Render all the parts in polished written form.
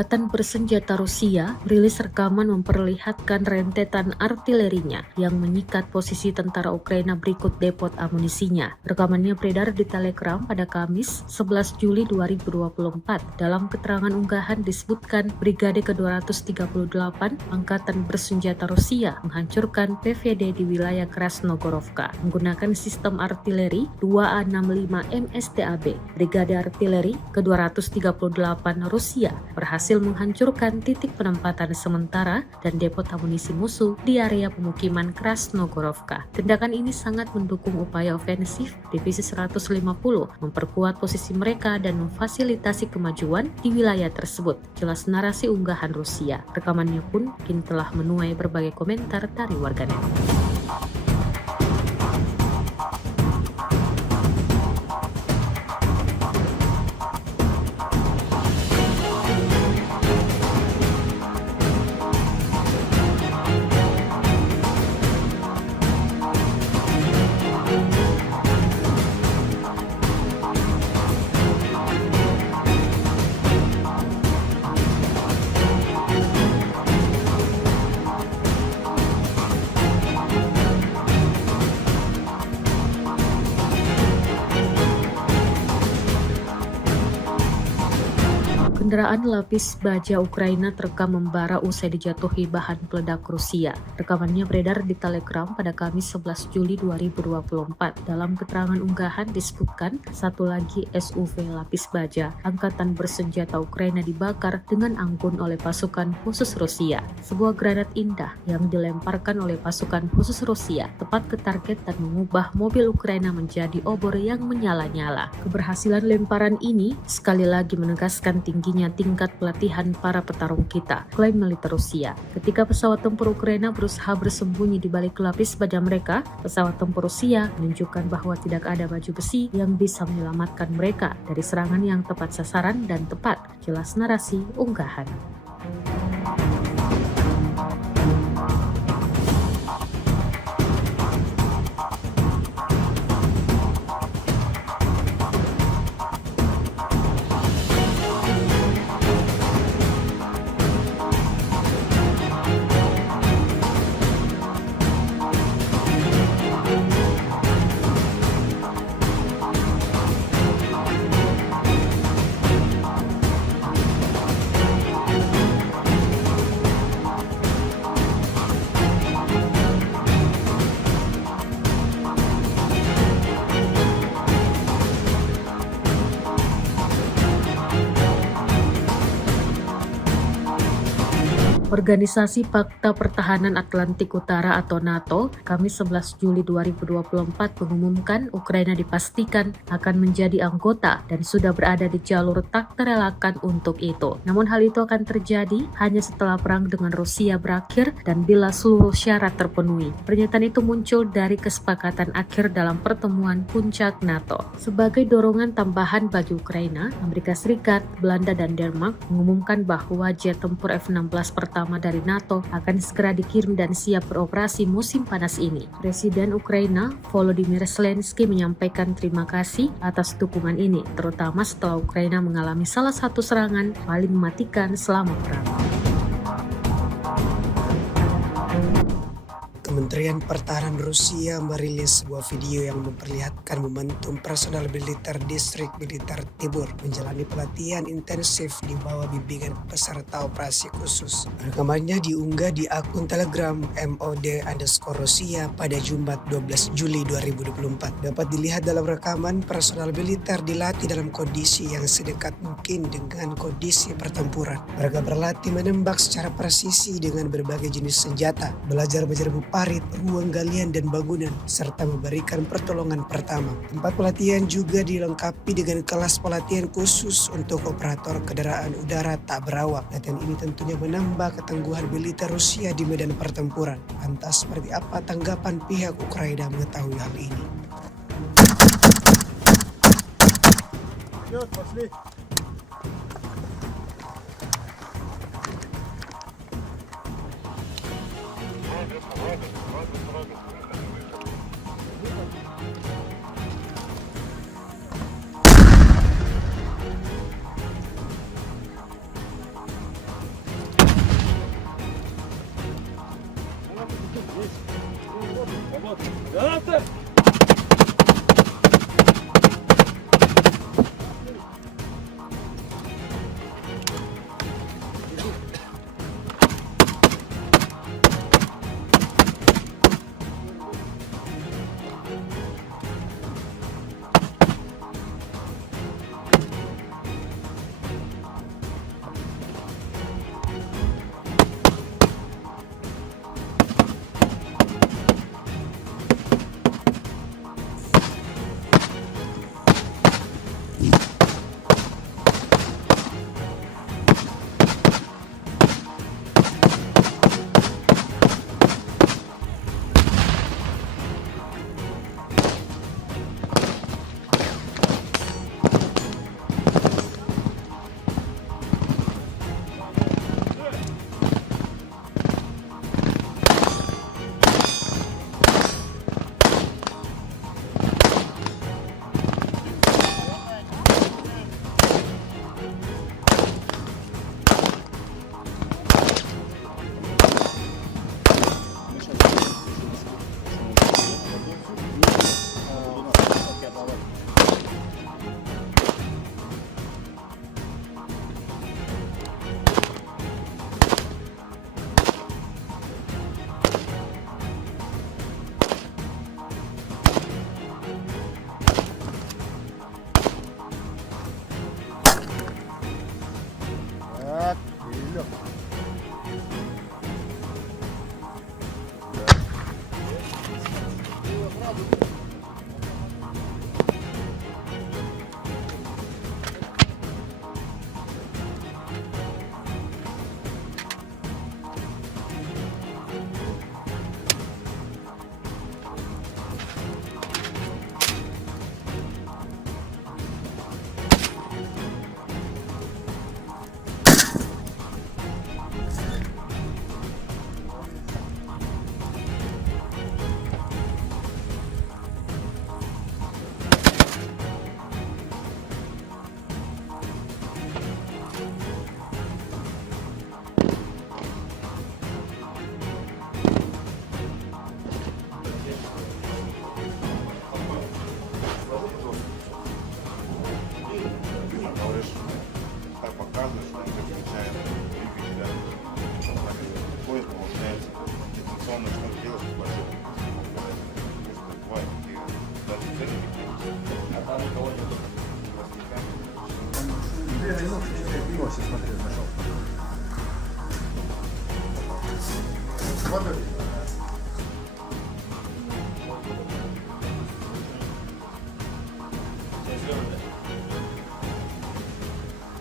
Angkatan Bersenjata Rusia merilis rekaman memperlihatkan rentetan artilerinya yang menyikat posisi tentara Ukraina berikut depot amunisinya. Rekamannya beredar di Telegram pada Kamis 11 Juli 2024. Dalam keterangan unggahan disebutkan Brigade ke-238 Angkatan Bersenjata Rusia menghancurkan PVD di wilayah Krasnogorovka menggunakan sistem artileri 2A65 MSTAB. Brigade Artileri ke-238 Rusia berhasil menghancurkan titik penempatan sementara dan depot amunisi musuh di area pemukiman Krasnogorovka. Tindakan ini sangat mendukung upaya ofensif Divisi 150 memperkuat posisi mereka dan memfasilitasi kemajuan di wilayah tersebut, jelas narasi unggahan Rusia. Rekamannya pun kini telah menuai berbagai komentar dari warganet. Kendaraan lapis baja Ukraina terekam membara usai dijatuhi bahan peledak Rusia. Rekamannya beredar di Telegram pada Kamis 11 Juli 2024. Dalam keterangan unggahan disebutkan satu lagi SUV lapis baja Angkatan Bersenjata Ukraina dibakar dengan anggun oleh pasukan khusus Rusia. Sebuah granat indah yang dilemparkan oleh pasukan khusus Rusia tepat ke target dan mengubah mobil Ukraina menjadi obor yang menyala-nyala. Keberhasilan lemparan ini sekali lagi menegaskan tingginya tingkat pelatihan para petarung kita, klaim militer Rusia. Ketika pesawat tempur Ukraina berusaha bersembunyi di balik lapis baja mereka, pesawat tempur Rusia menunjukkan bahwa tidak ada baju besi yang bisa menyelamatkan mereka dari serangan yang tepat sasaran dan tepat, jelas narasi unggahan. Organisasi Pakta Pertahanan Atlantik Utara atau NATO, Kamis 11 Juli 2024 mengumumkan Ukraina dipastikan akan menjadi anggota dan sudah berada di jalur tak terelakkan untuk itu. Namun hal itu akan terjadi hanya setelah perang dengan Rusia berakhir dan bila seluruh syarat terpenuhi. Pernyataan itu muncul dari kesepakatan akhir dalam pertemuan puncak NATO. Sebagai dorongan tambahan bagi Ukraina, Amerika Serikat, Belanda, dan Denmark mengumumkan bahwa jet tempur F-16 pertama dari NATO akan segera dikirim dan siap beroperasi musim panas ini. Presiden Ukraina Volodymyr Zelensky menyampaikan terima kasih atas dukungan ini, terutama setelah Ukraina mengalami salah satu serangan paling mematikan selama perang. Kementerian Pertahanan Rusia merilis sebuah video yang memperlihatkan momentum personal militer distrik militer Timur menjalani pelatihan intensif di bawah bimbingan peserta operasi khusus. Rekamannya diunggah di akun Telegram MOD_Rusia pada Jumat 12 Juli 2024. Dapat dilihat dalam rekaman personal militer dilatih dalam kondisi yang sedekat mungkin dengan kondisi pertempuran. Mereka berlatih menembak secara presisi dengan berbagai jenis senjata, belajar menyerbu parit, ruang galian dan bangunan, serta memberikan pertolongan pertama. Tempat pelatihan juga dilengkapi dengan kelas pelatihan khusus untuk operator kendaraan udara tak berawak. Latihan ini tentunya menambah ketangguhan militer Rusia di medan pertempuran. Lantas seperti apa tanggapan pihak Ukraina mengetahui hal ini?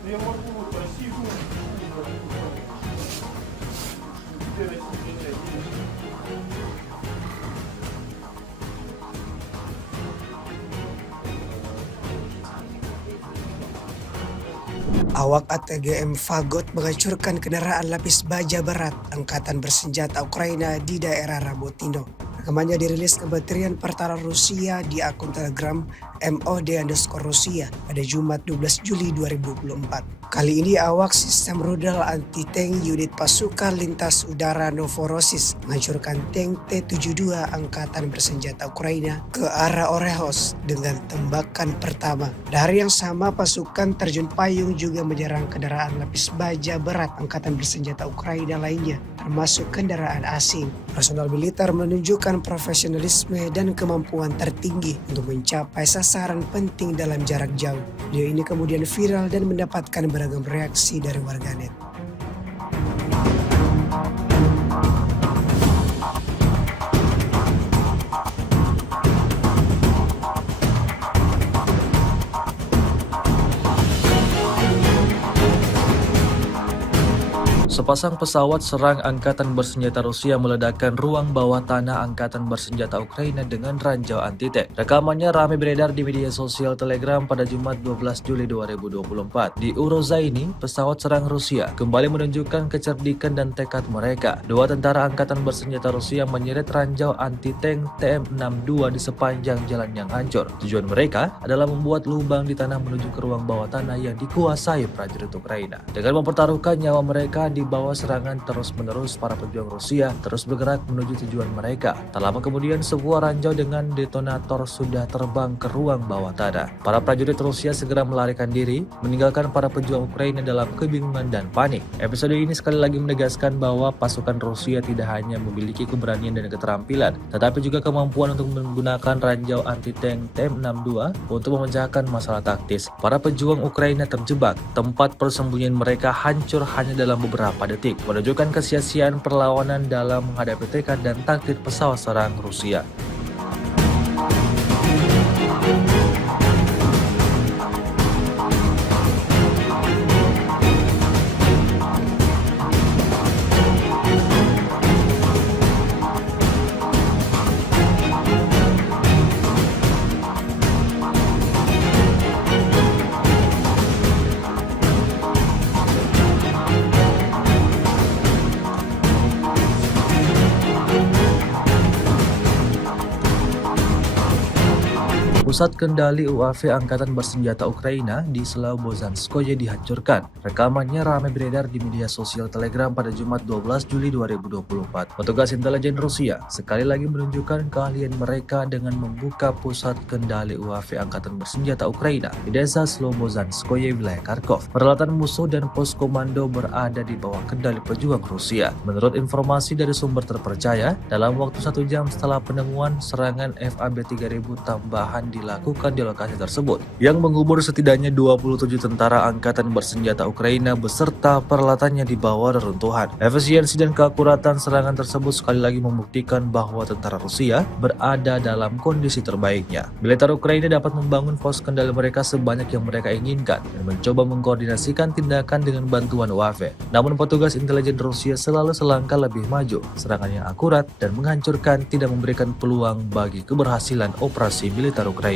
Я могу красивую. Awak ATGM Fagot menghancurkan kendaraan lapis baja berat Angkatan Bersenjata Ukraina di daerah Rabotino. Rekamannya dirilis Kementerian Pertahanan Rusia di akun Telegram MOD_Rusia pada Jumat 12 Juli 2024. Kali ini awak sistem rudal anti-tank unit pasukan lintas udara Novorossiysk menghancurkan tank T-72 Angkatan Bersenjata Ukraina ke arah Orehos dengan tembakan pertama. Dari yang sama, pasukan terjun payung juga menyerang kendaraan lapis baja berat Angkatan Bersenjata Ukraina lainnya, termasuk kendaraan asing. Personal militer menunjukkan profesionalisme dan kemampuan tertinggi untuk mencapai sasaran penting dalam jarak jauh. Video ini kemudian viral dan mendapatkan beragam reaksi dari warganet. Sepasang pesawat serang Angkatan Bersenjata Rusia meledakkan ruang bawah tanah Angkatan Bersenjata Ukraina dengan ranjau anti-tank. Rekamannya ramai beredar di media sosial Telegram pada Jumat 12 Juli 2024. Di Urozaini, pesawat serang Rusia kembali menunjukkan kecerdikan dan tekad mereka. Dua tentara Angkatan Bersenjata Rusia menyeret ranjau anti-tank TM62 di sepanjang jalan yang hancur. Tujuan mereka adalah membuat lubang di tanah menuju ke ruang bawah tanah yang dikuasai prajurit Ukraina. Dengan mempertaruhkan nyawa mereka di bawah bahwa serangan terus-menerus para pejuang Rusia terus bergerak menuju tujuan mereka. Tak lama kemudian sebuah ranjau dengan detonator sudah terbang ke ruang bawah tanah. Para prajurit Rusia segera melarikan diri, meninggalkan para pejuang Ukraina dalam kebingungan dan panik. Episode ini sekali lagi menegaskan bahwa pasukan Rusia tidak hanya memiliki keberanian dan keterampilan, tetapi juga kemampuan untuk menggunakan ranjau anti-tank TM62 untuk memecahkan masalah taktis. Para pejuang Ukraina terjebak, tempat persembunyian mereka hancur hanya dalam beberapa detik, menunjukkan kesia-siaan perlawanan dalam menghadapi tekad dan taktik pesawat serang Rusia. Pusat kendali UAV Angkatan Bersenjata Ukraina di Slobozhanskoye dihancurkan. Rekamannya ramai beredar di media sosial Telegram pada Jumat 12 Juli 2024. Petugas intelijen Rusia sekali lagi menunjukkan keahlian mereka dengan membuka pusat kendali UAV Angkatan Bersenjata Ukraina di desa Slobozhanskoye, wilayah Kharkov. Peralatan musuh dan pos komando berada di bawah kendali pejuang Rusia. Menurut informasi dari sumber terpercaya, dalam waktu 1 jam setelah penemuan, serangan FAB 3000 tambahan dilakukan di lokasi tersebut yang mengubur setidaknya 27 tentara angkatan bersenjata Ukraina beserta peralatannya di bawah reruntuhan. Efisiensi dan keakuratan serangan tersebut sekali lagi membuktikan bahwa tentara Rusia berada dalam kondisi terbaiknya. Militer Ukraina dapat membangun pos kendali mereka sebanyak yang mereka inginkan dan mencoba mengkoordinasikan tindakan dengan bantuan UAV. Namun petugas intelijen Rusia selalu selangkah lebih maju. Serangan yang akurat dan menghancurkan tidak memberikan peluang bagi keberhasilan operasi militer Ukraina.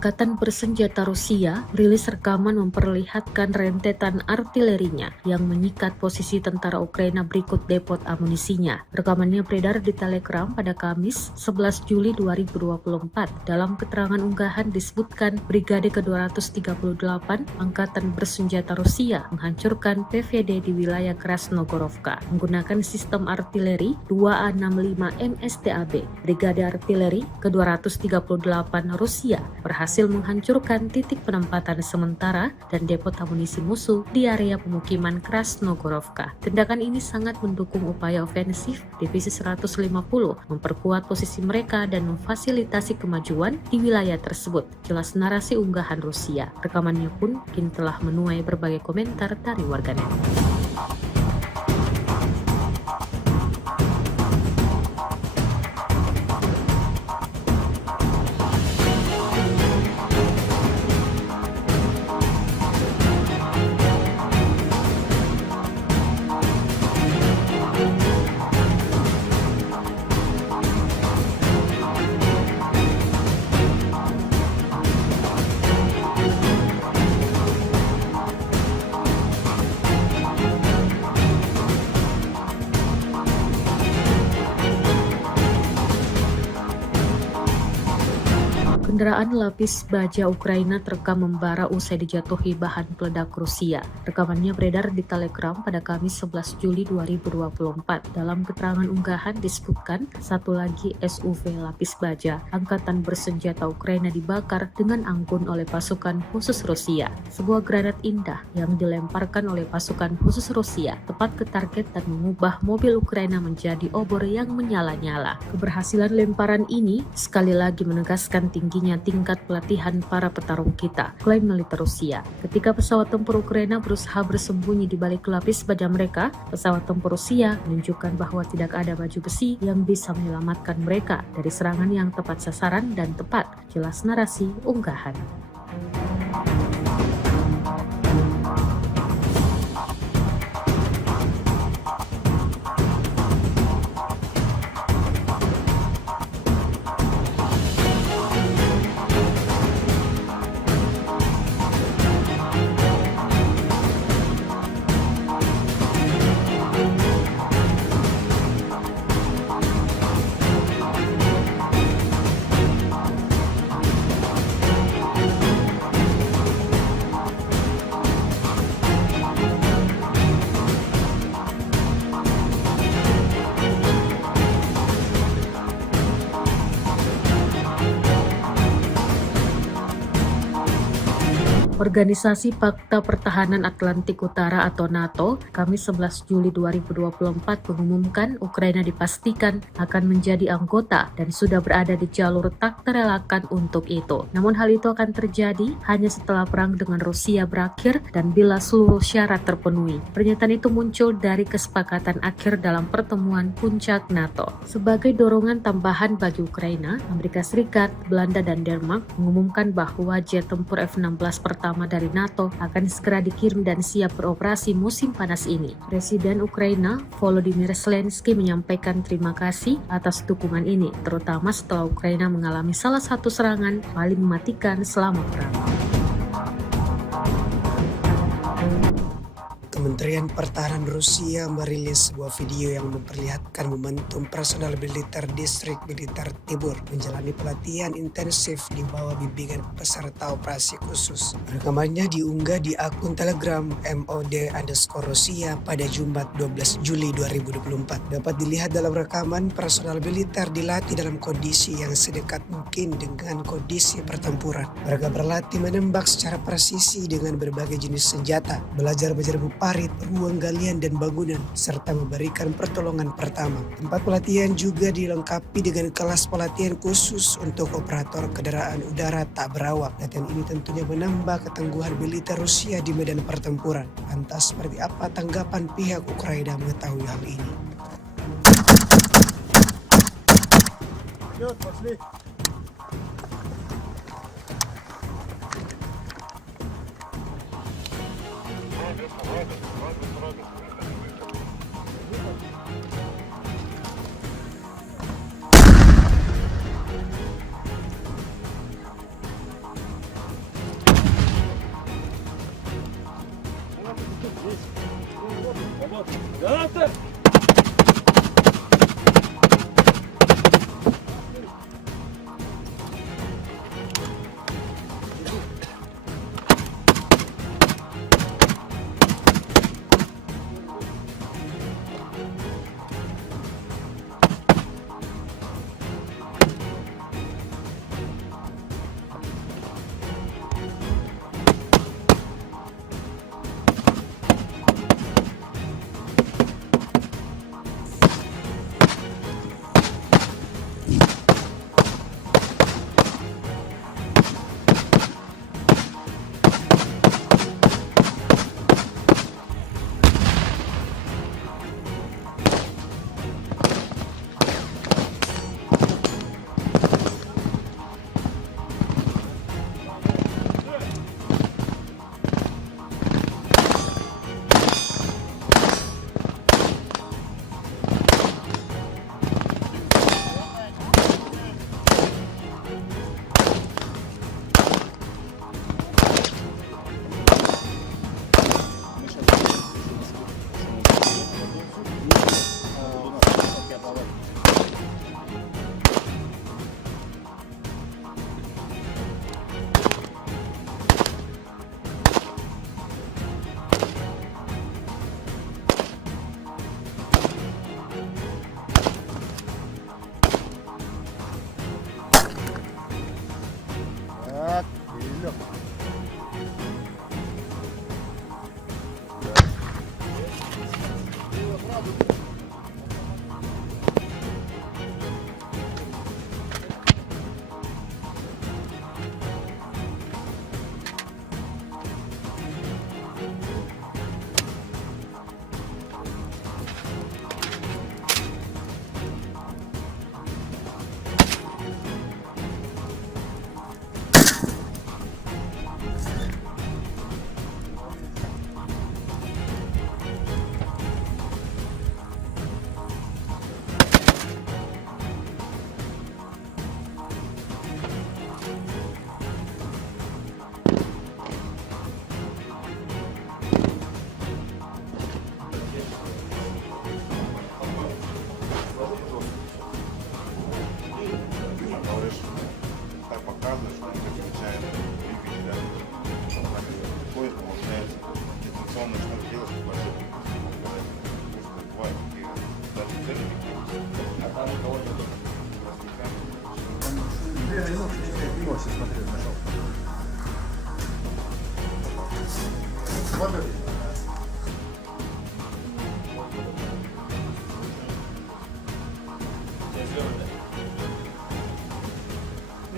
Angkatan bersenjata Rusia rilis rekaman memperlihatkan rentetan artilerinya yang menyikat posisi tentara Ukraina berikut depot amunisinya. Rekamannya beredar di Telegram pada Kamis 11 Juli 2024. Dalam keterangan unggahan disebutkan Brigade ke-238 Angkatan bersenjata Rusia menghancurkan PVD di wilayah Krasnogorovka menggunakan sistem artileri 2A65 MSTAB. Brigade artileri ke-238 Rusia berhasil menghancurkan titik penempatan sementara dan depot amunisi musuh di area pemukiman Krasnogorovka. Tindakan ini sangat mendukung upaya ofensif Divisi 150 memperkuat posisi mereka dan memfasilitasi kemajuan di wilayah tersebut. Jelas narasi unggahan Rusia. Rekamannya pun kini telah menuai berbagai komentar dari warganet. Kendaraan lapis baja Ukraina terekam membara usai dijatuhi bahan peledak Rusia. Rekamannya beredar di Telegram pada Kamis 11 Juli 2024. Dalam keterangan unggahan disebutkan satu lagi SUV lapis baja Angkatan bersenjata Ukraina dibakar dengan anggun oleh pasukan khusus Rusia. Sebuah granat indah yang dilemparkan oleh pasukan khusus Rusia tepat ke target dan mengubah mobil Ukraina menjadi obor yang menyala-nyala. Keberhasilan lemparan ini sekali lagi menegaskan tingginya tingkat pelatihan para petarung kita, klaim militer Rusia. Ketika pesawat tempur Ukraina berusaha bersembunyi di balik lapis baja mereka, pesawat tempur Rusia menunjukkan bahwa tidak ada baju besi yang bisa menyelamatkan mereka dari serangan yang tepat sasaran dan tepat. Jelas narasi unggahan. Organisasi Pakta Pertahanan Atlantik Utara atau NATO, Kamis 11 Juli 2024 mengumumkan Ukraina dipastikan akan menjadi anggota dan sudah berada di jalur tak terelakkan untuk itu. Namun hal itu akan terjadi hanya setelah perang dengan Rusia berakhir dan bila seluruh syarat terpenuhi. Pernyataan itu muncul dari kesepakatan akhir dalam pertemuan puncak NATO. Sebagai dorongan tambahan bagi Ukraina, Amerika Serikat, Belanda, dan Denmark mengumumkan bahwa jet tempur F-16 pertama dari NATO akan segera dikirim dan siap beroperasi musim panas ini. Presiden Ukraina Volodymyr Zelensky menyampaikan terima kasih atas dukungan ini, terutama setelah Ukraina mengalami salah satu serangan paling mematikan selama perang. Kementerian Pertahanan Rusia merilis sebuah video yang memperlihatkan momentum personal militer distrik militer Tibur menjalani pelatihan intensif di bawah bimbingan peserta operasi khusus. Rekamannya diunggah di akun Telegram MOD_Rusia pada Jumat 12 Juli 2024. Dapat dilihat dalam rekaman personal militer dilatih dalam kondisi yang sedekat mungkin dengan kondisi pertempuran. Mereka berlatih menembak secara presisi dengan berbagai jenis senjata, belajar menjerebu parit, ruang galian dan bangunan, serta memberikan pertolongan pertama. Tempat pelatihan juga dilengkapi dengan kelas pelatihan khusus untuk operator kendaraan udara tak berawak. Latihan ini tentunya menambah ketangguhan militer Rusia di medan pertempuran. Lantas seperti apa tanggapan pihak Ukraina mengetahui hal ini?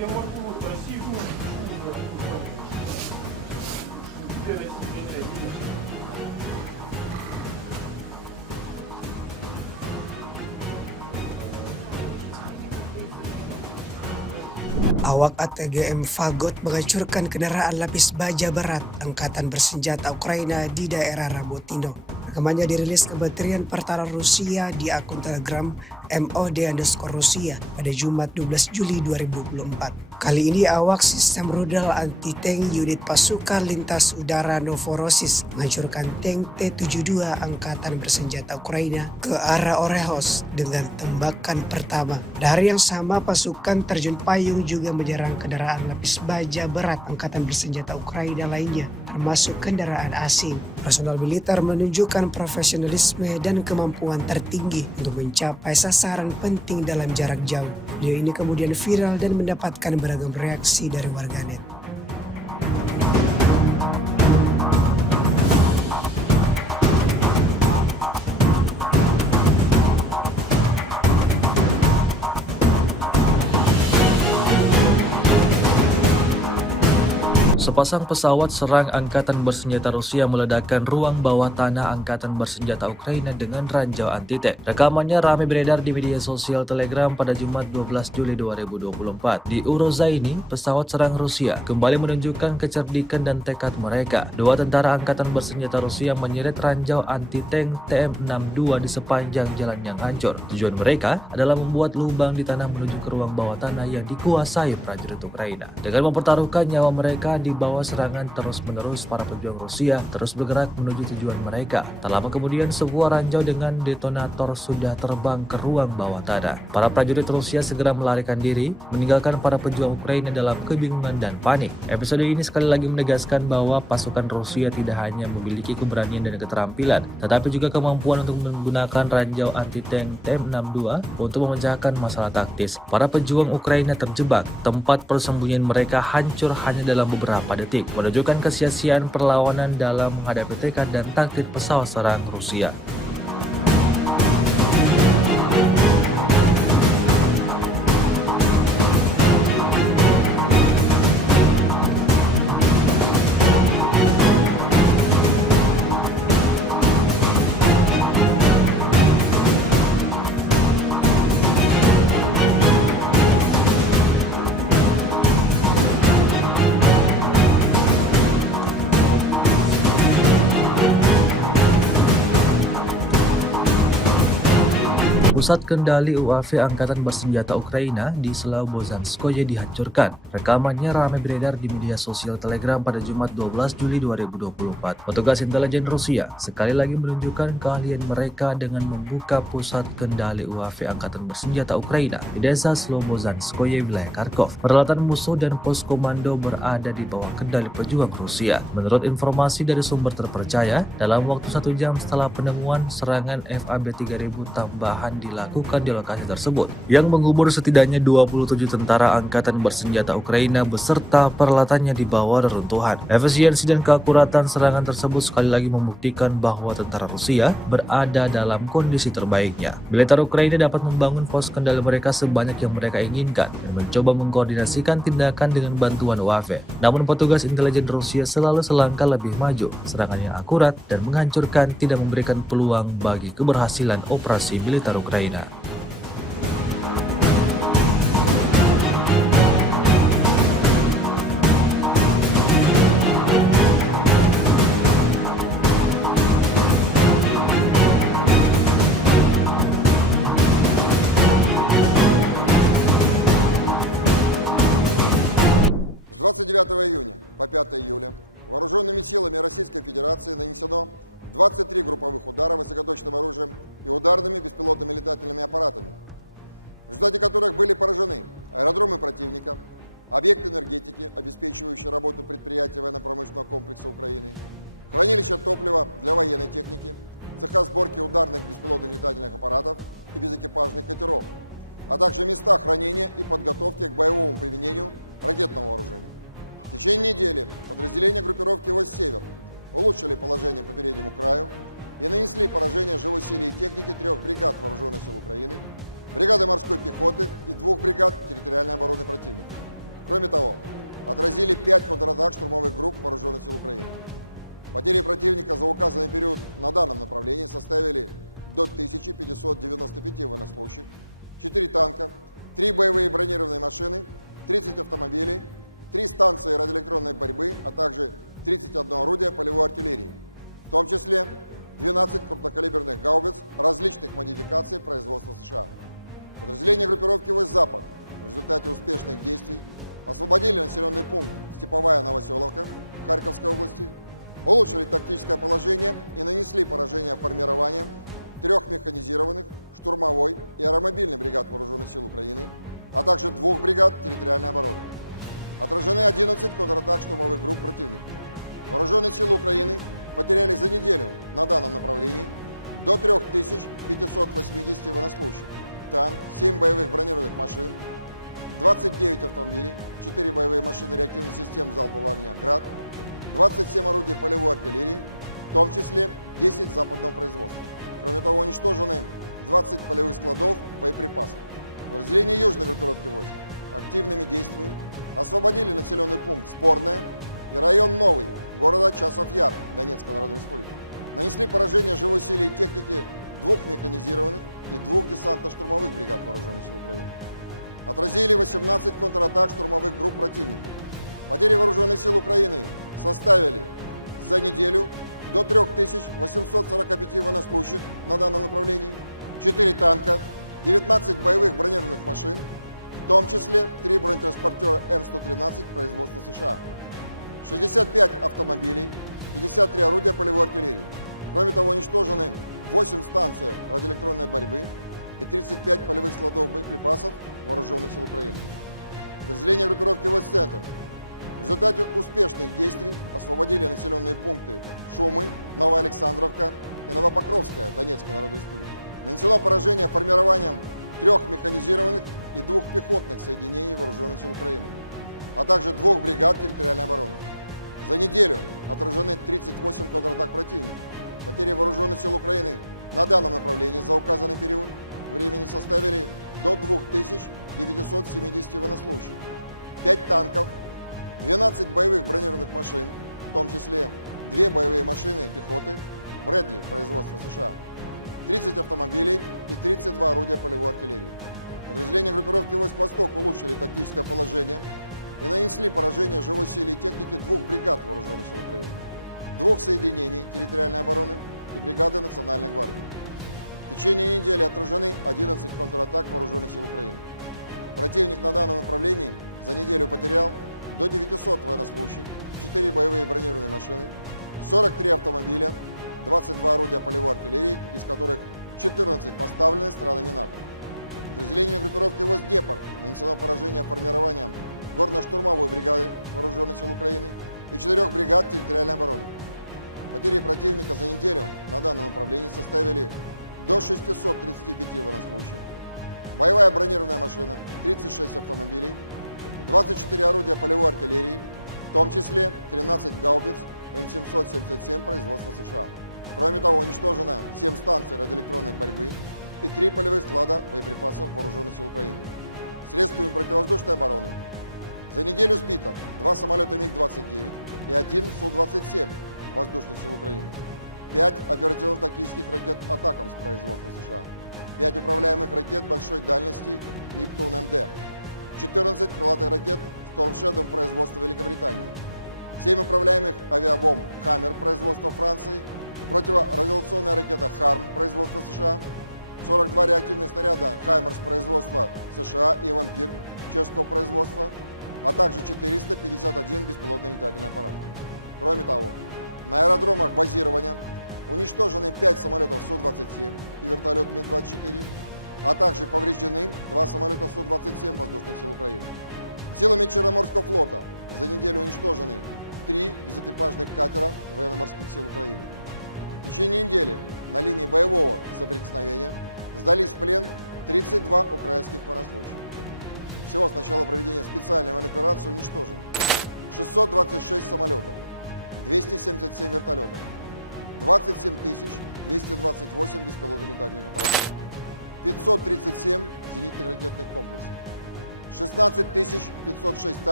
Я могу красивую. Awak ATGM Fagot menghancurkan kendaraan lapis baja berat Angkatan Bersenjata Ukraina di daerah Rabotino. Rekamannya dirilis Kementerian Pertahanan Rusia di akun Telegram MOD_Rusia pada Jumat 12 Juli 2024. Kali ini awak sistem rudal anti-tank unit pasukan lintas udara Novorossiysk menghancurkan tank T-72 Angkatan Bersenjata Ukraina ke arah Orehos dengan tembakan pertama. Dari yang sama, pasukan terjun payung juga menyerang kendaraan lapis baja berat Angkatan Bersenjata Ukraina lainnya, termasuk kendaraan asing. Personal militer menunjukkan profesionalisme dan kemampuan tertinggi untuk mencapai sasaran penting dalam jarak jauh. Video ini kemudian viral dan mendapatkan beragam reaksi dari warganet. Sepasang pesawat serang Angkatan Bersenjata Rusia meledakkan ruang bawah tanah Angkatan Bersenjata Ukraina dengan ranjau anti-tank. Rekamannya ramai beredar di media sosial Telegram pada Jumat 12 Juli 2024. Di Urozaini, pesawat serang Rusia kembali menunjukkan kecerdikan dan tekad mereka. Dua tentara Angkatan Bersenjata Rusia menyeret ranjau anti-tank TM62 di sepanjang jalan yang hancur. Tujuan mereka adalah membuat lubang di tanah menuju ke ruang bawah tanah yang dikuasai prajurit Ukraina. Dengan mempertaruhkan nyawa mereka di bawah serangan terus-menerus, para pejuang Rusia terus bergerak menuju tujuan mereka. Tak lama kemudian, sebuah ranjau dengan detonator sudah terbang ke ruang bawah tanah. Para prajurit Rusia segera melarikan diri, meninggalkan para pejuang Ukraina dalam kebingungan dan panik. Episode ini sekali lagi menegaskan bahwa pasukan Rusia tidak hanya memiliki keberanian dan keterampilan, tetapi juga kemampuan untuk menggunakan ranjau anti-tank TM62 untuk memecahkan masalah taktis. Para pejuang Ukraina terjebak, tempat persembunyian mereka hancur hanya dalam beberapa detik, menunjukkan kesia-siaan perlawanan dalam menghadapi tekad dan taktik pesawat serang Rusia. Pusat kendali UAV Angkatan Bersenjata Ukraina di Slobozhanskoye dihancurkan. Rekamannya ramai beredar di media sosial Telegram pada Jumat 12 Juli 2024. Petugas intelijen Rusia sekali lagi menunjukkan keahlian mereka dengan membuka pusat kendali UAV Angkatan Bersenjata Ukraina di desa Slobozhanskoye, wilayah Kharkov. Peralatan musuh dan pos komando berada di bawah kendali pejuang Rusia. Menurut informasi dari sumber terpercaya, dalam waktu 1 jam setelah penemuan, serangan FAB 3000 tambahan dilakukan di lokasi tersebut, yang mengubur setidaknya 27 tentara angkatan bersenjata Ukraina beserta peralatannya di bawah reruntuhan. Efisiensi dan keakuratan serangan tersebut sekali lagi membuktikan bahwa tentara Rusia berada dalam kondisi terbaiknya. Militer Ukraina dapat membangun pos kendali mereka sebanyak yang mereka inginkan dan mencoba mengkoordinasikan tindakan dengan bantuan UAV. Namun petugas intelijen Rusia selalu selangkah lebih maju. Serangan yang akurat dan menghancurkan tidak memberikan peluang bagi keberhasilan operasi militer Ukraina.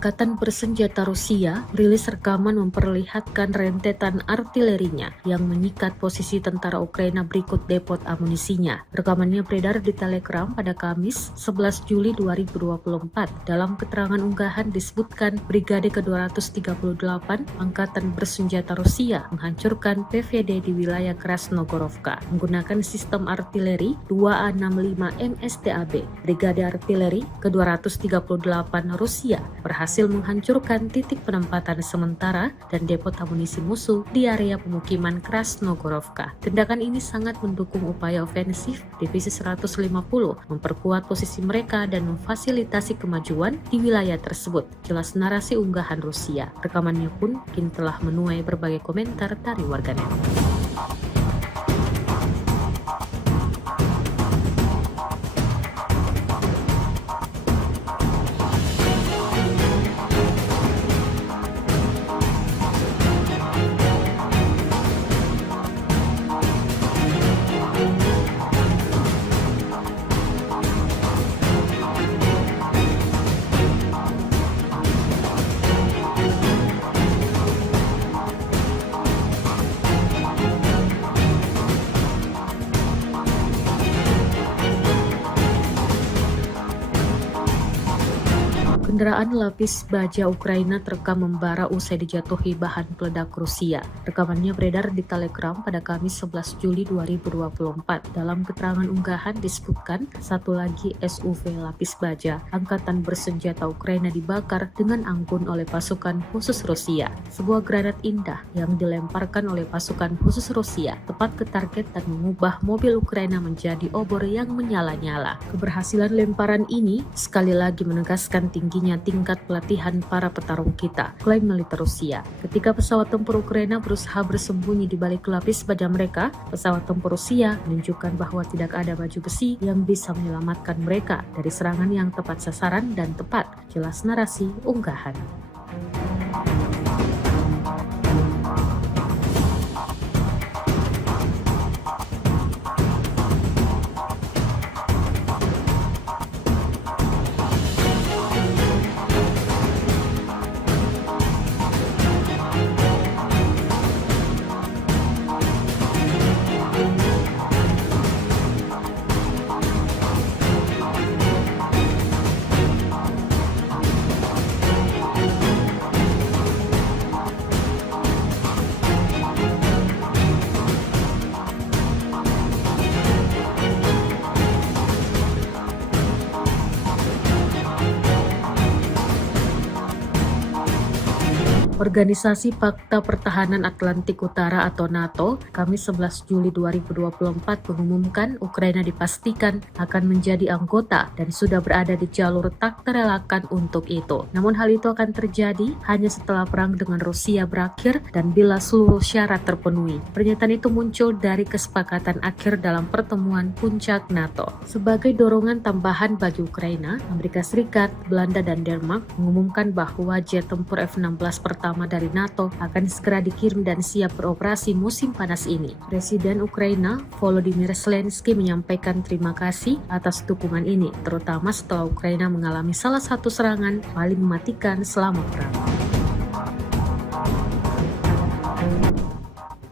Angkatan bersenjata Rusia rilis rekaman memperlihatkan rentetan artilerinya yang menyikat posisi tentara Ukraina berikut depot amunisinya. Rekamannya beredar di Telegram pada Kamis 11 Juli 2024. Dalam keterangan unggahan disebutkan Brigade ke-238 Angkatan bersenjata Rusia menghancurkan PVD di wilayah Krasnogorovka menggunakan sistem artileri 2A65 MSTAB. Brigade artileri ke-238 Rusia berhasil menghancurkan titik penempatan sementara dan depot amunisi musuh di area pemukiman Krasnogorovka. Tindakan ini sangat mendukung upaya ofensif Divisi 150 memperkuat posisi mereka dan memfasilitasi kemajuan di wilayah tersebut, jelas narasi unggahan Rusia. Rekamannya pun kini telah menuai berbagai komentar dari warganet. Kendaraan lapis baja Ukraina terekam membara usai dijatuhi bahan peledak Rusia. Rekamannya beredar di Telegram pada Kamis 11 Juli 2024. Dalam keterangan unggahan disebutkan satu lagi SUV lapis baja Angkatan bersenjata Ukraina dibakar dengan anggun oleh pasukan khusus Rusia. Sebuah granat indah yang dilemparkan oleh pasukan khusus Rusia tepat ke target dan mengubah mobil Ukraina menjadi obor yang menyala-nyala. Keberhasilan lemparan ini sekali lagi menegaskan tingginya tingkat pelatihan para petarung kita, klaim militer Rusia. Ketika pesawat tempur Ukraina berusaha bersembunyi di balik lapis baja mereka, pesawat tempur Rusia menunjukkan bahwa tidak ada baju besi yang bisa menyelamatkan mereka dari serangan yang tepat sasaran dan tepat, jelas narasi unggahan. Organisasi Pakta Pertahanan Atlantik Utara atau NATO, Kamis 11 Juli 2024 mengumumkan Ukraina dipastikan akan menjadi anggota dan sudah berada di jalur tak terelakkan untuk itu. Namun hal itu akan terjadi hanya setelah perang dengan Rusia berakhir dan bila seluruh syarat terpenuhi. Pernyataan itu muncul dari kesepakatan akhir dalam pertemuan puncak NATO. Sebagai dorongan tambahan bagi Ukraina, Amerika Serikat, Belanda, dan Denmark mengumumkan bahwa jet tempur F-16 pertama dari NATO akan segera dikirim dan siap beroperasi musim panas ini. Presiden Ukraina Volodymyr Zelensky menyampaikan terima kasih atas dukungan ini, terutama setelah Ukraina mengalami salah satu serangan paling mematikan selama perang.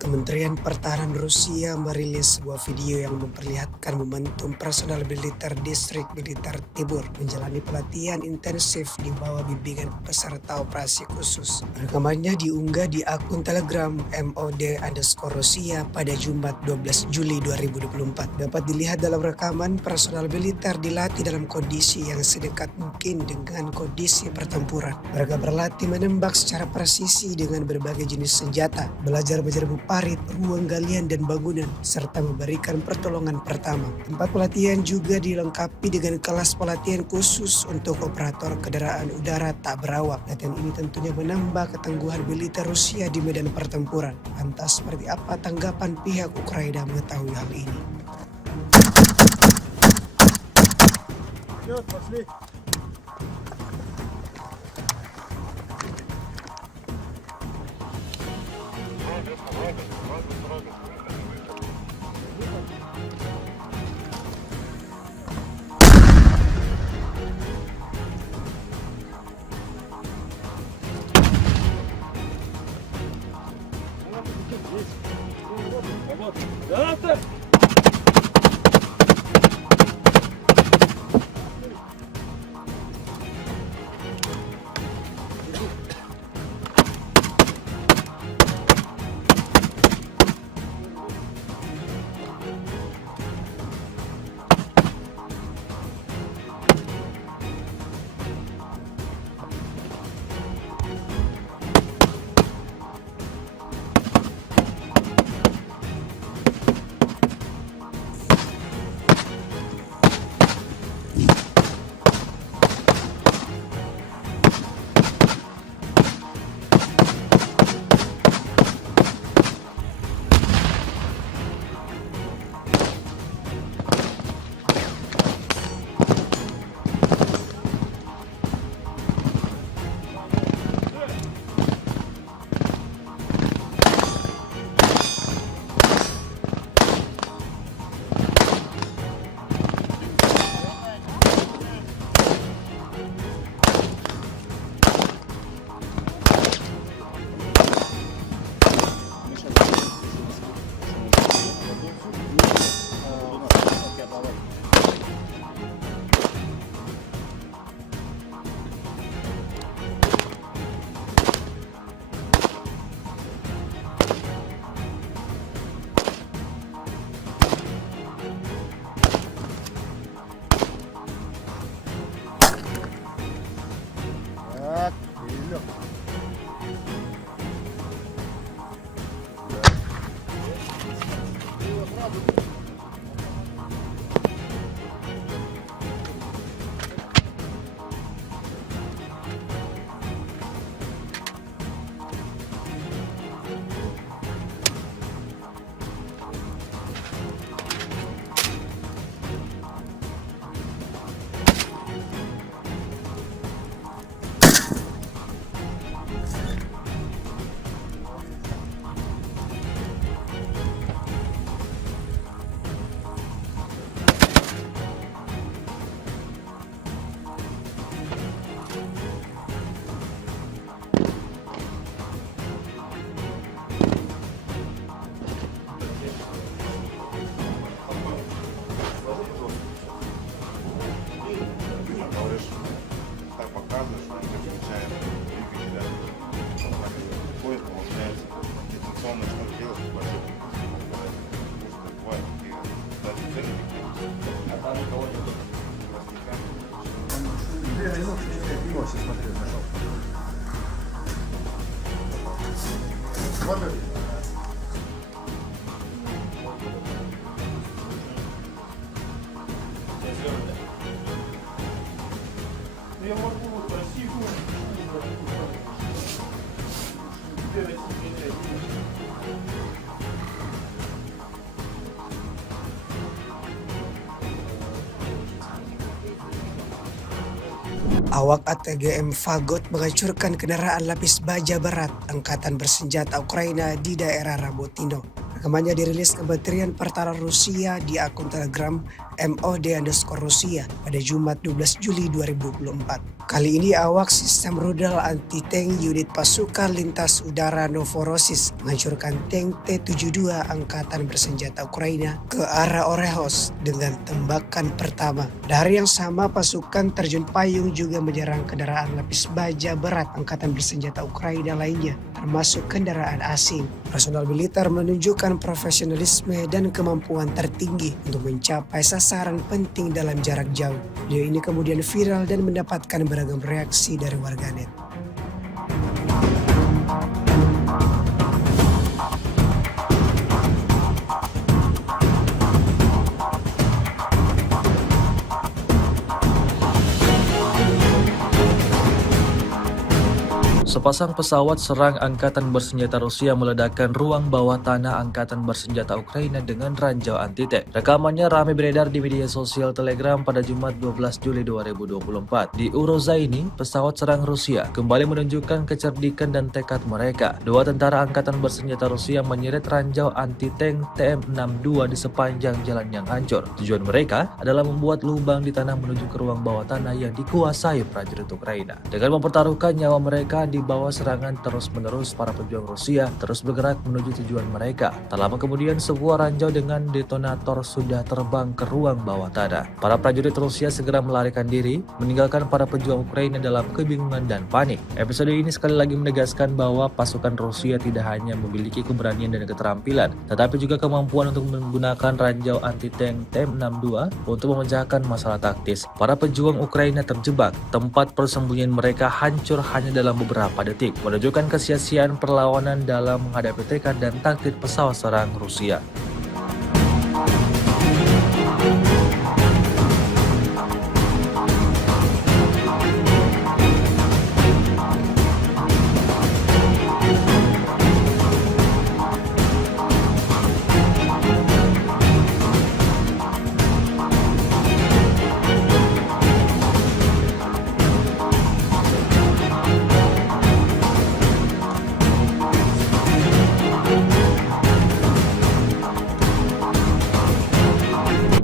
Kementerian Pertahanan Rusia merilis sebuah video yang memperlihatkan momentum personal militer distrik militer Tibur menjalani pelatihan intensif di bawah bimbingan peserta operasi khusus. Rekamannya diunggah di akun Telegram MOD_Rusia pada Jumat 12 Juli 2024. Dapat dilihat dalam rekaman personal militer dilatih dalam kondisi yang sedekat mungkin dengan kondisi pertempuran. Mereka berlatih menembak secara presisi dengan berbagai jenis senjata, belajar menyerbu parit, ruang galian dan bangunan, serta memberikan pertolongan pertama. Tempat pelatihan juga dilengkapi dengan kelas pelatihan khusus untuk operator kendaraan udara tak berawak. Latihan ini tentunya menambah ketangguhan militer Rusia di medan pertempuran. Lantas seperti apa tanggapan pihak Ukraina mengetahui hal ini? кино сейчас смотрели, нашел. Смотри. Я могу красивую. Awak ATGM Fagot menghancurkan kendaraan lapis baja berat Angkatan Bersenjata Ukraina di daerah Rabotino. Rekamannya dirilis Kementerian Pertahanan Rusia di akun Telegram MOD_Rusia pada Jumat 12 Juli 2024. Kali ini awak sistem rudal anti-tank unit pasukan lintas udara Novorossiysk menghancurkan tank T-72 Angkatan Bersenjata Ukraina ke arah Orehos dengan tembakan pertama. Dari yang sama, pasukan terjun payung juga menyerang kendaraan lapis baja berat Angkatan Bersenjata Ukraina lainnya, termasuk kendaraan asing. Personal militer menunjukkan profesionalisme dan kemampuan tertinggi untuk mencapai sasaran penting dalam jarak jauh. Video ini kemudian viral dan mendapatkan beragam reaksi dari warganet. Sepasang pesawat serang Angkatan Bersenjata Rusia meledakkan ruang bawah tanah Angkatan Bersenjata Ukraina dengan ranjau anti-tank. Rekamannya ramai beredar di media sosial Telegram pada Jumat 12 Juli 2024. Di Urozaini, pesawat serang Rusia kembali menunjukkan kecerdikan dan tekad mereka. Dua tentara Angkatan Bersenjata Rusia menyeret ranjau anti-tank TM62 di sepanjang jalan yang hancur. Tujuan mereka adalah membuat lubang di tanah menuju ke ruang bawah tanah yang dikuasai prajurit Ukraina. Dengan mempertaruhkan nyawa mereka di bawah serangan terus-menerus, para pejuang Rusia terus bergerak menuju tujuan mereka. Tak lama kemudian, sebuah ranjau dengan detonator sudah terbang ke ruang bawah tanah. Para prajurit Rusia segera melarikan diri, meninggalkan para pejuang Ukraina dalam kebingungan dan panik. Episode ini sekali lagi menegaskan bahwa pasukan Rusia tidak hanya memiliki keberanian dan keterampilan, tetapi juga kemampuan untuk menggunakan ranjau anti-tank TM62 untuk memecahkan masalah taktis. Para pejuang Ukraina terjebak, tempat persembunyian mereka hancur hanya dalam beberapa detik, menunjukkan kesia-siaan perlawanan dalam menghadapi tekad dan taktik pesawat serang Rusia.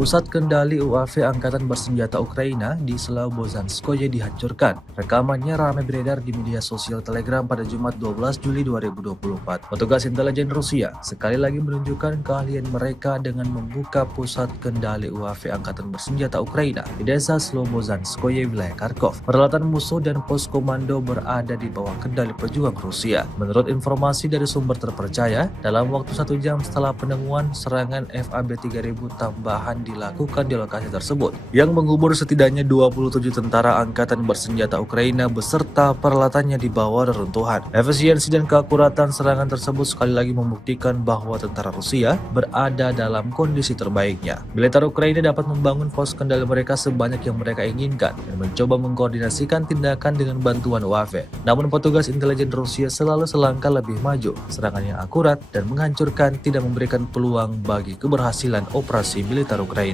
Pusat kendali UAV Angkatan Bersenjata Ukraina di Slobozhanskoye dihancurkan. Rekamannya ramai beredar di media sosial Telegram pada Jumat 12 Juli 2024. Petugas intelijen Rusia sekali lagi menunjukkan keahlian mereka dengan membuka pusat kendali UAV Angkatan Bersenjata Ukraina di desa Slobozhanskoye, wilayah Kharkov. Peralatan musuh dan pos komando berada di bawah kendali pejuang Rusia. Menurut informasi dari sumber terpercaya, dalam waktu 1 jam setelah penemuan, serangan FAB 3000 tambahan dilakukan di lokasi tersebut, yang mengubur setidaknya 27 tentara Angkatan Bersenjata Ukraina beserta peralatannya di bawah reruntuhan. Efisiensi dan keakuratan serangan tersebut sekali lagi membuktikan bahwa tentara Rusia berada dalam kondisi terbaiknya. Militer Ukraina dapat membangun pos kendali mereka sebanyak yang mereka inginkan dan mencoba mengkoordinasikan tindakan dengan bantuan UAV. Namun petugas intelijen Rusia selalu selangkah lebih maju. Serangan yang akurat dan menghancurkan tidak memberikan peluang bagi keberhasilan operasi militer Ukraina.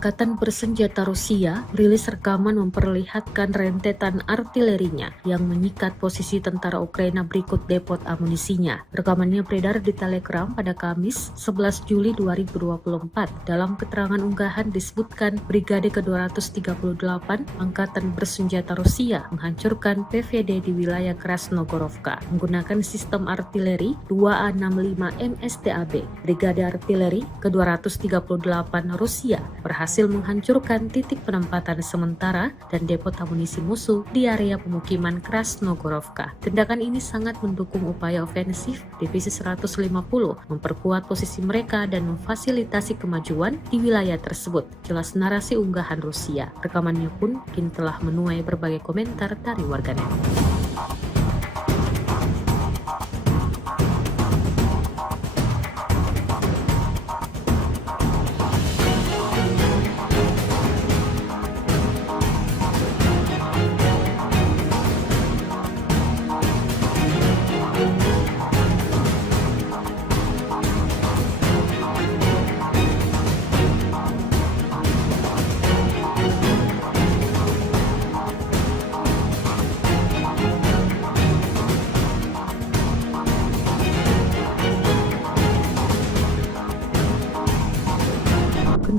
Angkatan bersenjata Rusia rilis rekaman memperlihatkan rentetan artilerinya yang menyikat posisi tentara Ukraina berikut depot amunisinya. Rekamannya beredar di Telegram pada Kamis 11 Juli 2024. Dalam keterangan unggahan disebutkan Brigade ke-238 Angkatan bersenjata Rusia menghancurkan PVD di wilayah Krasnogorovka menggunakan sistem artileri 2A65 MSTAB. Brigade artileri ke-238 Rusia berhasil menghancurkan titik penempatan sementara dan depot amunisi musuh di area pemukiman Krasnogorovka. Tindakan ini sangat mendukung upaya ofensif Divisi 150 memperkuat posisi mereka dan memfasilitasi kemajuan di wilayah tersebut, jelas narasi unggahan Rusia. Rekamannya pun kini telah menuai berbagai komentar dari warganet.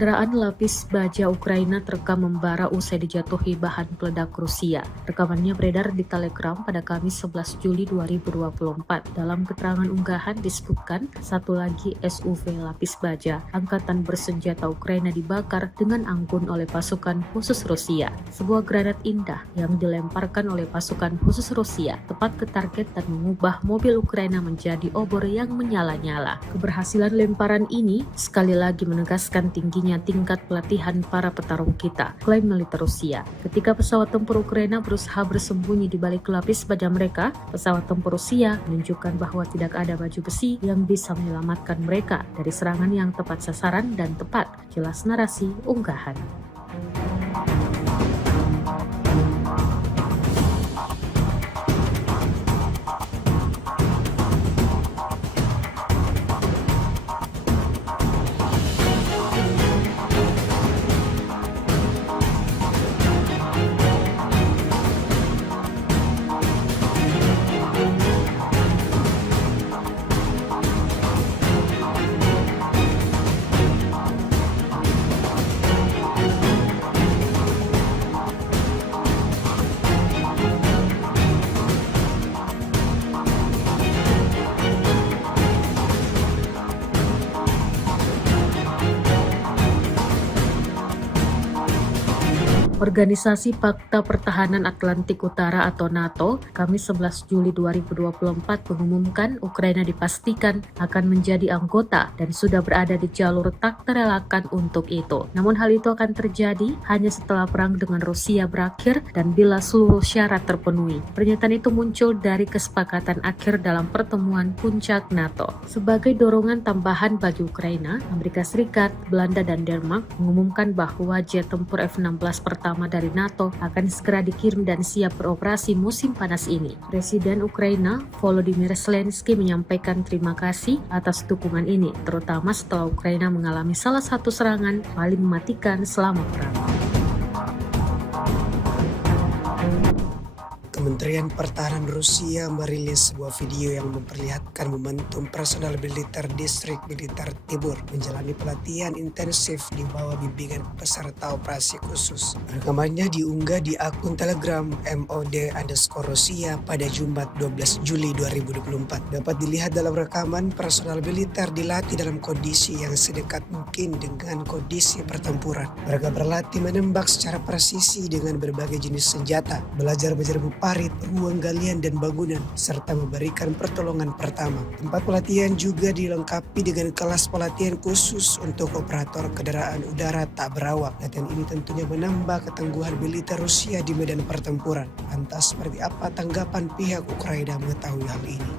Kendaraan lapis baja Ukraina terekam membara usai dijatuhi bahan peledak Rusia. Rekamannya beredar di Telegram pada Kamis 11 Juli 2024. Dalam keterangan unggahan disebutkan satu lagi SUV lapis baja Angkatan bersenjata Ukraina dibakar dengan anggun oleh pasukan khusus Rusia. Sebuah granat indah yang dilemparkan oleh pasukan khusus Rusia tepat ke target dan mengubah mobil Ukraina menjadi obor yang menyala-nyala. Keberhasilan lemparan ini sekali lagi menegaskan tingginya tingkat pelatihan para petarung kita, klaim militer Rusia. Ketika pesawat tempur Ukraina berusaha bersembunyi di balik lapis baja mereka, pesawat tempur Rusia menunjukkan bahwa tidak ada baju besi yang bisa menyelamatkan mereka dari serangan yang tepat sasaran dan tepat, jelas narasi unggahan. Organisasi Pakta Pertahanan Atlantik Utara atau NATO, Kamis 11 Juli 2024 mengumumkan Ukraina dipastikan akan menjadi anggota dan sudah berada di jalur tak terelakkan untuk itu. Namun hal itu akan terjadi hanya setelah perang dengan Rusia berakhir dan bila seluruh syarat terpenuhi. Pernyataan itu muncul dari kesepakatan akhir dalam pertemuan puncak NATO. Sebagai dorongan tambahan bagi Ukraina, Amerika Serikat, Belanda, dan Denmark mengumumkan bahwa jet tempur F-16 pertama dari NATO akan segera dikirim dan siap beroperasi musim panas ini. Presiden Ukraina Volodymyr Zelensky menyampaikan terima kasih atas dukungan ini, terutama setelah Ukraina mengalami salah satu serangan paling mematikan selama perang. Kementerian Pertahanan Rusia merilis sebuah video yang memperlihatkan momentum personal militer distrik militer Tibur menjalani pelatihan intensif di bawah bimbingan peserta operasi khusus. Rekamannya diunggah di akun Telegram MOD_Rusia pada Jumat 12 Juli 2024. Dapat dilihat dalam rekaman personal militer dilatih dalam kondisi yang sedekat mungkin dengan kondisi pertempuran. Mereka berlatih menembak secara presisi dengan berbagai jenis senjata, belajar menyerbu parit, ruang galian dan bangunan, serta memberikan pertolongan pertama. Tempat pelatihan juga dilengkapi dengan kelas pelatihan khusus untuk operator kendaraan udara tak berawak. Latihan ini tentunya menambah ketangguhan militer Rusia di medan pertempuran. Lantas seperti apa tanggapan pihak Ukraina mengetahui hal ini?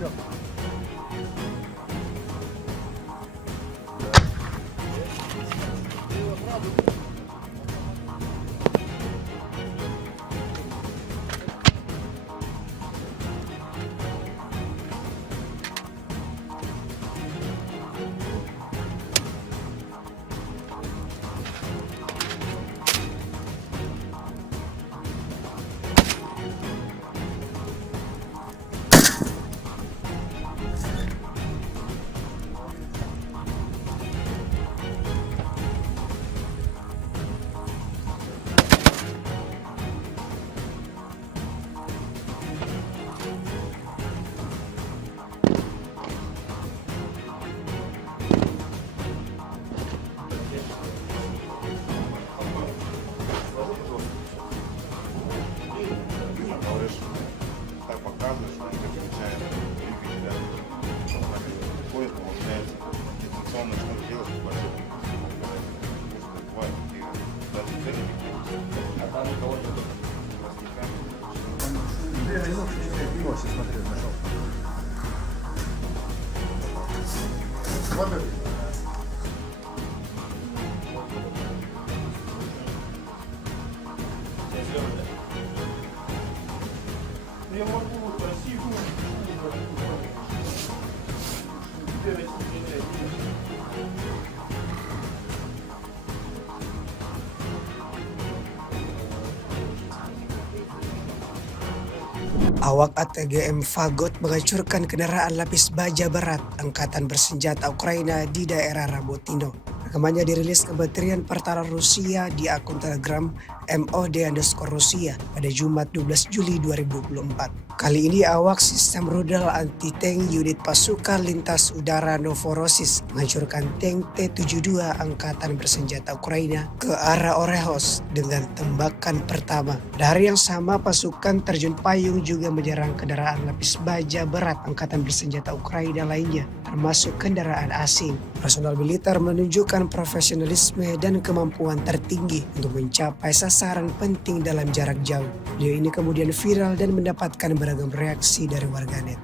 Лёг. Говоришь, так показываешь, он как включает двигатель, ходит, получается, дистанционно что делать, спасибо. Бывает, и даже ценники, а там у кого-то Я пиво сейчас смотрю, нашел. Смотри. Я могу красивую. Awak ATGM Fagot menghancurkan kendaraan lapis baja berat Angkatan Bersenjata Ukraina di daerah Rabotino. Rekamannya dirilis Kementerian Pertahanan Rusia di akun Telegram MOD_Rusia pada Jumat 12 Juli 2024. Kali ini awak sistem rudal anti-tank unit pasukan lintas udara Novorossiysk menghancurkan tank T-72 Angkatan Bersenjata Ukraina ke arah Orehos dengan tembakan pertama. Dari yang sama, pasukan terjun payung juga menyerang kendaraan lapis baja berat Angkatan Bersenjata Ukraina lainnya, termasuk kendaraan asing. Personal militer menunjukkan profesionalisme dan kemampuan tertinggi untuk mencapai sasaran penting dalam jarak jauh. Video ini kemudian viral dan mendapatkan beragam reaksi dari warganet.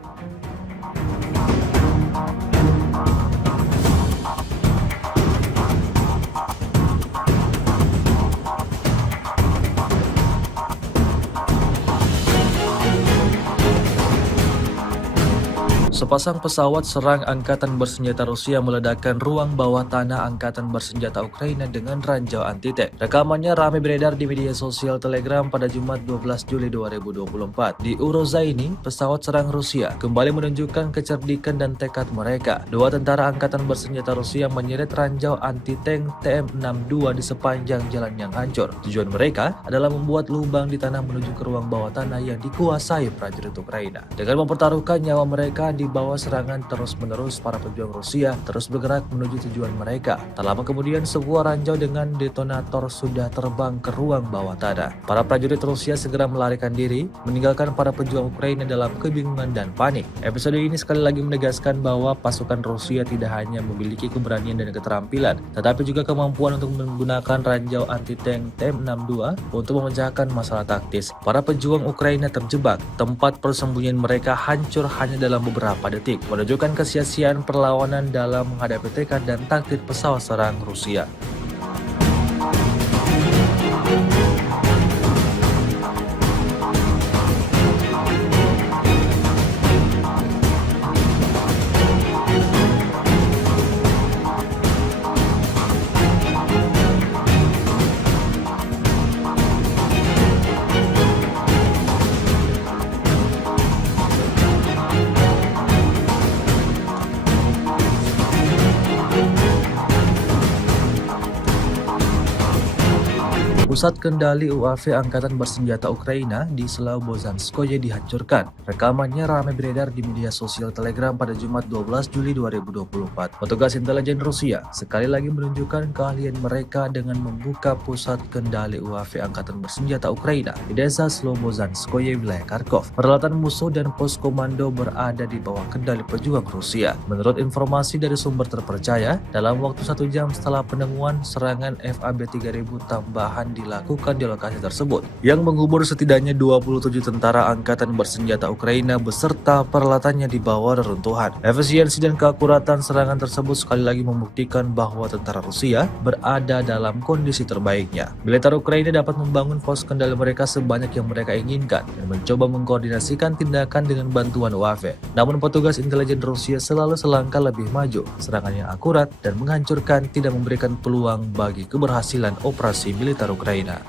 Sepasang pesawat serang Angkatan Bersenjata Rusia meledakkan ruang bawah tanah Angkatan Bersenjata Ukraina dengan ranjau anti-tank. Rekamannya ramai beredar di media sosial Telegram pada Jumat 12 Juli 2024. Di Urozaini, pesawat serang Rusia kembali menunjukkan kecerdikan dan tekad mereka. Dua tentara Angkatan Bersenjata Rusia menyeret ranjau anti-tank TM62 di sepanjang jalan yang hancur. Tujuan mereka adalah membuat lubang di tanah menuju ke ruang bawah tanah yang dikuasai prajurit Ukraina. Dengan mempertaruhkan nyawa mereka di bawah serangan terus-menerus, para pejuang Rusia terus bergerak menuju tujuan mereka. Tak lama kemudian, sebuah ranjau dengan detonator sudah terbang ke ruang bawah tanah. Para prajurit Rusia segera melarikan diri, meninggalkan para pejuang Ukraina dalam kebingungan dan panik. Episode ini sekali lagi menegaskan bahwa pasukan Rusia tidak hanya memiliki keberanian dan keterampilan, tetapi juga kemampuan untuk menggunakan ranjau anti-tank TM62 untuk memecahkan masalah taktis. Para pejuang Ukraina terjebak, tempat persembunyian mereka hancur hanya dalam beberapa detik, menunjukkan kesia-siaan perlawanan dalam menghadapi tekad dan taktik pesawat serang Rusia. Pusat kendali UAV Angkatan Bersenjata Ukraina di Slobozhanskoye dihancurkan. Rekamannya ramai beredar di media sosial Telegram pada Jumat 12 Juli 2024. Petugas intelijen Rusia sekali lagi menunjukkan keahlian mereka dengan membuka pusat kendali UAV Angkatan Bersenjata Ukraina di desa Slobozhanskoye, wilayah Kharkov. Peralatan musuh dan pos komando berada di bawah kendali pejuang Rusia. Menurut informasi dari sumber terpercaya, dalam waktu 1 jam setelah penemuan, serangan FAB 3000 tambahan dilakukan dilakukan di lokasi tersebut, yang menghubur setidaknya 27 tentara angkatan bersenjata Ukraina beserta peralatannya di bawah reruntuhan. Efisiensi dan keakuratan serangan tersebut sekali lagi membuktikan bahwa tentara Rusia berada dalam kondisi terbaiknya. Militer Ukraina dapat membangun pos kendali mereka sebanyak yang mereka inginkan dan mencoba mengkoordinasikan tindakan dengan bantuan UAV. Namun petugas intelijen Rusia selalu selangkah lebih maju. Serangan yang akurat dan menghancurkan tidak memberikan peluang bagi keberhasilan operasi militer Ukraina.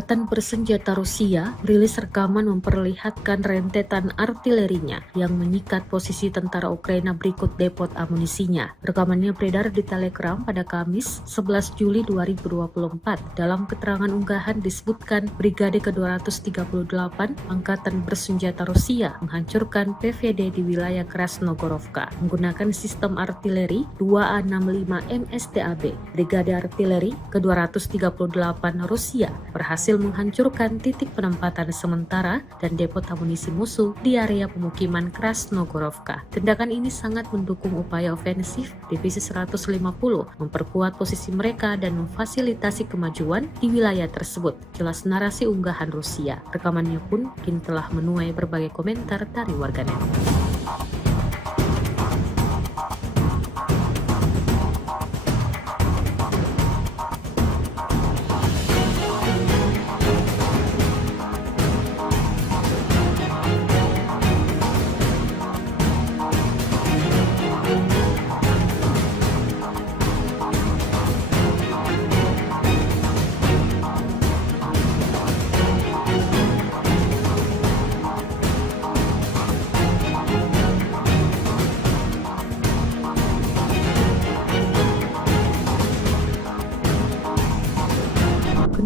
Angkatan Bersenjata Rusia rilis rekaman memperlihatkan rentetan artilerinya yang menyikat posisi tentara Ukraina berikut depot amunisinya. Rekamannya beredar di Telegram pada Kamis 11 Juli 2024. Dalam keterangan unggahan disebutkan Brigade ke-238 Angkatan Bersenjata Rusia menghancurkan PVD di wilayah Krasnogorovka menggunakan sistem artileri 2A65 MSTAB. Brigade Artileri ke-238 Rusia berhasil menghancurkan titik penempatan sementara dan depot amunisi musuh di area pemukiman Krasnogorovka. Tindakan ini sangat mendukung upaya ofensif Divisi 150 memperkuat posisi mereka dan memfasilitasi kemajuan di wilayah tersebut. Jelas narasi unggahan Rusia. Rekamannya pun kini telah menuai berbagai komentar dari warganet.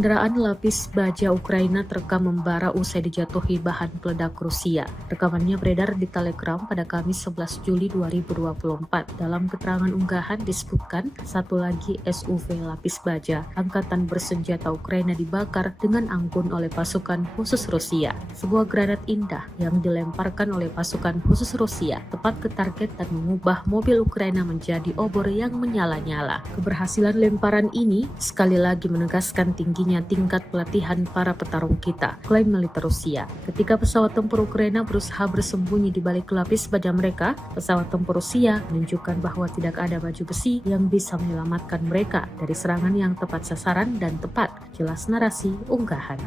Kendaraan lapis baja Ukraina terekam membara usai dijatuhi bahan peledak Rusia. Rekamannya beredar di Telegram pada Kamis 11 Juli 2024. Dalam keterangan unggahan disebutkan satu lagi SUV lapis baja Angkatan Bersenjata Ukraina dibakar dengan anggun oleh pasukan khusus Rusia. Sebuah granat indah yang dilemparkan oleh pasukan khusus Rusia tepat ke target dan mengubah mobil Ukraina menjadi obor yang menyala-nyala. Keberhasilan lemparan ini sekali lagi menegaskan tingginya tingkat pelatihan para petarung kita, klaim militer Rusia. Ketika pesawat tempur Ukraina berusaha bersembunyi di balik lapis baja mereka, pesawat tempur Rusia menunjukkan bahwa tidak ada baju besi yang bisa menyelamatkan mereka dari serangan yang tepat sasaran dan tepat. Jelas narasi unggahan.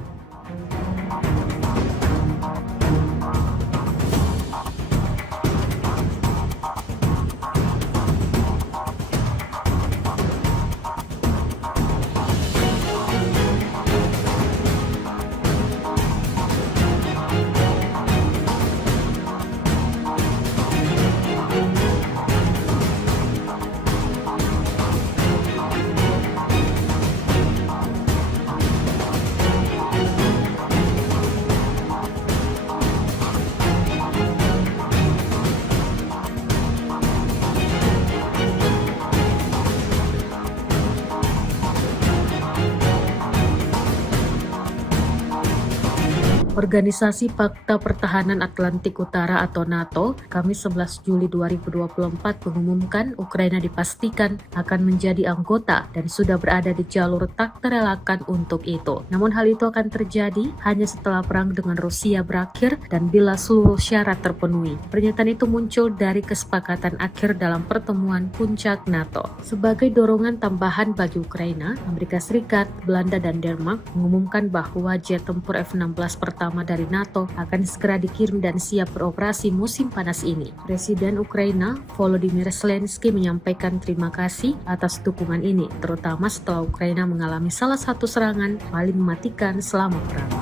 Organisasi Pakta Pertahanan Atlantik Utara atau NATO, Kamis 11 Juli 2024 mengumumkan Ukraina dipastikan akan menjadi anggota dan sudah berada di jalur tak terelakkan untuk itu. Namun hal itu akan terjadi hanya setelah perang dengan Rusia berakhir dan bila seluruh syarat terpenuhi. Pernyataan itu muncul dari kesepakatan akhir dalam pertemuan puncak NATO. Sebagai dorongan tambahan bagi Ukraina, Amerika Serikat, Belanda, dan Denmark mengumumkan bahwa jet tempur F-16 pertama dari NATO akan segera dikirim dan siap beroperasi musim panas ini. Presiden Ukraina Volodymyr Zelensky menyampaikan terima kasih atas dukungan ini, terutama setelah Ukraina mengalami salah satu serangan paling mematikan selama perang.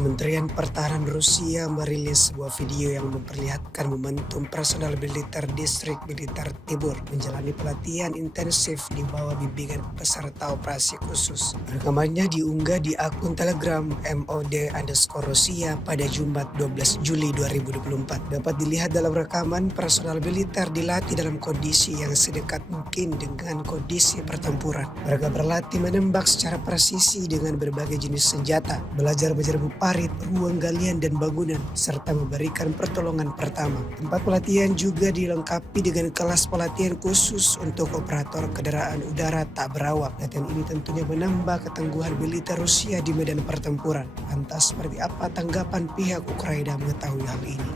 Kementerian Pertahanan Rusia merilis sebuah video yang memperlihatkan momentum personal militer distrik militer Tibur menjalani pelatihan intensif di bawah bimbingan peserta operasi khusus. Rekamannya diunggah di akun Telegram MOD_Rusia pada Jumat 12 Juli 2024. Dapat dilihat dalam rekaman personal militer dilatih dalam kondisi yang sedekat mungkin dengan kondisi pertempuran. Mereka berlatih menembak secara presisi dengan berbagai jenis senjata, belajar menyerbu parit, ruang galian dan bangunan, serta memberikan pertolongan pertama. Tempat pelatihan juga dilengkapi dengan kelas pelatihan khusus untuk operator kendaraan udara tak berawak. Latihan ini tentunya menambah ketangguhan militer Rusia di medan pertempuran. Lantas seperti apa tanggapan pihak Ukraina mengetahui hal ini?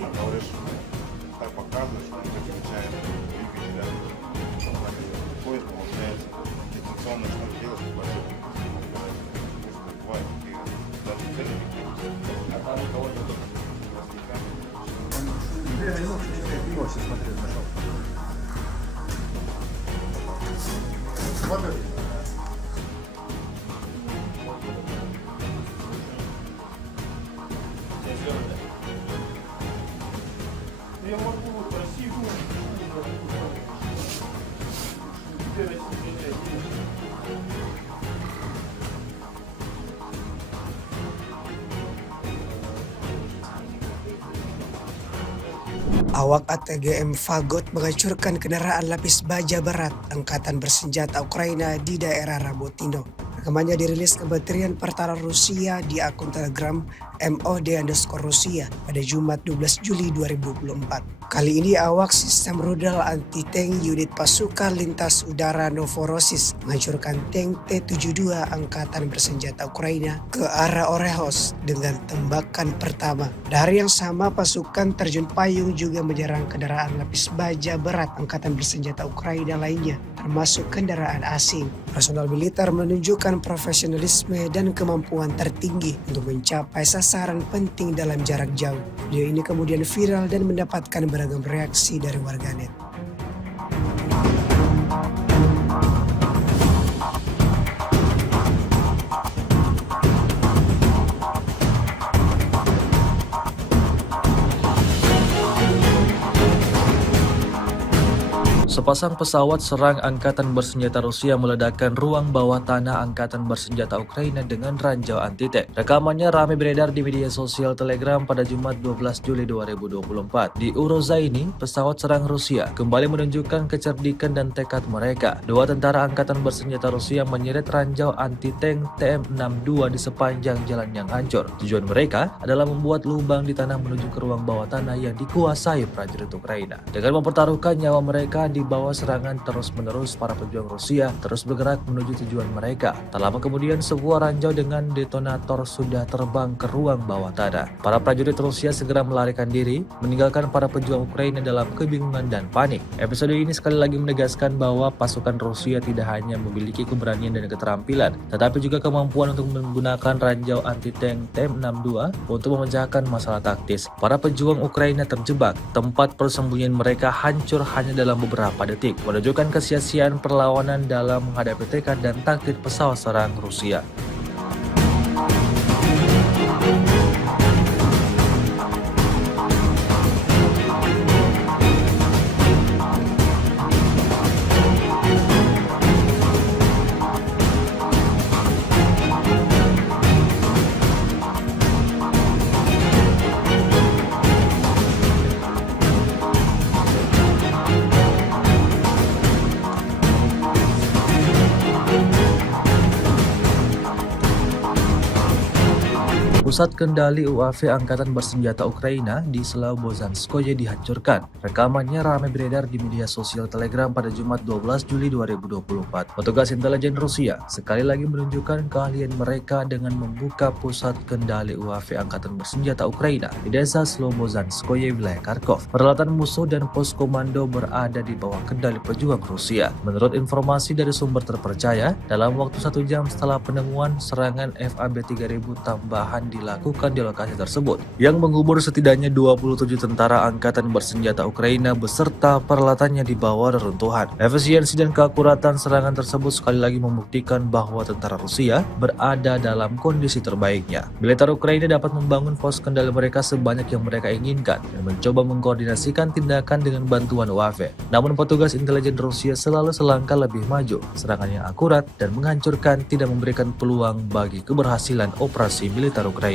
Говоришь, так показываешь, он тебя включает двигателя, выходит, получается, дистанционно что делать, спасибо. Бывает, и даже в а там никого нету. Сейчас смотрю, нашел. Я могу красиво. Awak ATGM Fagot menghancurkan kendaraan lapis baja berat Angkatan Bersenjata Ukraina di daerah Rabotino. Rekamannya dirilis Kementerian Pertahanan Rusia di akun Telegram MOD_Rusia pada Jumat 12 Juli 2024. Kali ini awak sistem rudal anti-tank unit pasukan lintas udara Novorossiysk menghancurkan tank T-72 Angkatan Bersenjata Ukraina ke arah Orehos dengan tembakan pertama. Dari yang sama, pasukan terjun payung juga menyerang kendaraan lapis baja berat Angkatan Bersenjata Ukraina lainnya, termasuk kendaraan asing. Personal militer menunjukkan profesionalisme dan kemampuan tertinggi untuk mencapai sasaran penting dalam jarak jauh. Video ini kemudian viral dan mendapatkan beragam reaksi dari warganet. Sepasang pesawat serang Angkatan Bersenjata Rusia meledakkan ruang bawah tanah Angkatan Bersenjata Ukraina dengan ranjau anti-tank. Rekamannya ramai beredar di media sosial Telegram pada Jumat 12 Juli 2024. Di Urozaini, pesawat serang Rusia kembali menunjukkan kecerdikan dan tekad mereka. Dua tentara Angkatan Bersenjata Rusia menyeret ranjau anti-tank TM62 di sepanjang jalan yang hancur. Tujuan mereka adalah membuat lubang di tanah menuju ke ruang bawah tanah yang dikuasai prajurit Ukraina. Dengan mempertaruhkan nyawa mereka di bawah serangan terus-menerus, para pejuang Rusia terus bergerak menuju tujuan mereka. Tak lama kemudian, sebuah ranjau dengan detonator sudah terbang ke ruang bawah tanah. Para prajurit Rusia segera melarikan diri, meninggalkan para pejuang Ukraina dalam kebingungan dan panik. Episode ini sekali lagi menegaskan bahwa pasukan Rusia tidak hanya memiliki keberanian dan keterampilan, tetapi juga kemampuan untuk menggunakan ranjau anti-tank TM62 untuk memecahkan masalah taktis. Para pejuang Ukraina terjebak, tempat persembunyian mereka hancur hanya dalam beberapa detik, menunjukkan kesia-siaan perlawanan dalam menghadapi tekad dan taktik pesawat serang Rusia. Pusat kendali UAV Angkatan Bersenjata Ukraina di Slobozhanskoye dihancurkan. Rekamannya ramai beredar di media sosial Telegram pada Jumat 12 Juli 2024. Petugas intelijen Rusia sekali lagi menunjukkan keahlian mereka dengan membuka pusat kendali UAV Angkatan Bersenjata Ukraina di desa Slobozhanskoye, wilayah Kharkov. Peralatan musuh dan pos komando berada di bawah kendali pejuang Rusia. Menurut informasi dari sumber terpercaya, dalam waktu 1 jam setelah penemuan, serangan FAB-3000 tambahan dilakukan di lokasi tersebut, yang mengubur setidaknya 27 tentara angkatan bersenjata Ukraina beserta peralatannya di bawah reruntuhan. Efisiensi dan keakuratan serangan tersebut sekali lagi membuktikan bahwa tentara Rusia berada dalam kondisi terbaiknya. Militer Ukraina dapat membangun pos kendali mereka sebanyak yang mereka inginkan dan mencoba mengkoordinasikan tindakan dengan bantuan UAV. Namun petugas intelijen Rusia selalu selangkah lebih maju. Serangan yang akurat dan menghancurkan tidak memberikan peluang bagi keberhasilan operasi militer Ukraina.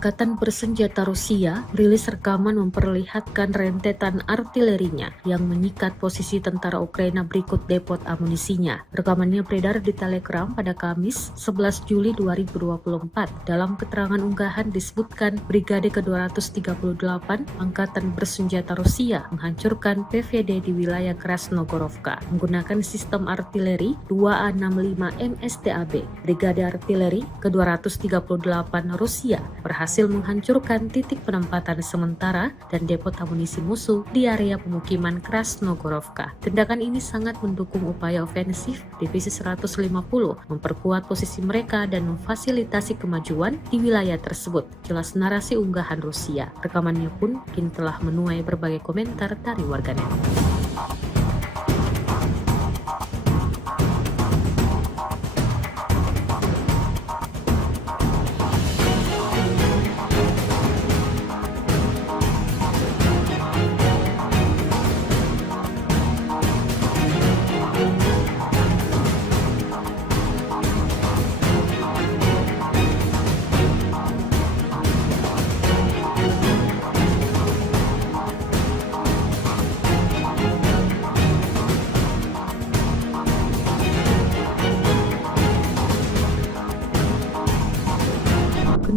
Angkatan bersenjata Rusia rilis rekaman memperlihatkan rentetan artilerinya yang menyikat posisi tentara Ukraina berikut depot amunisinya. Rekamannya beredar di Telegram pada Kamis 11 Juli 2024. Dalam keterangan unggahan disebutkan Brigade ke-238 Angkatan bersenjata Rusia menghancurkan PVD di wilayah Krasnogorovka menggunakan sistem artileri 2A65 MSTAB. Brigade artileri ke-238 Rusia berhasil menghancurkan titik penempatan sementara dan depot amunisi musuh di area pemukiman Krasnogorovka. Tindakan ini sangat mendukung upaya ofensif Divisi 150 memperkuat posisi mereka dan memfasilitasi kemajuan di wilayah tersebut. Jelas narasi unggahan Rusia. Rekamannya pun kini telah menuai berbagai komentar dari warganet.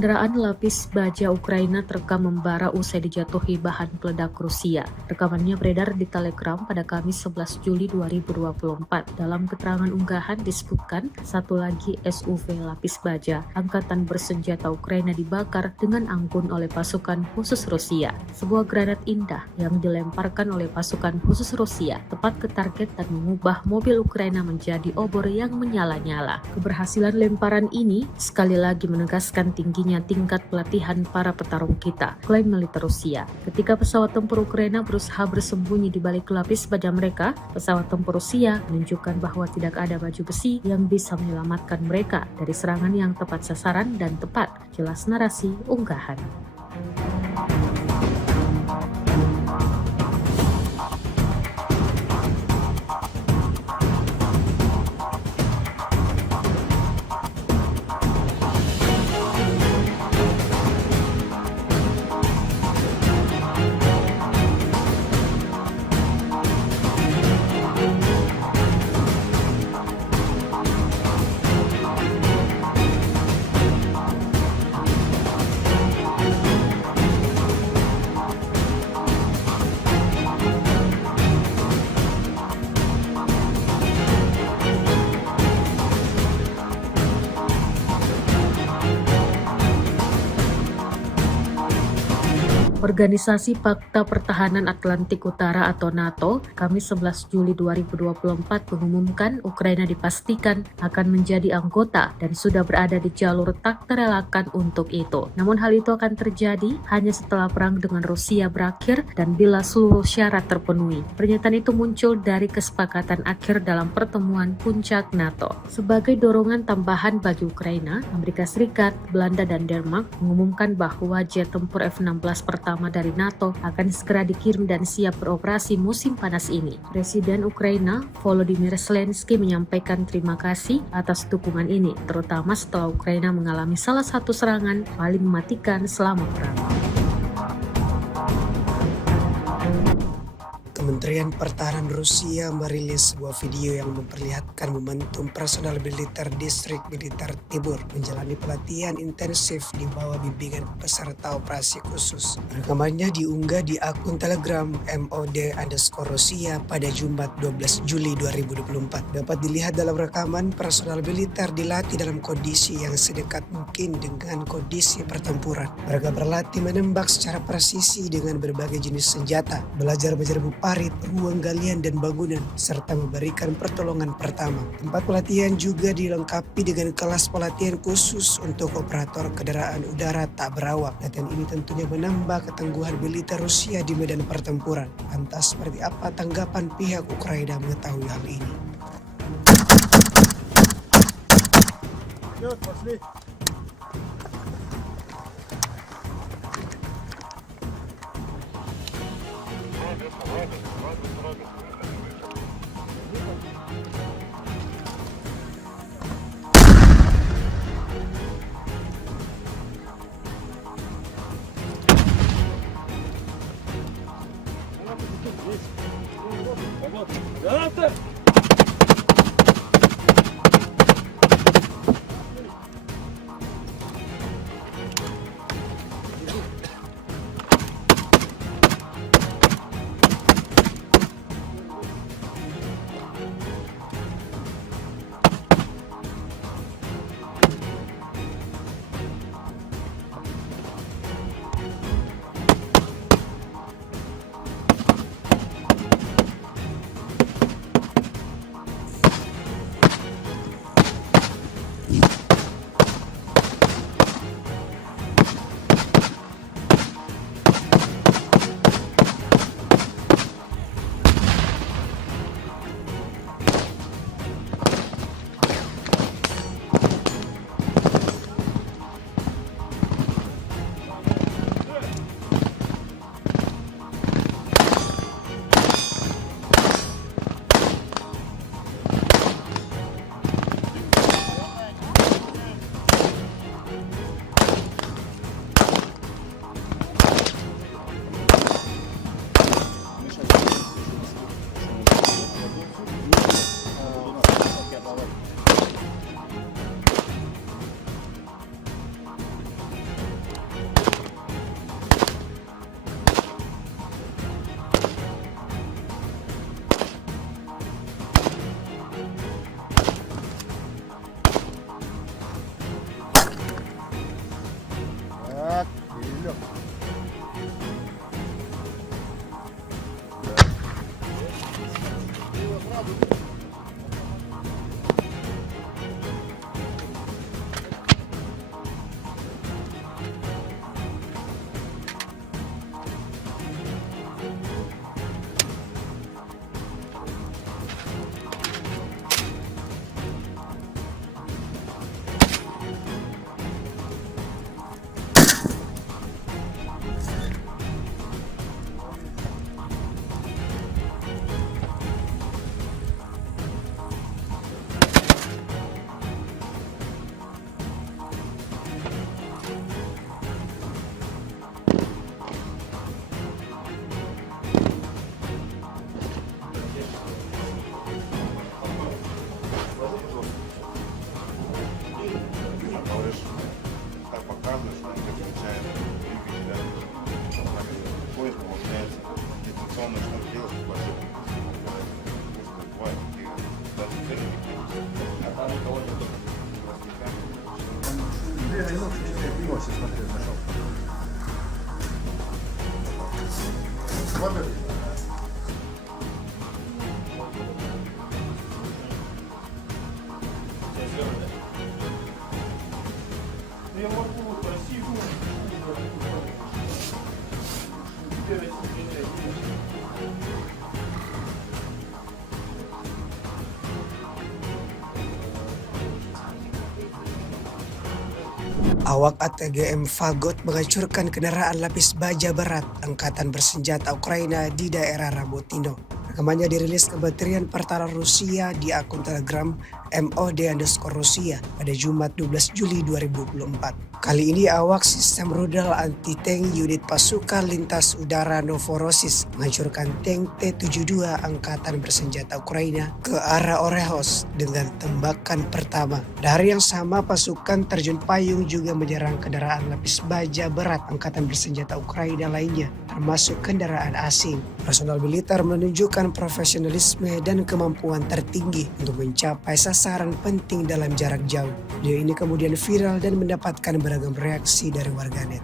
Kendaraan lapis baja Ukraina terekam membara usai dijatuhi bahan peledak Rusia. Rekamannya beredar di Telegram pada Kamis 11 Juli 2024. Dalam keterangan unggahan disebutkan satu lagi SUV lapis baja Angkatan bersenjata Ukraina dibakar dengan anggun oleh pasukan khusus Rusia. Sebuah granat indah yang dilemparkan oleh pasukan khusus Rusia tepat ke target dan mengubah mobil Ukraina menjadi obor yang menyala-nyala. Keberhasilan lemparan ini sekali lagi menegaskan tingginya tingkat pelatihan para petarung kita, klaim militer Rusia. Ketika pesawat tempur Ukraina berusaha bersembunyi di balik lapis baja mereka, pesawat tempur Rusia menunjukkan bahwa tidak ada baju besi yang bisa menyelamatkan mereka dari serangan yang tepat sasaran dan tepat. Jelas narasi unggahan. Organisasi Pakta Pertahanan Atlantik Utara atau NATO, Kamis 11 Juli 2024 mengumumkan Ukraina dipastikan akan menjadi anggota dan sudah berada di jalur tak terelakkan untuk itu. Namun hal itu akan terjadi hanya setelah perang dengan Rusia berakhir dan bila seluruh syarat terpenuhi. Pernyataan itu muncul dari kesepakatan akhir dalam pertemuan puncak NATO. Sebagai dorongan tambahan bagi Ukraina, Amerika Serikat, Belanda, dan Denmark mengumumkan bahwa jet tempur F-16 pertama dari NATO akan segera dikirim dan siap beroperasi musim panas ini. Presiden Ukraina Volodymyr Zelensky menyampaikan terima kasih atas dukungan ini, terutama setelah Ukraina mengalami salah satu serangan paling mematikan selama perang. Kementerian Pertahanan Rusia merilis sebuah video yang memperlihatkan momentum personal militer distrik militer Tibur menjalani pelatihan intensif di bawah bimbingan peserta operasi khusus. Rekamannya diunggah di akun Telegram MOD_Rusia pada Jumat 12 Juli 2024. Dapat dilihat dalam rekaman personal militer dilatih dalam kondisi yang sedekat mungkin dengan kondisi pertempuran. Mereka berlatih menembak secara presisi dengan berbagai jenis senjata, belajar menjerbu parit, ruang galian dan bangunan, serta memberikan pertolongan pertama. Tempat pelatihan juga dilengkapi dengan kelas pelatihan khusus untuk operator kendaraan udara tak berawak. Latihan ini tentunya menambah ketangguhan militer Rusia di medan pertempuran. Lantas seperti apa tanggapan pihak Ukraina mengetahui hal ini? Носит, смотри, нашел. Смотри. Я могу красиво. Awak ATGM Fagot menghancurkan kendaraan lapis baja berat Angkatan Bersenjata Ukraina di daerah Rabotino. Rekamannya dirilis Kementerian Pertahanan Rusia di akun Telegram MOD_Rusia pada Jumat 12 Juli 2024. Kali ini awak sistem rudal anti-tank unit pasukan lintas udara Novorossiysk menghancurkan tank T-72 Angkatan Bersenjata Ukraina ke arah Orehos dengan tembakan pertama. Dari yang sama, pasukan terjun payung juga menyerang kendaraan lapis baja berat Angkatan Bersenjata Ukraina lainnya, termasuk kendaraan asing. Personal militer menunjukkan profesionalisme dan kemampuan tertinggi untuk mencapai sasaran penting dalam jarak jauh. Video ini kemudian viral dan mendapatkan beragam reaksi dari warganet.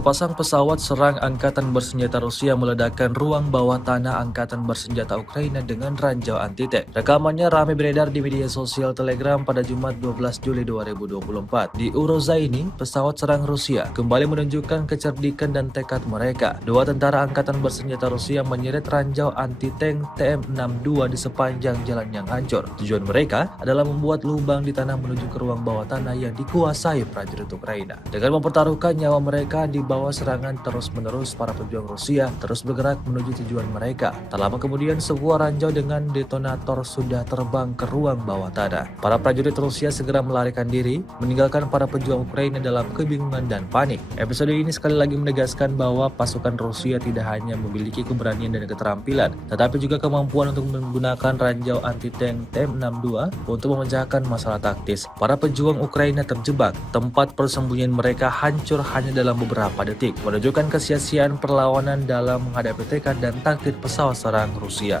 Sepasang pesawat serang Angkatan Bersenjata Rusia meledakkan ruang bawah tanah Angkatan Bersenjata Ukraina dengan ranjau anti-tank. Rekamannya ramai beredar di media sosial Telegram pada Jumat 12 Juli 2024. Di Urozaini, pesawat serang Rusia kembali menunjukkan kecerdikan dan tekad mereka. Dua tentara Angkatan Bersenjata Rusia menyeret ranjau anti-tank TM62 di sepanjang jalan yang hancur. Tujuan mereka adalah membuat lubang di tanah menuju ke ruang bawah tanah yang dikuasai prajurit Ukraina. Dengan mempertaruhkan nyawa mereka di bahwa serangan terus-menerus para pejuang Rusia terus bergerak menuju tujuan mereka. Tak lama kemudian, sebuah ranjau dengan detonator sudah terbang ke ruang bawah tanah. Para prajurit Rusia segera melarikan diri, meninggalkan para pejuang Ukraina dalam kebingungan dan panik. Episode ini sekali lagi menegaskan bahwa pasukan Rusia tidak hanya memiliki keberanian dan keterampilan, tetapi juga kemampuan untuk menggunakan ranjau anti-tank TM62 untuk memecahkan masalah taktis. Para pejuang Ukraina terjebak, tempat persembunyian mereka hancur hanya dalam beberapa detik, menunjukkan kesia-siaan perlawanan dalam menghadapi tekad dan taktik pesawat serang Rusia.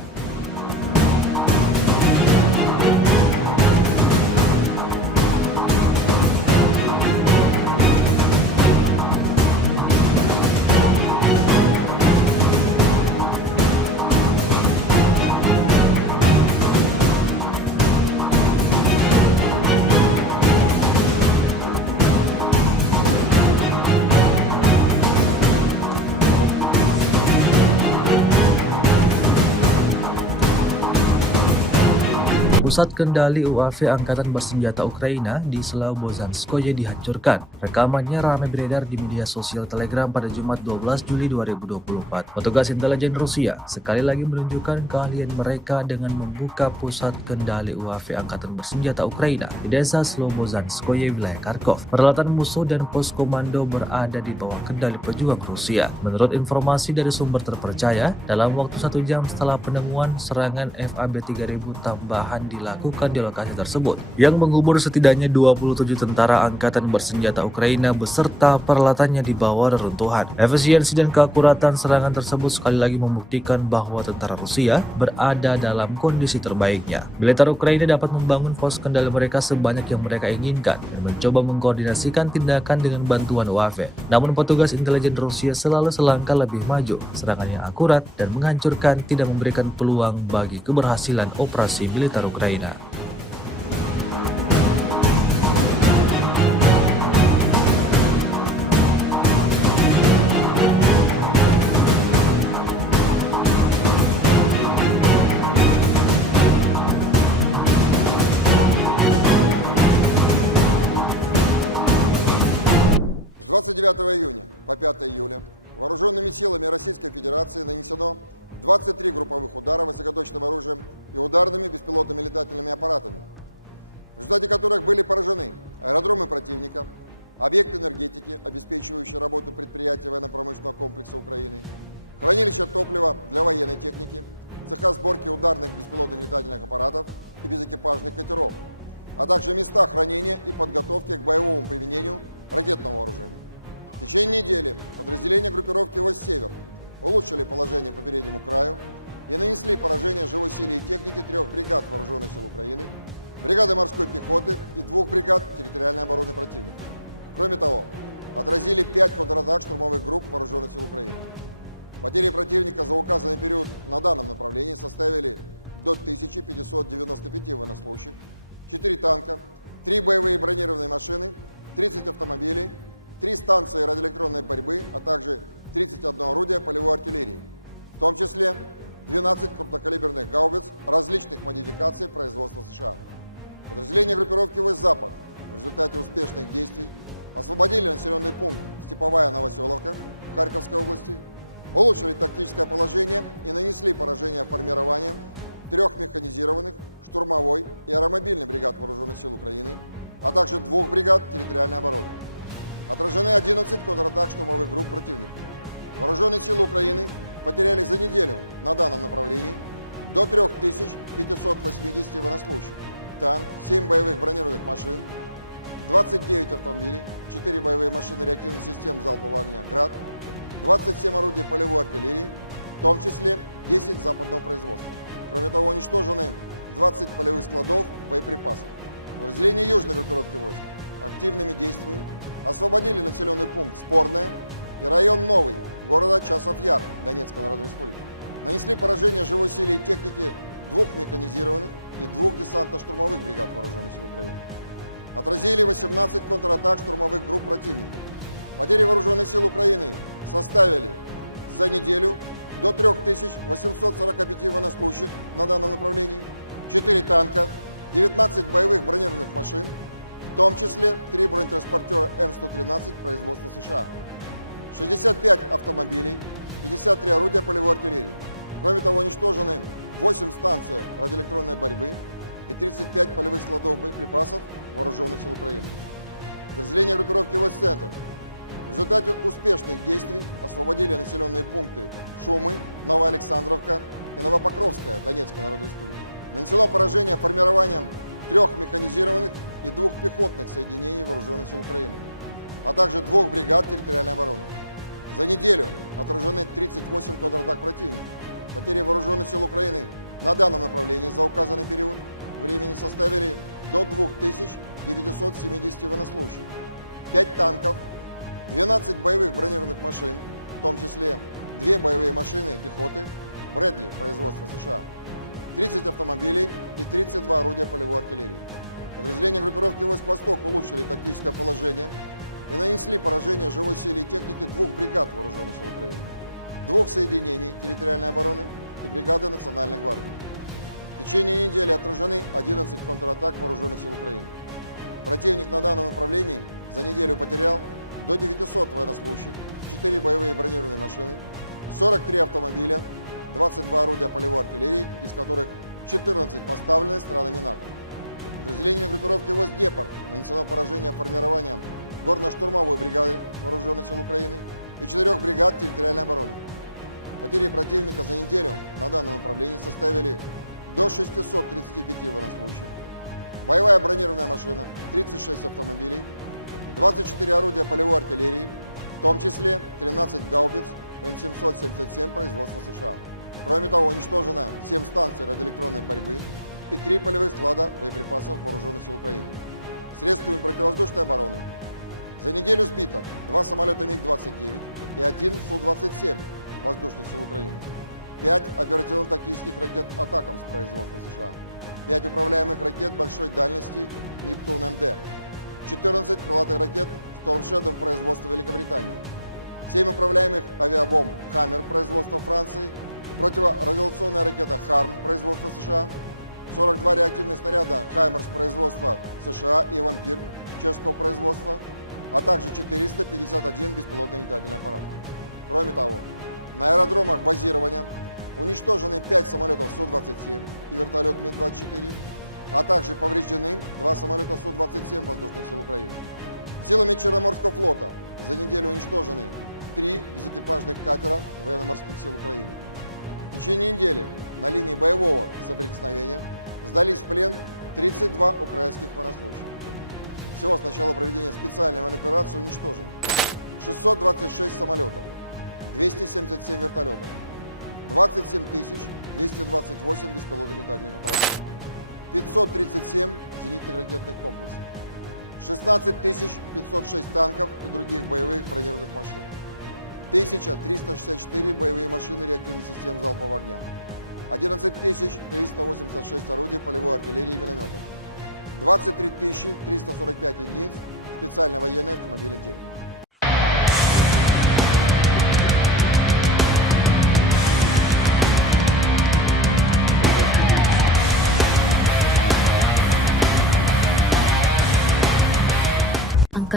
Pusat kendali UAV Angkatan Bersenjata Ukraina di Slobozhanskoye dihancurkan. Rekamannya ramai beredar di media sosial Telegram pada Jumat 12 Juli 2024. Petugas intelijen Rusia sekali lagi menunjukkan keahlian mereka dengan membuka pusat kendali UAV Angkatan Bersenjata Ukraina di desa Slobozhanskoye, wilayah Kharkov. Peralatan musuh dan pos komando berada di bawah kendali pejuang Rusia. Menurut informasi dari sumber terpercaya, dalam waktu 1 jam setelah penemuan, serangan FAB 3000 tambahan dilakukan di lokasi tersebut, yang mengubur setidaknya 27 tentara angkatan bersenjata Ukraina beserta peralatannya di bawah reruntuhan. Efisiensi dan keakuratan serangan tersebut sekali lagi membuktikan bahwa tentara Rusia berada dalam kondisi terbaiknya. Militer Ukraina dapat membangun pos kendali mereka sebanyak yang mereka inginkan dan mencoba mengkoordinasikan tindakan dengan bantuan UAV. Namun petugas intelijen Rusia selalu selangkah lebih maju. Serangan yang akurat dan menghancurkan tidak memberikan peluang bagi keberhasilan operasi militer Ukraina.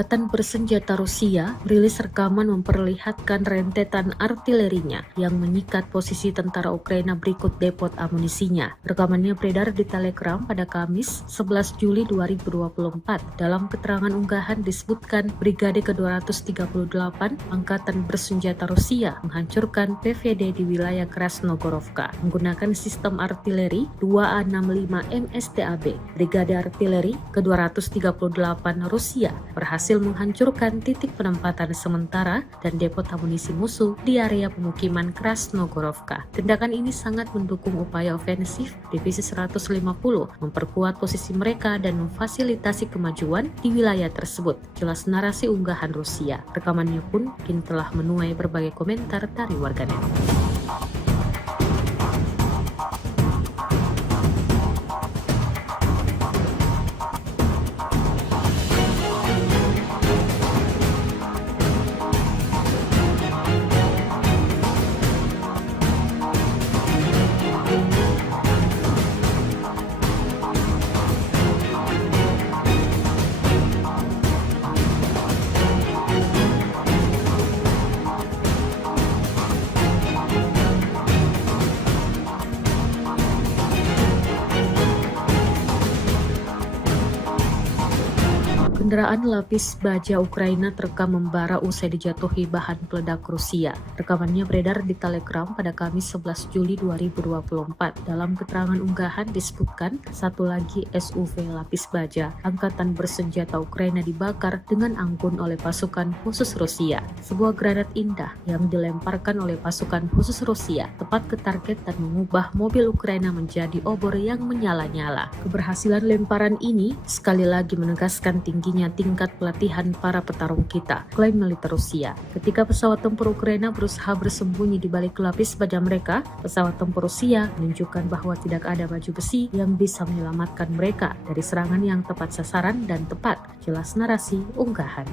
Angkatan Bersenjata Rusia merilis rekaman memperlihatkan rentetan artilerinya yang menyikat posisi tentara Ukraina berikut depot amunisinya. Rekamannya beredar di Telegram pada Kamis 11 Juli 2024. Dalam keterangan unggahan disebutkan Brigade ke-238 Angkatan Bersenjata Rusia menghancurkan PVD di wilayah Krasnogorovka menggunakan sistem artileri 2A65 MSTAB. Brigade Artileri ke-238 Rusia berhasil menghancurkan titik penempatan sementara dan depot amunisi musuh di area pemukiman Krasnogorovka. Tindakan ini sangat mendukung upaya ofensif Divisi 150 memperkuat posisi mereka dan memfasilitasi kemajuan di wilayah tersebut. Jelas narasi unggahan Rusia. Rekamannya pun kini telah menuai berbagai komentar dari warganet. Kendaraan lapis baja Ukraina terekam membara usai dijatuhi bahan peledak Rusia. Rekamannya beredar di Telegram pada Kamis 11 Juli 2024. Dalam keterangan unggahan disebutkan satu lagi SUV lapis baja Angkatan Bersenjata Ukraina dibakar dengan anggun oleh pasukan khusus Rusia. Sebuah granat indah yang dilemparkan oleh pasukan khusus Rusia tepat ke target dan mengubah mobil Ukraina menjadi obor yang menyala-nyala. Keberhasilan lemparan ini sekali lagi menegaskan tingginya tingkat pelatihan para petarung kita, klaim militer Rusia. Ketika pesawat tempur Ukraina berusaha bersembunyi di balik lapis baja mereka, pesawat tempur Rusia menunjukkan bahwa tidak ada baju besi yang bisa menyelamatkan mereka dari serangan yang tepat sasaran dan tepat. Jelas narasi unggahan.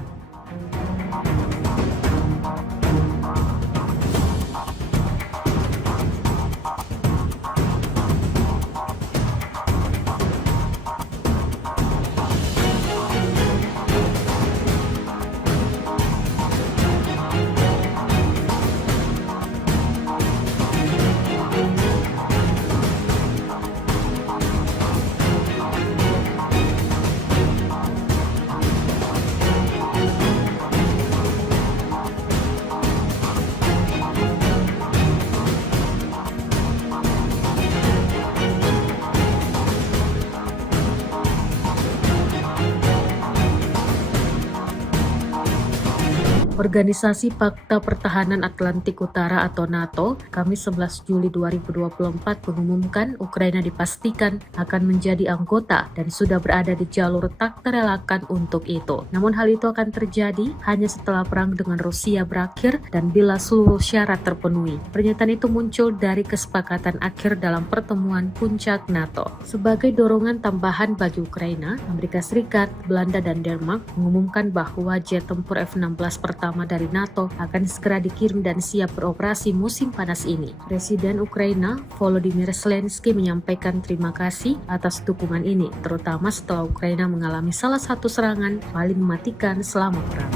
Organisasi Pakta Pertahanan Atlantik Utara atau NATO, Kamis 11 Juli 2024 mengumumkan Ukraina dipastikan akan menjadi anggota dan sudah berada di jalur tak terelakkan untuk itu. Namun hal itu akan terjadi hanya setelah perang dengan Rusia berakhir dan bila seluruh syarat terpenuhi. Pernyataan itu muncul dari kesepakatan akhir dalam pertemuan puncak NATO. Sebagai dorongan tambahan bagi Ukraina, Amerika Serikat, Belanda, dan Denmark mengumumkan bahwa jet tempur F-16 pertama dari NATO akan segera dikirim dan siap beroperasi musim panas ini. Presiden Ukraina Volodymyr Zelensky menyampaikan terima kasih atas dukungan ini, terutama setelah Ukraina mengalami salah satu serangan paling mematikan selama perang.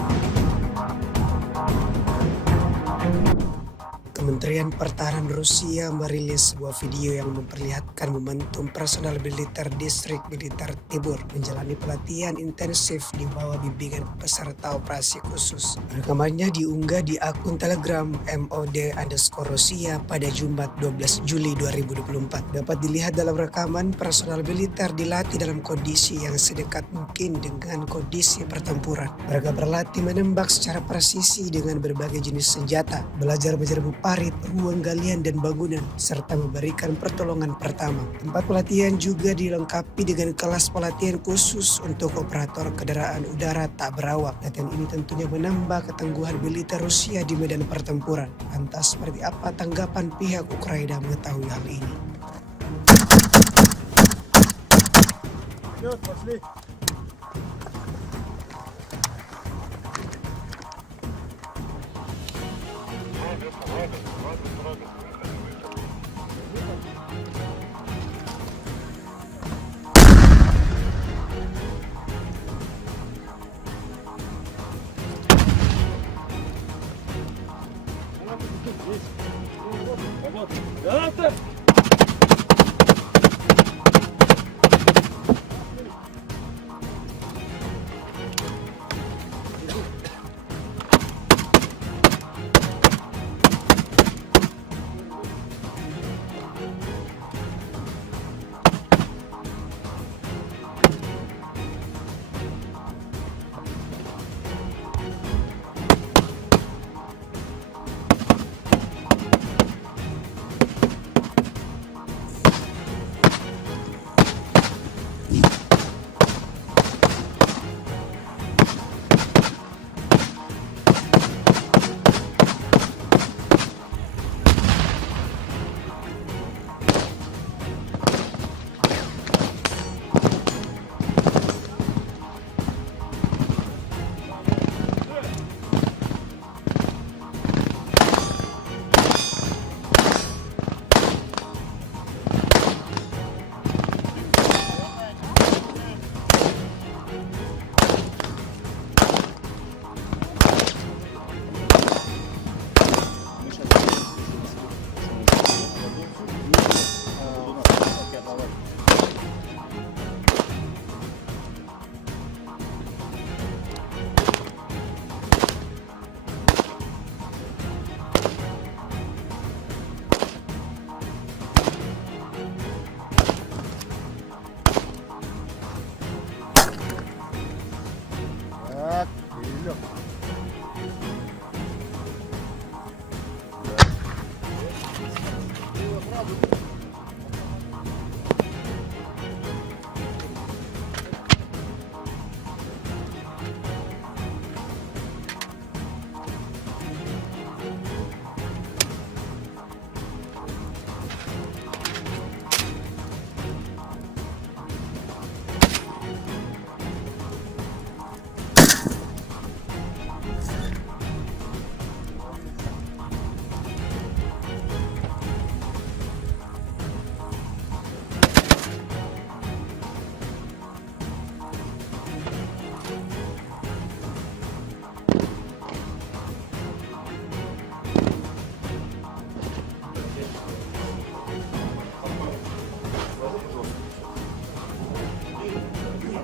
Kementerian Pertahanan Rusia merilis sebuah video yang memperlihatkan momentum personal militer distrik militer Tibur menjalani pelatihan intensif di bawah bimbingan peserta operasi khusus. Rekamannya diunggah di akun Telegram MOD_Rusia pada Jumat 12 Juli 2024. Dapat dilihat dalam rekaman personal militer dilatih dalam kondisi yang sedekat mungkin dengan kondisi pertempuran. Mereka berlatih menembak secara presisi dengan berbagai jenis senjata, belajar menyerbu parit, ruang galian dan bangunan, serta memberikan pertolongan pertama. Tempat pelatihan juga dilengkapi dengan kelas pelatihan khusus untuk operator kendaraan udara tak berawak. Latihan ini tentunya menambah ketangguhan militer Rusia di medan pertempuran. Lantas seperti apa tanggapan pihak Ukraina mengetahui hal ini?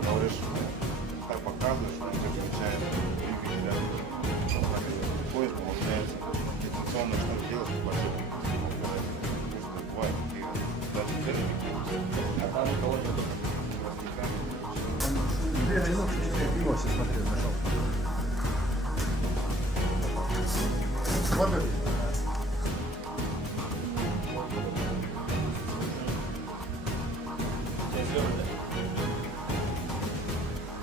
Говоришь, так показываешь, что он тебя включает двигателя, там камера приходит, получается, дистанционно что делать, спасибо. Бывает такие даже А там никого нету. Пиво сейчас смотрю, нашел. Смотри.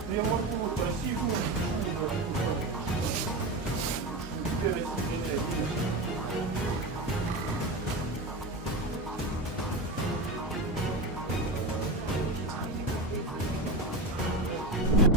Я могу красивую.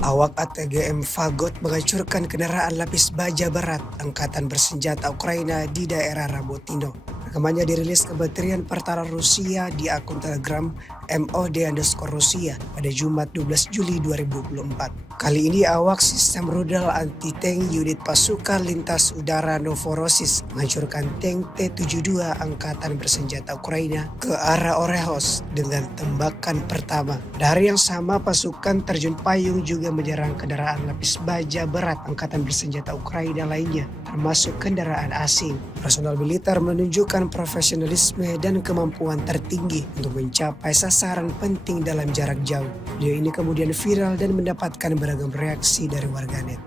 Awak ATGM Fagot menghancurkan kendaraan lapis baja berat Angkatan Bersenjata Ukraina di daerah Rabotino. Rekamannya dirilis Kementerian Pertahanan Rusia di akun Telegram MOD_Rusia pada Jumat 12 Juli 2024. Kali ini awak sistem rudal anti-tank unit pasukan lintas udara Novorossiysk menghancurkan tank T-72 Angkatan Bersenjata Ukraina ke arah Orehos dengan tembakan pertama. Pada hari yang sama, pasukan terjun payung juga menyerang kendaraan lapis baja berat Angkatan Bersenjata Ukraina lainnya, termasuk kendaraan asing. Personal militer menunjukkan profesionalisme dan kemampuan tertinggi untuk mencapai sasaran penting dalam jarak jauh. Video ini kemudian viral dan mendapatkan beragam reaksi dari warganet.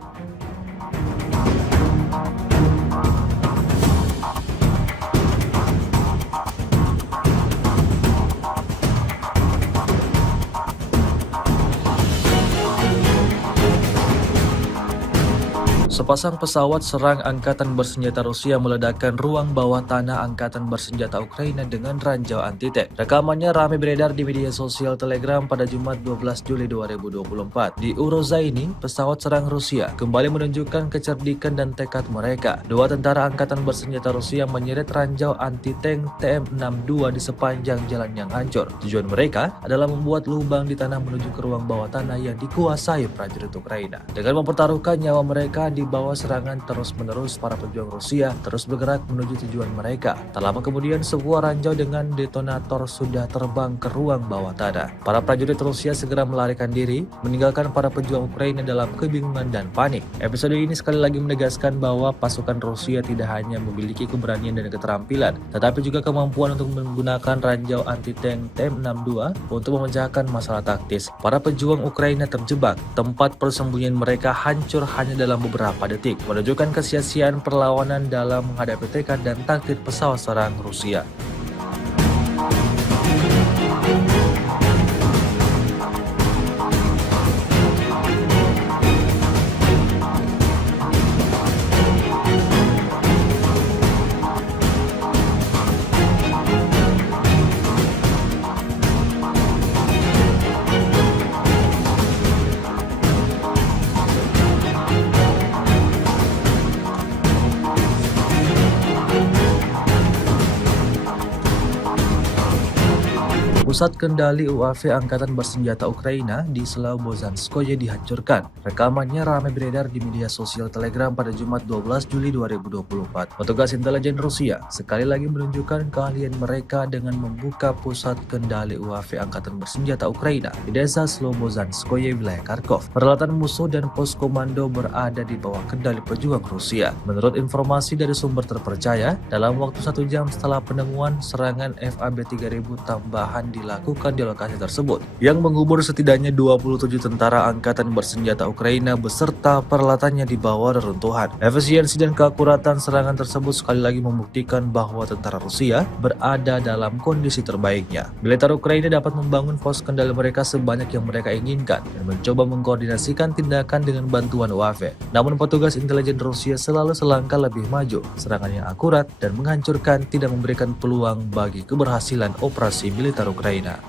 Sepasang pesawat serang Angkatan Bersenjata Rusia meledakkan ruang bawah tanah Angkatan Bersenjata Ukraina dengan ranjau anti-tank. Rekamannya ramai beredar di media sosial Telegram pada Jumat 12 Juli 2024. Di Urozaini, pesawat serang Rusia kembali menunjukkan kecerdikan dan tekad mereka. Dua tentara Angkatan Bersenjata Rusia menyeret ranjau anti-tank TM62 di sepanjang jalan yang hancur. Tujuan mereka adalah membuat lubang di tanah menuju ke ruang bawah tanah yang dikuasai prajurit Ukraina. Dengan mempertaruhkan nyawa mereka di bawah serangan terus-menerus, para pejuang Rusia terus bergerak menuju tujuan mereka. Tak lama kemudian, sebuah ranjau dengan detonator sudah terbang ke ruang bawah tanah. Para prajurit Rusia segera melarikan diri, meninggalkan para pejuang Ukraina dalam kebingungan dan panik. Episode ini sekali lagi menegaskan bahwa pasukan Rusia tidak hanya memiliki keberanian dan keterampilan, tetapi juga kemampuan untuk menggunakan ranjau anti-tank TM62 untuk memecahkan masalah taktis. Para pejuang Ukraina terjebak, tempat persembunyian mereka hancur hanya dalam beberapa detik, menunjukkan kesia-siaan perlawanan dalam menghadapi tekad dan taktik pesawat serang Rusia. Pusat kendali UAV Angkatan Bersenjata Ukraina di Slobozhanskoye dihancurkan. Rekamannya ramai beredar di media sosial Telegram pada Jumat 12 Juli 2024. Petugas intelijen Rusia sekali lagi menunjukkan keahlian mereka dengan membuka pusat kendali UAV Angkatan Bersenjata Ukraina di desa Slobozhanskoye, wilayah Kharkov. Peralatan musuh dan pos komando berada di bawah kendali pejuang Rusia. Menurut informasi dari sumber terpercaya, dalam waktu 1 jam setelah penemuan, serangan FAB 3000 tambahan di dilakukan di lokasi tersebut, yang menghubur setidaknya 27 tentara angkatan bersenjata Ukraina beserta peralatannya di bawah reruntuhan. Efisiensi dan keakuratan serangan tersebut sekali lagi membuktikan bahwa tentara Rusia berada dalam kondisi terbaiknya. Militer Ukraina dapat membangun pos kendali mereka sebanyak yang mereka inginkan dan mencoba mengkoordinasikan tindakan dengan bantuan UAV. Namun petugas intelijen Rusia selalu selangkah lebih maju. Serangan yang akurat dan menghancurkan tidak memberikan peluang bagi keberhasilan operasi militer Ukraina.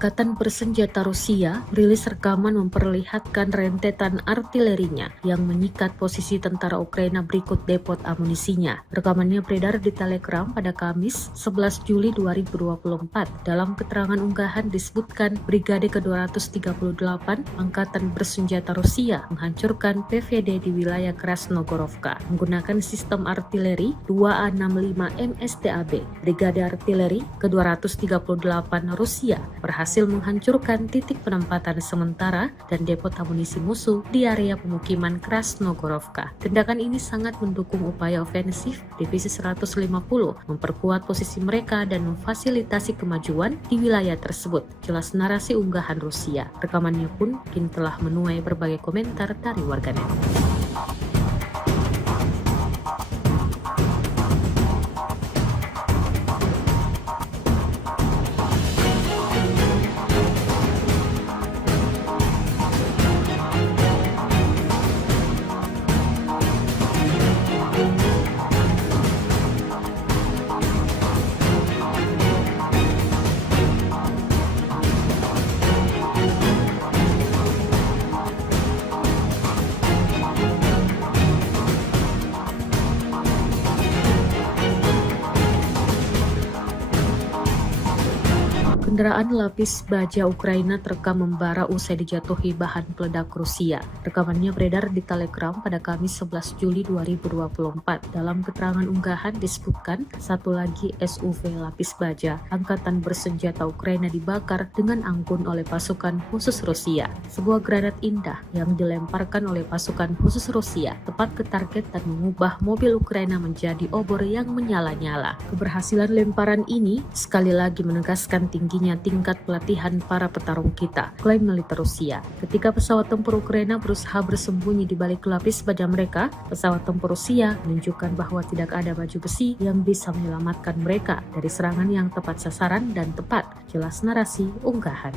Angkatan Bersenjata Rusia rilis rekaman memperlihatkan rentetan artilerinya yang menyikat posisi tentara Ukraina berikut depot amunisinya. Rekamannya beredar di Telegram pada Kamis 11 Juli 2024. Dalam keterangan unggahan disebutkan Brigade ke-238 Angkatan Bersenjata Rusia menghancurkan PVD di wilayah Krasnogorovka menggunakan sistem artileri 2A65 MSTAB. Brigade Artileri ke-238 Rusia berhasil menghancurkan titik penempatan sementara dan depot amunisi musuh di area pemukiman Krasnogorovka. Tindakan ini sangat mendukung upaya ofensif Divisi 150 memperkuat posisi mereka dan memfasilitasi kemajuan di wilayah tersebut, jelas narasi unggahan Rusia. Rekamannya pun kini telah menuai berbagai komentar dari warganet. Kendaraan lapis baja Ukraina terekam membara usai dijatuhi bahan peledak Rusia. Rekamannya beredar di Telegram pada Kamis 11 Juli 2024. Dalam keterangan unggahan disebutkan satu lagi SUV lapis baja Angkatan Bersenjata Ukraina dibakar dengan anggun oleh pasukan khusus Rusia. Sebuah granat indah yang dilemparkan oleh pasukan khusus Rusia tepat ke target dan mengubah mobil Ukraina menjadi obor yang menyala-nyala. Keberhasilan lemparan ini sekali lagi menegaskan tingginya tingkat pelatihan para petarung kita, klaim militer Rusia. Ketika pesawat tempur Ukraina berusaha bersembunyi di balik lapis baja mereka, pesawat tempur Rusia menunjukkan bahwa tidak ada baju besi yang bisa menyelamatkan mereka dari serangan yang tepat sasaran dan tepat, jelas narasi unggahan.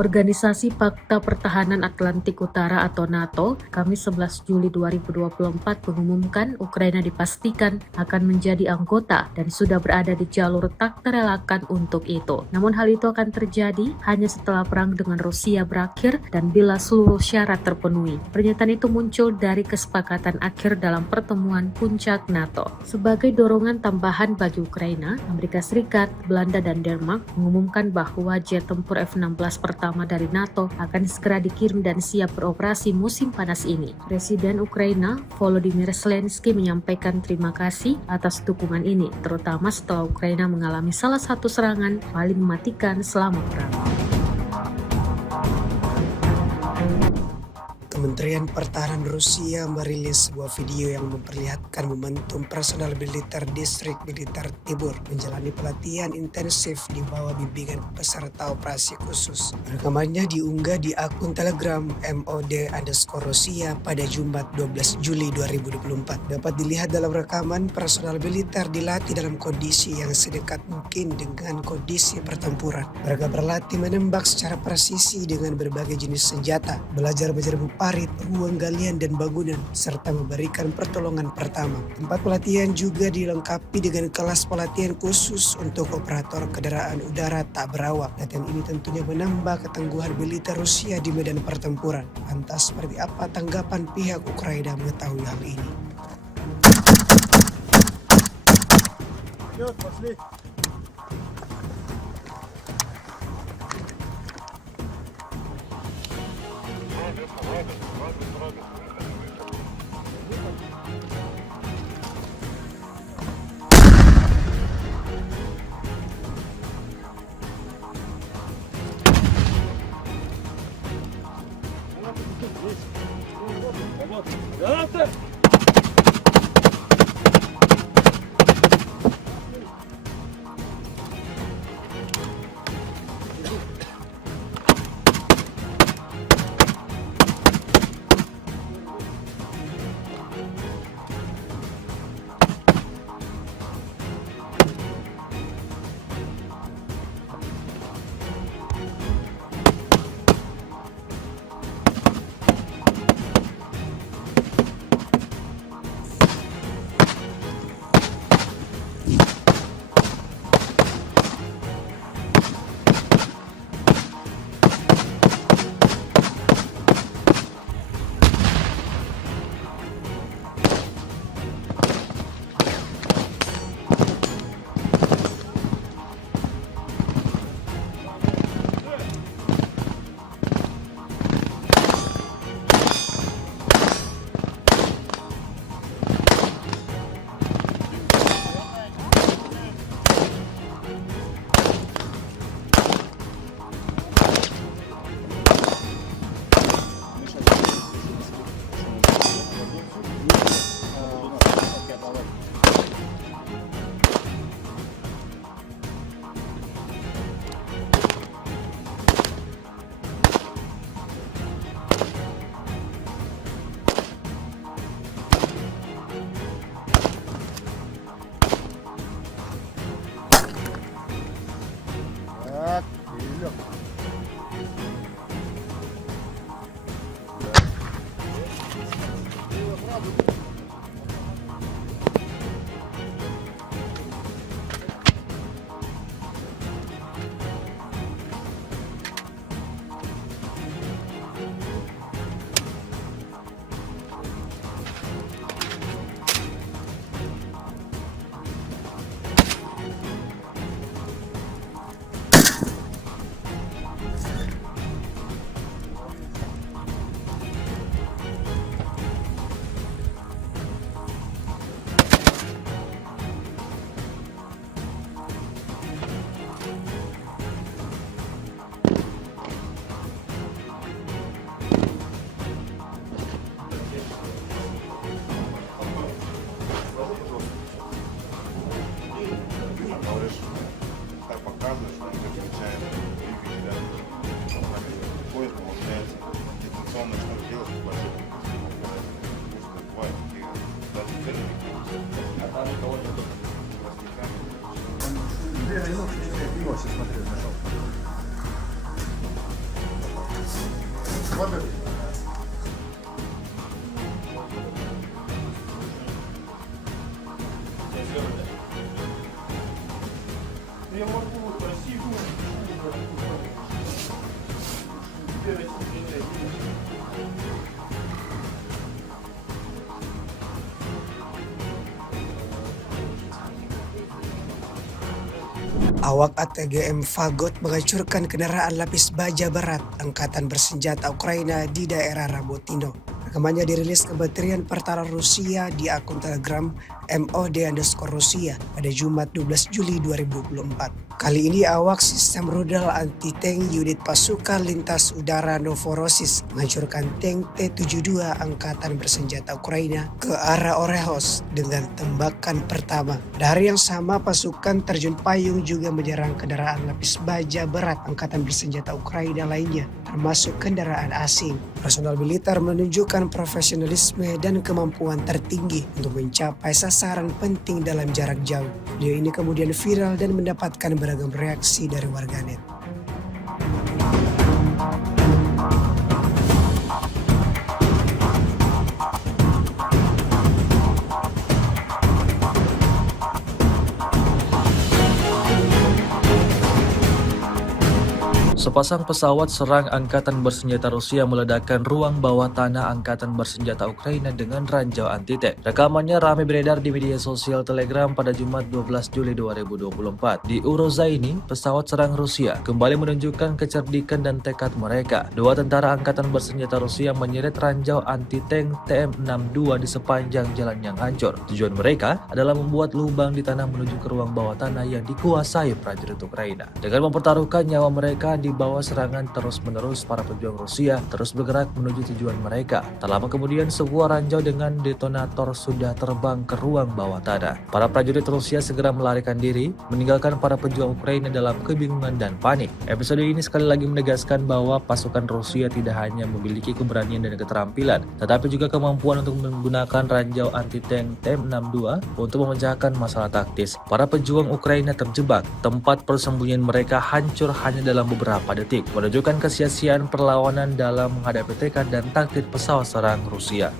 Organisasi Pakta Pertahanan Atlantik Utara atau NATO, Kamis 11 Juli 2024 mengumumkan Ukraina dipastikan akan menjadi anggota dan sudah berada di jalur tak terelakkan untuk itu. Namun hal itu akan terjadi hanya setelah perang dengan Rusia berakhir dan bila seluruh syarat terpenuhi. Pernyataan itu muncul dari kesepakatan akhir dalam pertemuan puncak NATO. Sebagai dorongan tambahan bagi Ukraina, Amerika Serikat, Belanda, dan Denmark mengumumkan bahwa jet tempur F-16 pertama dari NATO akan segera dikirim dan siap beroperasi musim panas ini. Presiden Ukraina Volodymyr Zelensky menyampaikan terima kasih atas dukungan ini, terutama setelah Ukraina mengalami salah satu serangan paling mematikan selama perang. Kementerian Pertahanan Rusia merilis sebuah video yang memperlihatkan momentum personal militer distrik militer Tibur menjalani pelatihan intensif di bawah bimbingan peserta operasi khusus. Rekamannya diunggah di akun Telegram MOD_Rusia pada Jumat 12 Juli 2024. Dapat dilihat dalam rekaman personal militer dilatih dalam kondisi yang sedekat mungkin dengan kondisi pertempuran. Mereka berlatih menembak secara presisi dengan berbagai jenis senjata, belajar menjermu parit, ruang galian dan bangunan, serta memberikan pertolongan pertama. Tempat pelatihan juga dilengkapi dengan kelas pelatihan khusus untuk operator kendaraan udara tak berawak. Latihan ini tentunya menambah ketangguhan militer Rusia di medan pertempuran. Lantas seperti apa tanggapan pihak Ukraina mengetahui hal ini? Наверное, ну, что смотрю, нашел. Смотри. Я могу красивую. Awak ATGM Fagot menghancurkan kendaraan lapis baja berat Angkatan Bersenjata Ukraina di daerah Rabotino. Rekamannya dirilis Kementerian Pertahanan Rusia di akun Telegram MOD_Rusia pada Jumat 12 Juli 2024. Kali ini awak sistem rudal anti-tank unit pasukan lintas udara Novorossiysk menghancurkan tank T-72 Angkatan Bersenjata Ukraina ke arah Orehos dengan tembakan pertama. Pada hari yang sama, pasukan terjun payung juga menyerang kendaraan lapis baja berat Angkatan Bersenjata Ukraina lainnya, termasuk kendaraan asing. Personal militer menunjukkan profesionalisme dan kemampuan tertinggi untuk mencapai sasaran penting dalam jarak jauh. Video ini kemudian viral dan mendapatkan beragam reaksi dari warganet. Sepasang pesawat serang Angkatan Bersenjata Rusia meledakkan ruang bawah tanah Angkatan Bersenjata Ukraina dengan ranjau anti-tank. Rekamannya ramai beredar di media sosial Telegram pada Jumat 12 Juli 2024. Di Urozaini, pesawat serang Rusia kembali menunjukkan kecerdikan dan tekad mereka. Dua tentara Angkatan Bersenjata Rusia menyeret ranjau anti-tank TM62 di sepanjang jalan yang hancur. Tujuan mereka adalah membuat lubang di tanah menuju ke ruang bawah tanah yang dikuasai prajurit Ukraina. Dengan mempertaruhkan nyawa mereka di bawah serangan terus-menerus, para pejuang Rusia terus bergerak menuju tujuan mereka. Tak lama kemudian, sebuah ranjau dengan detonator sudah terbang ke ruang bawah tanah. Para prajurit Rusia segera melarikan diri, meninggalkan para pejuang Ukraina dalam kebingungan dan panik. Episode ini sekali lagi menegaskan bahwa pasukan Rusia tidak hanya memiliki keberanian dan keterampilan, tetapi juga kemampuan untuk menggunakan ranjau anti-tank TM62 untuk memecahkan masalah taktis. Para pejuang Ukraina terjebak, tempat persembunyian mereka hancur hanya dalam beberapa detik, menunjukkan kesia-siaan perlawanan dalam menghadapi tekad dan taktik pesawat serang Rusia.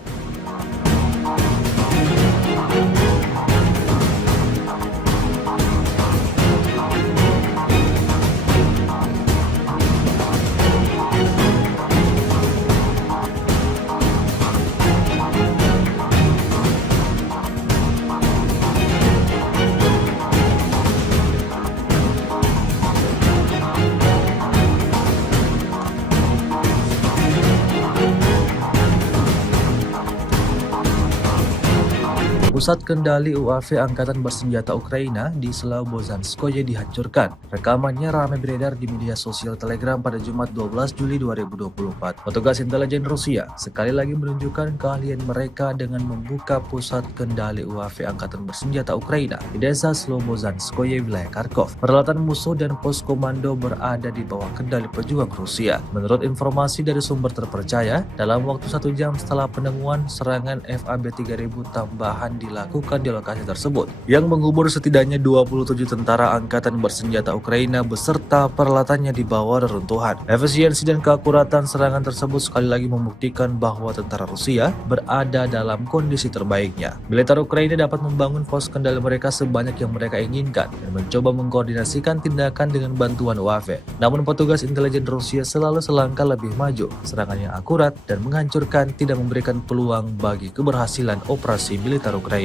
Pusat kendali UAV Angkatan Bersenjata Ukraina di Slobozhanskoye dihancurkan. Rekamannya ramai beredar di media sosial Telegram pada Jumat 12 Juli 2024. Petugas intelijen Rusia sekali lagi menunjukkan keahlian mereka dengan membuka pusat kendali UAV Angkatan Bersenjata Ukraina di desa Slobozhanskoye, wilayah Kharkov. Peralatan musuh dan pos komando berada di bawah kendali pejuang Rusia. Menurut informasi dari sumber terpercaya, dalam waktu 1 jam setelah penemuan, serangan FAB 3000 tambahan dilakukan di lokasi tersebut, yang mengubur setidaknya 27 tentara Angkatan Bersenjata Ukraina beserta peralatannya di bawah reruntuhan. Efisiensi dan keakuratan serangan tersebut sekali lagi membuktikan bahwa tentara Rusia berada dalam kondisi terbaiknya. Militer Ukraina dapat membangun pos kendali mereka sebanyak yang mereka inginkan dan mencoba mengkoordinasikan tindakan dengan bantuan UAV. Namun petugas intelijen Rusia selalu selangkah lebih maju. Serangan yang akurat dan menghancurkan tidak memberikan peluang bagi keberhasilan operasi militer Ukraina.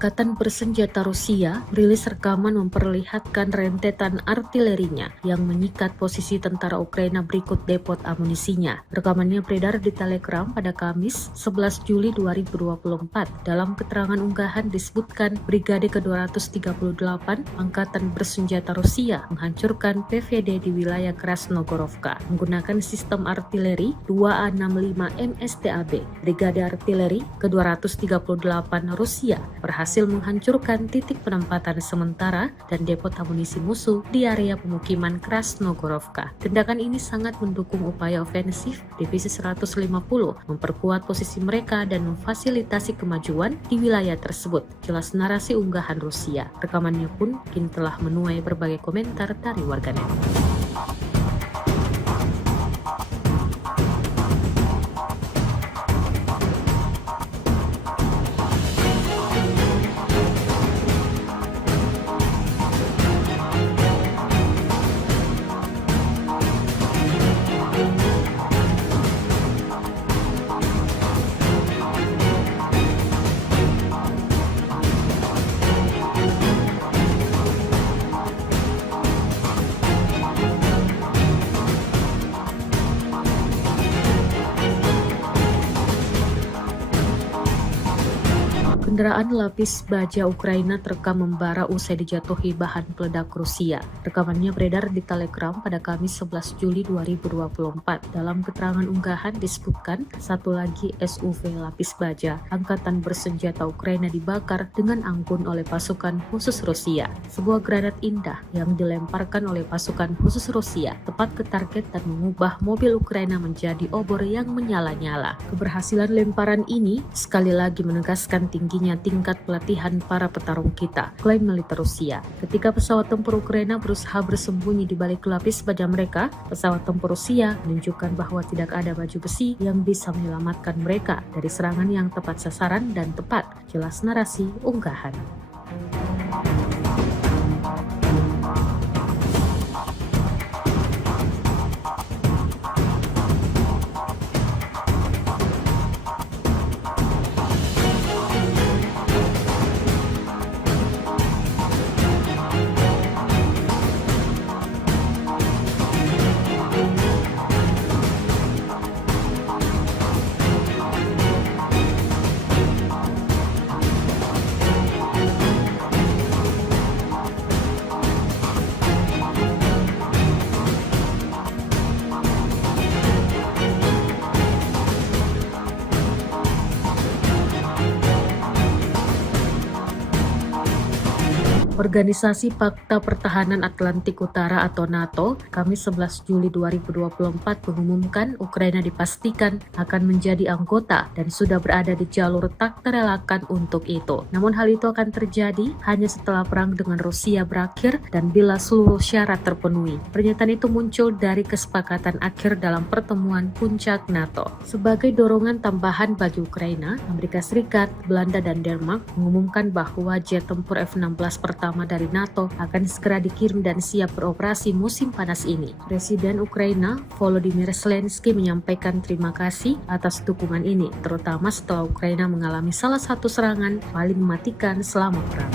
Angkatan bersenjata Rusia merilis rekaman memperlihatkan rentetan artilerinya yang menyikat posisi tentara Ukraina berikut depot amunisinya. Rekamannya beredar di Telegram pada Kamis 11 Juli 2024. Dalam keterangan unggahan disebutkan Brigade ke-238 Angkatan bersenjata Rusia menghancurkan PVD di wilayah Krasnogorovka menggunakan sistem artileri 2A65 MSTAB. Brigade artileri ke-238 Rusia berhasil menghancurkan titik penempatan sementara dan depot amunisi musuh di area pemukiman Krasnogorovka. Tindakan ini sangat mendukung upaya ofensif Divisi 150 memperkuat posisi mereka dan memfasilitasi kemajuan di wilayah tersebut, jelas narasi unggahan Rusia. Rekamannya pun kini telah menuai berbagai komentar dari warganet. Kendaraan lapis baja Ukraina terekam membara usai dijatuhi bahan peledak Rusia. Rekamannya beredar di Telegram pada Kamis 11 Juli 2024. Dalam keterangan unggahan disebutkan satu lagi SUV lapis baja Angkatan bersenjata Ukraina dibakar dengan anggun oleh pasukan khusus Rusia. Sebuah granat indah yang dilemparkan oleh pasukan khusus Rusia tepat ke target dan mengubah mobil Ukraina menjadi obor yang menyala-nyala. Keberhasilan lemparan ini sekali lagi menegaskan tingginya tingkat pelatihan para petarung kita, klaim militer Rusia. Ketika pesawat tempur Ukraina berusaha bersembunyi di balik lapis baja mereka, pesawat tempur Rusia menunjukkan bahwa tidak ada baju besi yang bisa menyelamatkan mereka dari serangan yang tepat sasaran dan tepat, jelas narasi unggahan. Organisasi Pakta Pertahanan Atlantik Utara atau NATO, Kamis 11 Juli 2024 mengumumkan Ukraina dipastikan akan menjadi anggota dan sudah berada di jalur tak terelakkan untuk itu. Namun hal itu akan terjadi hanya setelah perang dengan Rusia berakhir dan bila seluruh syarat terpenuhi. Pernyataan itu muncul dari kesepakatan akhir dalam pertemuan puncak NATO. Sebagai dorongan tambahan bagi Ukraina, Amerika Serikat, Belanda, dan Denmark mengumumkan bahwa jet tempur F-16 pertama dari NATO akan segera dikirim dan siap beroperasi musim panas ini. Presiden Ukraina Volodymyr Zelensky menyampaikan terima kasih atas dukungan ini, terutama setelah Ukraina mengalami salah satu serangan paling mematikan selama perang.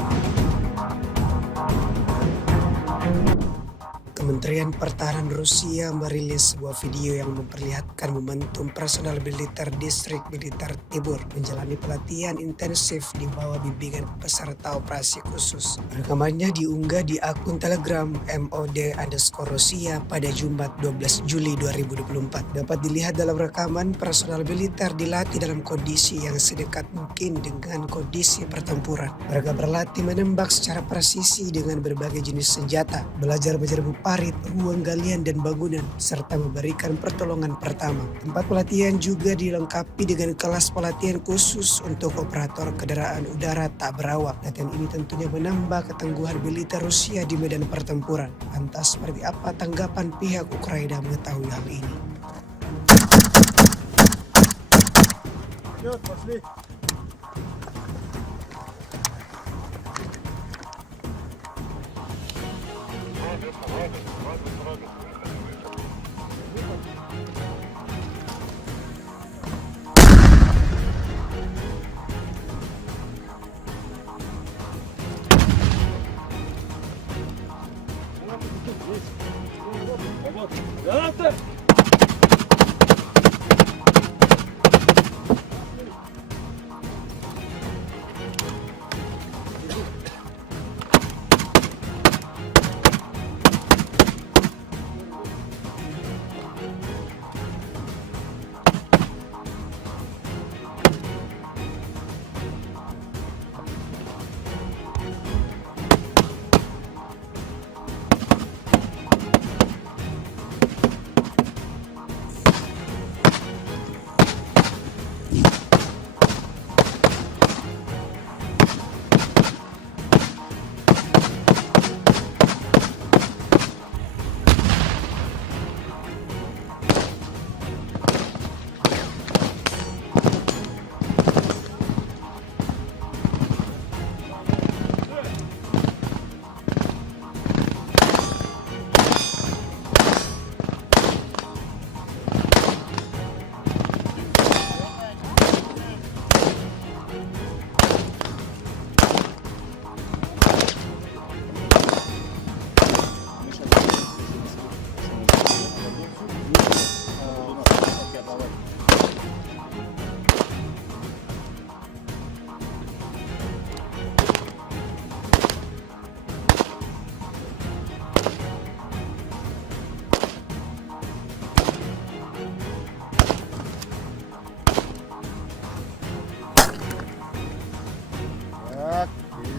Kementerian Pertahanan Rusia merilis sebuah video yang memperlihatkan momentum personal militer distrik militer Tibur menjalani pelatihan intensif di bawah bimbingan peserta operasi khusus. Rekamannya diunggah di akun Telegram MOD_Rusia pada Jumat 12 Juli 2024. Dapat dilihat dalam rekaman personal militer dilatih dalam kondisi yang sedekat mungkin dengan kondisi pertempuran. Mereka berlatih menembak secara presisi dengan berbagai jenis senjata, belajar menjerbu parit, ruang galian dan bangunan, serta memberikan pertolongan pertama. Tempat pelatihan juga dilengkapi dengan kelas pelatihan khusus untuk operator kendaraan udara tak berawak. Latihan ini tentunya menambah ketangguhan militer Rusia di medan pertempuran. Lantas seperti apa tanggapan pihak Ukraina mengetahui hal ini?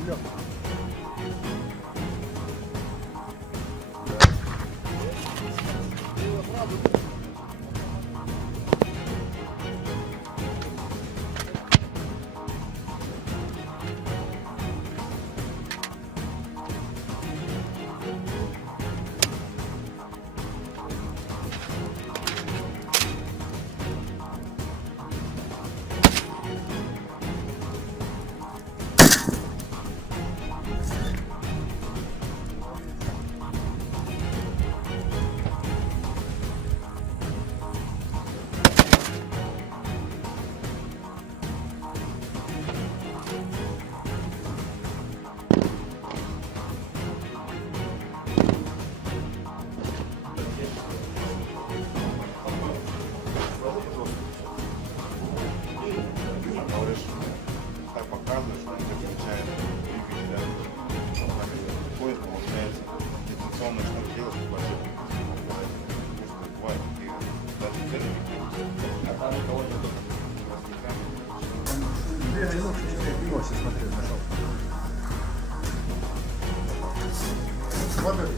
Идем. Говоришь, так показываешь, что он тебя включает двигателя, он так ходит, получается, дистанционно что делать, спасибо. Бывает, и даже цены не а там никого нету. Пиво сейчас смотрю, нашел. Смотри.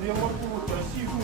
Я могу красиво.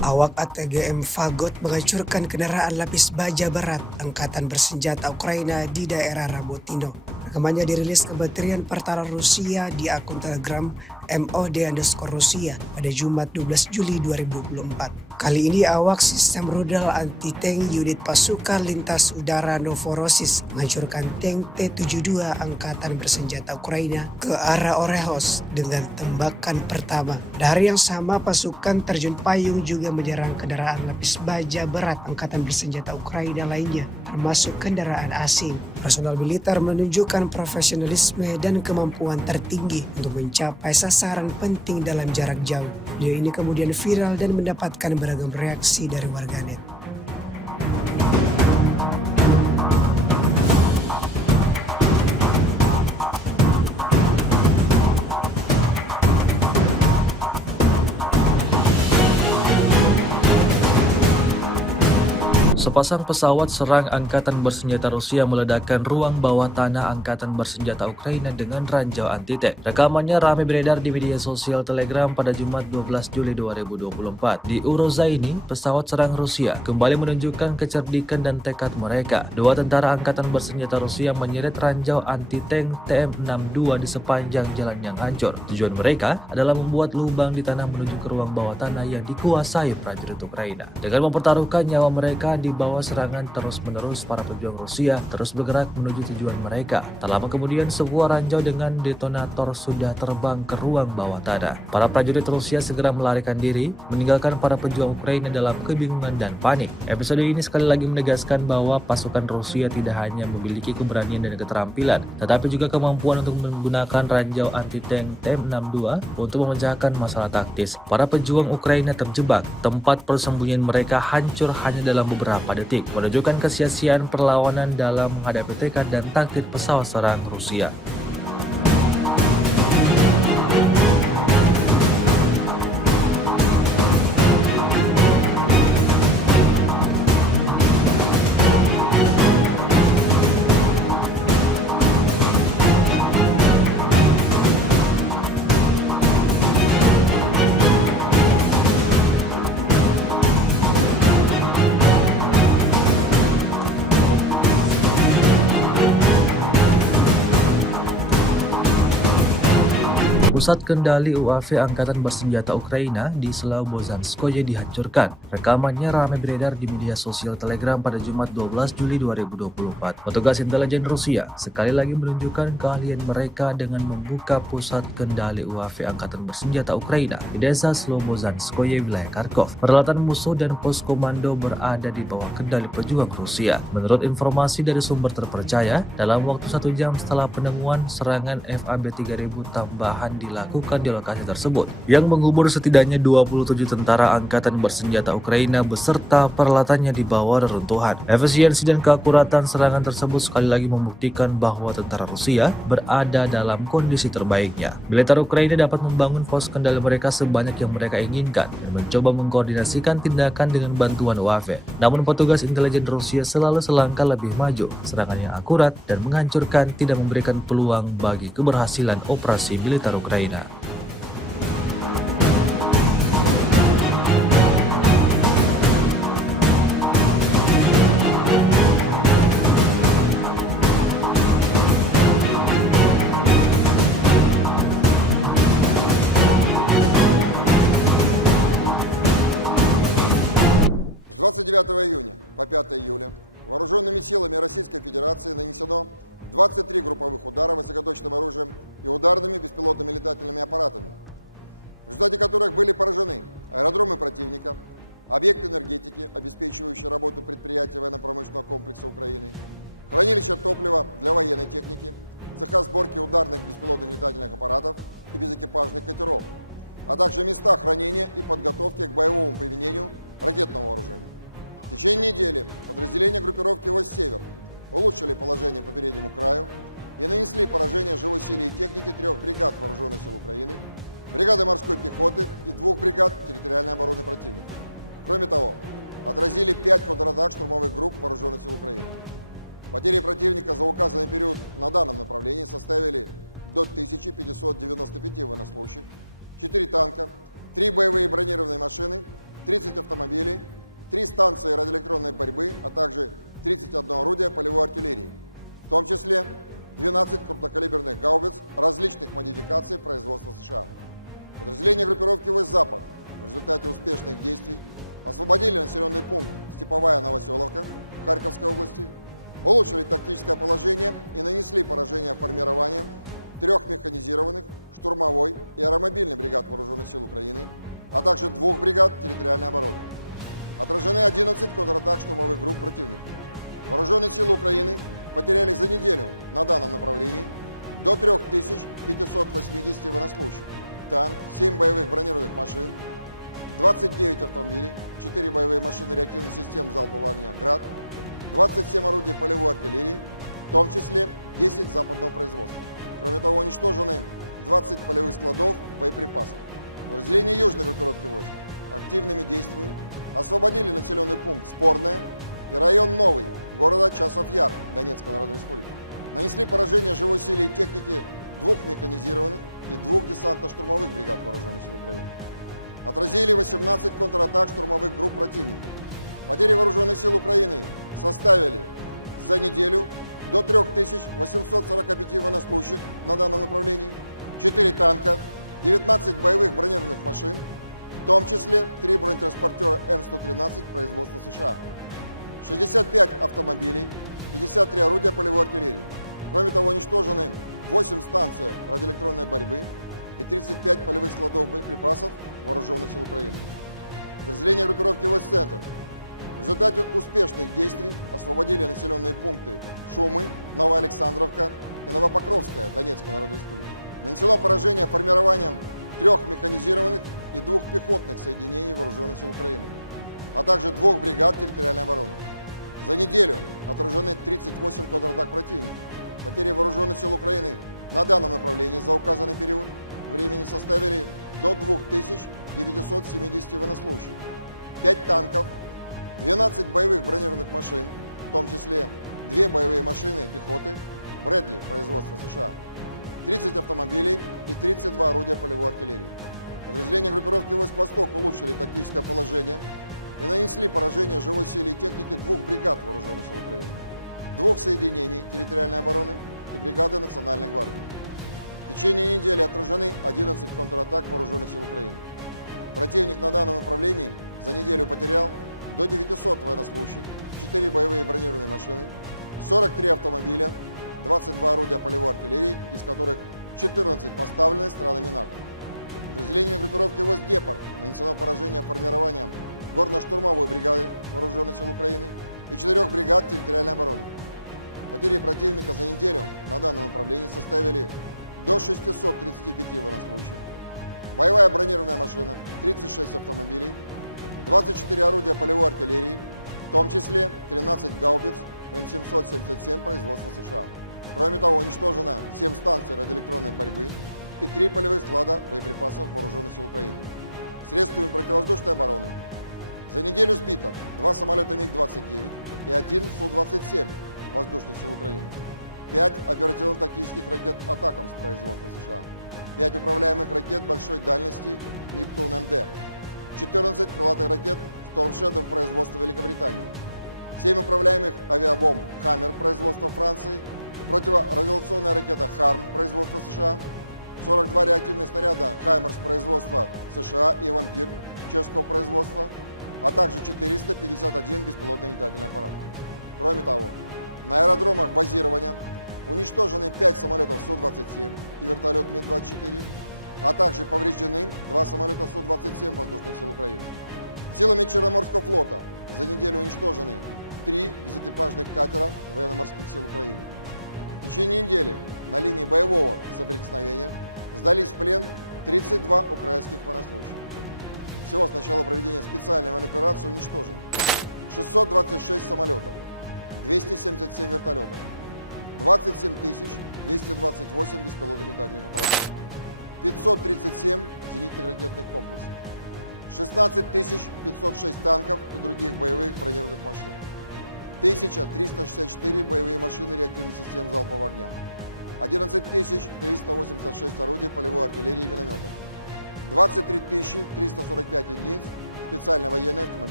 Awak ATGM Fagot menghancurkan kendaraan lapis baja berat Angkatan Bersenjata Ukraina di daerah Rabotino. Rekamannya dirilis Kementerian Pertahanan Rusia di akun Telegram MOD_Rusia pada Jumat 12 Juli 2024. Kali ini awak sistem rudal anti-tank unit pasukan lintas udara Novorossiysk menghancurkan tank T-72 Angkatan Bersenjata Ukraina ke arah Orehos dengan tembakan pertama. Pada hari yang sama, pasukan terjun payung juga menyerang kendaraan lapis baja berat Angkatan Bersenjata Ukraina lainnya, termasuk kendaraan asing. Personal militer menunjukkan profesionalisme dan kemampuan tertinggi untuk mencapai sasaran penting dalam jarak jauh. Video ini kemudian viral dan mendapatkan beragam reaksi dari warganet. Sepasang pesawat serang Angkatan Bersenjata Rusia meledakkan ruang bawah tanah Angkatan Bersenjata Ukraina dengan ranjau anti-tank. Rekamannya ramai beredar di media sosial Telegram pada Jumat 12 Juli 2024. Di Urozaini, pesawat serang Rusia kembali menunjukkan kecerdikan dan tekad mereka. Dua tentara Angkatan Bersenjata Rusia menyeret ranjau anti-tank TM62 di sepanjang jalan yang hancur. Tujuan mereka adalah membuat lubang di tanah menuju ke ruang bawah tanah yang dikuasai prajurit Ukraina. Dengan mempertaruhkan nyawa mereka di bawah serangan terus-menerus, para pejuang Rusia terus bergerak menuju tujuan mereka. Tak lama kemudian, sebuah ranjau dengan detonator sudah terbang ke ruang bawah tanah. Para prajurit Rusia segera melarikan diri, meninggalkan para pejuang Ukraina dalam kebingungan dan panik. Episode ini sekali lagi menegaskan bahwa pasukan Rusia tidak hanya memiliki keberanian dan keterampilan, tetapi juga kemampuan untuk menggunakan ranjau anti-tank TM62 untuk memecahkan masalah taktis. Para pejuang Ukraina terjebak, tempat persembunyian mereka hancur hanya dalam beberapa detik, menunjukkan kesia-siaan perlawanan dalam menghadapi tekad dan taktik pesawat serang Rusia. Pusat kendali UAV Angkatan Bersenjata Ukraina di Slobozhanskoye dihancurkan. Rekamannya ramai beredar di media sosial Telegram pada Jumat 12 Juli 2024. Petugas intelijen Rusia sekali lagi menunjukkan keahlian mereka dengan membuka pusat kendali UAV Angkatan Bersenjata Ukraina di desa Slobozhanskoye, wilayah Kharkov. Peralatan musuh dan pos komando berada di bawah kendali pejuang Rusia. Menurut informasi dari sumber terpercaya, dalam waktu 1 jam setelah penemuan, serangan FAB 3000 tambahan di dilakukan di lokasi tersebut, yang menghubur setidaknya 27 tentara angkatan bersenjata Ukraina beserta peralatannya di bawah reruntuhan. Efisiensi dan keakuratan serangan tersebut sekali lagi membuktikan bahwa tentara Rusia berada dalam kondisi terbaiknya. Militer Ukraina dapat membangun pos kendali mereka sebanyak yang mereka inginkan dan mencoba mengkoordinasikan tindakan dengan bantuan UAV. Namun petugas intelijen Rusia selalu selangkah lebih maju. Serangan yang akurat dan menghancurkan tidak memberikan peluang bagi keberhasilan operasi militer Ukraina.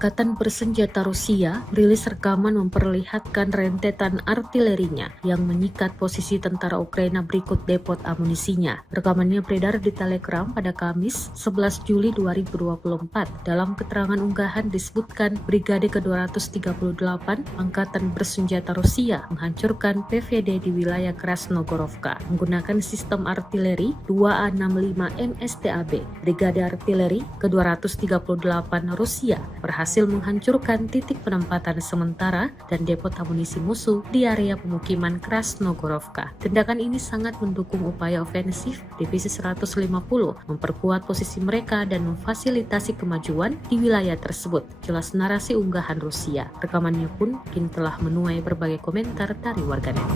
Angkatan bersenjata Rusia rilis rekaman memperlihatkan rentetan artilerinya yang menyikat posisi tentara Ukraina berikut depot amunisinya. Rekamannya beredar di Telegram pada Kamis 11 Juli 2024. Dalam keterangan unggahan disebutkan Brigade ke-238 Angkatan bersenjata Rusia menghancurkan PVD di wilayah Krasnogorovka menggunakan sistem artileri 2A65 MSTAB. Brigade artileri ke-238 Rusia berhasil menghancurkan titik penempatan sementara dan depot amunisi musuh di area pemukiman Krasnogorovka. Tindakan ini sangat mendukung upaya ofensif Divisi 150 memperkuat posisi mereka dan memfasilitasi kemajuan di wilayah tersebut, jelas narasi unggahan Rusia. Rekamannya pun kini telah menuai berbagai komentar dari warganet.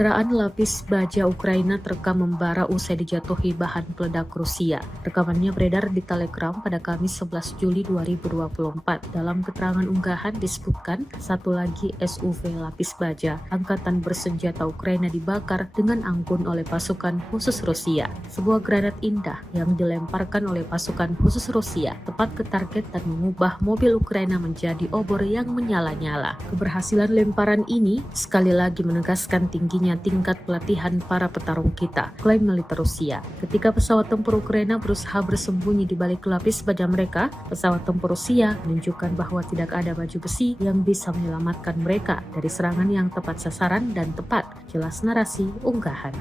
Kendaraan lapis baja Ukraina terekam membara usai dijatuhi bahan peledak Rusia. Rekamannya beredar di Telegram pada Kamis 11 Juli 2024. Dalam keterangan unggahan disebutkan satu lagi SUV lapis baja Angkatan bersenjata Ukraina dibakar dengan anggun oleh pasukan khusus Rusia. Sebuah granat indah yang dilemparkan oleh pasukan khusus Rusia tepat ke target dan mengubah mobil Ukraina menjadi obor yang menyala-nyala. Keberhasilan lemparan ini sekali lagi menegaskan tingginya tingkat pelatihan para petarung kita, klaim militer Rusia. Ketika pesawat tempur Ukraina berusaha bersembunyi di balik lapis baja mereka, pesawat tempur Rusia menunjukkan bahwa tidak ada baju besi yang bisa menyelamatkan mereka dari serangan yang tepat sasaran dan tepat, jelas narasi unggahan.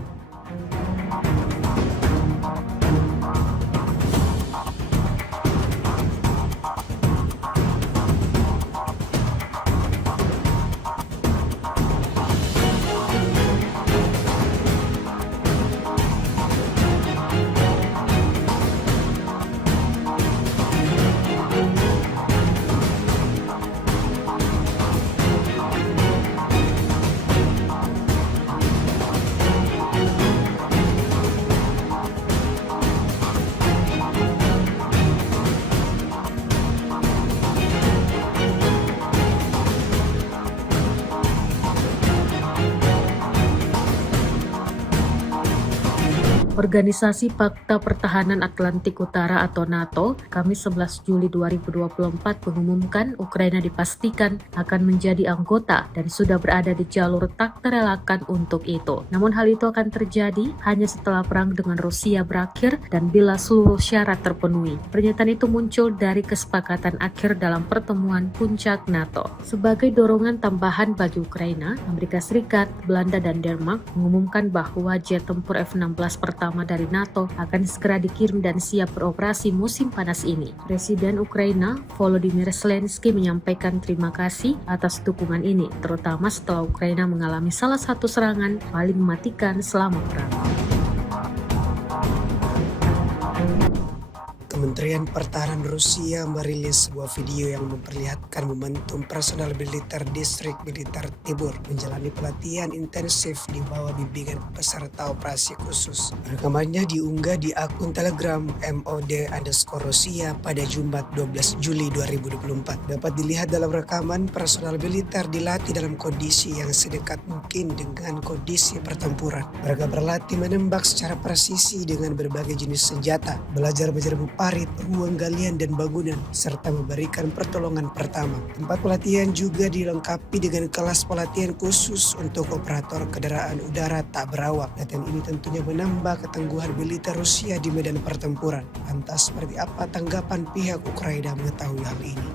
Organisasi Pakta Pertahanan Atlantik Utara atau NATO, Kamis 11 Juli 2024 mengumumkan Ukraina dipastikan akan menjadi anggota dan sudah berada di jalur tak terelakkan untuk itu. Namun hal itu akan terjadi hanya setelah perang dengan Rusia berakhir dan bila seluruh syarat terpenuhi. Pernyataan itu muncul dari kesepakatan akhir dalam pertemuan puncak NATO. Sebagai dorongan tambahan bagi Ukraina, Amerika Serikat, Belanda, dan Denmark mengumumkan bahwa jet tempur F-16 pertama dari NATO akan segera dikirim dan siap beroperasi musim panas ini. Presiden Ukraina Volodymyr Zelensky menyampaikan terima kasih atas dukungan ini, terutama setelah Ukraina mengalami salah satu serangan paling mematikan selama perang. Kementerian Pertahanan Rusia merilis sebuah video yang memperlihatkan momentum personal militer distrik militer Tibur menjalani pelatihan intensif di bawah bimbingan peserta operasi khusus. Rekamannya diunggah di akun Telegram MOD_Rusia pada Jumat 12 Juli 2024. Dapat dilihat dalam rekaman personal militer dilatih dalam kondisi yang sedekat mungkin dengan kondisi pertempuran. Mereka berlatih menembak secara presisi dengan berbagai jenis senjata, belajar menjerbu parit, ruang galian dan bangunan, serta memberikan pertolongan pertama. Tempat pelatihan juga dilengkapi dengan kelas pelatihan khusus untuk operator kendaraan udara tak berawak. Latihan ini tentunya menambah ketangguhan militer Rusia di medan pertempuran. Lantas seperti apa tanggapan pihak Ukraina mengetahui hal ini?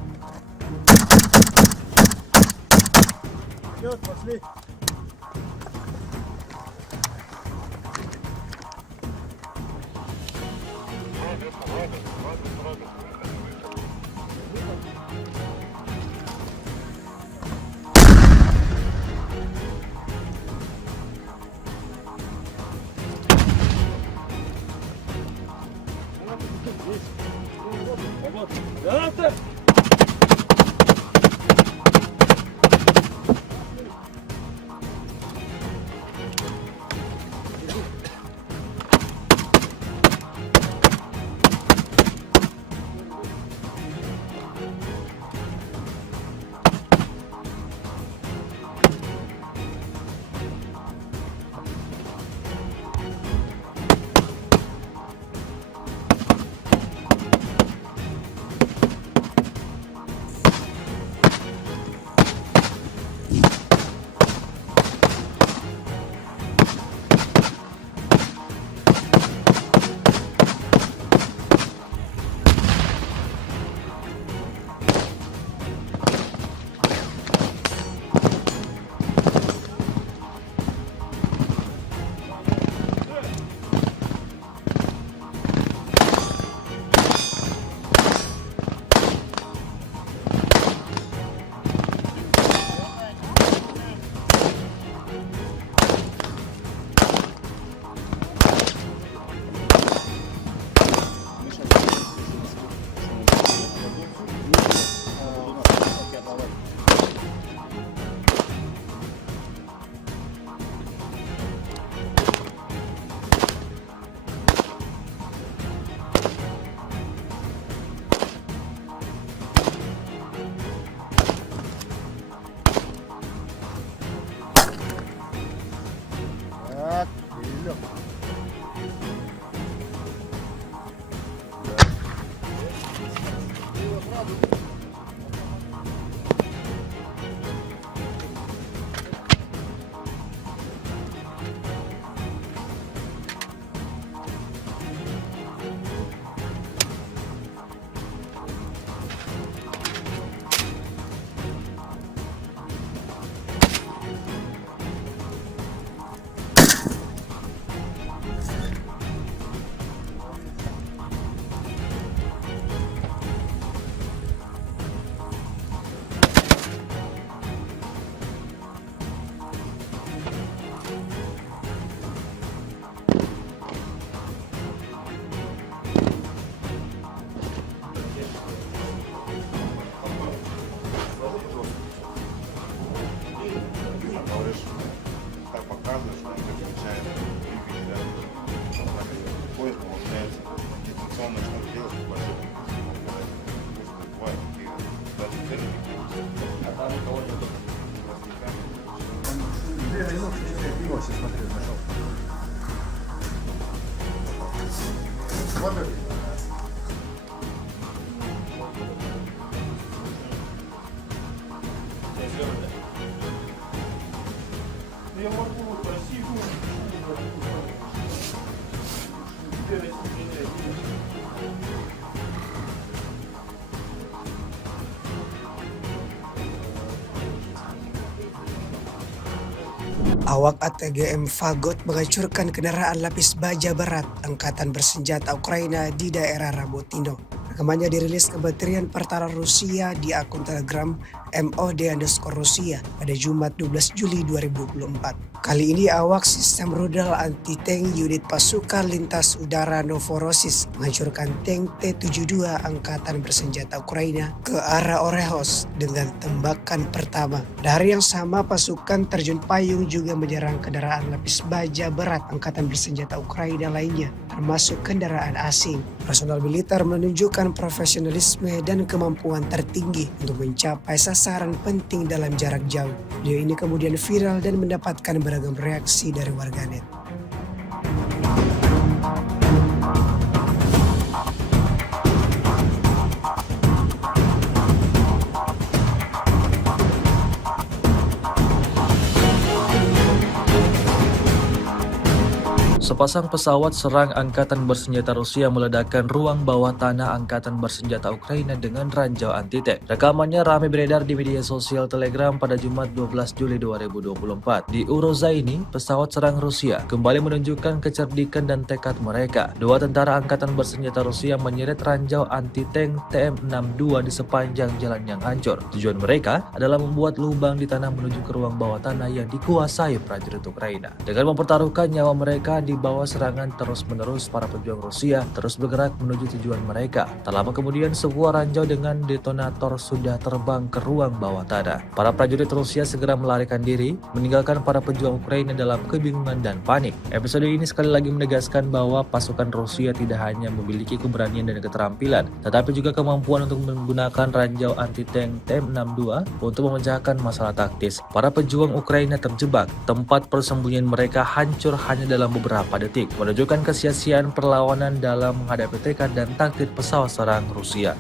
Виносе смотрю, нашел. Смотри. Я могу красивую. Awak ATGM Fagot menghancurkan kendaraan lapis baja berat Angkatan Bersenjata Ukraina di daerah Rabotino. Rekamannya dirilis Kementerian Pertahanan Rusia di akun Telegram MOD_Rusia pada Jumat 12 Juli 2024. Kali ini awak sistem rudal anti-tank unit pasukan lintas udara Novorossiysk menghancurkan tank T-72 Angkatan Bersenjata Ukraina ke arah Orehos dengan tembakan pertama. Pada hari yang sama, pasukan terjun payung juga menyerang kendaraan lapis baja berat Angkatan Bersenjata Ukraina lainnya, termasuk kendaraan asing. Personal militer menunjukkan profesionalisme dan kemampuan tertinggi untuk mencapai sasaran penting dalam jarak jauh. Video ini kemudian viral dan mendapatkan beragam reaksi dari warganet. Sepasang pesawat serang Angkatan Bersenjata Rusia meledakkan ruang bawah tanah Angkatan Bersenjata Ukraina dengan ranjau anti-tank. Rekamannya ramai beredar di media sosial Telegram pada Jumat 12 Juli 2024. Di Urozaini, pesawat serang Rusia kembali menunjukkan kecerdikan dan tekad mereka. Dua tentara Angkatan Bersenjata Rusia menyeret ranjau anti-tank TM62 di sepanjang jalan yang hancur. Tujuan mereka adalah membuat lubang di tanah menuju ke ruang bawah tanah yang dikuasai prajurit Ukraina. Dengan mempertaruhkan nyawa mereka, di bawah serangan terus-menerus, para pejuang Rusia terus bergerak menuju tujuan mereka. Tak lama kemudian, sebuah ranjau dengan detonator sudah terbang ke ruang bawah tanah. Para prajurit Rusia segera melarikan diri, meninggalkan para pejuang Ukraina dalam kebingungan dan panik. Episode ini sekali lagi menegaskan bahwa pasukan Rusia tidak hanya memiliki keberanian dan keterampilan, tetapi juga kemampuan untuk menggunakan ranjau anti-tank TM62 untuk memecahkan masalah taktis. Para pejuang Ukraina terjebak, tempat persembunyian mereka hancur hanya dalam beberapa detik, menunjukkan kesia-siaan perlawanan dalam menghadapi tekad dan taktik pesawat serang Rusia.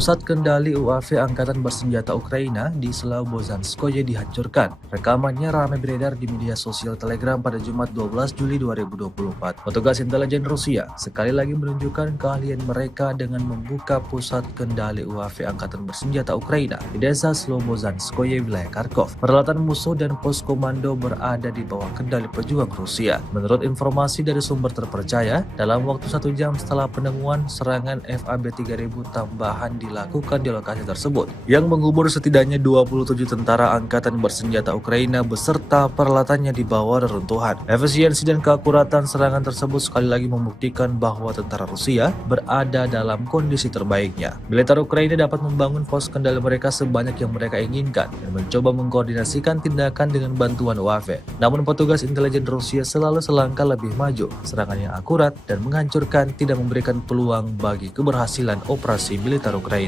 Pusat kendali UAV Angkatan Bersenjata Ukraina di Slobozhanskoye dihancurkan. Rekamannya ramai beredar di media sosial Telegram pada Jumat 12 Juli 2024. Petugas intelijen Rusia sekali lagi menunjukkan keahlian mereka dengan membuka pusat kendali UAV Angkatan Bersenjata Ukraina di desa Slobozhanskoye, wilayah Kharkov. Peralatan musuh dan pos komando berada di bawah kendali pejuang Rusia. Menurut informasi dari sumber terpercaya, dalam waktu 1 jam setelah penemuan, serangan FAB 3000 tambahan dilakukan di lokasi tersebut, yang mengubur setidaknya 27 tentara angkatan bersenjata Ukraina beserta peralatannya di bawah reruntuhan. Efisiensi dan keakuratan serangan tersebut sekali lagi membuktikan bahwa tentara Rusia berada dalam kondisi terbaiknya. Militer Ukraina dapat membangun pos kendali mereka sebanyak yang mereka inginkan dan mencoba mengkoordinasikan tindakan dengan bantuan UAV. Namun petugas intelijen Rusia selalu selangkah lebih maju. Serangan yang akurat dan menghancurkan tidak memberikan peluang bagi keberhasilan operasi militer Ukraina.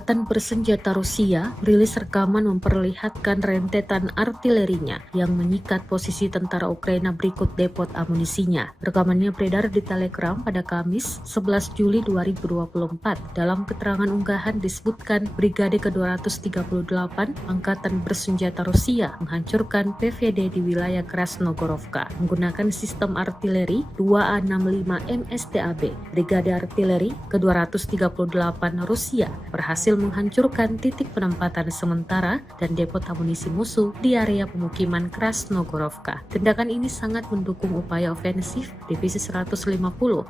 Angkatan Bersenjata Rusia rilis rekaman memperlihatkan rentetan artilerinya yang menyikat posisi tentara Ukraina berikut depot amunisinya. Rekamannya beredar di Telegram pada Kamis 11 Juli 2024. Dalam keterangan unggahan disebutkan Brigade ke-238 Angkatan Bersenjata Rusia menghancurkan PVD di wilayah Krasnogorovka menggunakan sistem artileri 2A65 MSTAB. Brigade Artileri ke-238 Rusia berhasil menghancurkan titik penempatan sementara dan depot amunisi musuh di area pemukiman Krasnogorovka. Tindakan ini sangat mendukung upaya ofensif Divisi 150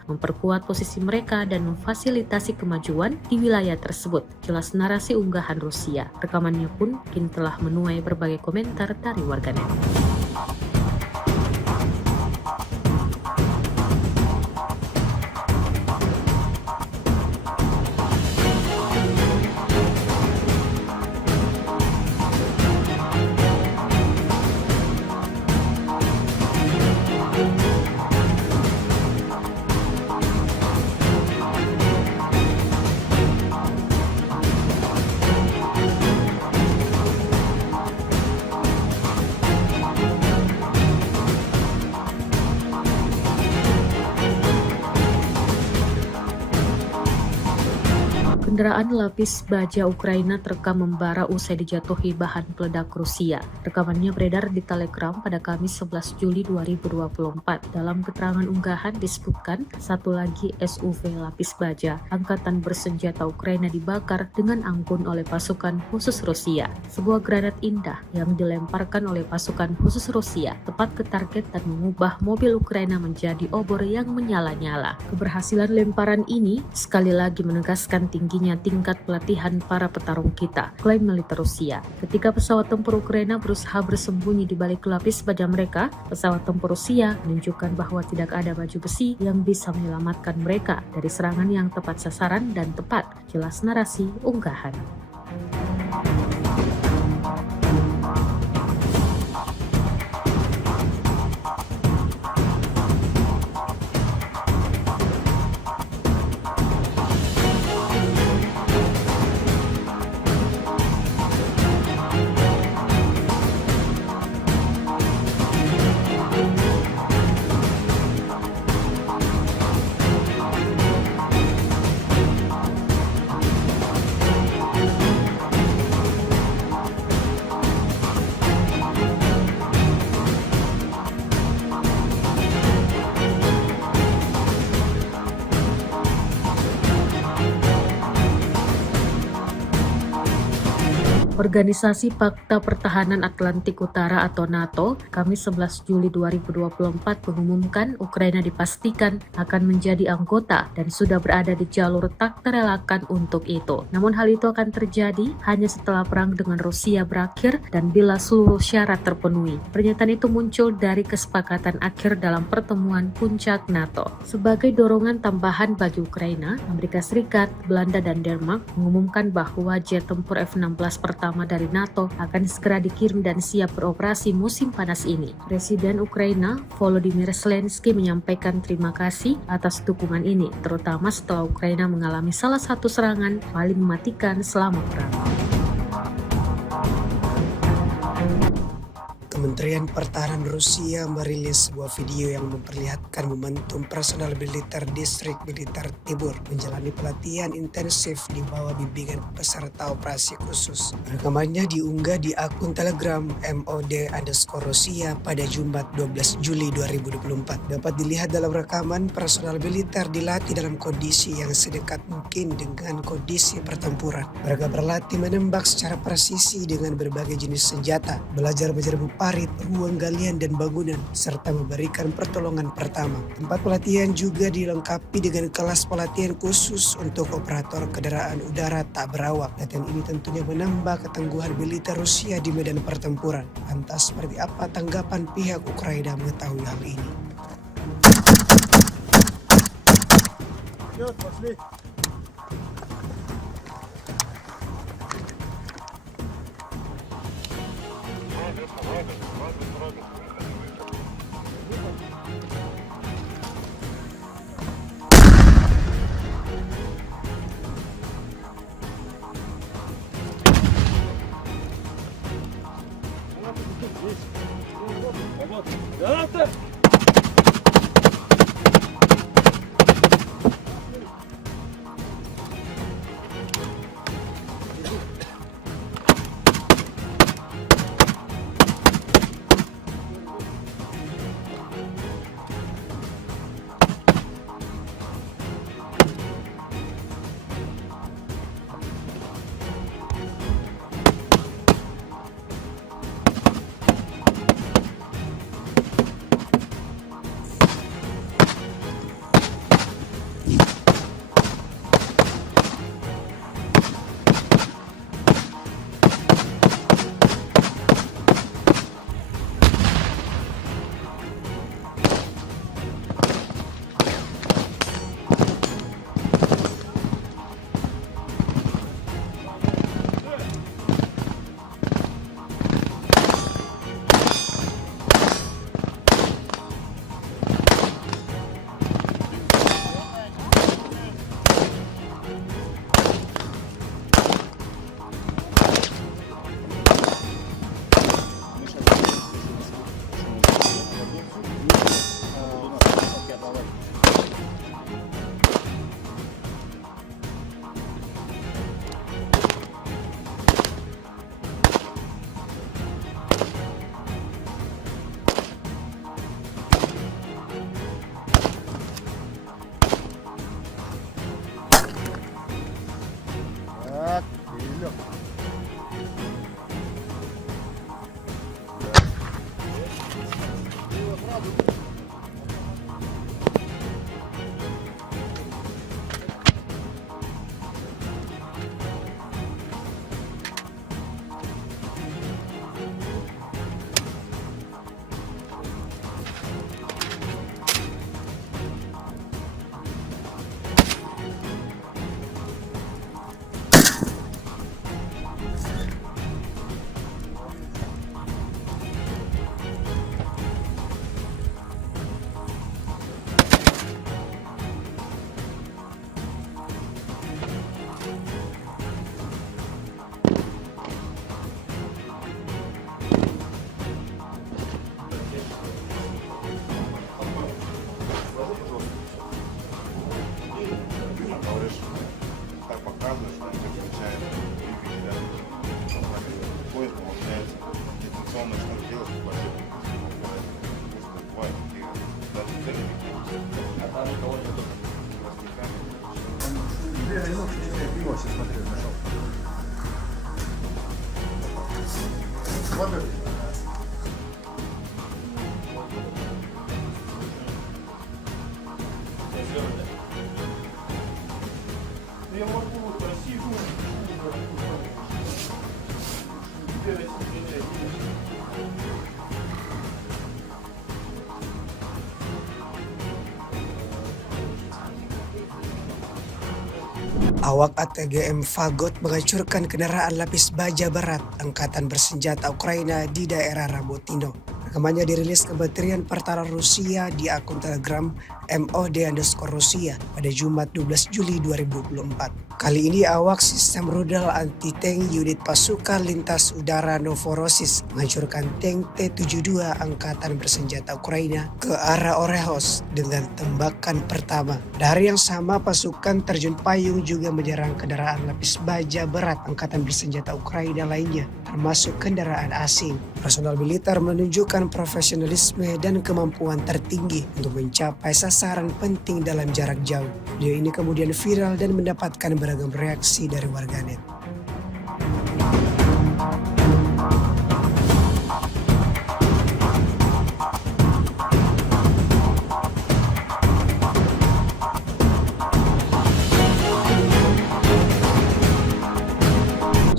memperkuat posisi mereka dan memfasilitasi kemajuan di wilayah tersebut. Jelas narasi unggahan Rusia. Rekamannya pun kini telah menuai berbagai komentar dari warganet. Kendaraan lapis baja Ukraina terekam membara usai dijatuhi bahan peledak Rusia. Rekamannya beredar di Telegram pada Kamis 11 Juli 2024. Dalam keterangan unggahan disebutkan satu lagi SUV lapis baja Angkatan Bersenjata Ukraina dibakar dengan anggun oleh pasukan khusus Rusia. Sebuah granat indah yang dilemparkan oleh pasukan khusus Rusia tepat ke target dan mengubah mobil Ukraina menjadi obor yang menyala-nyala. Keberhasilan lemparan ini sekali lagi menegaskan tingginya tingkat pelatihan para petarung kita, klaim militer Rusia. Ketika pesawat tempur Ukraina berusaha bersembunyi di balik lapis baja mereka, pesawat tempur Rusia menunjukkan bahwa tidak ada baju besi yang bisa menyelamatkan mereka dari serangan yang tepat sasaran dan tepat. Jelas narasi unggahan. Organisasi Pakta Pertahanan Atlantik Utara atau NATO, Kamis 11 Juli 2024 mengumumkan Ukraina dipastikan akan menjadi anggota dan sudah berada di jalur tak terelakkan untuk itu. Namun hal itu akan terjadi hanya setelah perang dengan Rusia berakhir dan bila seluruh syarat terpenuhi. Pernyataan itu muncul dari kesepakatan akhir dalam pertemuan puncak NATO. Sebagai dorongan tambahan bagi Ukraina, Amerika Serikat, Belanda, dan Denmark mengumumkan bahwa jet tempur F-16 pertama dari NATO akan segera dikirim dan siap beroperasi musim panas ini. Presiden Ukraina Volodymyr Zelensky menyampaikan terima kasih atas dukungan ini, terutama setelah Ukraina mengalami salah satu serangan paling mematikan selama perang. Kementerian Pertahanan Rusia merilis sebuah video yang memperlihatkan momentum personal militer distrik militer Tibur menjalani pelatihan intensif di bawah bimbingan peserta operasi khusus. Rekamannya diunggah di akun Telegram MOD_Rusia pada Jumat 12 Juli 2024. Dapat dilihat dalam rekaman personal militer dilatih dalam kondisi yang sedekat mungkin dengan kondisi pertempuran. Mereka berlatih menembak secara presisi dengan berbagai jenis senjata, belajar menyerbu parit, ruang galian dan bangunan, serta memberikan pertolongan pertama. Tempat pelatihan juga dilengkapi dengan kelas pelatihan khusus untuk operator kendaraan udara tak berawak. Latihan ini tentunya menambah ketangguhan militer Rusia di medan pertempuran. Lantas seperti apa tanggapan pihak Ukraina mengetahui hal ini? Говоришь, так показываешь, что он тебя включает двигателя, он с нами ходит, получается, дистанционно что делать, спасибо. Бывает, такие даже целевики. А там никого не тут. Пиво сейчас смотрю, нашел. Смотри. Я могу красивую. Awak ATGM Fagot menghancurkan kendaraan lapis baja berat Angkatan Bersenjata Ukraina di daerah Rabotino. Rekamannya dirilis Kementerian Pertahanan Rusia di akun Telegram MOD_Rusia pada Jumat 12 Juli 2024. Kali ini awak sistem rudal anti-tank unit pasukan lintas udara Novorossiysk menghancurkan tank T-72 Angkatan Bersenjata Ukraina ke arah Orehos dengan tembakan pertama. Dari yang sama, pasukan terjun payung juga menyerang kendaraan lapis baja berat Angkatan Bersenjata Ukraina lainnya, termasuk kendaraan asing. Personal militer menunjukkan profesionalisme dan kemampuan tertinggi untuk mencapai sasaran penting dalam jarak jauh. Video ini kemudian viral dan mendapatkan beragam reaksi dari warganet.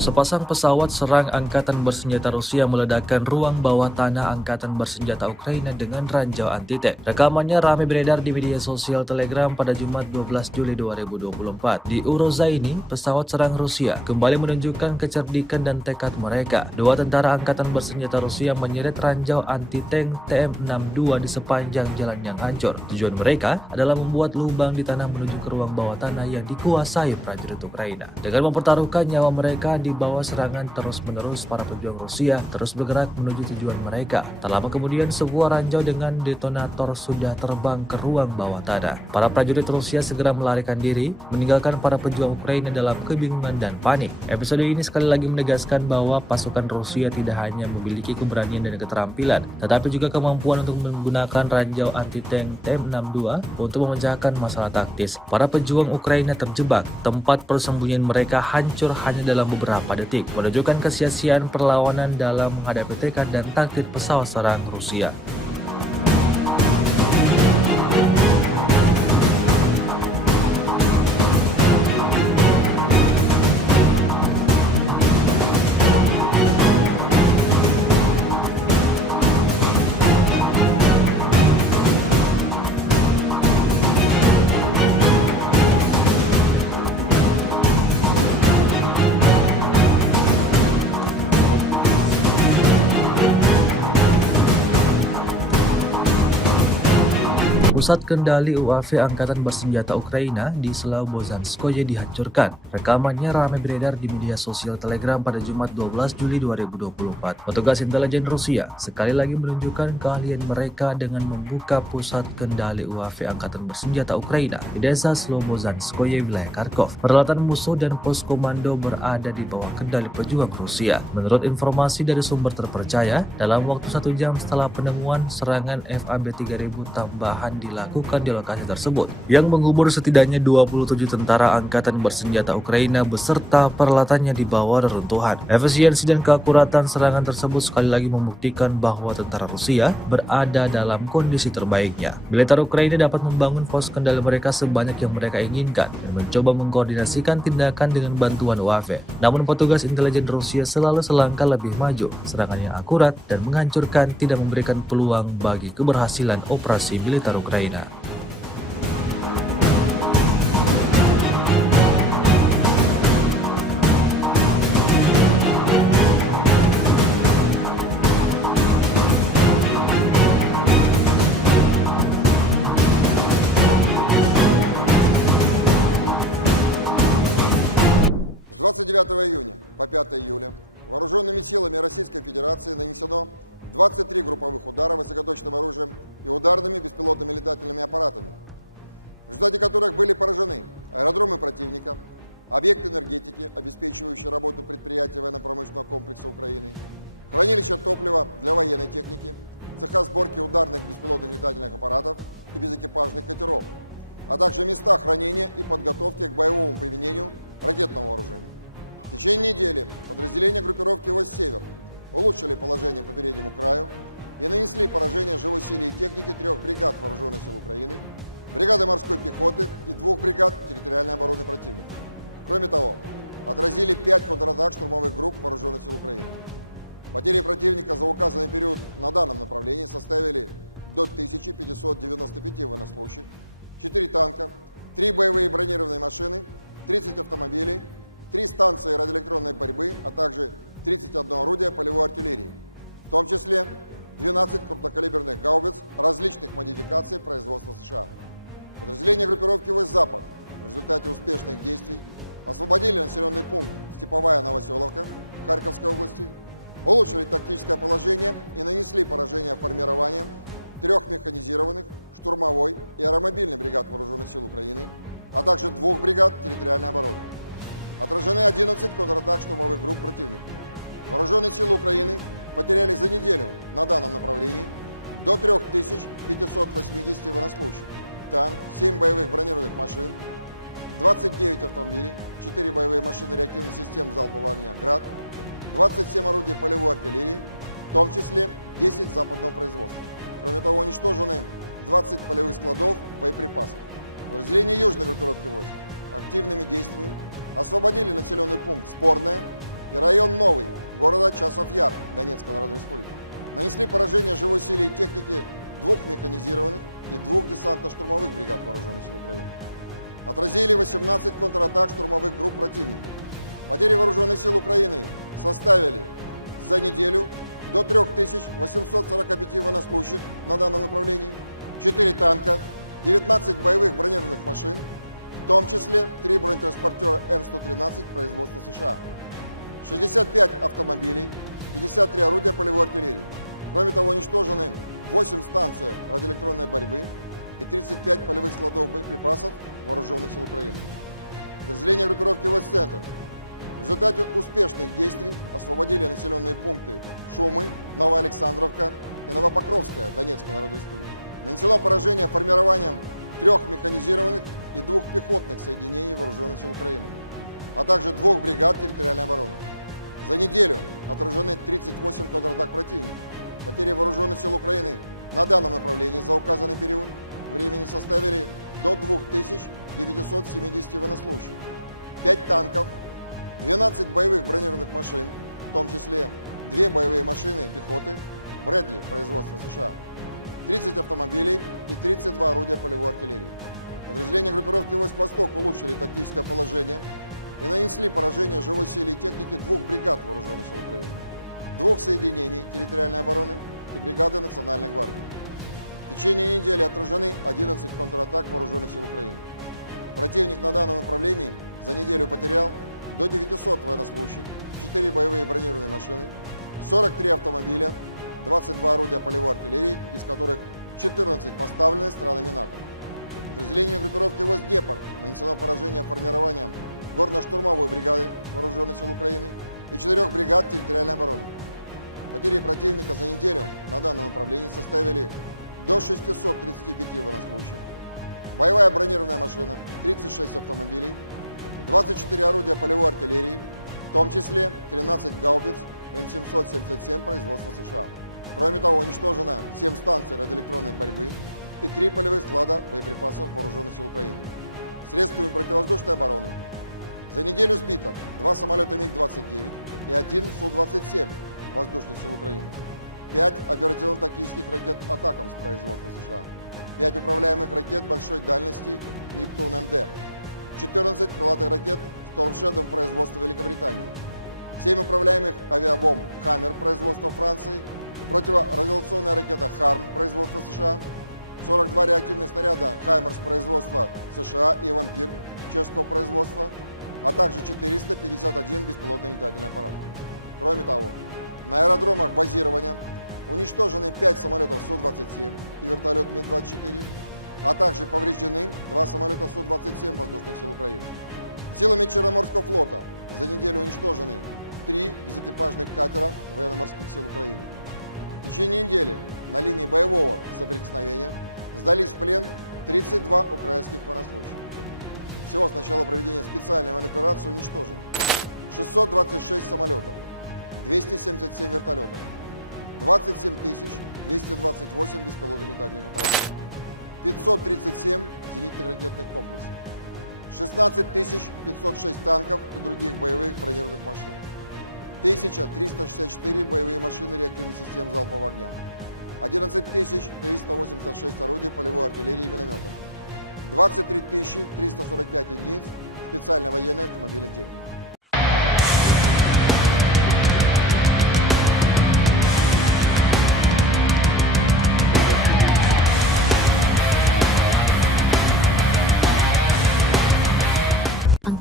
Sepasang pesawat serang Angkatan Bersenjata Rusia meledakkan ruang bawah tanah Angkatan Bersenjata Ukraina dengan ranjau anti-tank. Rekamannya ramai beredar di media sosial Telegram pada Jumat 12 Juli 2024. Di Urozaini, pesawat serang Rusia kembali menunjukkan kecerdikan dan tekad mereka. Dua tentara Angkatan Bersenjata Rusia menyeret ranjau anti-tank TM62 di sepanjang jalan yang hancur. Tujuan mereka adalah membuat lubang di tanah menuju ke ruang bawah tanah yang dikuasai prajurit Ukraina. Dengan mempertaruhkan nyawa mereka di bawah bahwa serangan terus-menerus para pejuang Rusia terus bergerak menuju tujuan mereka. Tak lama kemudian, sebuah ranjau dengan detonator sudah terbang ke ruang bawah tanah. Para prajurit Rusia segera melarikan diri, meninggalkan para pejuang Ukraina dalam kebingungan dan panik. Episode ini sekali lagi menegaskan bahwa pasukan Rusia tidak hanya memiliki keberanian dan keterampilan, tetapi juga kemampuan untuk menggunakan ranjau anti-tank TM62 untuk memecahkan masalah taktis. Para pejuang Ukraina terjebak, tempat persembunyian mereka hancur hanya dalam beberapa detik, menunjukkan kesia-siaan perlawanan dalam menghadapi tekad dan taktik pesawat serang Rusia. Pusat kendali UAV Angkatan Bersenjata Ukraina di Slobozhanskoye dihancurkan. Rekamannya ramai beredar di media sosial Telegram pada Jumat 12 Juli 2024. Petugas intelijen Rusia sekali lagi menunjukkan keahlian mereka dengan membuka pusat kendali UAV Angkatan Bersenjata Ukraina di desa Slobozhanskoye, wilayah Kharkov. Peralatan musuh dan pos komando berada di bawah kendali pejuang Rusia. Menurut informasi dari sumber terpercaya, dalam waktu 1 jam setelah penemuan, serangan FAB 3000 tambahan dilakukan di lokasi tersebut, yang menghubur setidaknya 27 tentara angkatan bersenjata Ukraina beserta peralatannya di bawah reruntuhan. Efisiensi dan keakuratan serangan tersebut sekali lagi membuktikan bahwa tentara Rusia berada dalam kondisi terbaiknya. Militer Ukraina dapat membangun pos kendali mereka sebanyak yang mereka inginkan dan mencoba mengkoordinasikan tindakan dengan bantuan UAV. Namun petugas intelijen Rusia selalu selangkah lebih maju. Serangan yang akurat dan menghancurkan tidak memberikan peluang bagi keberhasilan operasi militer Ukraina.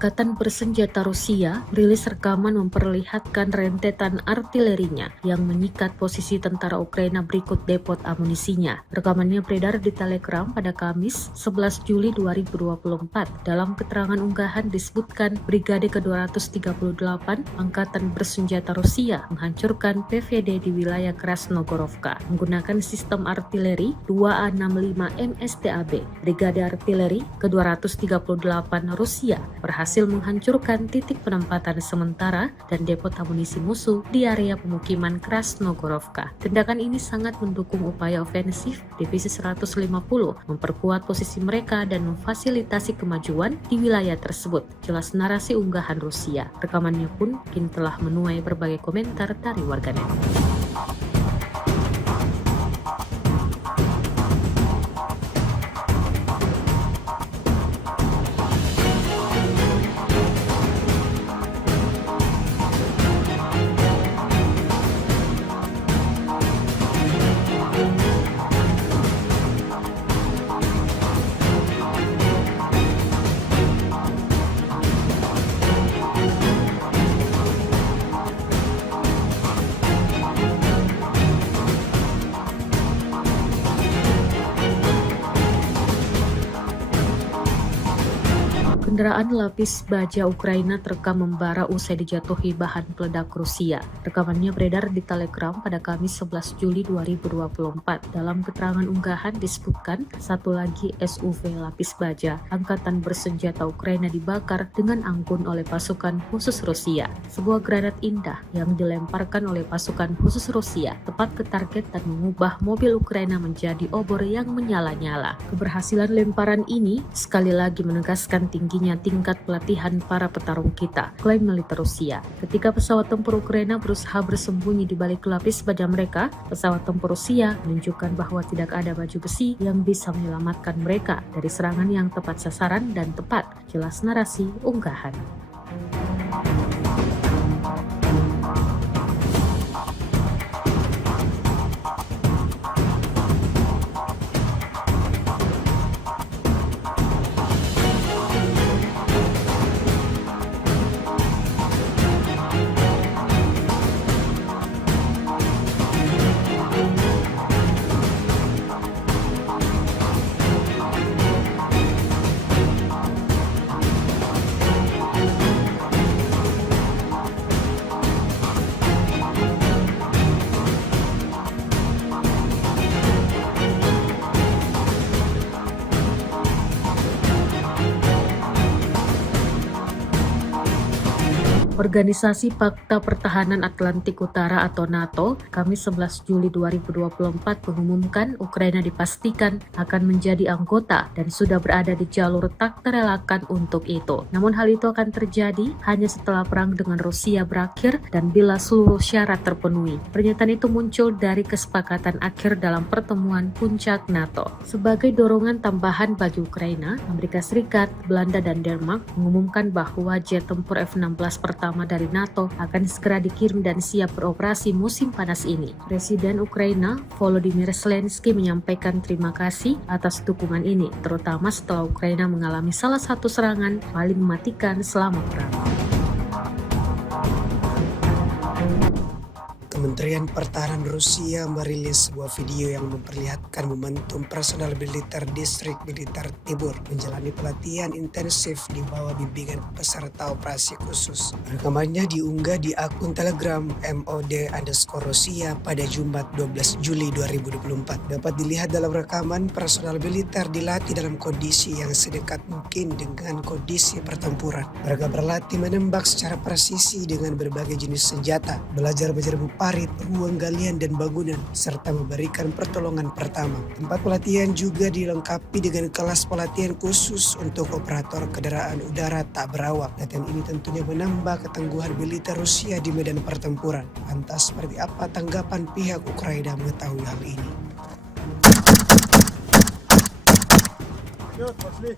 Angkatan bersenjata Rusia rilis rekaman memperlihatkan rentetan artilerinya yang menyikat posisi tentara Ukraina berikut depot amunisinya. Rekamannya beredar di Telegram pada Kamis 11 Juli 2024. Dalam keterangan unggahan disebutkan Brigade ke-238 Angkatan bersenjata Rusia menghancurkan PVD di wilayah Krasnogorovka menggunakan sistem artileri 2A65 MSTAB. Brigade artileri ke-238 Rusia berhasil menghancurkan titik penempatan sementara dan depot amunisi musuh di area pemukiman Krasnogorovka. Tindakan ini sangat mendukung upaya ofensif Divisi 150 memperkuat posisi mereka dan memfasilitasi kemajuan di wilayah tersebut, jelas narasi unggahan Rusia. Rekamannya pun kini telah menuai berbagai komentar dari warganet. Kendaraan lapis baja Ukraina terekam membara usai dijatuhi bahan peledak Rusia. Rekamannya beredar di Telegram pada Kamis 11 Juli 2024. Dalam keterangan unggahan disebutkan satu lagi SUV lapis baja Angkatan bersenjata Ukraina dibakar dengan anggun oleh pasukan khusus Rusia. Sebuah granat indah yang dilemparkan oleh pasukan khusus Rusia tepat ke target dan mengubah mobil Ukraina menjadi obor yang menyala-nyala. Keberhasilan lemparan ini sekali lagi menegaskan tingginya tingkat pelatihan para petarung kita, klaim militer Rusia. Ketika pesawat tempur Ukraina berusaha bersembunyi di balik lapis baja mereka, pesawat tempur Rusia menunjukkan bahwa tidak ada baju besi yang bisa menyelamatkan mereka dari serangan yang tepat sasaran dan tepat, jelas narasi unggahan. Organisasi Pakta Pertahanan Atlantik Utara atau NATO, Kamis 11 Juli 2024 mengumumkan Ukraina dipastikan akan menjadi anggota dan sudah berada di jalur tak terelakkan untuk itu. Namun hal itu akan terjadi hanya setelah perang dengan Rusia berakhir dan bila seluruh syarat terpenuhi. Pernyataan itu muncul dari kesepakatan akhir dalam pertemuan puncak NATO. Sebagai dorongan tambahan bagi Ukraina, Amerika Serikat, Belanda, dan Denmark mengumumkan bahwa jet tempur F-16 pertama dari NATO akan segera dikirim dan siap beroperasi musim panas ini. Presiden Ukraina Volodymyr Zelensky menyampaikan terima kasih atas dukungan ini, terutama setelah Ukraina mengalami salah satu serangan paling mematikan selama perang. Kementerian Pertahanan Rusia merilis sebuah video yang memperlihatkan momentum personal militer distrik militer Tibur menjalani pelatihan intensif di bawah bimbingan peserta operasi khusus. Rekamannya diunggah di akun Telegram MOD_Rusia pada Jumat 12 Juli 2024. Dapat dilihat dalam rekaman personal militer dilatih dalam kondisi yang sedekat mungkin dengan kondisi pertempuran. Mereka berlatih menembak secara presisi dengan berbagai jenis senjata, belajar menjerbu parit, ruang galian dan bangunan, serta memberikan pertolongan pertama. Tempat pelatihan juga dilengkapi dengan kelas pelatihan khusus untuk operator kendaraan udara tak berawak. Latihan ini tentunya menambah ketangguhan militer Rusia di medan pertempuran. Lantas seperti apa tanggapan pihak Ukraina mengetahui hal ini? Пошли.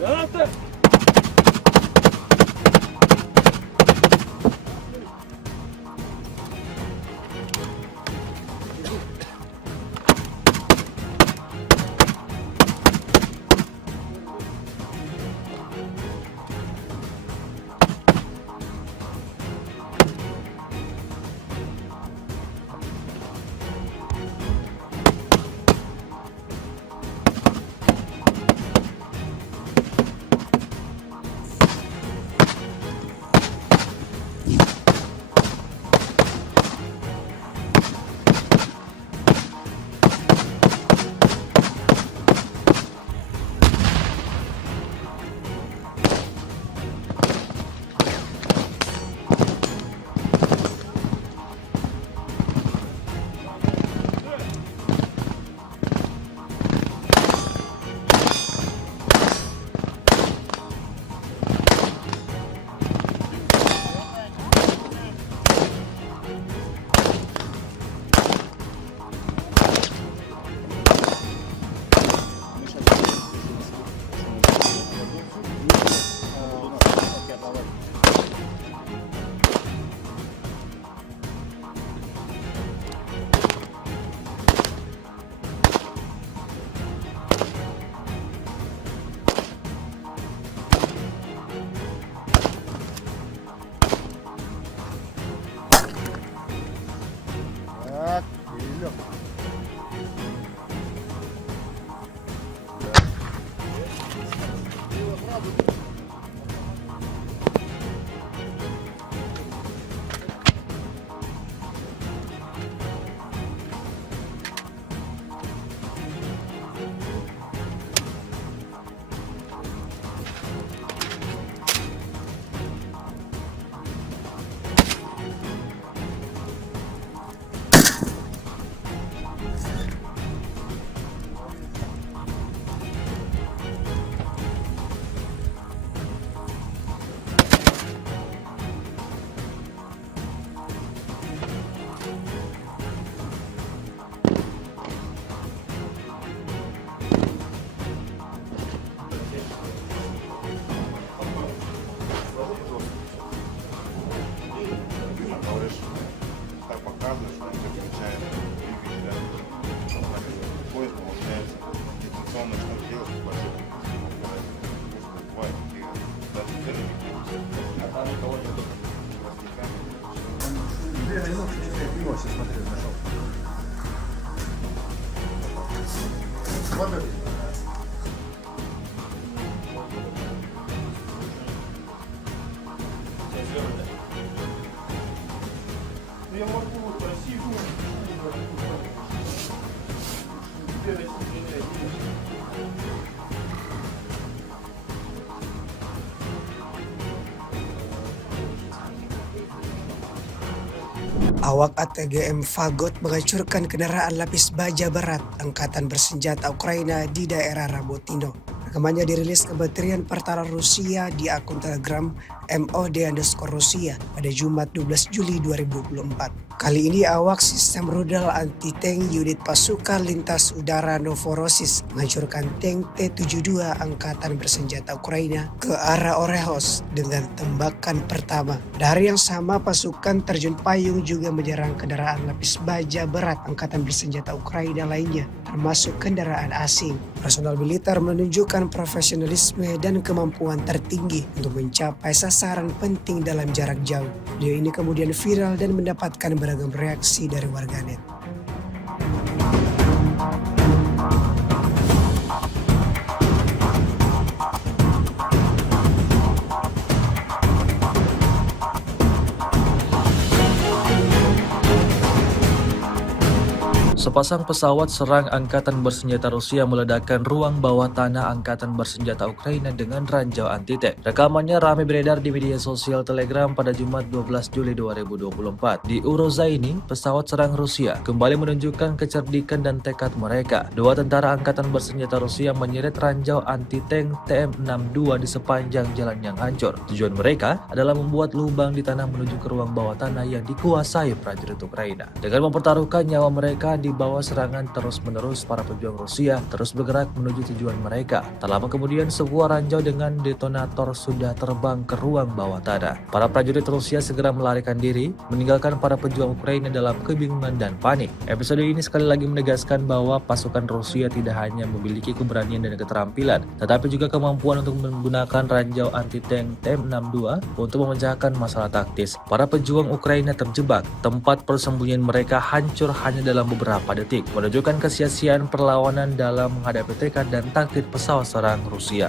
Так, и лег. Говоришь, так показываешь, он тебе включает двигатель, выходит, получается, дистанционно что делать, спасибо. Бывает такие, даже даже не а там никого нет. Пиво сейчас смотрю, нашел. Смотри. Я могу красивую. Awak ATGM Fagot menghancurkan kendaraan lapis baja berat Angkatan Bersenjata Ukraina di daerah Rabotino. Rekamannya dirilis Kementerian Pertahanan Rusia di akun Telegram MOD_Rusia pada Jumat 12 Juli 2024. Kali ini awak sistem rudal anti-tank unit pasukan lintas udara Novorossiysk menghancurkan tank T-72 Angkatan Bersenjata Ukraina ke arah Orehos dengan tembakan pertama. Pada hari yang sama, pasukan terjun payung juga menyerang kendaraan lapis baja berat Angkatan Bersenjata Ukraina lainnya, termasuk kendaraan asing. Personal militer menunjukkan profesionalisme dan kemampuan tertinggi untuk mencapai sasaran penting dalam jarak jauh. Video ini kemudian viral dan mendapatkan beragam reaksi dari warganet. Sepasang pesawat serang Angkatan Bersenjata Rusia meledakkan ruang bawah tanah Angkatan Bersenjata Ukraina dengan ranjau anti-tank. Rekamannya ramai beredar di media sosial Telegram pada Jumat 12 Juli 2024. Di Urozaini, pesawat serang Rusia kembali menunjukkan kecerdikan dan tekad mereka. Dua tentara Angkatan Bersenjata Rusia menyeret ranjau anti-tank TM62 di sepanjang jalan yang hancur. Tujuan mereka adalah membuat lubang di tanah menuju ke ruang bawah tanah yang dikuasai prajurit Ukraina. Dengan mempertaruhkan nyawa mereka di di bawah serangan terus-menerus, para pejuang Rusia terus bergerak menuju tujuan mereka. Tak lama kemudian, sebuah ranjau dengan detonator sudah terbang ke ruang bawah tanah. Para prajurit Rusia segera melarikan diri, meninggalkan para pejuang Ukraina dalam kebingungan dan panik. Episode ini sekali lagi menegaskan bahwa pasukan Rusia tidak hanya memiliki keberanian dan keterampilan, tetapi juga kemampuan untuk menggunakan ranjau anti-tank TM62 untuk memecahkan masalah taktis. Para pejuang Ukraina terjebak, tempat persembunyian mereka hancur hanya dalam beberapa detik, menunjukkan kesia-siaan perlawanan dalam menghadapi tekad dan taktik pesawat serang Rusia.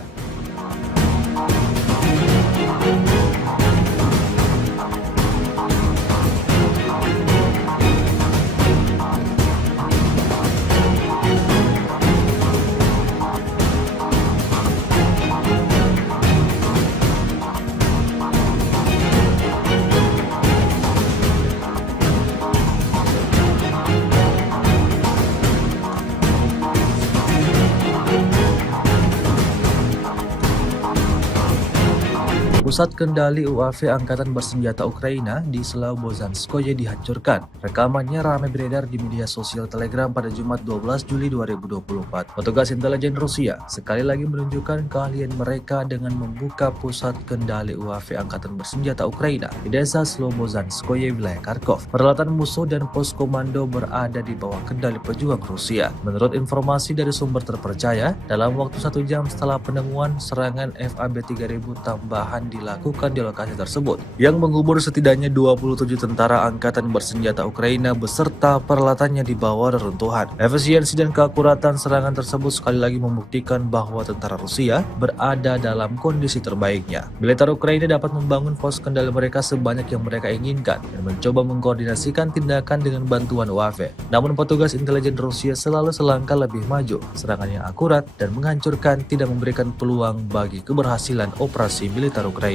Pusat kendali UAV Angkatan Bersenjata Ukraina di Slobozhanskoye dihancurkan. Rekamannya ramai beredar di media sosial Telegram pada Jumat 12 Juli 2024. Petugas intelijen Rusia sekali lagi menunjukkan keahlian mereka dengan membuka pusat kendali UAV Angkatan Bersenjata Ukraina di desa Slobozhanskoye, wilayah Kharkov. Peralatan musuh dan pos komando berada di bawah kendali pejuang Rusia. Menurut informasi dari sumber terpercaya, dalam waktu 1 jam setelah penemuan, serangan FAB 3000 tambahan dilakukan di lokasi tersebut, yang mengubur setidaknya 27 tentara angkatan bersenjata Ukraina beserta peralatannya di bawah reruntuhan. Efisiensi dan keakuratan serangan tersebut sekali lagi membuktikan bahwa tentara Rusia berada dalam kondisi terbaiknya. Militer Ukraina dapat membangun pos kendali mereka sebanyak yang mereka inginkan dan mencoba mengkoordinasikan tindakan dengan bantuan UAV. Namun petugas intelijen Rusia selalu selangkah lebih maju. Serangan yang akurat dan menghancurkan tidak memberikan peluang bagi keberhasilan operasi militer Ukraina.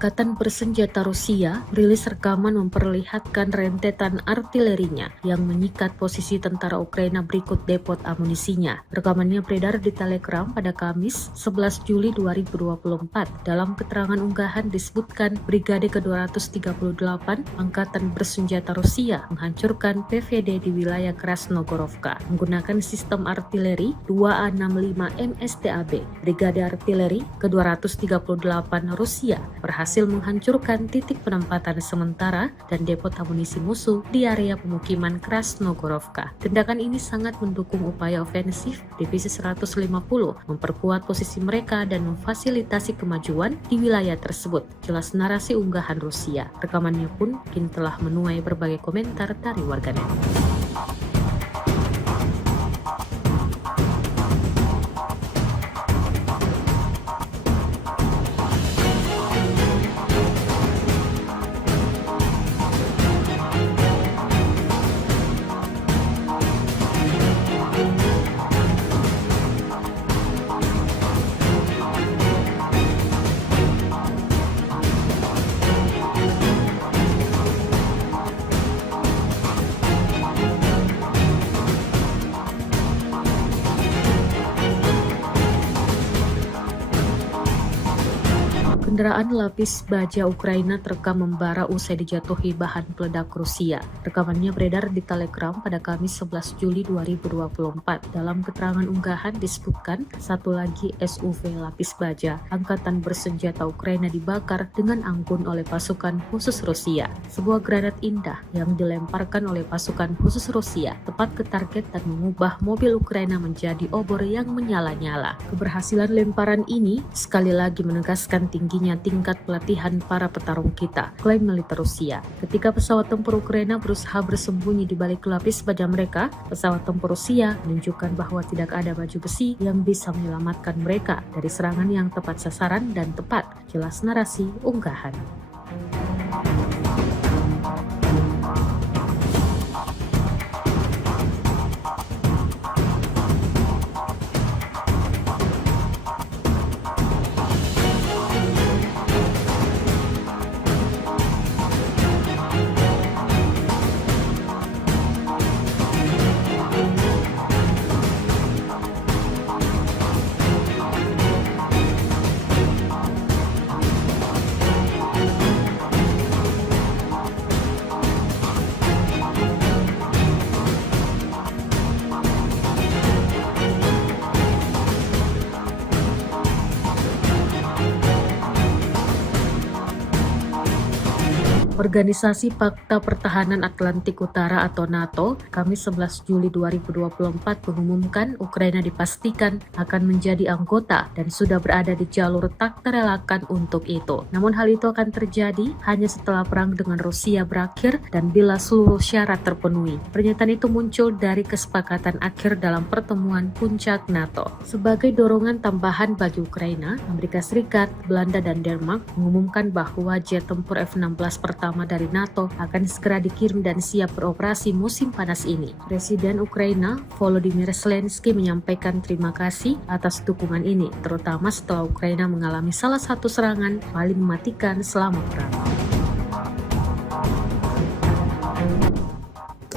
Angkatan bersenjata Rusia rilis rekaman memperlihatkan rentetan artilerinya yang menyikat posisi tentara Ukraina berikut depot amunisinya. Rekamannya beredar di Telegram pada Kamis 11 Juli 2024. Dalam keterangan unggahan disebutkan Brigade ke-238 Angkatan bersenjata Rusia menghancurkan PVD di wilayah Krasnogorovka menggunakan sistem artileri 2A65 MSTAB. Brigade artileri ke-238 Rusia berhasil menghancurkan titik penempatan sementara dan depot amunisi musuh di area pemukiman Krasnogorovka. Tindakan ini sangat mendukung upaya ofensif Divisi 150 memperkuat posisi mereka dan memfasilitasi kemajuan di wilayah tersebut, jelas narasi unggahan Rusia. Rekamannya pun kini telah menuai berbagai komentar dari warganet. Kendaraan lapis baja Ukraina terekam membara usai dijatuhi bahan peledak Rusia. Rekamannya beredar di Telegram pada Kamis 11 Juli 2024. Dalam keterangan unggahan disebutkan satu lagi SUV lapis baja Angkatan bersenjata Ukraina dibakar dengan anggun oleh pasukan khusus Rusia. Sebuah granat indah yang dilemparkan oleh pasukan khusus Rusia tepat ke target dan mengubah mobil Ukraina menjadi obor yang menyala-nyala. Keberhasilan lemparan ini sekali lagi menegaskan tingginya tingkat pelatihan para petarung kita, klaim militer Rusia. Ketika pesawat tempur Ukraina berusaha bersembunyi di balik lapis baja mereka, pesawat tempur Rusia menunjukkan bahwa tidak ada baju besi yang bisa menyelamatkan mereka dari serangan yang tepat sasaran dan tepat, jelas narasi unggahan. Organisasi Pakta Pertahanan Atlantik Utara atau NATO, Kamis 11 Juli 2024 mengumumkan Ukraina dipastikan akan menjadi anggota dan sudah berada di jalur tak terelakkan untuk itu. Namun hal itu akan terjadi hanya setelah perang dengan Rusia berakhir dan bila seluruh syarat terpenuhi. Pernyataan itu muncul dari kesepakatan akhir dalam pertemuan puncak NATO. Sebagai dorongan tambahan bagi Ukraina, Amerika Serikat, Belanda, dan Denmark mengumumkan bahwa jet tempur F-16 pertama dari NATO akan segera dikirim dan siap beroperasi musim panas ini. Presiden Ukraina Volodymyr Zelensky menyampaikan terima kasih atas dukungan ini, terutama setelah Ukraina mengalami salah satu serangan paling mematikan selama perang.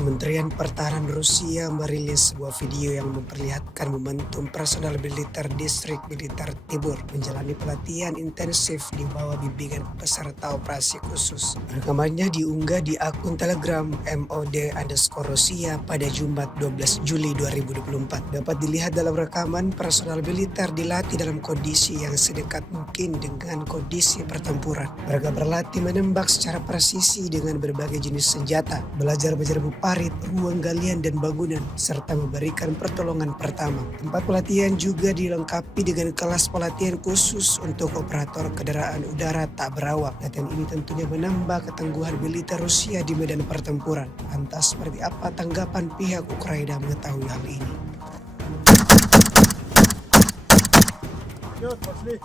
Kementerian Pertahanan Rusia merilis sebuah video yang memperlihatkan momentum personal militer distrik militer Tibur menjalani pelatihan intensif di bawah bimbingan peserta operasi khusus. Rekamannya diunggah di akun Telegram MOD_Rusia pada Jumat 12 Juli 2024. Dapat dilihat dalam rekaman personal militer dilatih dalam kondisi yang sedekat mungkin dengan kondisi pertempuran. Mereka berlatih menembak secara presisi dengan berbagai jenis senjata, belajar menjerbu parit, ruang galian dan bangunan, serta memberikan pertolongan pertama. Tempat pelatihan juga dilengkapi dengan kelas pelatihan khusus untuk operator kendaraan udara tak berawak. Latihan ini tentunya menambah ketangguhan militer Rusia di medan pertempuran. Lantas seperti apa tanggapan pihak Ukraina mengetahui hal ini? Пошли.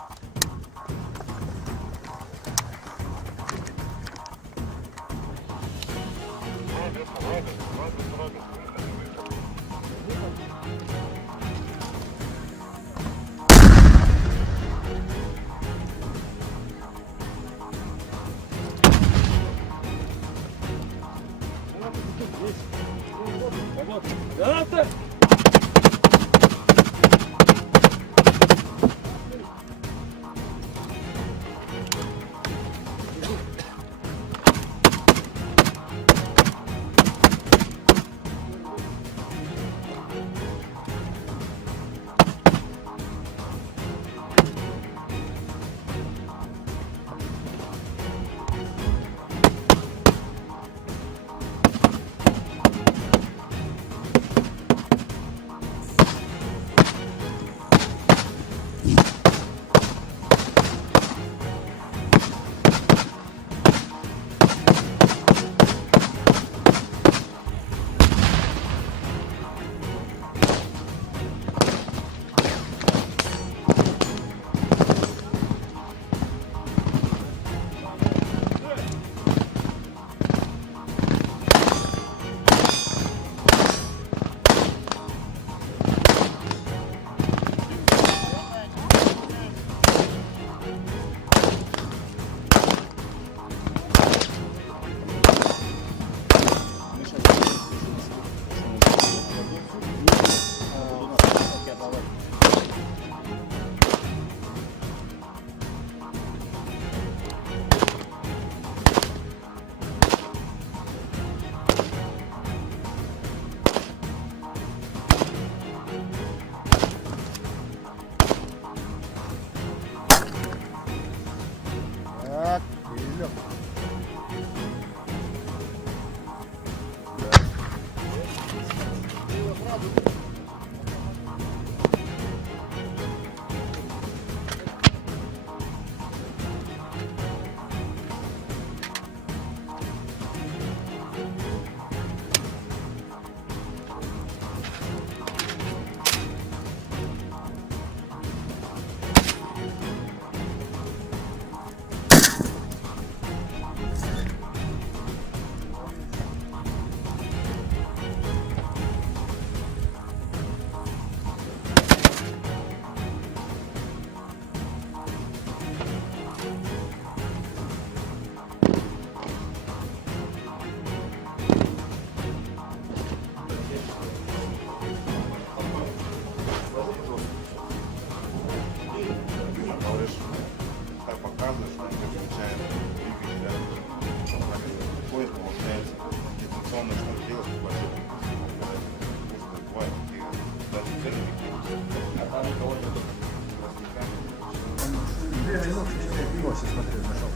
ну, кино сейчас смотрели, нашел.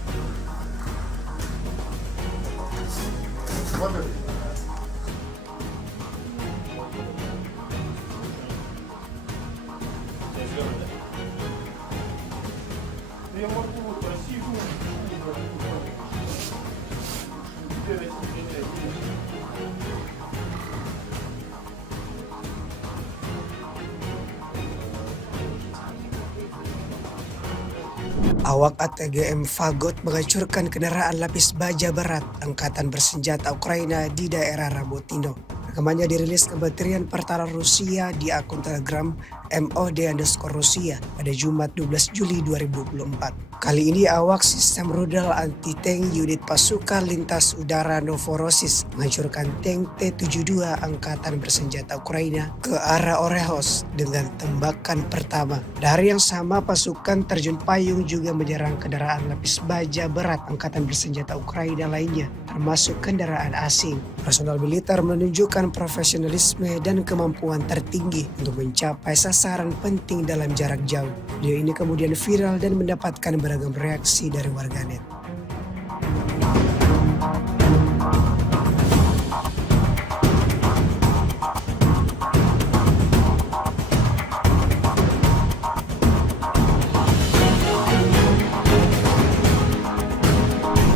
Смотри. Я могу красивую. Awak ATGM Fagot menghancurkan kendaraan lapis baja berat Angkatan Bersenjata Ukraina di daerah Rabotino. Rekamannya dirilis Kementerian Pertahanan Rusia di akun Telegram MOD_Rusia pada Jumat 12 Juli 2024. Kali ini awak sistem rudal anti-tank unit pasukan lintas udara Novorossiysk menghancurkan tank T-72 Angkatan Bersenjata Ukraina ke arah Orehos dengan tembakan pertama. Pada hari yang sama, pasukan terjun payung juga menyerang kendaraan lapis baja berat Angkatan Bersenjata Ukraina lainnya, termasuk kendaraan asing. Personal militer menunjukkan profesionalisme dan kemampuan tertinggi untuk mencapai sasaran penting dalam jarak jauh. Video ini kemudian viral dan mendapatkan beragam reaksi dari warganet.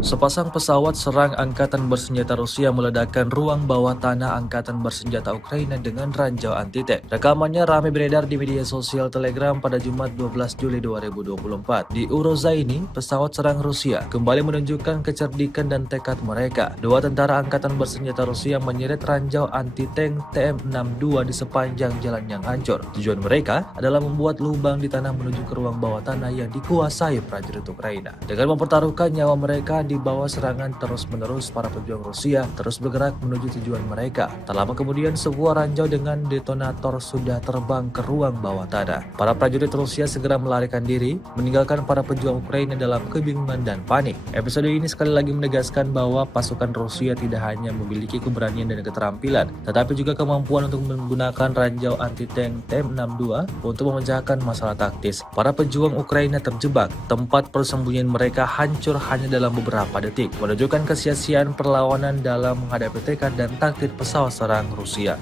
Sepasang pesawat serang Angkatan Bersenjata Rusia meledakkan ruang bawah tanah Angkatan Bersenjata Ukraina dengan ranjau anti-tank. Rekamannya ramai beredar di media sosial Telegram pada Jumat 12 Juli 2024. Di Urozaini, pesawat serang Rusia kembali menunjukkan kecerdikan dan tekad mereka. Dua tentara Angkatan Bersenjata Rusia menyeret ranjau anti-tank TM62 di sepanjang jalan yang hancur. Tujuan mereka adalah membuat lubang di tanah menuju ke ruang bawah tanah yang dikuasai prajurit Ukraina. Dengan mempertaruhkan nyawa mereka di bawah serangan terus-menerus, para pejuang Rusia terus bergerak menuju tujuan mereka. Tak lama kemudian, sebuah ranjau dengan detonator sudah terbang ke ruang bawah tanah. Para prajurit Rusia segera melarikan diri, meninggalkan para pejuang Ukraina dalam kebingungan dan panik. Episode ini sekali lagi menegaskan bahwa pasukan Rusia tidak hanya memiliki keberanian dan keterampilan, tetapi juga kemampuan untuk menggunakan ranjau anti-tank TM62 untuk memecahkan masalah taktis. Para pejuang Ukraina terjebak, tempat persembunyian mereka hancur hanya dalam beberapa detik, menunjukkan kesia-siaan perlawanan dalam menghadapi tekad dan taktik pesawat serang Rusia.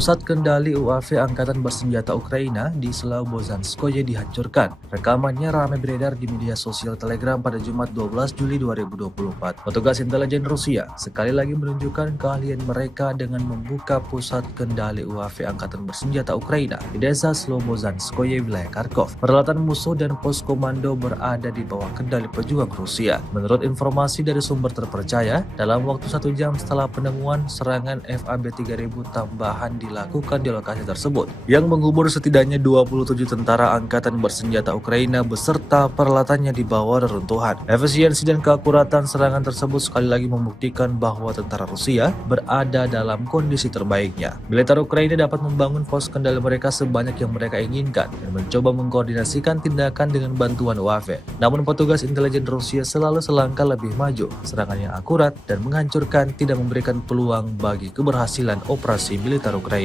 Pusat kendali UAV Angkatan Bersenjata Ukraina di Slobozhanskoye dihancurkan. Rekamannya ramai beredar di media sosial Telegram pada Jumat 12 Juli 2024. Petugas intelijen Rusia sekali lagi menunjukkan keahlian mereka dengan membuka pusat kendali UAV Angkatan Bersenjata Ukraina di desa Slobozhanskoye, wilayah Kharkov. Peralatan musuh dan pos komando berada di bawah kendali pejuang Rusia. Menurut informasi dari sumber terpercaya, dalam waktu 1 jam setelah penemuan, serangan FAB 3000 tambahan dilakukan di lokasi tersebut, yang mengubur setidaknya 27 tentara Angkatan Bersenjata Ukraina beserta peralatannya di bawah reruntuhan. Efisiensi dan keakuratan serangan tersebut sekali lagi membuktikan bahwa tentara Rusia berada dalam kondisi terbaiknya. Militer Ukraina dapat membangun pos kendali mereka sebanyak yang mereka inginkan dan mencoba mengkoordinasikan tindakan dengan bantuan UAV. Namun petugas intelijen Rusia selalu selangkah lebih maju. Serangan yang akurat dan menghancurkan tidak memberikan peluang bagi keberhasilan operasi militer Ukraina.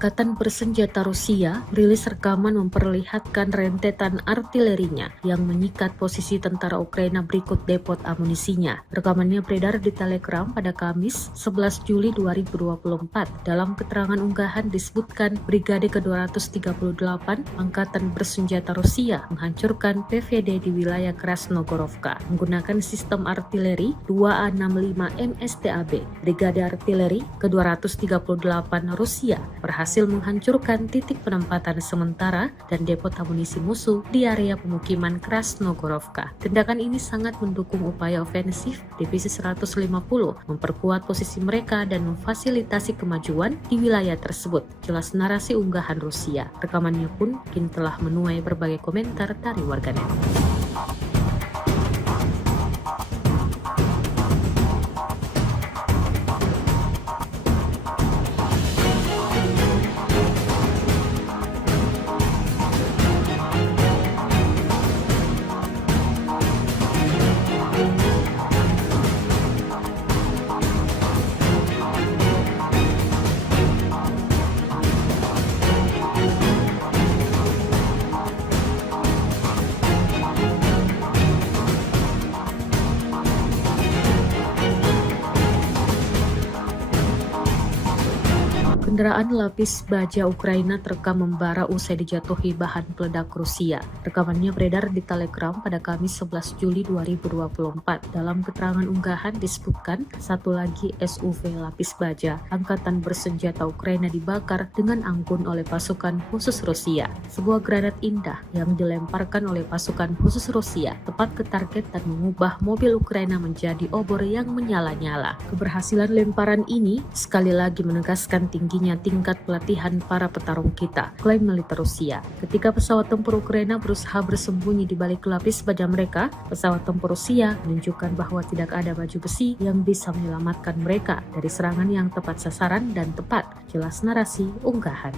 Angkatan bersenjata Rusia rilis rekaman memperlihatkan rentetan artilerinya yang menyikat posisi tentara Ukraina berikut depot amunisinya. Rekamannya beredar di Telegram pada Kamis 11 Juli 2024. Dalam keterangan unggahan disebutkan Brigade ke-238 Angkatan bersenjata Rusia menghancurkan PVD di wilayah Krasnogorovka menggunakan sistem artileri 2A65 MSTAB. Brigade artileri ke-238 Rusia berhasil menghancurkan titik penempatan sementara dan depot amunisi musuh di area pemukiman Krasnogorovka. Tindakan ini sangat mendukung upaya ofensif Divisi 150 memperkuat posisi mereka dan memfasilitasi kemajuan di wilayah tersebut, jelas narasi unggahan Rusia. Rekamannya pun kini telah menuai berbagai komentar dari warganet. Kendaraan lapis baja Ukraina terekam membara usai dijatuhi bahan peledak Rusia. Rekamannya beredar di Telegram pada Kamis 11 Juli 2024. Dalam keterangan unggahan disebutkan satu lagi SUV lapis baja Angkatan bersenjata Ukraina dibakar dengan anggun oleh pasukan khusus Rusia. Sebuah granat indah yang dilemparkan oleh pasukan khusus Rusia tepat ke target dan mengubah mobil Ukraina menjadi obor yang menyala-nyala. Keberhasilan lemparan ini sekali lagi menegaskan tingginya tingkat pelatihan para petarung kita, klaim militer Rusia. Ketika pesawat tempur Ukraina berusaha bersembunyi di balik lapis baja mereka, pesawat tempur Rusia menunjukkan bahwa tidak ada baju besi yang bisa menyelamatkan mereka dari serangan yang tepat sasaran dan tepat, jelas narasi unggahan.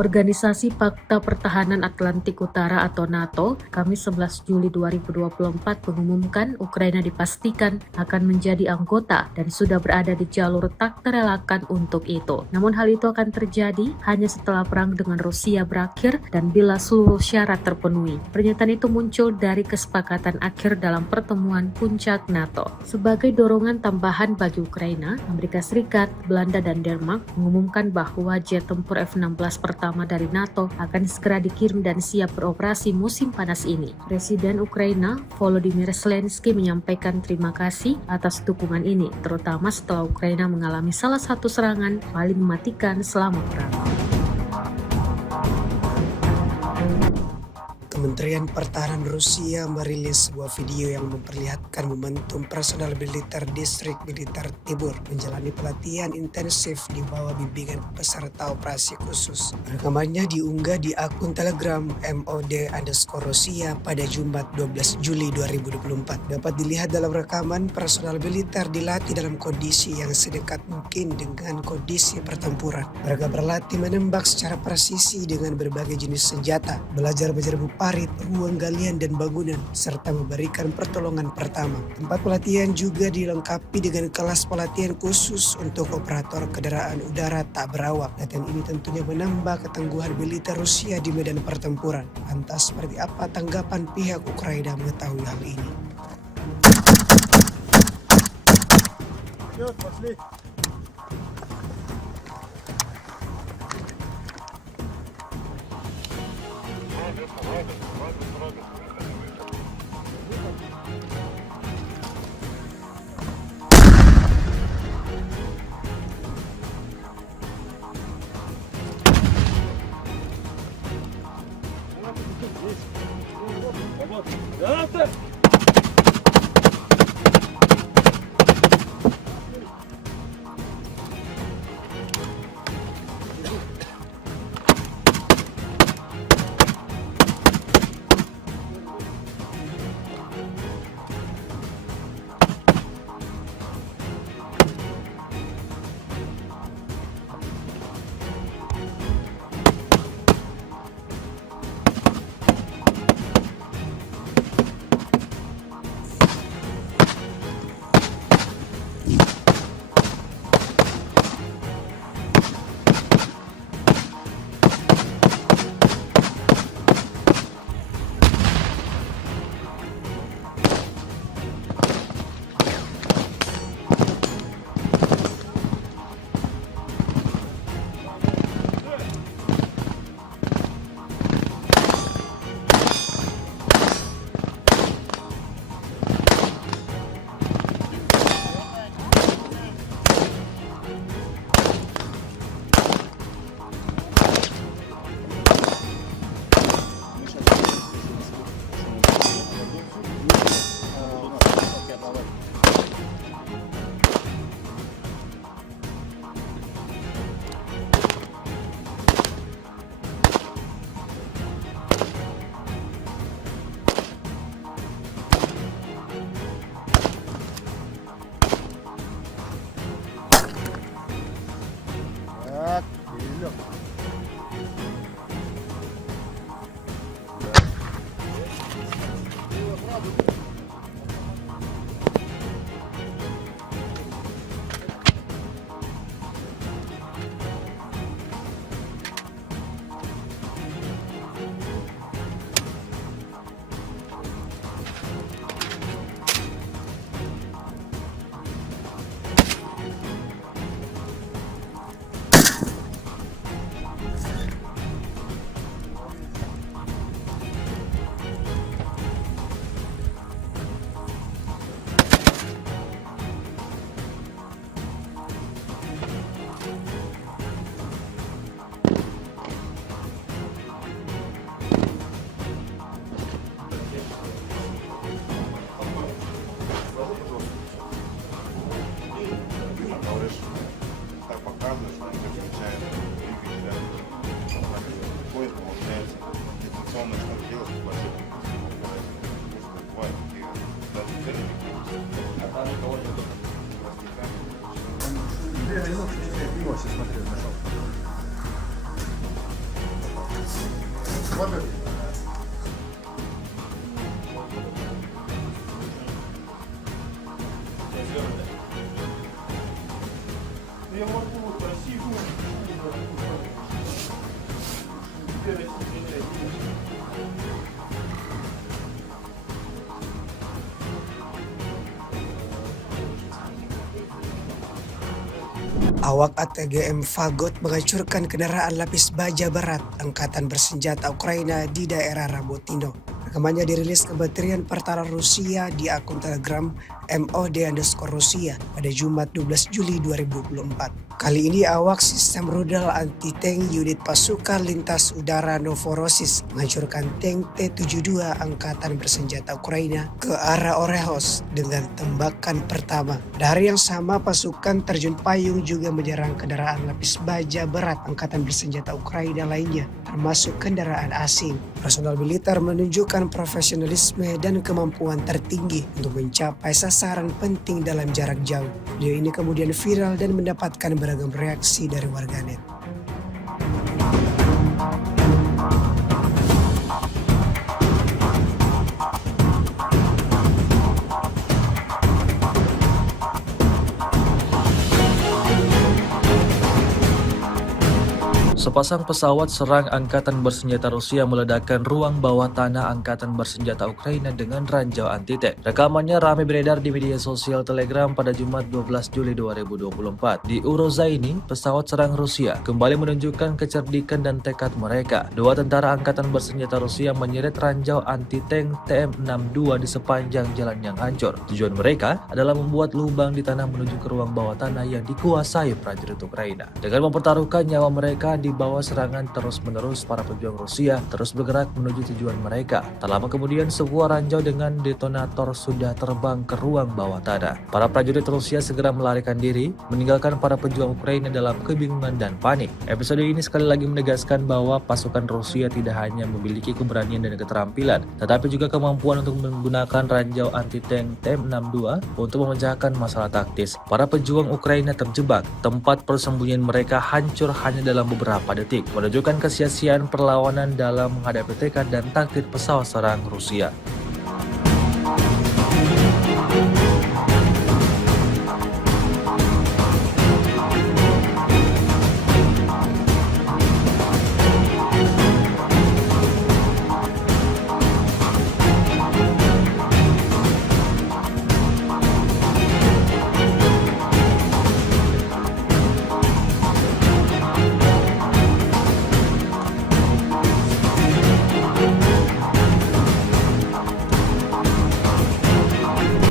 Organisasi Pakta Pertahanan Atlantik Utara atau NATO, Kamis 11 Juli 2024 mengumumkan Ukraina dipastikan akan menjadi anggota dan sudah berada di jalur tak terelakkan untuk itu. Namun hal itu akan terjadi hanya setelah perang dengan Rusia berakhir dan bila seluruh syarat terpenuhi. Pernyataan itu muncul dari kesepakatan akhir dalam pertemuan puncak NATO. Sebagai dorongan tambahan bagi Ukraina, Amerika Serikat, Belanda, dan Denmark mengumumkan bahwa jet tempur F-16 pertama dari NATO akan segera dikirim dan siap beroperasi musim panas ini. Presiden Ukraina Volodymyr Zelensky menyampaikan terima kasih atas dukungan ini, terutama setelah Ukraina mengalami salah satu serangan paling mematikan selama perang. Kementerian Pertahanan Rusia merilis sebuah video yang memperlihatkan momentum personal militer distrik militer Tibur menjalani pelatihan intensif di bawah bimbingan peserta operasi khusus. Rekamannya diunggah di akun Telegram MOD_Rusia pada Jumat 12 Juli 2024. Dapat dilihat dalam rekaman personal militer dilatih dalam kondisi yang sedekat mungkin dengan kondisi pertempuran. Mereka berlatih menembak secara presisi dengan berbagai jenis senjata, belajar menjerbu parit, ruang galian dan bangunan, serta memberikan pertolongan pertama. Tempat pelatihan juga dilengkapi dengan kelas pelatihan khusus untuk operator kendaraan udara tak berawak. Latihan ini tentunya menambah ketangguhan militer Rusia di medan pertempuran. Lantas seperti apa tanggapan pihak Ukraina mengetahui hal ini? стрелял. Говоришь, так показываешь, он не включает двигателя. Выходит, получается, дистанционно что делать, спасибо. Бывает такие даже цели. А там никого нет. 2 минуты, я пиво сейчас смотрю, нашел. Смотри. Я могу красивую. Awak ATGM Fagot menghancurkan kendaraan lapis baja berat Angkatan Bersenjata Ukraina di daerah Rabotino. Rekamannya dirilis Kementerian Pertahanan Rusia di akun Telegram MOD_Rusia pada Jumat 12 Juli 2024. Kali ini awak sistem rudal anti-tank unit pasukan lintas udara Novorossiysk menghancurkan tank T-72 Angkatan Bersenjata Ukraina ke arah Orehos dengan tembakan pertama. Pada hari yang sama, pasukan terjun payung juga menyerang kendaraan lapis baja berat Angkatan Bersenjata Ukraina lainnya, termasuk kendaraan asing. Personal militer menunjukkan profesionalisme dan kemampuan tertinggi untuk mencapai sasaran penting dalam jarak jauh. Video ini kemudian viral dan mendapatkan beragam reaksi dari warganet. Sepasang pesawat serang Angkatan Bersenjata Rusia meledakkan ruang bawah tanah Angkatan Bersenjata Ukraina dengan ranjau anti-tank. Rekamannya ramai beredar di media sosial Telegram pada Jumat 12 Juli 2024. Di Urozaini, pesawat serang Rusia kembali menunjukkan kecerdikan dan tekad mereka. Dua tentara Angkatan Bersenjata Rusia menyeret ranjau anti-tank TM62 di sepanjang jalan yang hancur. Tujuan mereka adalah membuat lubang di tanah menuju ke ruang bawah tanah yang dikuasai prajurit Ukraina. Dengan mempertaruhkan nyawa mereka di bawah serangan terus-menerus, para pejuang Rusia terus bergerak menuju tujuan mereka. Tak lama kemudian, sebuah ranjau dengan detonator sudah terbang ke ruang bawah tanah. Para prajurit Rusia segera melarikan diri, meninggalkan para pejuang Ukraina dalam kebingungan dan panik. Episode ini sekali lagi menegaskan bahwa pasukan Rusia tidak hanya memiliki keberanian dan keterampilan, tetapi juga kemampuan untuk menggunakan ranjau anti-tank TM62 untuk memecahkan masalah taktis. Para pejuang Ukraina terjebak, tempat persembunyian mereka hancur hanya dalam beberapa detik, menunjukkan kesia-siaan perlawanan dalam menghadapi tekad dan taktik pesawat serang Rusia.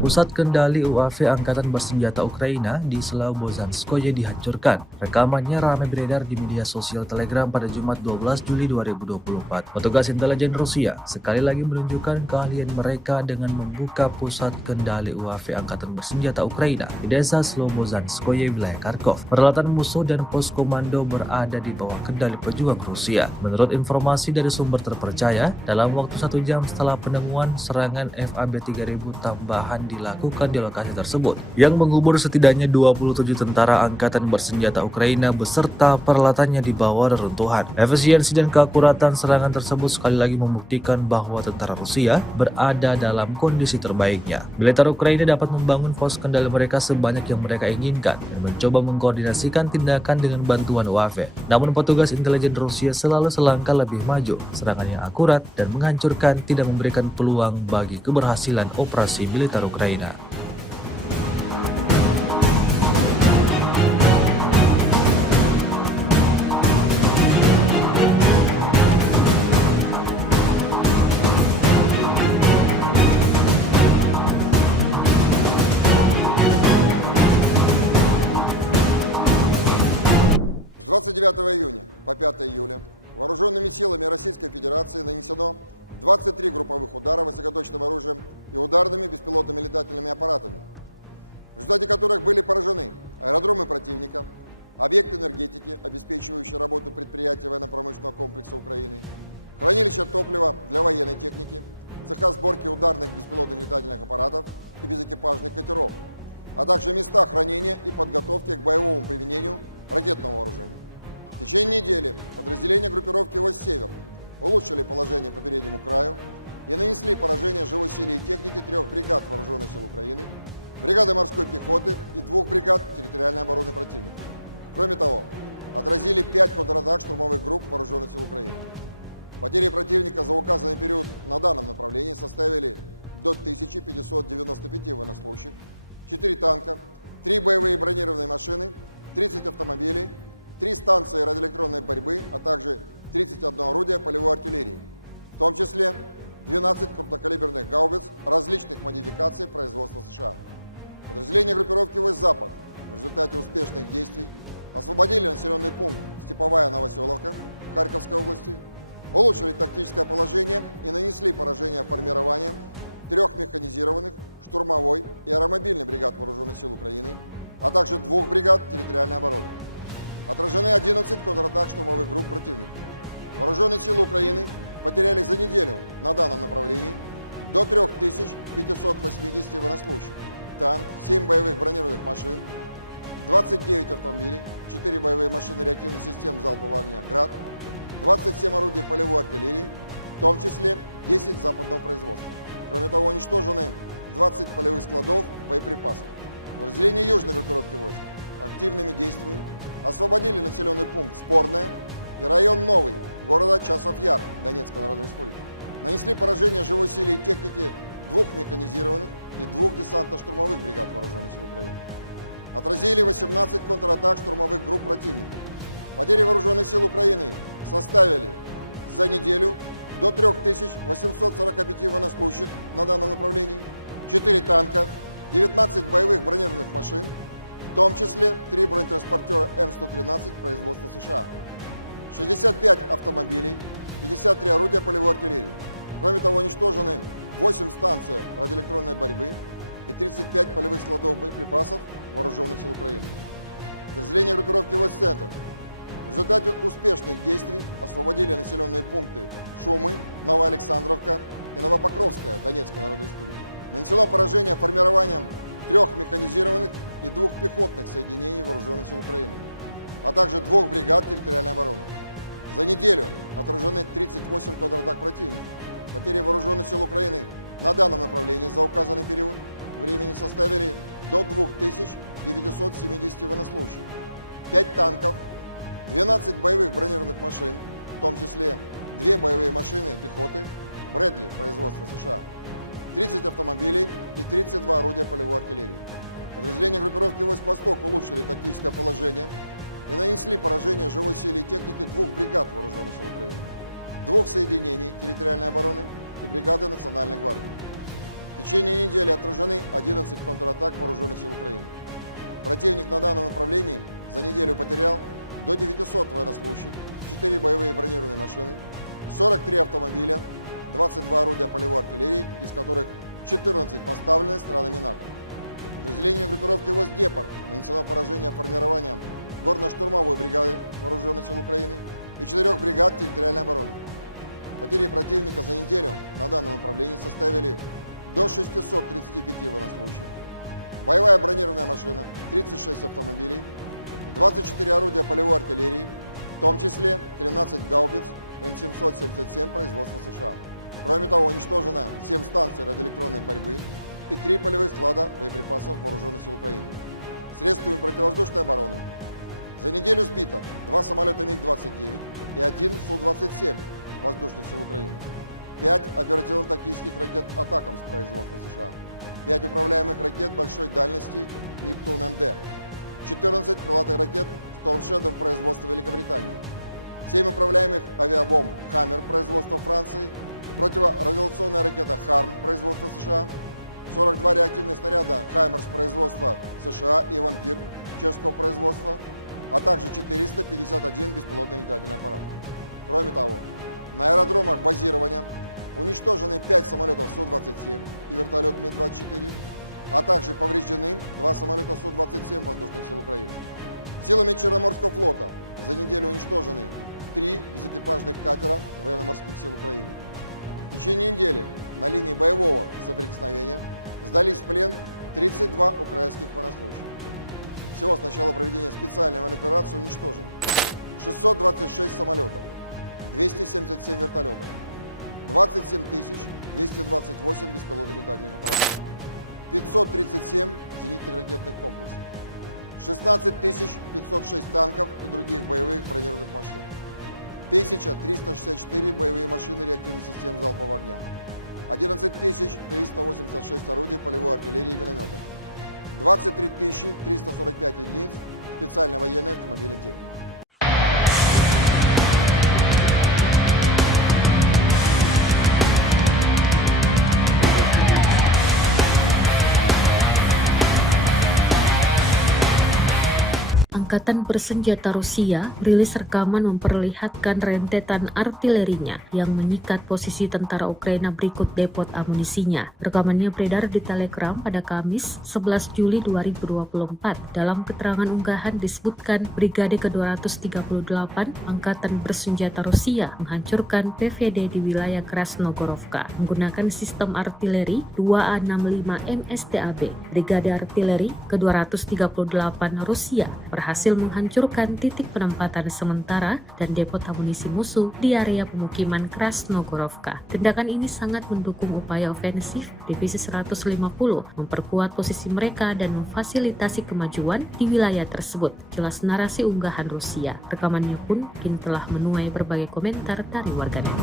Pusat kendali UAV Angkatan Bersenjata Ukraina di Slobozhanskoye dihancurkan. Rekamannya ramai beredar di media sosial Telegram pada Jumat 12 Juli 2024. Petugas intelijen Rusia sekali lagi menunjukkan keahlian mereka dengan membuka pusat kendali UAV Angkatan Bersenjata Ukraina di desa Slobozhanskoye, wilayah Kharkov. Peralatan musuh dan pos komando berada di bawah kendali pejuang Rusia. Menurut informasi dari sumber terpercaya, dalam waktu 1 jam setelah penemuan, serangan FAB 3000 tambahan di dilakukan di lokasi tersebut, yang mengubur setidaknya 27 tentara angkatan bersenjata Ukraina beserta peralatannya di bawah reruntuhan. Efisiensi dan keakuratan serangan tersebut sekali lagi membuktikan bahwa tentara Rusia berada dalam kondisi terbaiknya. Militer Ukraina dapat membangun pos kendali mereka sebanyak yang mereka inginkan dan mencoba mengkoordinasikan tindakan dengan bantuan UAV. Namun petugas intelijen Rusia selalu selangkah lebih maju. Serangan yang akurat dan menghancurkan tidak memberikan peluang bagi keberhasilan operasi militer Ukraina. Angkatan bersenjata Rusia rilis rekaman memperlihatkan rentetan artilerinya yang menyikat posisi tentara Ukraina berikut depot amunisinya. Rekamannya beredar di Telegram pada Kamis 11 Juli 2024. Dalam keterangan unggahan disebutkan Brigade ke-238 Angkatan bersenjata Rusia menghancurkan PVD di wilayah Krasnogorovka menggunakan sistem artileri 2A65 MSTAB. Brigade artileri ke-238 Rusia berhasil menghancurkan titik penempatan sementara dan depot amunisi musuh di area pemukiman Krasnogorovka. Tindakan ini sangat mendukung upaya ofensif Divisi 150 memperkuat posisi mereka dan memfasilitasi kemajuan di wilayah tersebut, jelas narasi unggahan Rusia. Rekamannya pun kini telah menuai berbagai komentar dari warganet.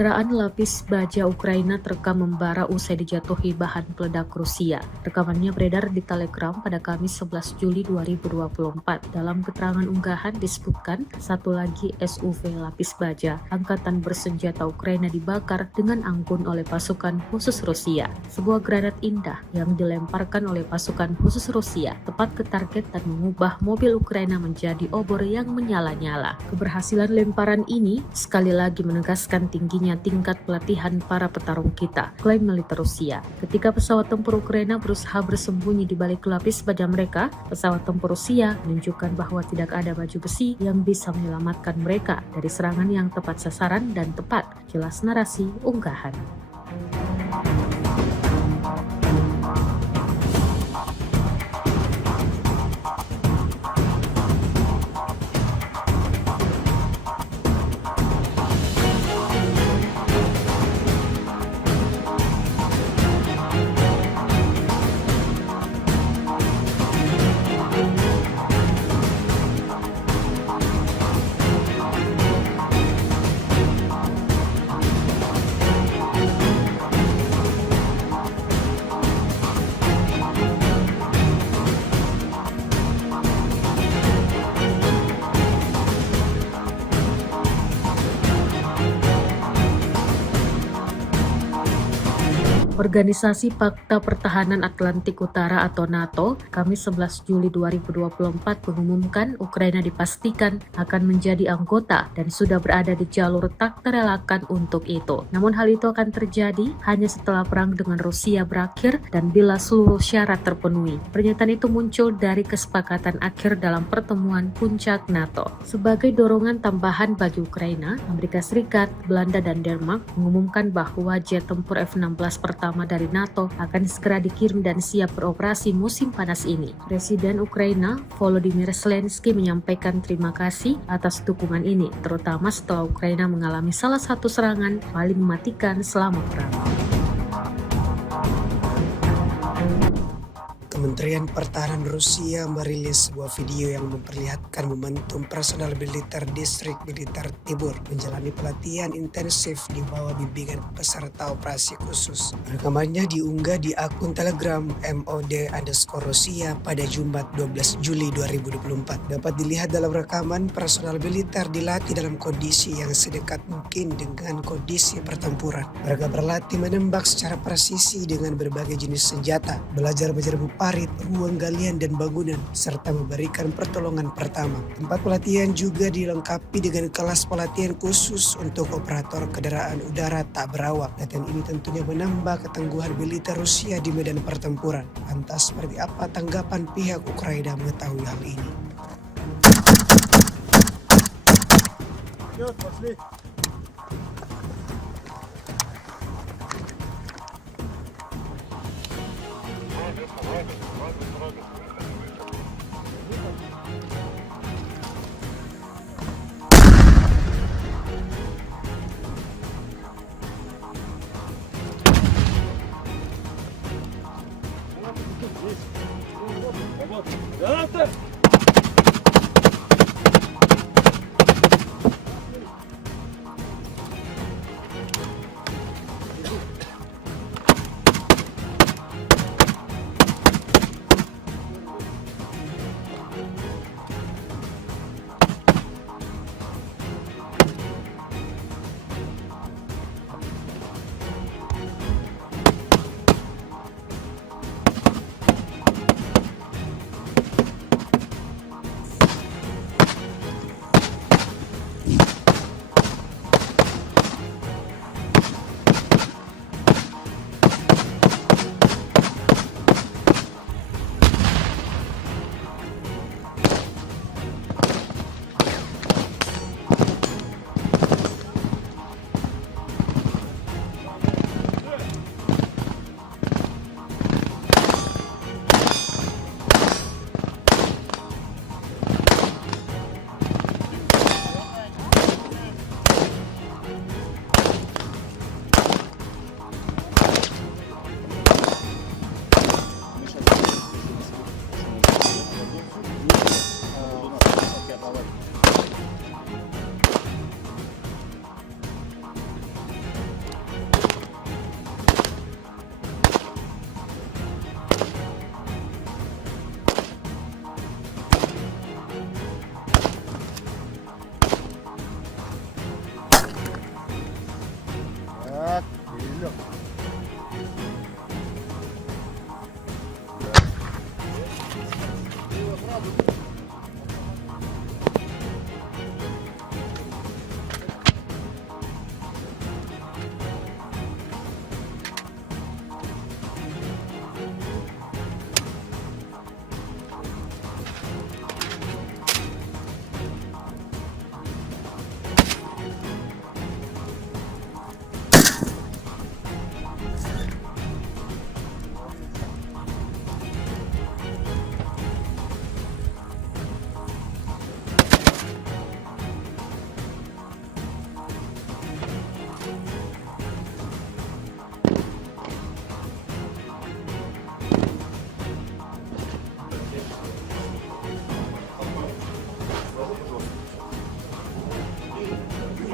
Kendaraan lapis baja Ukraina terekam membara usai dijatuhi bahan peledak Rusia. Rekamannya beredar di Telegram pada Kamis 11 Juli 2024. Dalam keterangan unggahan disebutkan satu lagi SUV lapis baja Angkatan bersenjata Ukraina dibakar dengan anggun oleh pasukan khusus Rusia. Sebuah granat indah yang dilemparkan oleh pasukan khusus Rusia tepat ke target dan mengubah mobil Ukraina menjadi obor yang menyala-nyala. Keberhasilan lemparan ini sekali lagi menegaskan tingginya tingkat pelatihan para petarung kita, klaim militer Rusia. Ketika pesawat tempur Ukraina berusaha bersembunyi di balik lapis baja mereka, pesawat tempur Rusia menunjukkan bahwa tidak ada baju besi yang bisa menyelamatkan mereka dari serangan yang tepat sasaran dan tepat, jelas narasi unggahan. Organisasi Pakta Pertahanan Atlantik Utara atau NATO, Kamis 11 Juli 2024 mengumumkan Ukraina dipastikan akan menjadi anggota dan sudah berada di jalur tak terelakkan untuk itu. Namun hal itu akan terjadi hanya setelah perang dengan Rusia berakhir dan bila seluruh syarat terpenuhi. Pernyataan itu muncul dari kesepakatan akhir dalam pertemuan puncak NATO. Sebagai dorongan tambahan bagi Ukraina, Amerika Serikat, Belanda, dan Denmark mengumumkan bahwa jet tempur F-16 pertama dari NATO akan segera dikirim dan siap beroperasi musim panas ini. Presiden Ukraina Volodymyr Zelensky menyampaikan terima kasih atas dukungan ini, terutama setelah Ukraina mengalami salah satu serangan paling mematikan selama perang. Kementerian Pertahanan Rusia merilis sebuah video yang memperlihatkan momentum personal militer distrik militer Tibur menjalani pelatihan intensif di bawah bimbingan peserta operasi khusus. Rekamannya diunggah di akun Telegram MOD_Rusia pada Jumat 12 Juli 2024. Dapat dilihat dalam rekaman personal militer dilatih dalam kondisi yang sedekat mungkin dengan kondisi pertempuran. Mereka berlatih menembak secara presisi dengan berbagai jenis senjata, belajar menjerbu parit, ruang galian dan bangunan, serta memberikan pertolongan pertama. Tempat pelatihan juga dilengkapi dengan kelas pelatihan khusus untuk operator kendaraan udara tak berawak. Latihan ini tentunya menambah ketangguhan militer Rusia di medan pertempuran. Lantas seperti apa tanggapan pihak Ukraina mengetahui hal ini?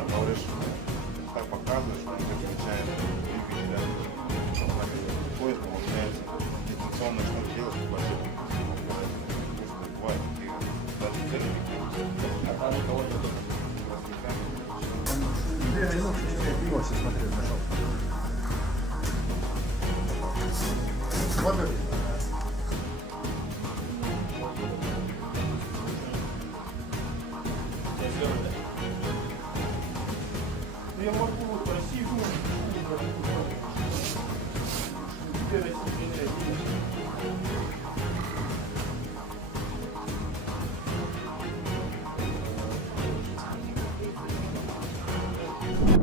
Говоришь, так показываешь, он тебя включает двигателя, он выходит, получается, дистанционно что делать, спасибо. Бывает, ты даже цели Пиво сейчас смотрю, нашел. Смотри. Я могу красивую.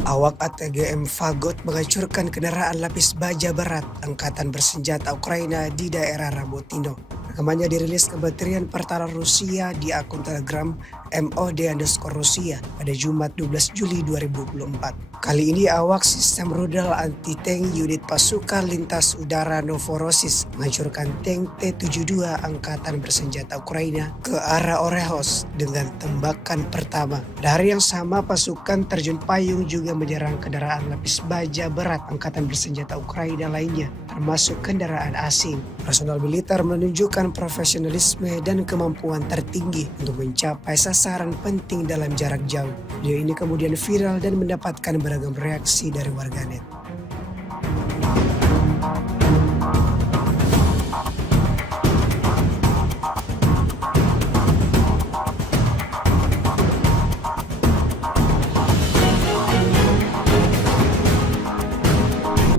Awak ATGM Fagot menghancurkan kendaraan lapis baja berat Angkatan Bersenjata Ukraina di daerah Rabotino. Rekamannya dirilis Kementerian Pertahanan Rusia di akun Telegram MOD_Rusia pada Jumat 12 Juli 2024. Kali ini awak sistem rudal anti-tank unit pasukan lintas udara Novorossiysk menghancurkan tank T-72 Angkatan Bersenjata Ukraina ke arah Orehos dengan tembakan pertama. Pada hari yang sama, pasukan terjun payung juga menyerang kendaraan lapis baja berat Angkatan Bersenjata Ukraina lainnya, termasuk kendaraan asing. Personal militer menunjukkan profesionalisme dan kemampuan tertinggi untuk mencapai sasaran penting dalam jarak jauh. Video ini kemudian viral dan mendapatkan beragam reaksi dari warganet.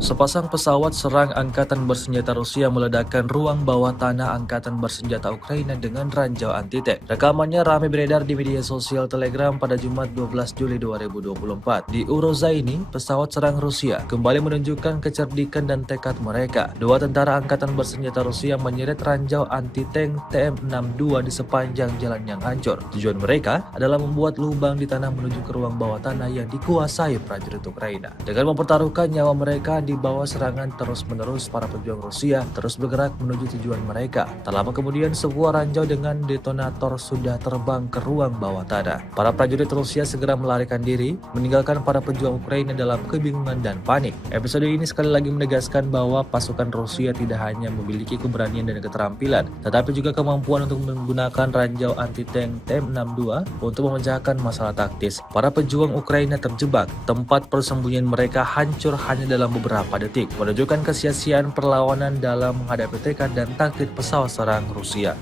Sepasang pesawat serang Angkatan Bersenjata Rusia meledakkan ruang bawah tanah Angkatan Bersenjata Ukraina dengan ranjau anti-tank. Rekamannya ramai beredar di media sosial Telegram pada Jumat 12 Juli 2024. Di Urozaini, pesawat serang Rusia kembali menunjukkan kecerdikan dan tekad mereka. Dua tentara Angkatan Bersenjata Rusia menyeret ranjau anti-tank TM62 di sepanjang jalan yang hancur. Tujuan mereka adalah membuat lubang di tanah menuju ke ruang bawah tanah yang dikuasai prajurit Ukraina. Dengan mempertaruhkan nyawa mereka di bawah bahwa serangan terus-menerus para pejuang Rusia terus bergerak menuju tujuan mereka. Tak lama kemudian, sebuah ranjau dengan detonator sudah terbang ke ruang bawah tanah. Para prajurit Rusia segera melarikan diri, meninggalkan para pejuang Ukraina dalam kebingungan dan panik. Episode ini sekali lagi menegaskan bahwa pasukan Rusia tidak hanya memiliki keberanian dan keterampilan, tetapi juga kemampuan untuk menggunakan ranjau anti-tank TM62 untuk memecahkan masalah taktis. Para pejuang Ukraina terjebak, tempat persembunyian mereka hancur hanya dalam beberapa detik, menunjukkan kesia-siaan perlawanan dalam menghadapi tekad dan taktik pesawat serang Rusia.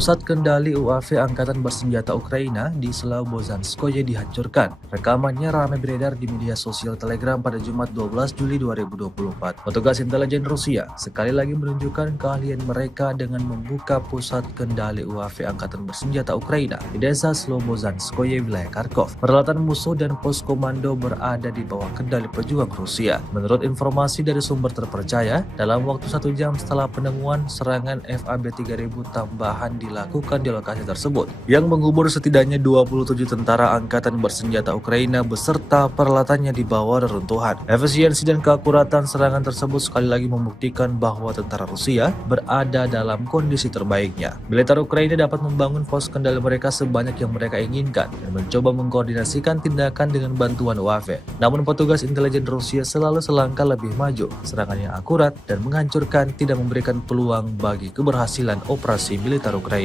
Pusat kendali UAV Angkatan Bersenjata Ukraina di Slobozhanskoye dihancurkan. Rekamannya ramai beredar di media sosial Telegram pada Jumat 12 Juli 2024. Petugas intelijen Rusia sekali lagi menunjukkan keahlian mereka dengan membuka pusat kendali UAV Angkatan Bersenjata Ukraina di desa Slobozhanskoye, wilayah Kharkov. Peralatan musuh dan pos komando berada di bawah kendali pejuang Rusia. Menurut informasi dari sumber terpercaya, dalam waktu 1 jam setelah penemuan, serangan FAB 3000 tambahan dilakukan di lokasi tersebut, yang mengubur setidaknya 27 tentara angkatan bersenjata Ukraina beserta peralatannya di bawah reruntuhan. Efisiensi dan keakuratan serangan tersebut sekali lagi membuktikan bahwa tentara Rusia berada dalam kondisi terbaiknya. Militer Ukraina dapat membangun pos kendali mereka sebanyak yang mereka inginkan dan mencoba mengkoordinasikan tindakan dengan bantuan UAV. Namun petugas intelijen Rusia selalu selangkah lebih maju. Serangan yang akurat dan menghancurkan tidak memberikan peluang bagi keberhasilan operasi militer Ukraina.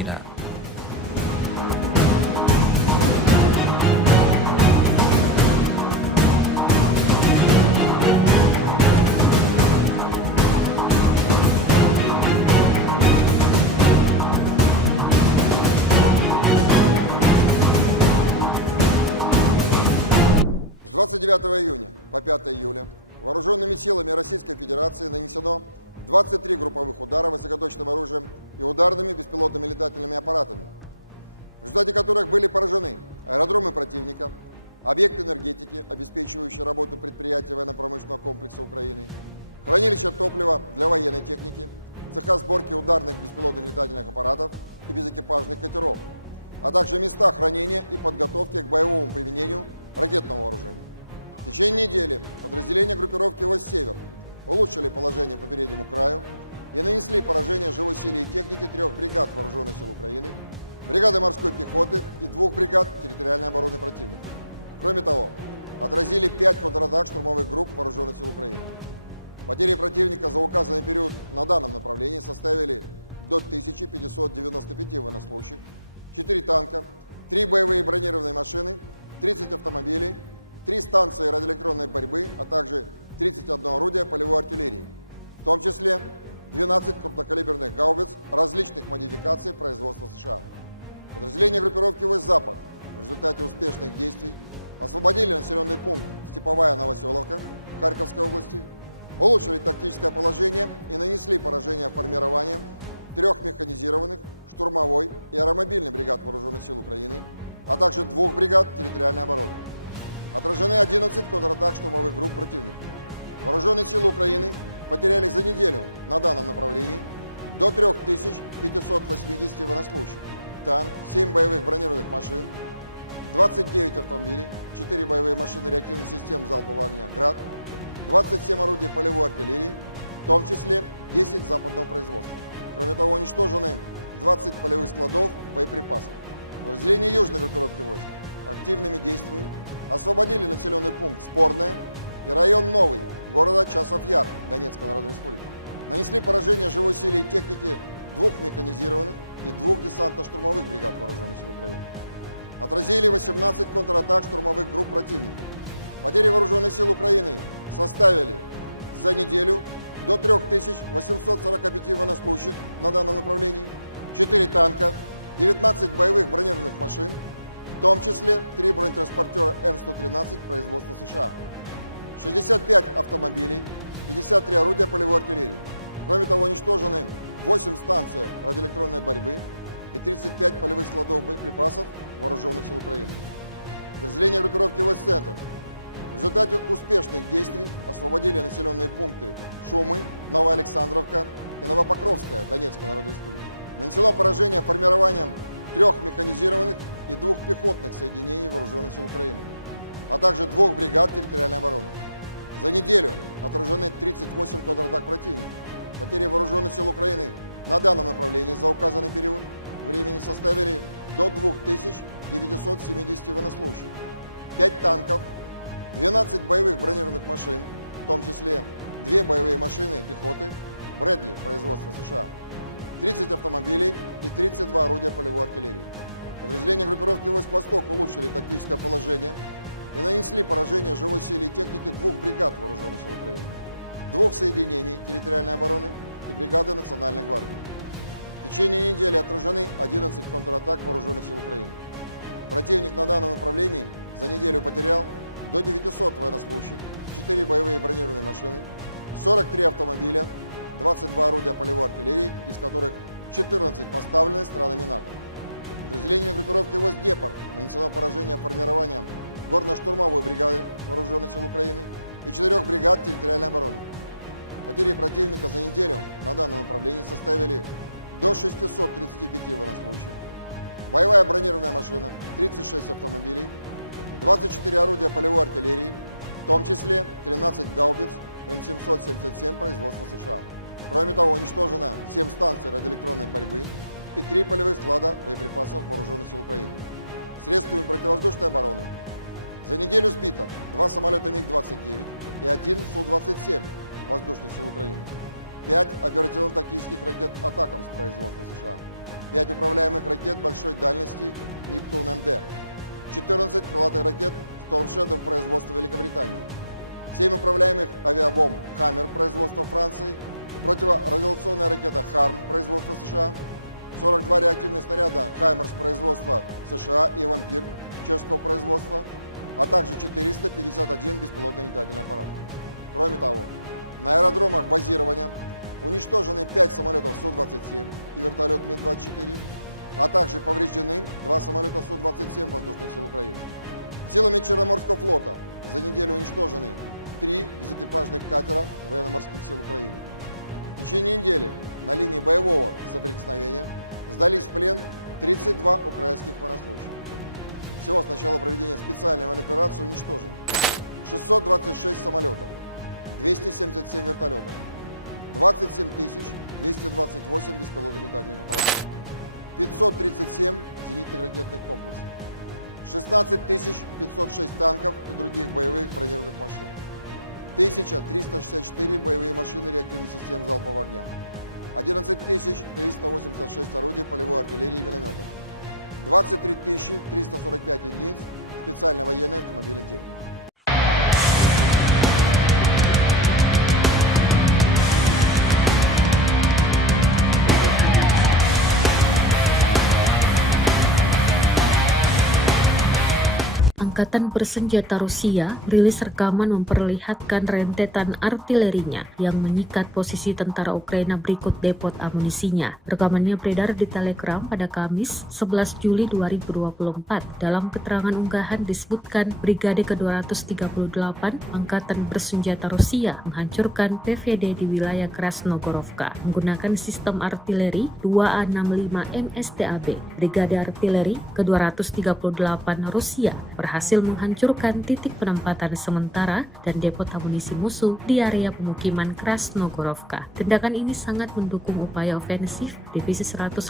Angkatan bersenjata Rusia rilis rekaman memperlihatkan rentetan artilerinya yang menyikat posisi tentara Ukraina berikut depot amunisinya. Rekamannya beredar di Telegram pada Kamis 11 Juli 2024. Dalam keterangan unggahan disebutkan Brigade ke-238 Angkatan bersenjata Rusia menghancurkan PVD di wilayah Krasnogorovka menggunakan sistem artileri 2A65 MSTAB. Brigade artileri ke-238 Rusia berhasil menghancurkan titik penempatan sementara dan depot amunisi musuh di area pemukiman Krasnogorovka. Tindakan ini sangat mendukung upaya ofensif Divisi 150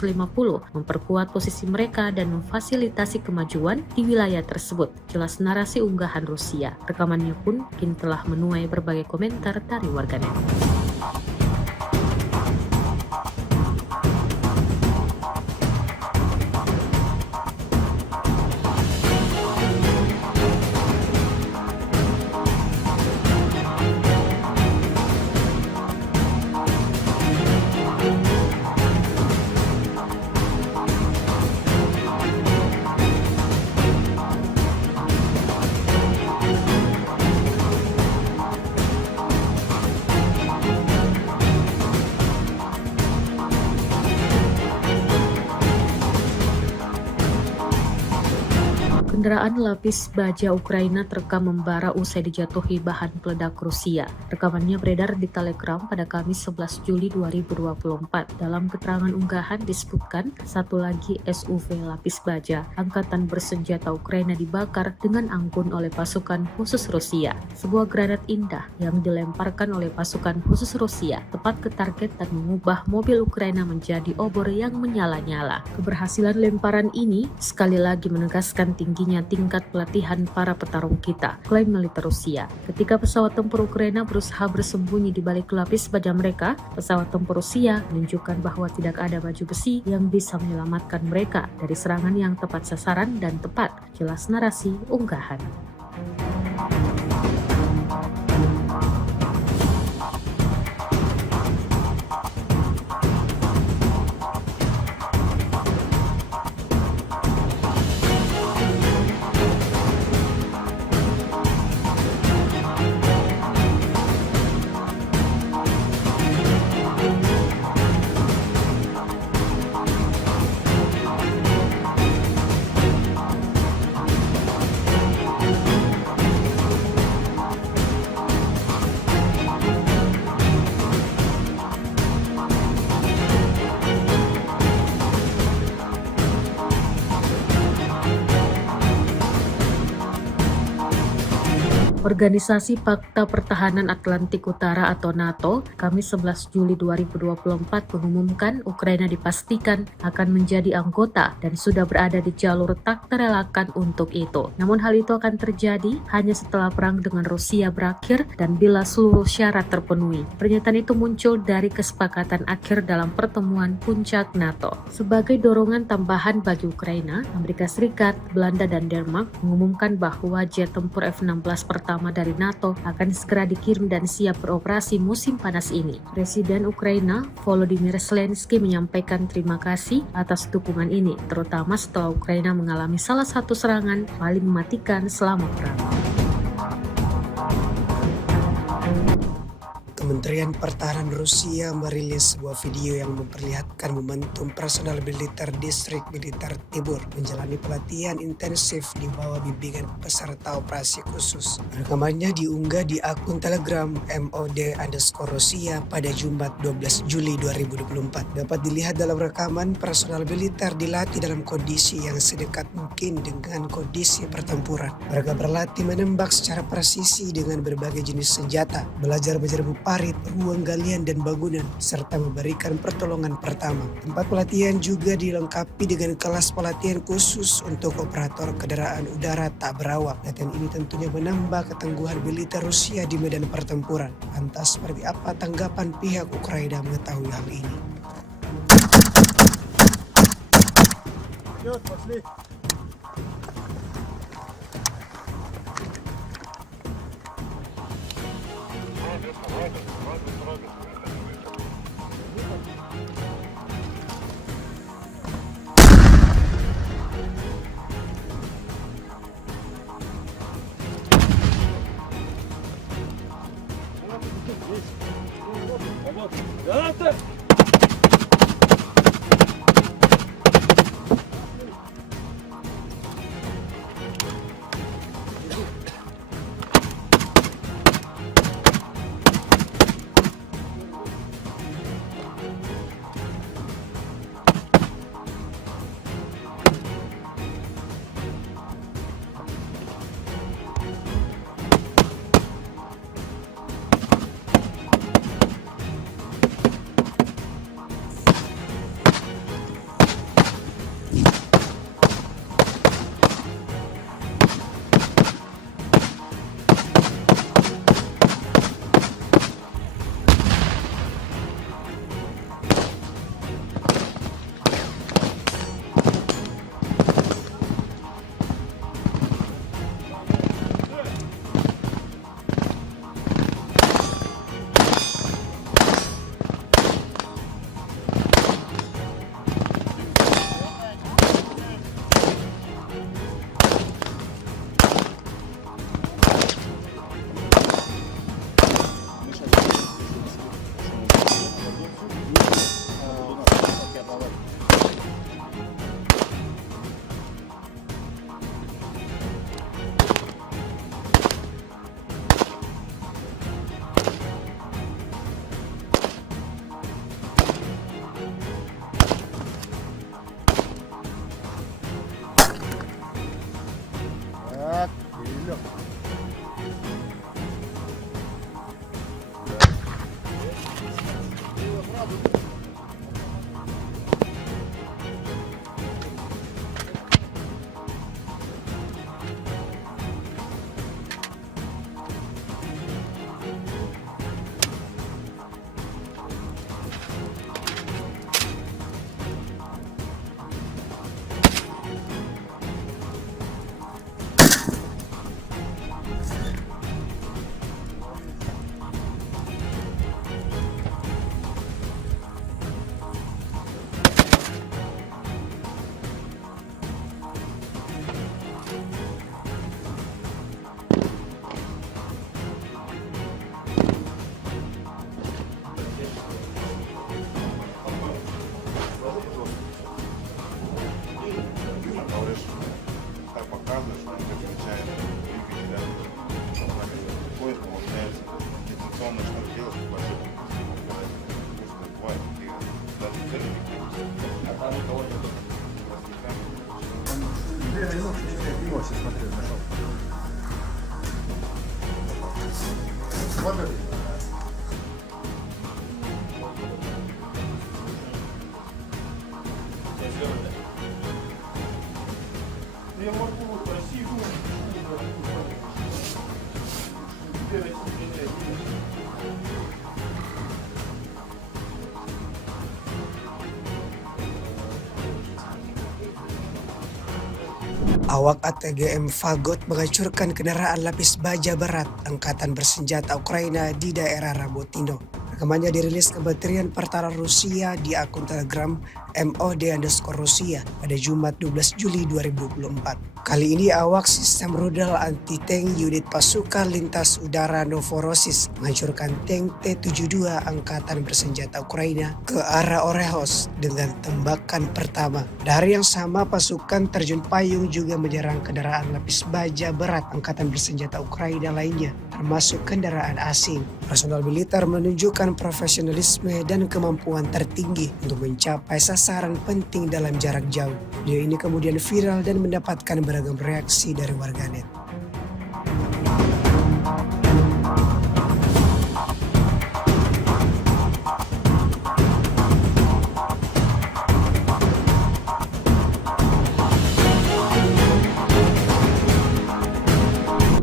memperkuat posisi mereka dan memfasilitasi kemajuan di wilayah tersebut, jelas narasi unggahan Rusia. Rekamannya pun kini telah menuai berbagai komentar dari warganet. Kendaraan lapis baja Ukraina terekam membara usai dijatuhi bahan peledak Rusia. Rekamannya beredar di Telegram pada Kamis 11 Juli 2024. Dalam keterangan unggahan disebutkan satu lagi SUV lapis baja Angkatan bersenjata Ukraina dibakar dengan anggun oleh pasukan khusus Rusia. Sebuah granat indah yang dilemparkan oleh pasukan khusus Rusia tepat ke target dan mengubah mobil Ukraina menjadi obor yang menyala-nyala. Keberhasilan lemparan ini sekali lagi menegaskan tingginya tingkat pelatihan para petarung kita, klaim militer Rusia. Ketika pesawat tempur Ukraina berusaha bersembunyi di balik lapis baja mereka, pesawat tempur Rusia menunjukkan bahwa tidak ada baju besi yang bisa menyelamatkan mereka dari serangan yang tepat sasaran dan tepat, jelas narasi unggahan. Organisasi Pakta Pertahanan Atlantik Utara atau NATO, Kamis 11 Juli 2024 mengumumkan Ukraina dipastikan akan menjadi anggota dan sudah berada di jalur tak terelakkan untuk itu. Namun hal itu akan terjadi hanya setelah perang dengan Rusia berakhir dan bila seluruh syarat terpenuhi. Pernyataan itu muncul dari kesepakatan akhir dalam pertemuan puncak NATO. Sebagai dorongan tambahan bagi Ukraina, Amerika Serikat, Belanda, dan Denmark mengumumkan bahwa jet tempur F-16 pertama dari NATO akan segera dikirim dan siap beroperasi musim panas ini. Presiden Ukraina Volodymyr Zelensky menyampaikan terima kasih atas dukungan ini, terutama setelah Ukraina mengalami salah satu serangan paling mematikan selama perang. Kementerian Pertahanan Rusia merilis sebuah video yang memperlihatkan momentum personal militer distrik militer Tibur menjalani pelatihan intensif di bawah bimbingan peserta operasi khusus. Rekamannya diunggah di akun Telegram MOD_Rusia pada Jumat 12 Juli 2024. Dapat dilihat dalam rekaman personal militer dilatih dalam kondisi yang sedekat mungkin dengan kondisi pertempuran. Mereka berlatih menembak secara presisi dengan berbagai jenis senjata, belajar menyerbu parit, ruang galian dan bangunan, serta memberikan pertolongan pertama. Tempat pelatihan juga dilengkapi dengan kelas pelatihan khusus untuk operator kendaraan udara tak berawak. Latihan ini tentunya menambah ketangguhan militer Rusia di medan pertempuran. Lantas seperti apa tanggapan pihak Ukraina mengetahui hal ini? Вперед, пошли! Gila. Говоришь, так показываешь, он тебе включает двигателя, он с нами приходит, получается, дистанционно что делать, спасибо. Бывает, и даже цели а там никого нет. О, сейчас смотрю, нашел. Смотри. Я могу красиво. Awak ATGM Fagot menghancurkan kendaraan lapis baja berat Angkatan Bersenjata Ukraina di daerah Rabotino. Rekamannya dirilis Kementerian Pertahanan Rusia di akun Telegram MOD_Rusia pada Jumat 12 Juli 2024. Kali ini awak sistem rudal anti-tank unit pasukan lintas udara Novorossiysk menghancurkan tank T-72 Angkatan Bersenjata Ukraina ke arah Orehos dengan tembakan pertama. Pada hari yang sama, pasukan terjun payung juga menyerang kendaraan lapis baja berat Angkatan Bersenjata Ukraina lainnya, termasuk kendaraan asing. Personal militer menunjukkan profesionalisme dan kemampuan tertinggi untuk mencapai sasaran penting dalam jarak jauh. Video ini kemudian viral dan mendapatkan beragam reaksi dari warganet.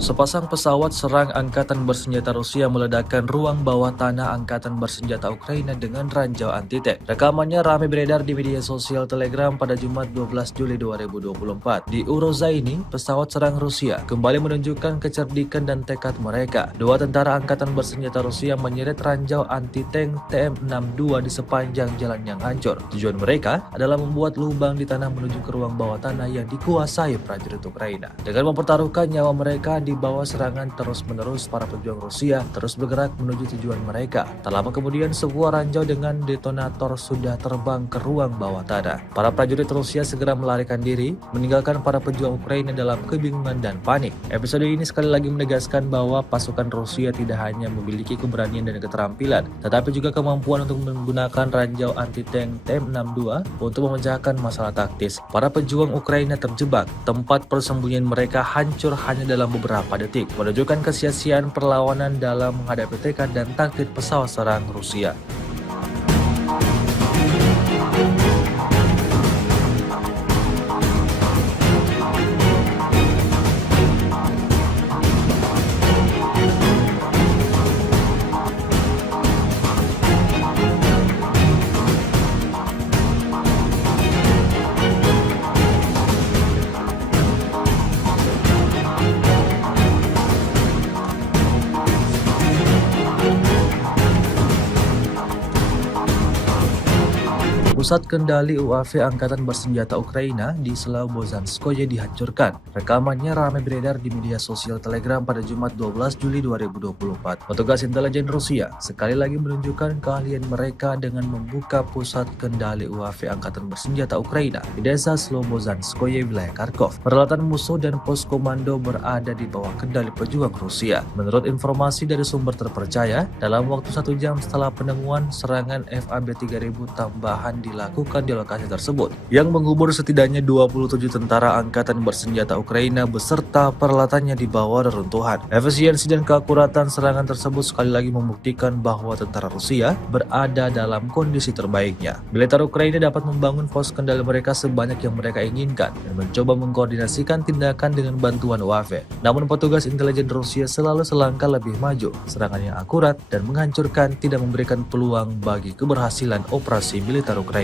Sepasang pesawat serang Angkatan Bersenjata Rusia meledakkan ruang bawah tanah Angkatan Bersenjata Ukraina dengan ranjau anti-tank. Rekamannya ramai beredar di media sosial Telegram pada Jumat 12 Juli 2024. Di Urozaini, pesawat serang Rusia kembali menunjukkan kecerdikan dan tekad mereka. Dua tentara Angkatan Bersenjata Rusia menyeret ranjau anti-tank TM62 di sepanjang jalan yang hancur. Tujuan mereka adalah membuat lubang di tanah menuju ke ruang bawah tanah yang dikuasai prajurit Ukraina. Dengan mempertaruhkan nyawa mereka di bahwa serangan terus-menerus para pejuang Rusia terus bergerak menuju tujuan mereka. Tak lama kemudian sebuah ranjau dengan detonator sudah terbang ke ruang bawah tanah. Para prajurit Rusia segera melarikan diri, meninggalkan para pejuang Ukraina dalam kebingungan dan panik. Episode ini sekali lagi menegaskan bahwa pasukan Rusia tidak hanya memiliki keberanian dan keterampilan, tetapi juga kemampuan untuk menggunakan ranjau anti-tank TM62 untuk memecahkan masalah taktis. Para pejuang Ukraina terjebak, tempat persembunyian mereka hancur hanya dalam beberapa detik, menunjukkan kesia-siaan perlawanan dalam menghadapi tekad dan taktik pesawat serang Rusia. Pusat kendali UAV Angkatan Bersenjata Ukraina di Slobozhanskoye dihancurkan. Rekamannya ramai beredar di media sosial Telegram pada Jumat 12 Juli 2024. Petugas intelijen Rusia sekali lagi menunjukkan keahlian mereka dengan membuka pusat kendali UAV Angkatan Bersenjata Ukraina di desa Slobozhanskoye, wilayah Kharkov. Peralatan musuh dan pos komando berada di bawah kendali pejuang Rusia. Menurut informasi dari sumber terpercaya, dalam waktu 1 jam setelah penemuan, serangan FAB 3000 tambahan dilakukan di lokasi tersebut yang mengubur setidaknya 27 tentara angkatan bersenjata Ukraina beserta peralatannya di bawah reruntuhan. Efisiensi dan keakuratan serangan tersebut sekali lagi membuktikan bahwa tentara Rusia berada dalam kondisi terbaiknya. Militer Ukraina dapat membangun pos kendali mereka sebanyak yang mereka inginkan dan mencoba mengkoordinasikan tindakan dengan bantuan UAV. Namun petugas intelijen Rusia selalu selangkah lebih maju. Serangan yang akurat dan menghancurkan tidak memberikan peluang bagi keberhasilan operasi militer Ukraina.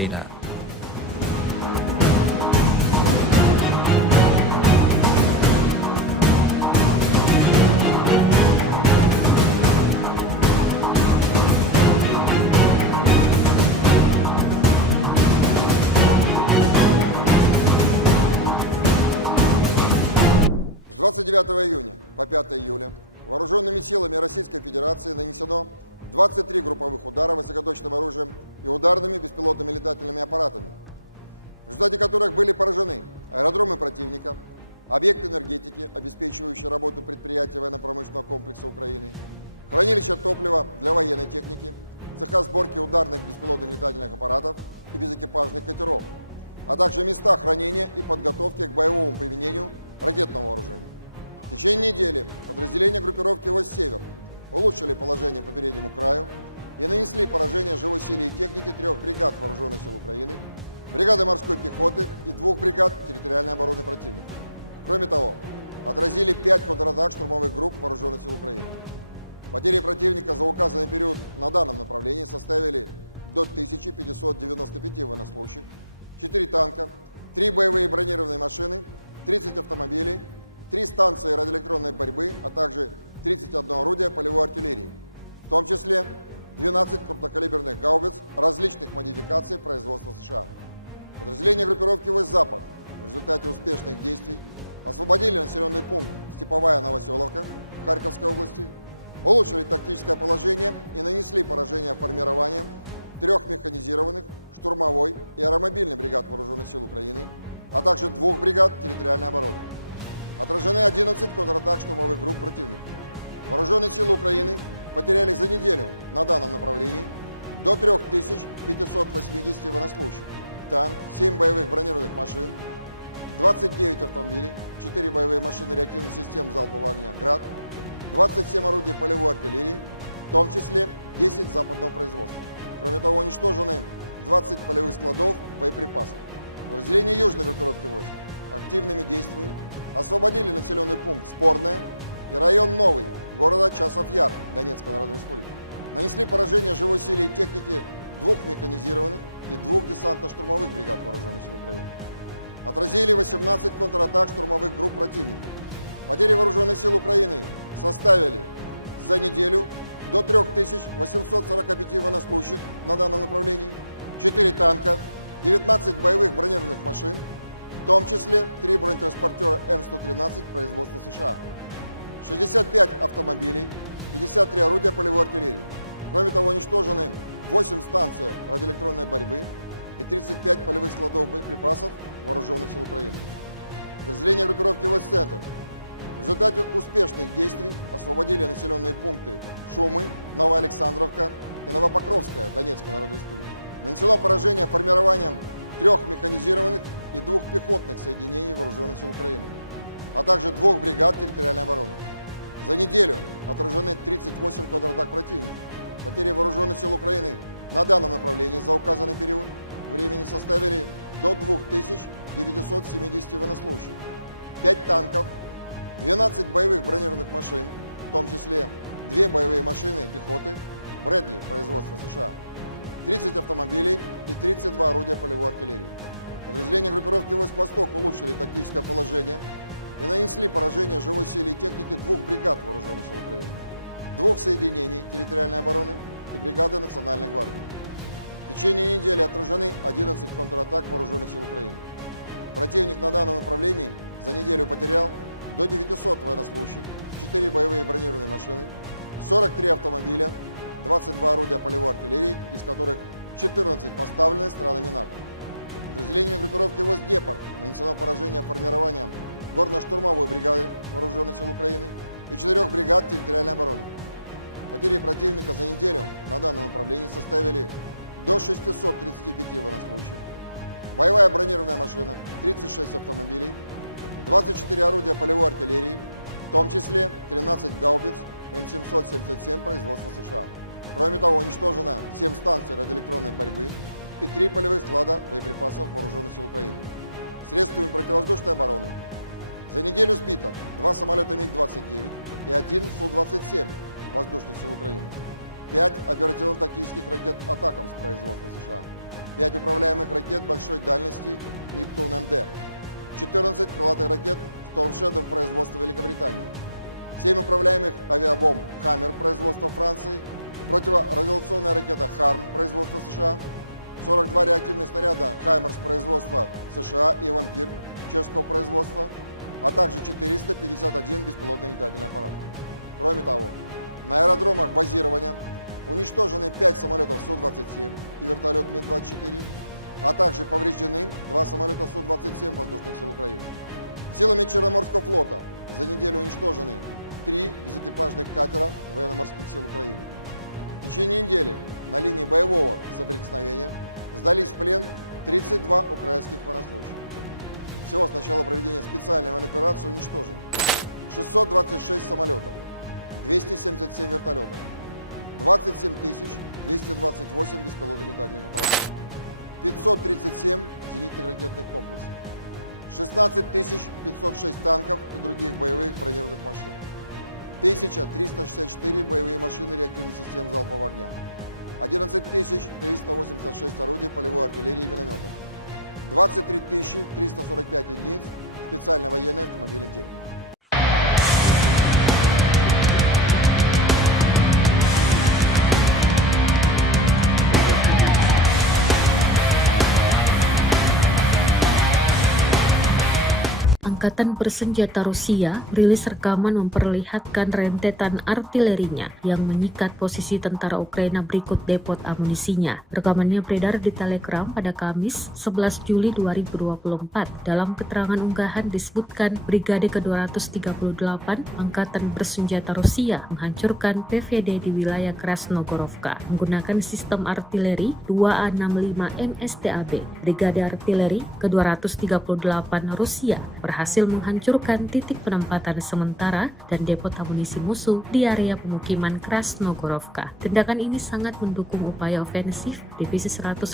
Angkatan bersenjata Rusia rilis rekaman memperlihatkan rentetan artilerinya yang menyikat posisi tentara Ukraina berikut depot amunisinya. Rekamannya beredar di Telegram pada Kamis 11 Juli 2024. Dalam keterangan unggahan disebutkan Brigade ke-238 Angkatan bersenjata Rusia menghancurkan PVD di wilayah Krasnogorovka menggunakan sistem artileri 2A65 MSTAB. Brigade artileri ke-238 Rusia berhasil menghancurkan titik penempatan sementara dan depot amunisi musuh di area pemukiman Krasnogorovka. Tindakan ini sangat mendukung upaya ofensif Divisi 150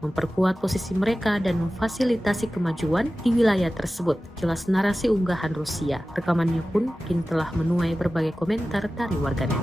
memperkuat posisi mereka dan memfasilitasi kemajuan di wilayah tersebut, jelas narasi unggahan Rusia. Rekamannya pun kini telah menuai berbagai komentar dari warganet.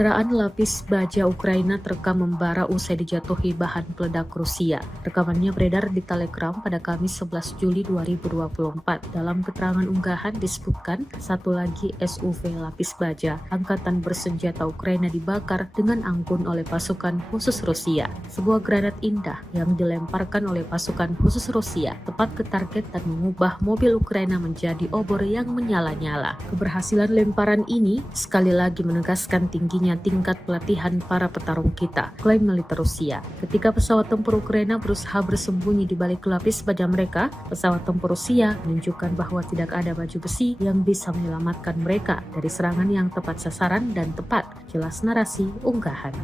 Kendaraan lapis baja Ukraina terekam membara usai dijatuhi bahan peledak Rusia. Rekamannya beredar di Telegram pada Kamis 11 Juli 2024. Dalam keterangan unggahan disebutkan satu lagi SUV lapis baja Angkatan bersenjata Ukraina dibakar dengan anggun oleh pasukan khusus Rusia. Sebuah granat indah yang dilemparkan oleh pasukan khusus Rusia tepat ke target dan mengubah mobil Ukraina menjadi obor yang menyala-nyala. Keberhasilan lemparan ini sekali lagi menegaskan tingginya tingkat pelatihan para petarung kita, klaim militer Rusia. Ketika pesawat tempur Ukraina berusaha bersembunyi di balik lapis baja mereka, pesawat tempur Rusia menunjukkan bahwa tidak ada baju besi yang bisa menyelamatkan mereka dari serangan yang tepat sasaran dan tepat, jelas narasi unggahan.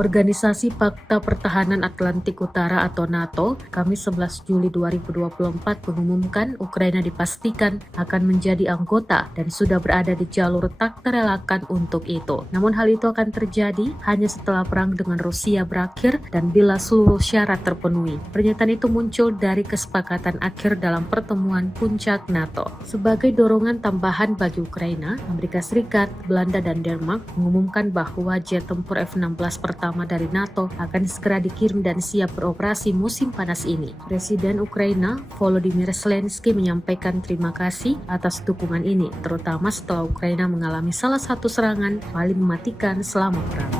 Organisasi Pakta Pertahanan Atlantik Utara atau NATO, Kamis 11 Juli 2024 mengumumkan Ukraina dipastikan akan menjadi anggota dan sudah berada di jalur tak terelakkan untuk itu. Namun hal itu akan terjadi hanya setelah perang dengan Rusia berakhir dan bila seluruh syarat terpenuhi. Pernyataan itu muncul dari kesepakatan akhir dalam pertemuan puncak NATO. Sebagai dorongan tambahan bagi Ukraina, Amerika Serikat, Belanda, dan Denmark mengumumkan bahwa jet tempur F-16 pertama dari NATO akan segera dikirim dan siap beroperasi musim panas ini. Presiden Ukraina Volodymyr Zelensky menyampaikan terima kasih atas dukungan ini, terutama setelah Ukraina mengalami salah satu serangan paling mematikan selama perang.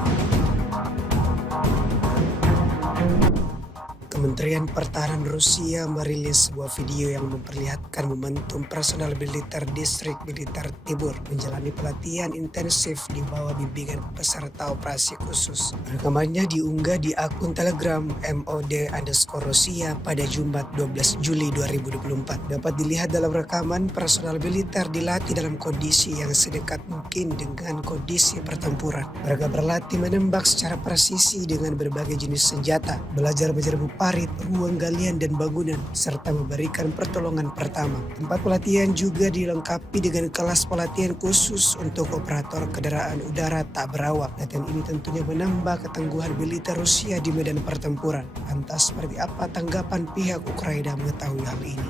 Kementerian Pertahanan Rusia merilis sebuah video yang memperlihatkan momentum personal militer distrik militer Tibur menjalani pelatihan intensif di bawah bimbingan peserta operasi khusus. Rekamannya diunggah di akun Telegram MOD_Rusia pada Jumat 12 Juli 2024. Dapat dilihat dalam rekaman personal militer dilatih dalam kondisi yang sedekat mungkin dengan kondisi pertempuran. Mereka berlatih menembak secara presisi dengan berbagai jenis senjata, belajar menyerbu parit, ruang galian dan bangunan, serta memberikan pertolongan pertama. Tempat pelatihan juga dilengkapi dengan kelas pelatihan khusus untuk operator kendaraan udara tak berawak. Latihan ini tentunya menambah ketangguhan militer Rusia di medan pertempuran. Lantas seperti apa tanggapan pihak Ukraina mengetahui hal ini?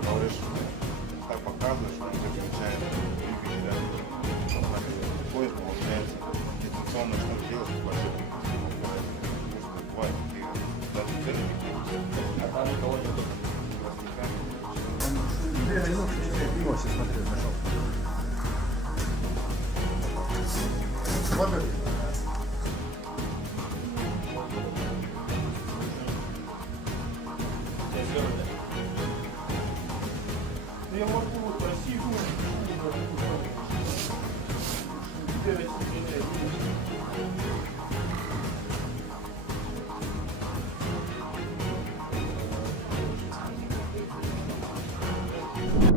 Говоришь, так показываешь, что он тебя включает двигателя, он на подходит, получается, дистанционно что делать, спасибо. Бывает, и даже цели не а там никого нет. Пиво сейчас смотрю, нашел. Смотри. Я могу красивую.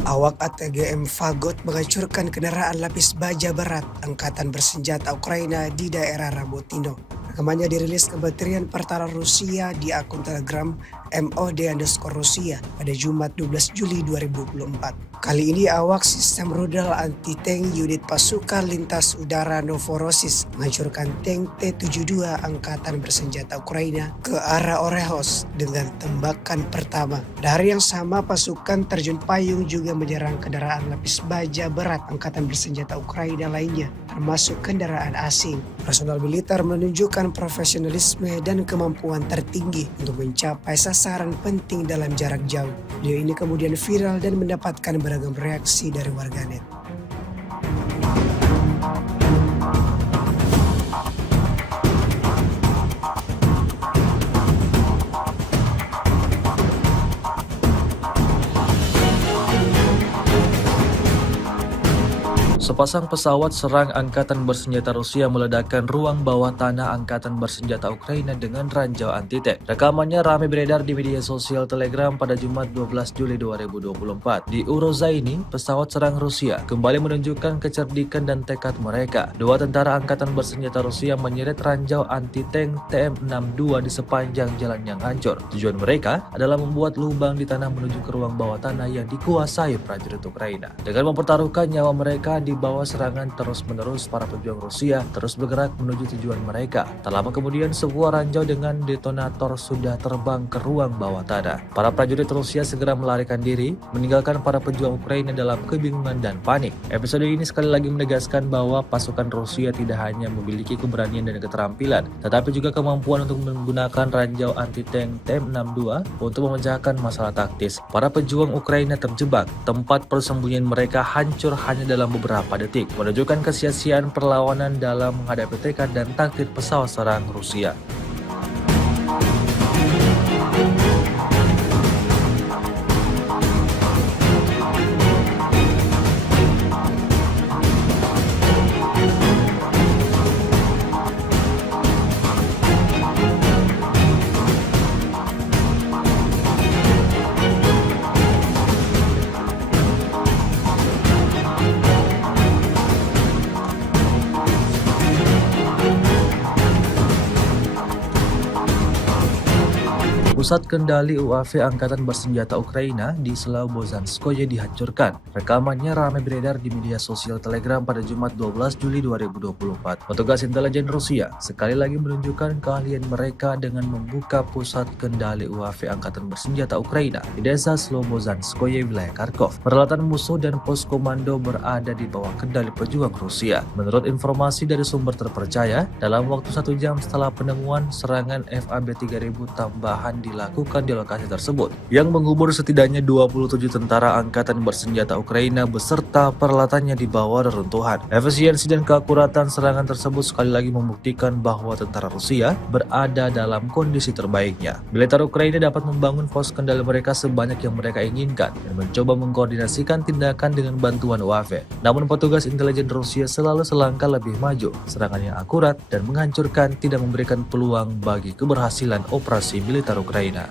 Awak ATGM Fagot menghancurkan kendaraan lapis baja berat Angkatan Bersenjata Ukraina di daerah Rabotino. Rekamannya dirilis Kementerian Pertahanan Rusia di akun Telegram MOD_Rusia pada Jumat 12 Juli 2024. Kali ini awak sistem rudal anti-tank unit pasukan lintas udara Novorossiysk menghancurkan tank T-72 Angkatan Bersenjata Ukraina ke arah Orehos dengan tembakan pertama. Pada hari yang sama, pasukan terjun payung juga menyerang kendaraan lapis baja berat Angkatan Bersenjata Ukraina lainnya, termasuk kendaraan asing. Personal militer menunjukkan profesionalisme dan kemampuan tertinggi untuk mencapai sasaran penting dalam jarak jauh. Video ini kemudian viral dan mendapatkan beragam reaksi dari warganet. Sepasang pesawat serang Angkatan Bersenjata Rusia meledakkan ruang bawah tanah Angkatan Bersenjata Ukraina dengan ranjau anti-tank. Rekamannya ramai beredar di media sosial Telegram pada Jumat 12 Juli 2024. Di Urozaini, pesawat serang Rusia kembali menunjukkan kecerdikan dan tekad mereka. Dua tentara Angkatan Bersenjata Rusia menyeret ranjau anti-tank TM62 di sepanjang jalan yang hancur. Tujuan mereka adalah membuat lubang di tanah menuju ke ruang bawah tanah yang dikuasai prajurit Ukraina. Dengan mempertaruhkan nyawa mereka di bawah serangan terus-menerus, para pejuang Rusia terus bergerak menuju tujuan mereka. Tak lama kemudian, sebuah ranjau dengan detonator sudah terbang ke ruang bawah tanah. Para prajurit Rusia segera melarikan diri, meninggalkan para pejuang Ukraina dalam kebingungan dan panik. Episode ini sekali lagi menegaskan bahwa pasukan Rusia tidak hanya memiliki keberanian dan keterampilan, tetapi juga kemampuan untuk menggunakan ranjau anti-tank TM62 untuk memecahkan masalah taktis. Para pejuang Ukraina terjebak, tempat persembunyian mereka hancur hanya dalam beberapa detik, menunjukkan kesia-siaan perlawanan dalam menghadapi tekad dan taktik pesawat serang Rusia. Pusat kendali UAV Angkatan Bersenjata Ukraina di Slobozhanskoye dihancurkan. Rekamannya ramai beredar di media sosial Telegram pada Jumat 12 Juli 2024. Petugas intelijen Rusia sekali lagi menunjukkan keahlian mereka dengan membuka pusat kendali UAV Angkatan Bersenjata Ukraina di desa Slobozhanskoye, wilayah Kharkov. Peralatan musuh dan pos komando berada di bawah kendali pejuang Rusia. Menurut informasi dari sumber terpercaya, dalam waktu 1 jam setelah penemuan, serangan FAB 3000 tambahan di dilakukan di lokasi tersebut, yang menghubur setidaknya 27 tentara angkatan bersenjata Ukraina beserta peralatannya di bawah reruntuhan. Efisiensi dan keakuratan serangan tersebut sekali lagi membuktikan bahwa tentara Rusia berada dalam kondisi terbaiknya. Militer Ukraina dapat membangun pos kendali mereka sebanyak yang mereka inginkan dan mencoba mengkoordinasikan tindakan dengan bantuan UAV. Namun petugas intelijen Rusia selalu selangkah lebih maju. Serangan yang akurat dan menghancurkan tidak memberikan peluang bagi keberhasilan operasi militer Ukraina.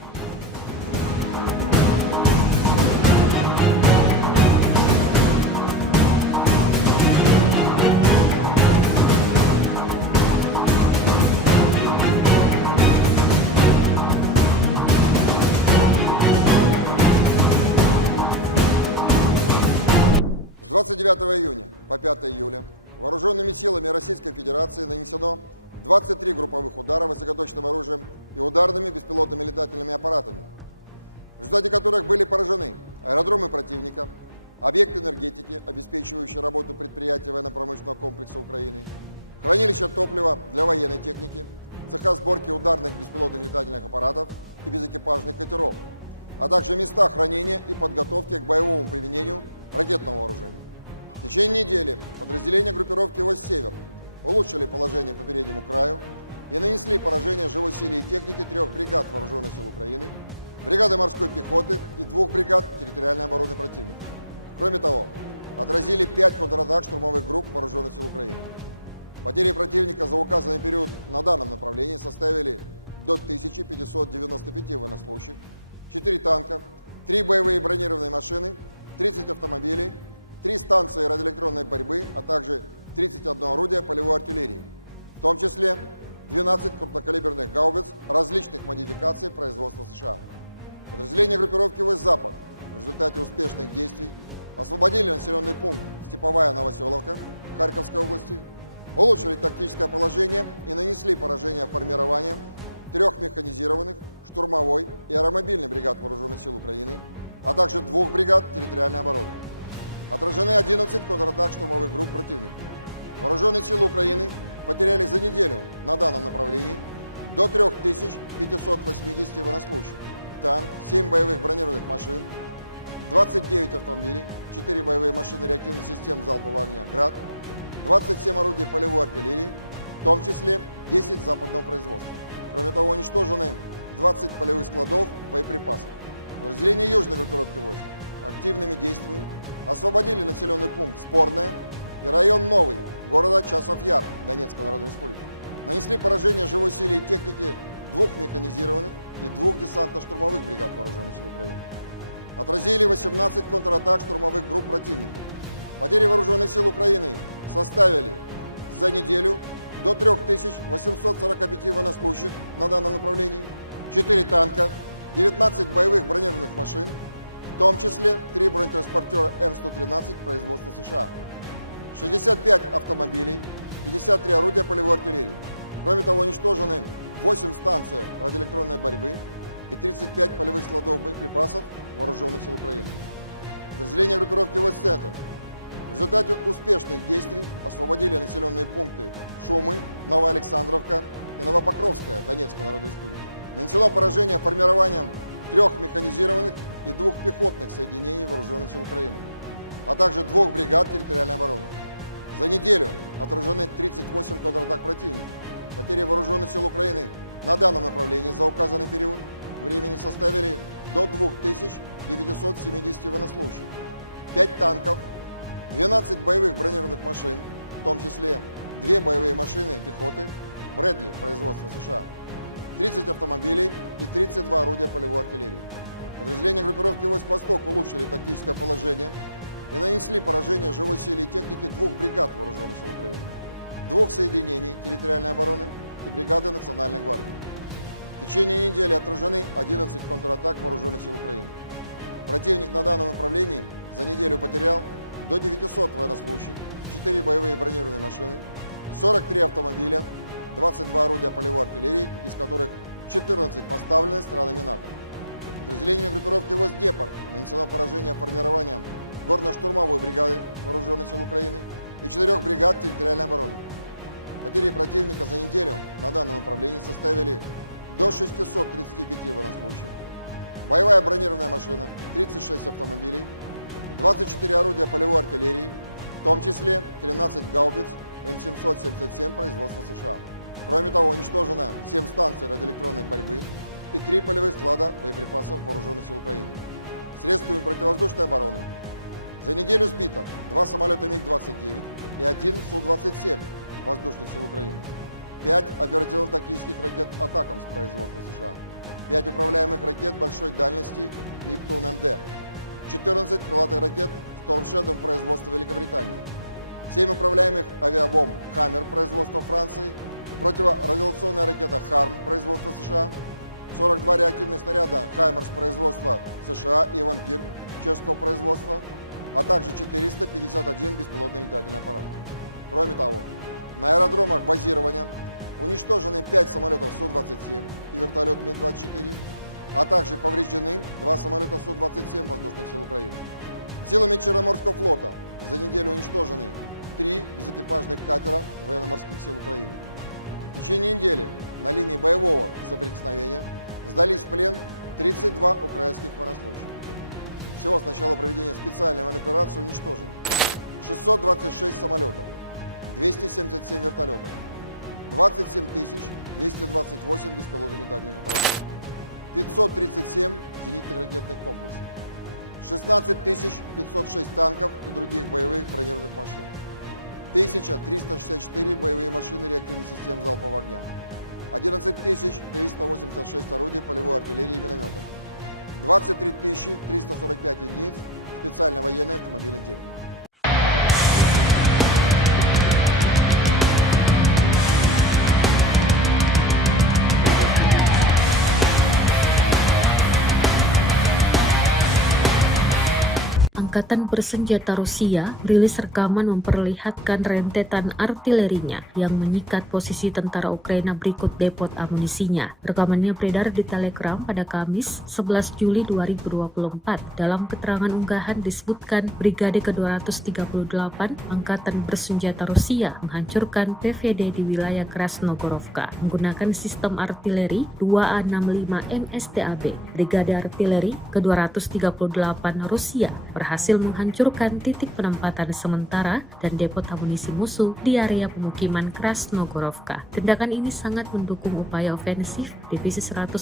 Angkatan Bersenjata Rusia rilis rekaman memperlihatkan rentetan artilerinya yang menyikat posisi tentara Ukraina berikut depot amunisinya. Rekamannya beredar di Telegram pada Kamis 11 Juli 2024. Dalam keterangan unggahan disebutkan Brigade ke-238 Angkatan Bersenjata Rusia menghancurkan PVD di wilayah Krasnogorovka menggunakan sistem artileri 2A65 MSTAB. Brigade Artileri ke-238 Rusia berhasil menghancurkan titik penempatan sementara dan depot amunisi musuh di area pemukiman Krasnogorovka. Tindakan ini sangat mendukung upaya ofensif Divisi 150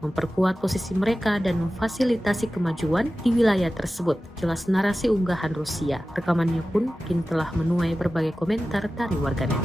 memperkuat posisi mereka dan memfasilitasi kemajuan di wilayah tersebut, jelas narasi unggahan Rusia. Rekamannya pun kini telah menuai berbagai komentar dari warganet.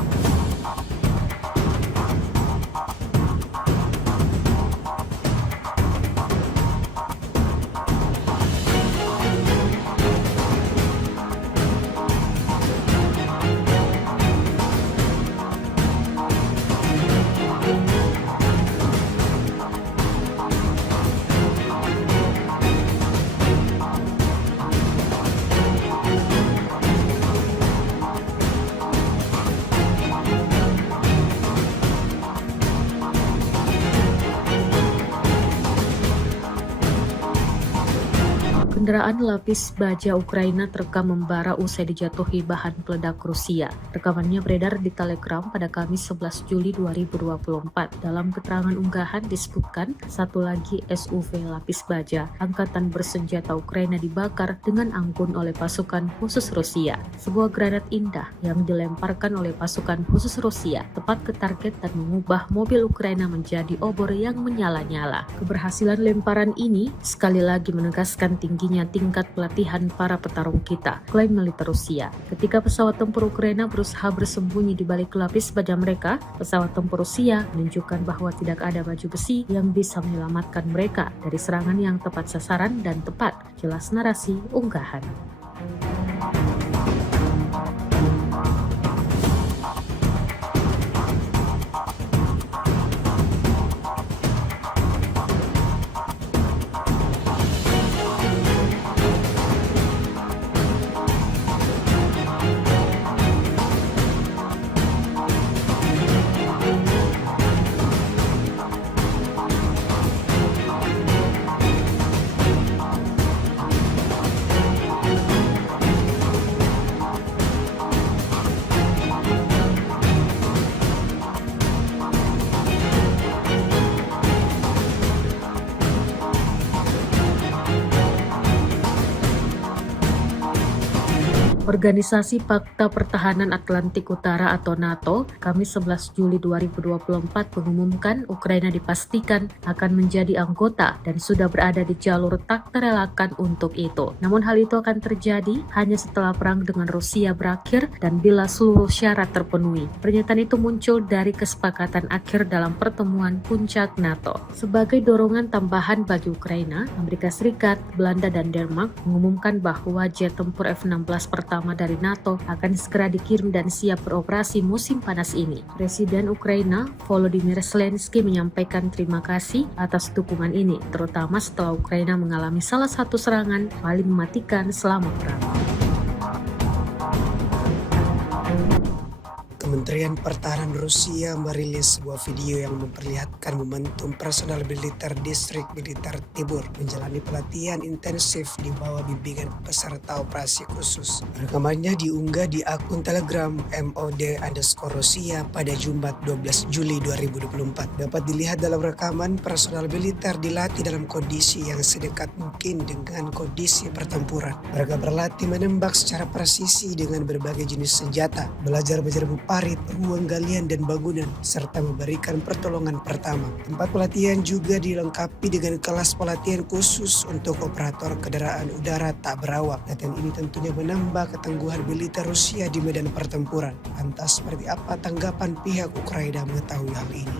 Kendaraan lapis baja Ukraina terekam membara usai dijatuhi bahan peledak Rusia. Rekamannya beredar di Telegram pada Kamis 11 Juli 2024. Dalam keterangan unggahan disebutkan satu lagi SUV lapis baja Angkatan Bersenjata Ukraina dibakar dengan anggun oleh pasukan khusus Rusia. Sebuah granat indah yang dilemparkan oleh pasukan khusus Rusia tepat ke target dan mengubah mobil Ukraina menjadi obor yang menyala-nyala. Keberhasilan lemparan ini sekali lagi menegaskan tingginya tingkat pelatihan para petarung kita, klaim militer Rusia. Ketika pesawat tempur Ukraina berusaha bersembunyi di balik lapis baja mereka, pesawat tempur Rusia menunjukkan bahwa tidak ada baju besi yang bisa menyelamatkan mereka dari serangan yang tepat sasaran dan tepat, jelas narasi unggahan. Organisasi Pakta Pertahanan Atlantik Utara atau NATO, Kamis 11 Juli 2024 mengumumkan Ukraina dipastikan akan menjadi anggota dan sudah berada di jalur tak terelakkan untuk itu. Namun hal itu akan terjadi hanya setelah perang dengan Rusia berakhir dan bila seluruh syarat terpenuhi. Pernyataan itu muncul dari kesepakatan akhir dalam pertemuan puncak NATO. Sebagai dorongan tambahan bagi Ukraina, Amerika Serikat, Belanda, dan Denmark mengumumkan bahwa jet tempur F-16 pertama dari NATO akan segera dikirim dan siap beroperasi musim panas ini. Presiden Ukraina Volodymyr Zelensky menyampaikan terima kasih atas dukungan ini, terutama setelah Ukraina mengalami salah satu serangan paling mematikan selama perang. Kementerian Pertahanan Rusia merilis sebuah video yang memperlihatkan momentum personal militer distrik militer Tibur menjalani pelatihan intensif di bawah bimbingan peserta operasi khusus. Rekamannya diunggah di akun Telegram MOD_Rusia pada Jumat 12 Juli 2024. Dapat dilihat dalam rekaman personal militer dilatih dalam kondisi yang sedekat mungkin dengan kondisi pertempuran. Mereka berlatih menembak secara presisi dengan berbagai jenis senjata, belajar menjerbu parit, ruang galian dan bangunan, serta memberikan pertolongan pertama. Tempat pelatihan juga dilengkapi dengan kelas pelatihan khusus untuk operator kendaraan udara tak berawak. Latihan ini tentunya menambah ketangguhan militer Rusia di medan pertempuran. Lantas seperti apa tanggapan pihak Ukraina mengetahui hal ini?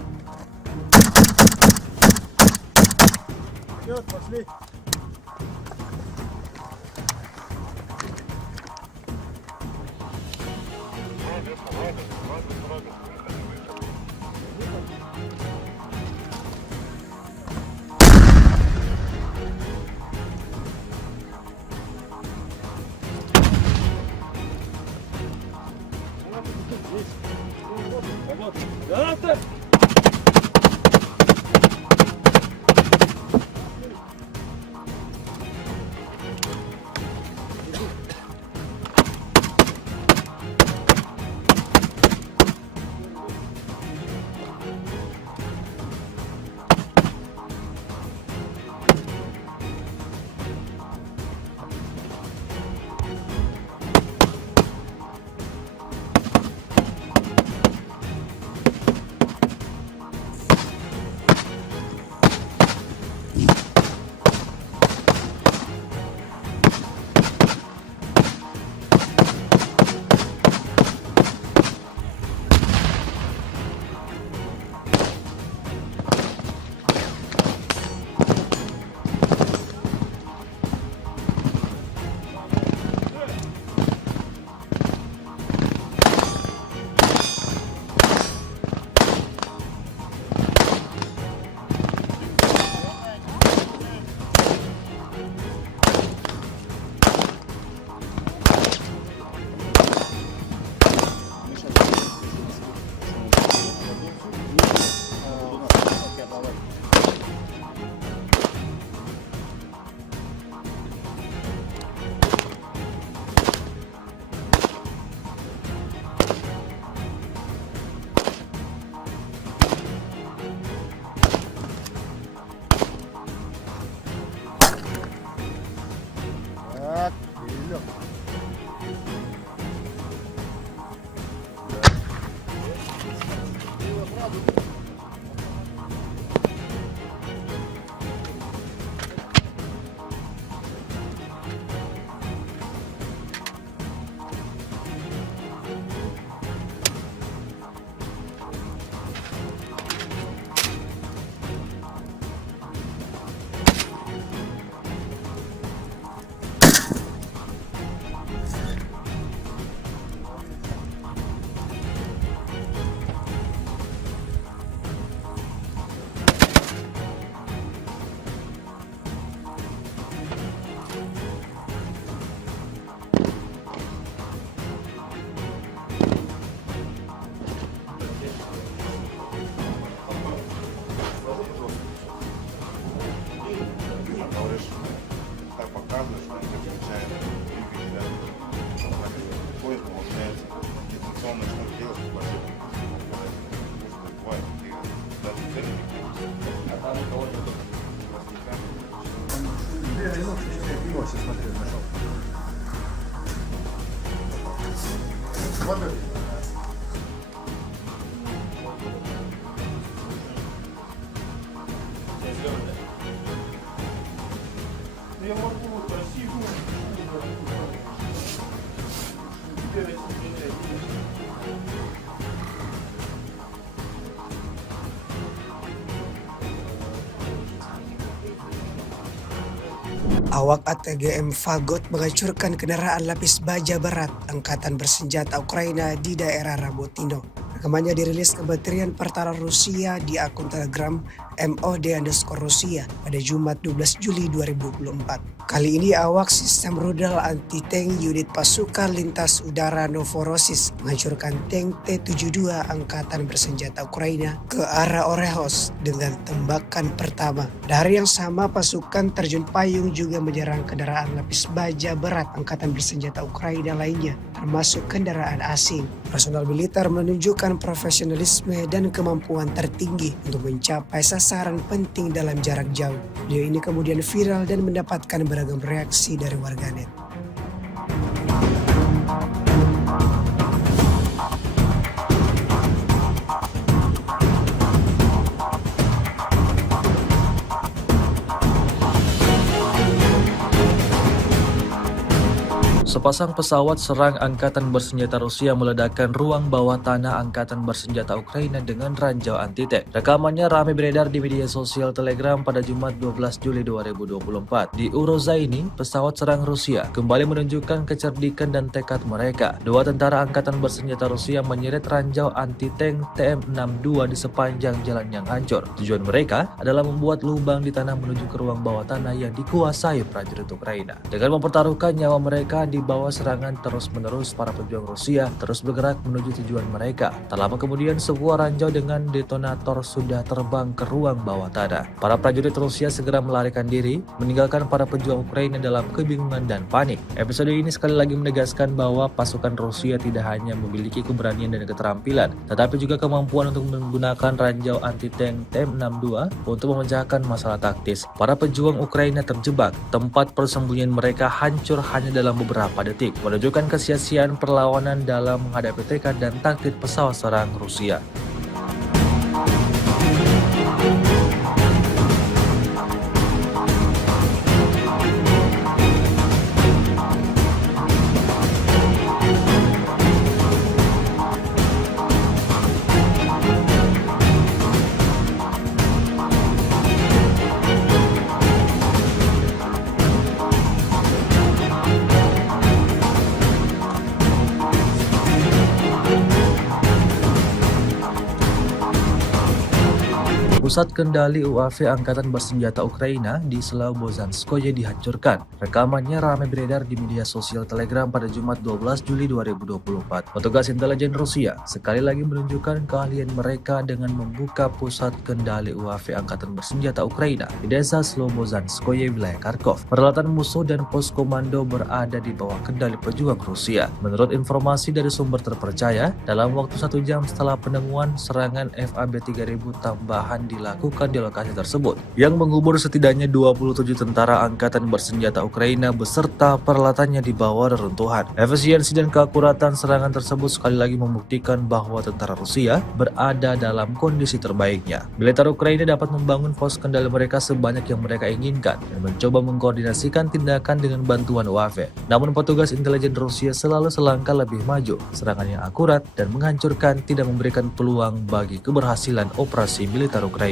Ось, я смотрю, нашел. Смотри. Я могу красивую. Awak ATGM Fagot menghancurkan kendaraan lapis baja berat Angkatan Bersenjata Ukraina di daerah Rabotino. Rekamannya dirilis Kementerian Pertahanan Rusia di akun Telegram MOD_Rusia pada Jumat 12 Juli 2024. Kali ini awak sistem rudal anti-tank unit pasukan lintas udara Novorossiysk menghancurkan tank T-72 Angkatan Bersenjata Ukraina ke arah Orehos dengan tembakan pertama. Pada hari yang sama, pasukan terjun payung juga menyerang kendaraan lapis baja berat Angkatan Bersenjata Ukraina lainnya, termasuk kendaraan asing. Personal militer menunjukkan profesionalisme dan kemampuan tertinggi untuk mencapai sasaran penting dalam jarak jauh. Video ini kemudian viral dan mendapatkan beragam reaksi dari warganet. Sepasang pesawat serang Angkatan Bersenjata Rusia meledakkan ruang bawah tanah Angkatan Bersenjata Ukraina dengan ranjau anti-tank. Rekamannya ramai beredar di media sosial Telegram pada Jumat 12 Juli 2024. Di Urozaini, pesawat serang Rusia kembali menunjukkan kecerdikan dan tekad mereka. Dua tentara Angkatan Bersenjata Rusia menyeret ranjau anti-tank TM62 di sepanjang jalan yang hancur. Tujuan mereka adalah membuat lubang di tanah menuju ke ruang bawah tanah yang dikuasai prajurit Ukraina. Dengan mempertaruhkan nyawa mereka di bawah serangan terus-menerus, para pejuang Rusia terus bergerak menuju tujuan mereka. Tak lama kemudian, sebuah ranjau dengan detonator sudah terbang ke ruang bawah tanah. Para prajurit Rusia segera melarikan diri, meninggalkan para pejuang Ukraina dalam kebingungan dan panik. Episode ini sekali lagi menegaskan bahwa pasukan Rusia tidak hanya memiliki keberanian dan keterampilan, tetapi juga kemampuan untuk menggunakan ranjau anti-tank TM62 untuk memecahkan masalah taktis. Para pejuang Ukraina terjebak, tempat persembunyian mereka hancur hanya dalam beberapa detik, menunjukkan kesia-siaan perlawanan dalam menghadapi tekad dan taktik pesawat serang Rusia. Pusat kendali UAV Angkatan Bersenjata Ukraina di Slobozhanskoye dihancurkan. Rekamannya ramai beredar di media sosial Telegram pada Jumat 12 Juli 2024. Petugas intelijen Rusia sekali lagi menunjukkan keahlian mereka dengan membuka pusat kendali UAV Angkatan Bersenjata Ukraina di desa Slobozhanskoye, wilayah Kharkov. Peralatan musuh dan pos komando berada di bawah kendali pejuang Rusia. Menurut informasi dari sumber terpercaya, dalam waktu 1 jam setelah penemuan, serangan FAB 3000 tambahan dilakukan di lokasi tersebut, yang mengubur setidaknya 27 tentara Angkatan Bersenjata Ukraina beserta peralatannya di bawah reruntuhan. Efisiensi dan keakuratan serangan tersebut sekali lagi membuktikan bahwa tentara Rusia berada dalam kondisi terbaiknya. Militer Ukraina dapat membangun pos kendali mereka sebanyak yang mereka inginkan dan mencoba mengkoordinasikan tindakan dengan bantuan UAV. Namun petugas intelijen Rusia selalu selangkah lebih maju. Serangan yang akurat dan menghancurkan tidak memberikan peluang bagi keberhasilan operasi militer Ukraina.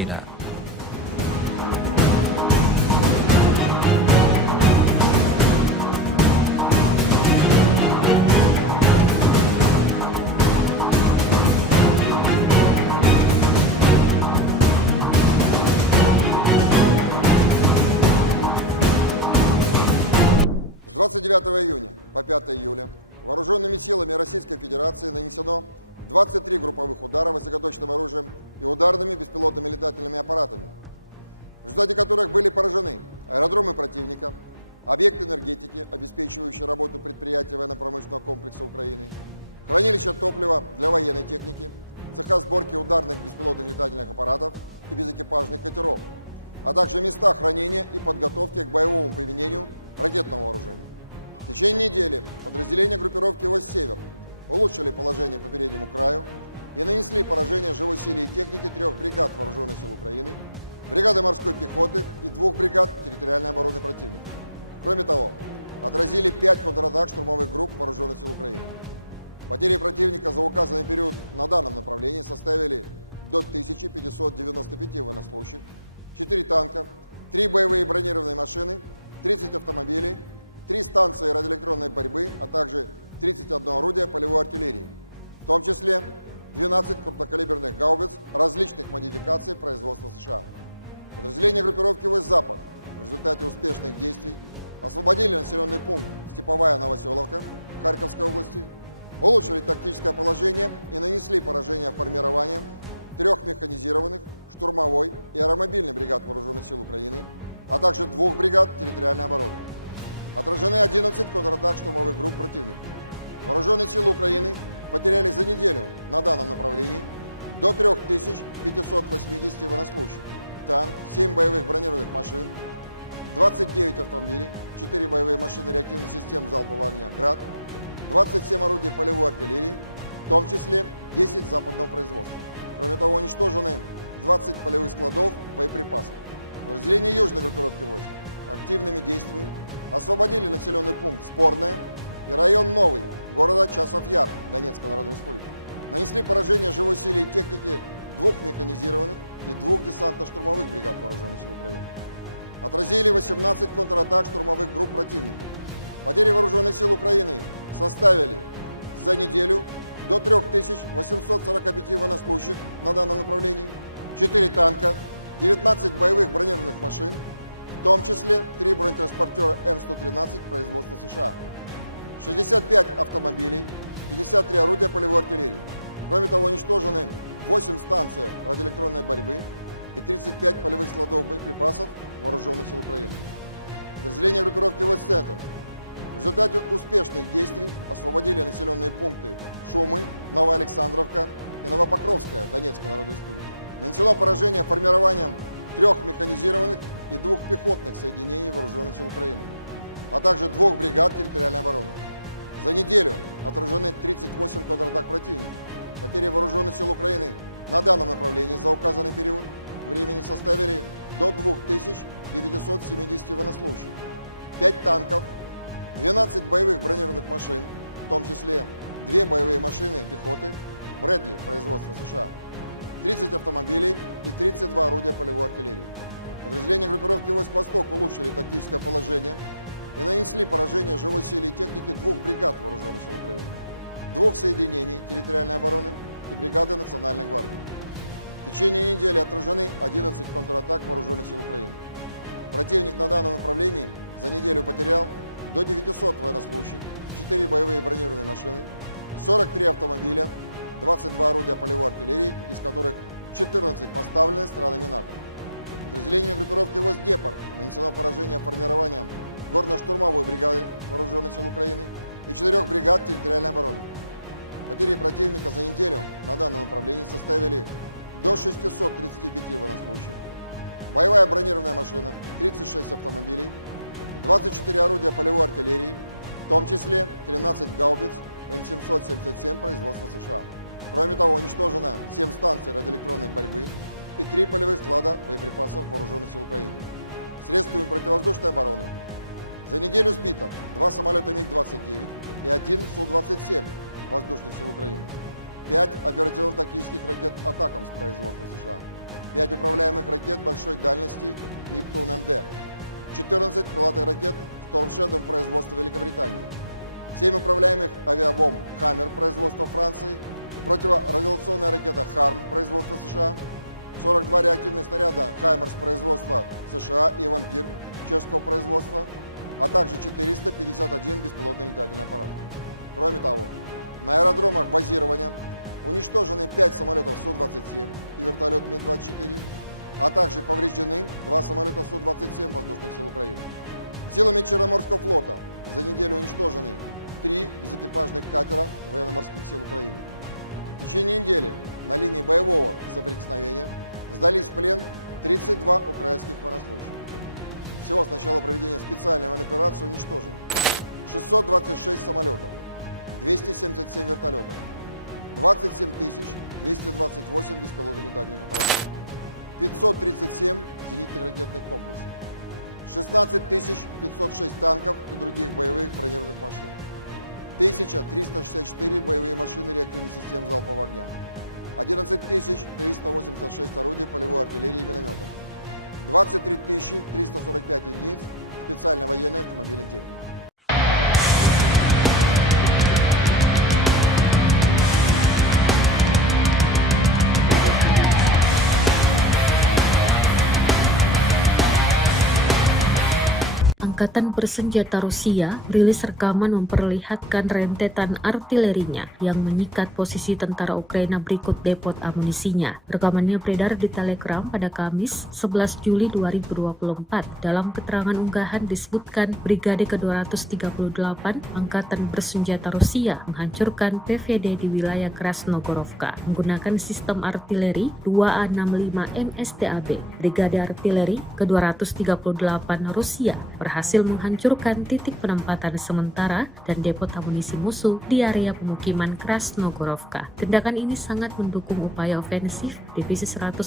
Angkatan bersenjata Rusia rilis rekaman memperlihatkan rentetan artilerinya yang menyikat posisi tentara Ukraina berikut depot amunisinya. Rekamannya beredar di Telegram pada Kamis 11 Juli 2024. Dalam keterangan unggahan disebutkan Brigade ke-238 Angkatan bersenjata Rusia menghancurkan PVD di wilayah Krasnogorovka menggunakan sistem artileri 2A65 MSTAB. Brigade artileri ke-238 Rusia berhasil menghancurkan titik penempatan sementara dan depot amunisi musuh di area pemukiman Krasnogorovka. Tindakan ini sangat mendukung upaya ofensif Divisi 150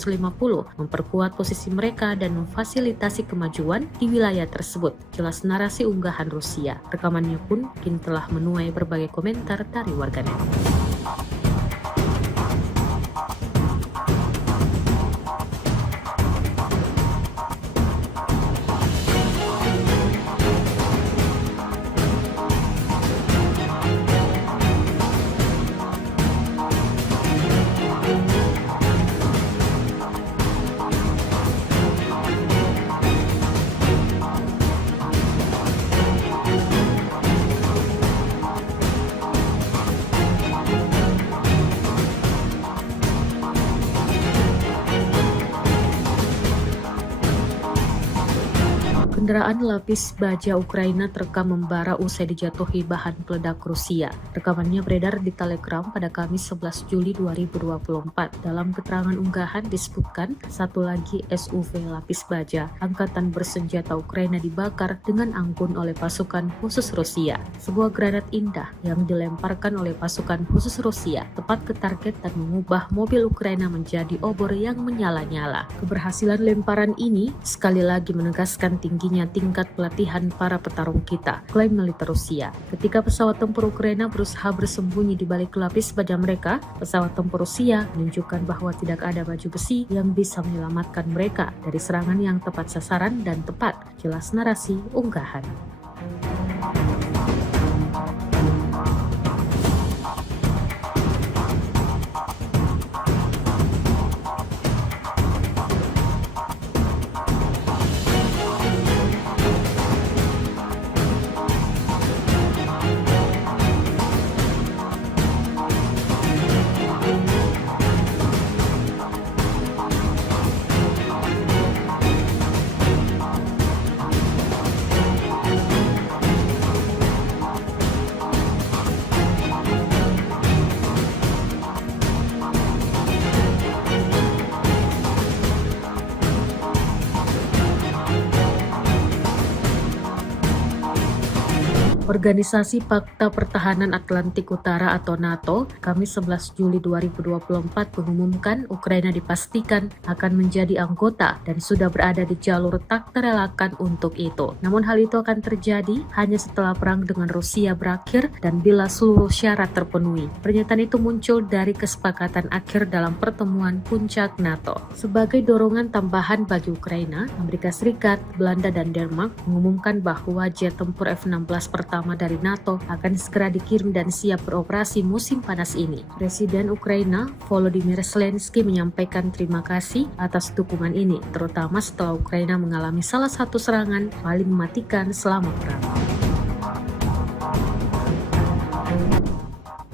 memperkuat posisi mereka dan memfasilitasi kemajuan di wilayah tersebut, jelas narasi unggahan Rusia. Rekamannya pun kini telah menuai berbagai komentar dari warganet. Kendaraan lapis baja Ukraina terekam membara usai dijatuhi bahan peledak Rusia. Rekamannya beredar di Telegram pada Kamis 11 Juli 2024. Dalam keterangan unggahan disebutkan satu lagi SUV lapis baja Angkatan bersenjata Ukraina dibakar dengan anggun oleh pasukan khusus Rusia. Sebuah granat indah yang dilemparkan oleh pasukan khusus Rusia tepat ke target dan mengubah mobil Ukraina menjadi obor yang menyala-nyala. Keberhasilan lemparan ini sekali lagi menegaskan tingginya tingkat pelatihan para petarung kita, klaim militer Rusia. Ketika pesawat tempur Ukraina berusaha bersembunyi di balik lapis baja mereka, pesawat tempur Rusia menunjukkan bahwa tidak ada baju besi yang bisa menyelamatkan mereka dari serangan yang tepat sasaran dan tepat, jelas narasi unggahan. Organisasi Pakta Pertahanan Atlantik Utara atau NATO, Kamis 11 Juli 2024 mengumumkan Ukraina dipastikan akan menjadi anggota dan sudah berada di jalur tak terelakkan untuk itu. Namun hal itu akan terjadi hanya setelah perang dengan Rusia berakhir dan bila seluruh syarat terpenuhi. Pernyataan itu muncul dari kesepakatan akhir dalam pertemuan puncak NATO. Sebagai dorongan tambahan bagi Ukraina, Amerika Serikat, Belanda, dan Denmark mengumumkan bahwa jet tempur F-16 pertama dari NATO akan segera dikirim dan siap beroperasi musim panas ini. Presiden Ukraina Volodymyr Zelensky menyampaikan terima kasih atas dukungan ini, terutama setelah Ukraina mengalami salah satu serangan paling mematikan selama perang.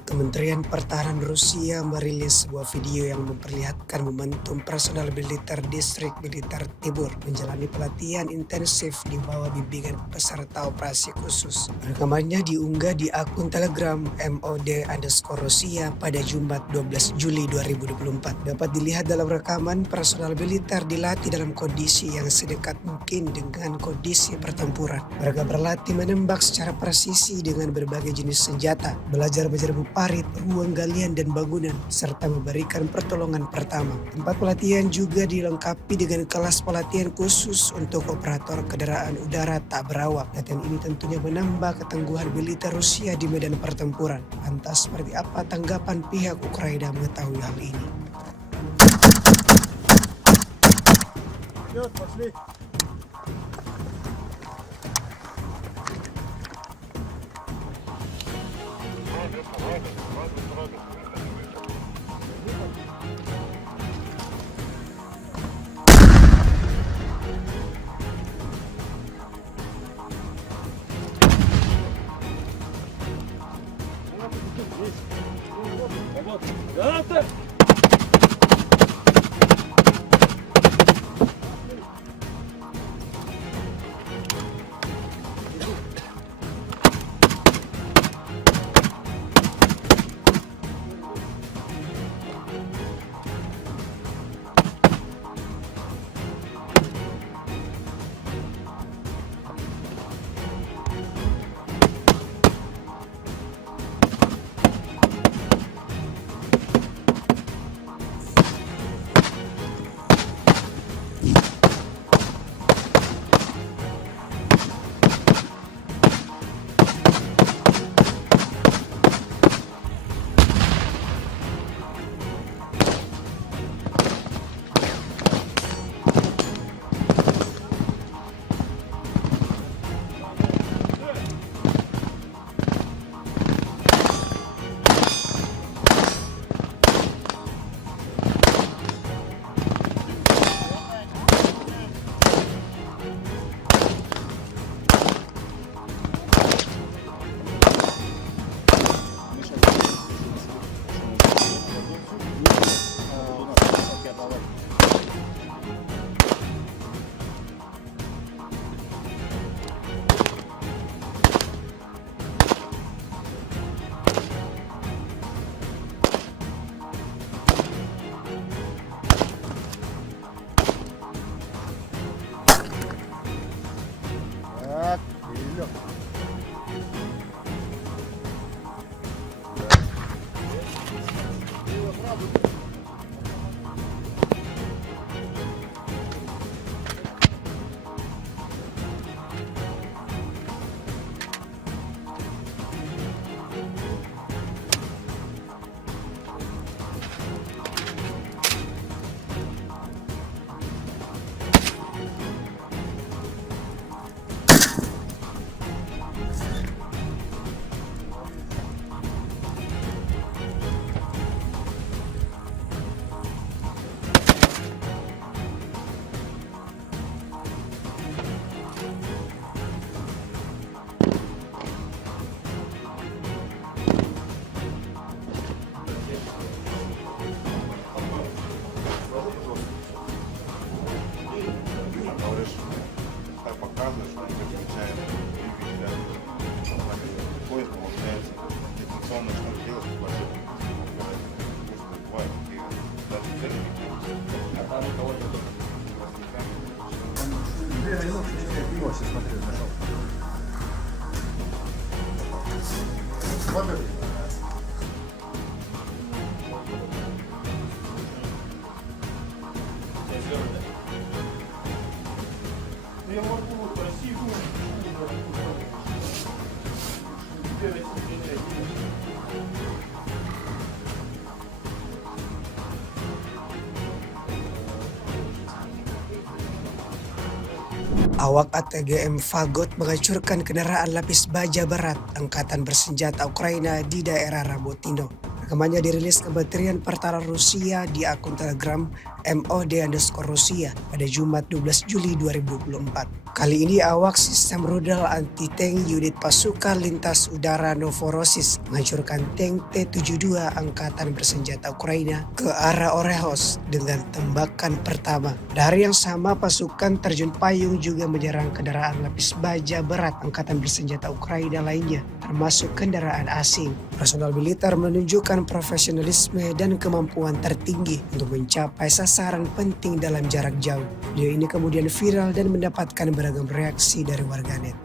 Kementerian Pertahanan Rusia merilis sebuah video yang memperlihatkan momentum personal militer distrik militer Tibur menjalani pelatihan intensif di bawah bimbingan peserta operasi khusus. Rekamannya diunggah di akun Telegram MOD_Rusia pada Jumat 12 Juli 2024. Dapat dilihat dalam rekaman personal militer dilatih dalam kondisi yang sedekat mungkin dengan kondisi pertempuran. Mereka berlatih menembak secara presisi dengan berbagai jenis senjata, belajar menjerbu parit, ruang galian dan bangunan, serta memberikan pertolongan pertama. Tempat pelatihan juga dilengkapi dengan kelas pelatihan khusus untuk operator kendaraan udara tak berawak. Latihan ini tentunya menambah ketangguhan militer Rusia di medan pertempuran. Lantas seperti apa tanggapan pihak Ukraina mengetahui hal ini? идет. Говоришь, так показываешь, что он тебя включает двигателя, приходит, получается, дистанционно что делать, спасибо. Бывает, и даже цели Пиво сейчас смотрю, нашел. Смотри. Я могу красивую. Awak ATGM Fagot menghancurkan kendaraan lapis baja berat Angkatan Bersenjata Ukraina di daerah Rabotino. Rekamannya dirilis Kementerian Pertahanan Rusia di akun Telegram MOD_Rusia pada Jumat 12 Juli 2024. Kali ini awak sistem rudal anti-tank unit pasukan lintas udara Novorossiysk menghancurkan tank T-72 Angkatan Bersenjata Ukraina ke arah Orehos dengan tembakan pertama. Pada hari yang sama, pasukan terjun payung juga menyerang kendaraan lapis baja berat Angkatan Bersenjata Ukraina lainnya, termasuk kendaraan asing. Personal militer menunjukkan profesionalisme dan kemampuan tertinggi untuk mencapai sasaran penting dalam jarak jauh. Video ini kemudian viral dan mendapatkan beragam reaksi dari warganet.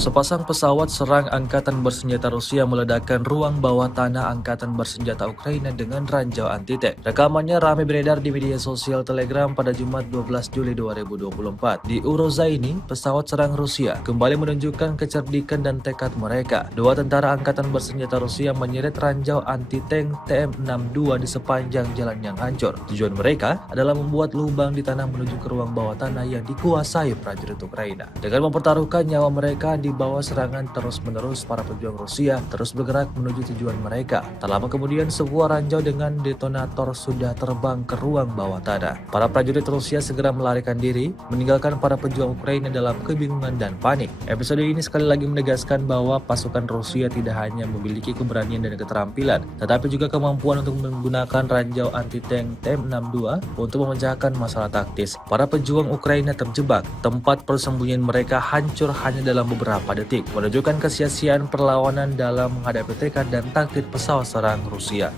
Sepasang pesawat serang Angkatan Bersenjata Rusia meledakkan ruang bawah tanah Angkatan Bersenjata Ukraina dengan ranjau anti-tank. Rekamannya ramai beredar di media sosial Telegram pada Jumat 12 Juli 2024. Di Urozaini, pesawat serang Rusia kembali menunjukkan kecerdikan dan tekad mereka. Dua tentara Angkatan Bersenjata Rusia menyeret ranjau anti-tank TM62 di sepanjang jalan yang hancur. Tujuan mereka adalah membuat lubang di tanah menuju ke ruang bawah tanah yang dikuasai prajurit Ukraina. Dengan mempertaruhkan nyawa mereka di bawah serangan terus-menerus, para pejuang Rusia terus bergerak menuju tujuan mereka. Tak lama kemudian, sebuah ranjau dengan detonator sudah terbang ke ruang bawah tanah. Para prajurit Rusia segera melarikan diri, meninggalkan para pejuang Ukraina dalam kebingungan dan panik. Episode ini sekali lagi menegaskan bahwa pasukan Rusia tidak hanya memiliki keberanian dan keterampilan, tetapi juga kemampuan untuk menggunakan ranjau anti-tank TM62 untuk memecahkan masalah taktis. Para pejuang Ukraina terjebak, tempat persembunyian mereka hancur hanya dalam beberapa detik, menunjukkan kesia-siaan perlawanan dalam menghadapi tekad dan taktik pesawat serang Rusia.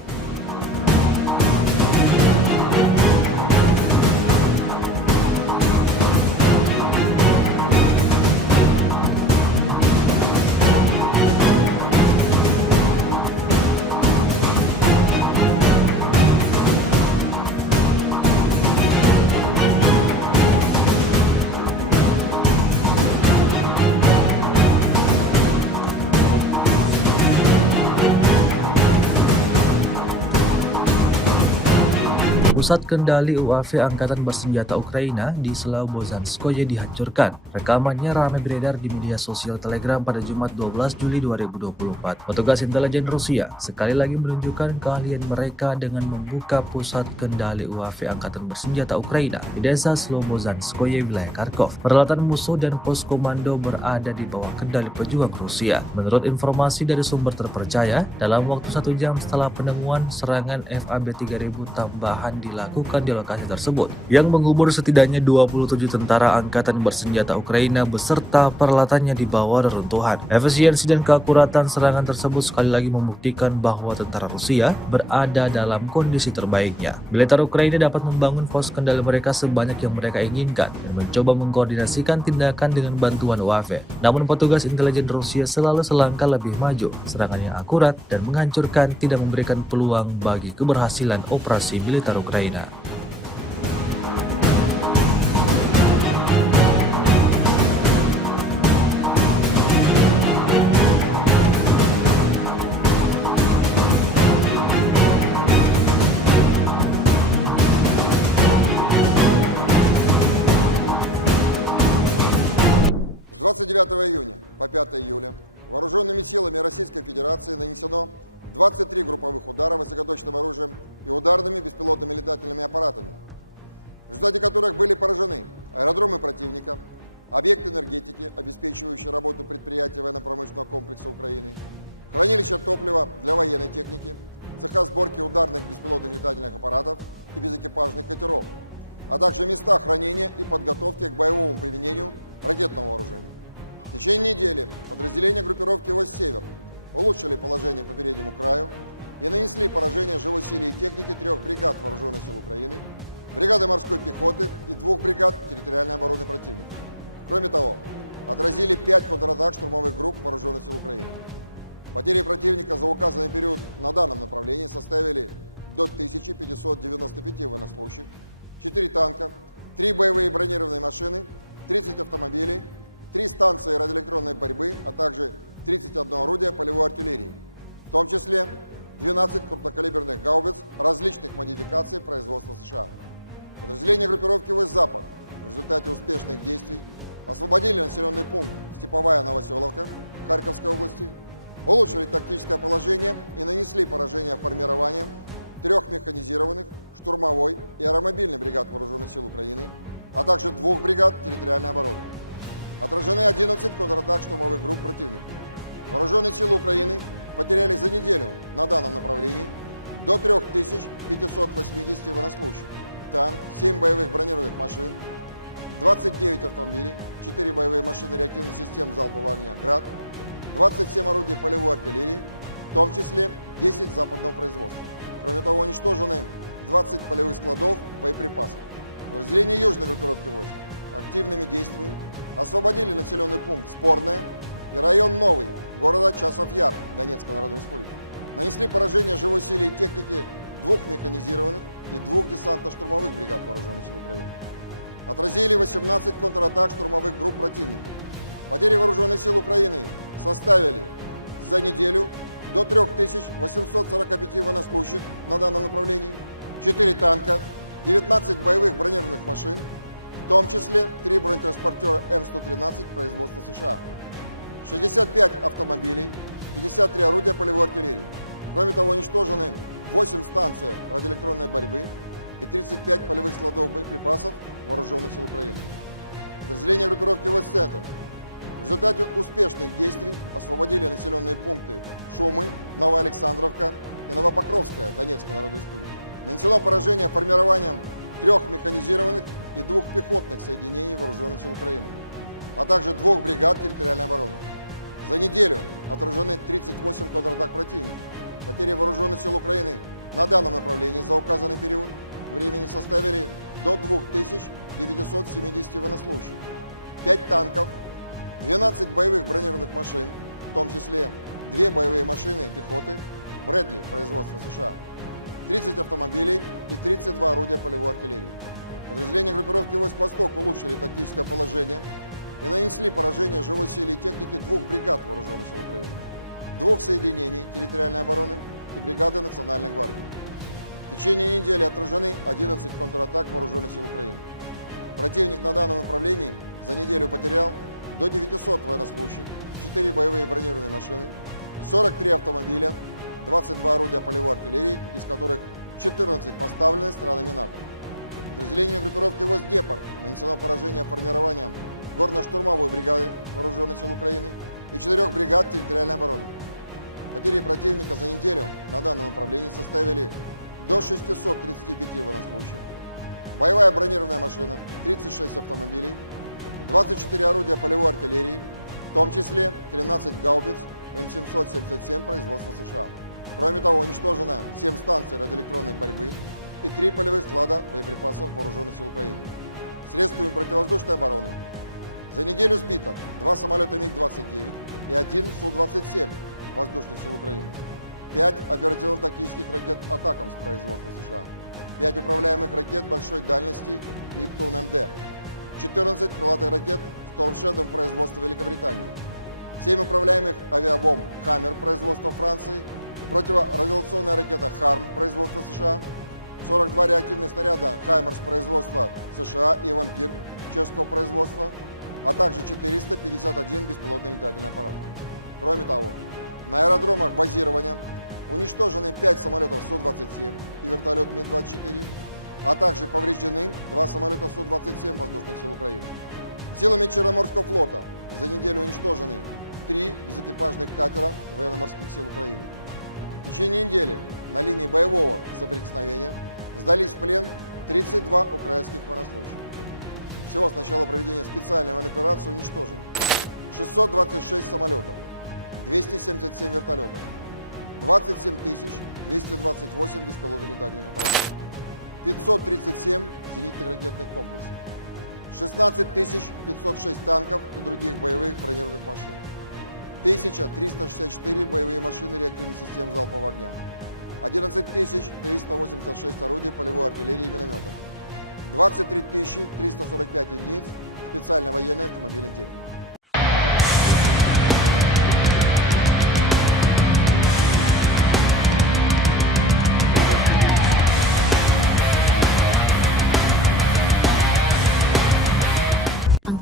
Pusat kendali UAV Angkatan Bersenjata Ukraina di Slobozhanskoye dihancurkan. Rekamannya ramai beredar di media sosial Telegram pada Jumat 12 Juli 2024. Petugas intelijen Rusia sekali lagi menunjukkan keahlian mereka dengan membuka pusat kendali UAV Angkatan Bersenjata Ukraina di desa Slobozhanskoye, wilayah Kharkov. Peralatan musuh dan pos komando berada di bawah kendali pejuang Rusia. Menurut informasi dari sumber terpercaya, dalam waktu 1 jam setelah penemuan, serangan FAB 3000 tambahan di dilakukan di lokasi tersebut, yang menghubur setidaknya 27 tentara angkatan bersenjata Ukraina beserta peralatannya di bawah reruntuhan. Efisiensi dan keakuratan serangan tersebut sekali lagi membuktikan bahwa tentara Rusia berada dalam kondisi terbaiknya. Militer Ukraina dapat membangun pos kendali mereka sebanyak yang mereka inginkan dan mencoba mengkoordinasikan tindakan dengan bantuan UAV. Namun petugas intelijen Rusia selalu selangkah lebih maju. Serangan yang akurat dan menghancurkan tidak memberikan peluang bagi keberhasilan operasi militer Ukraina.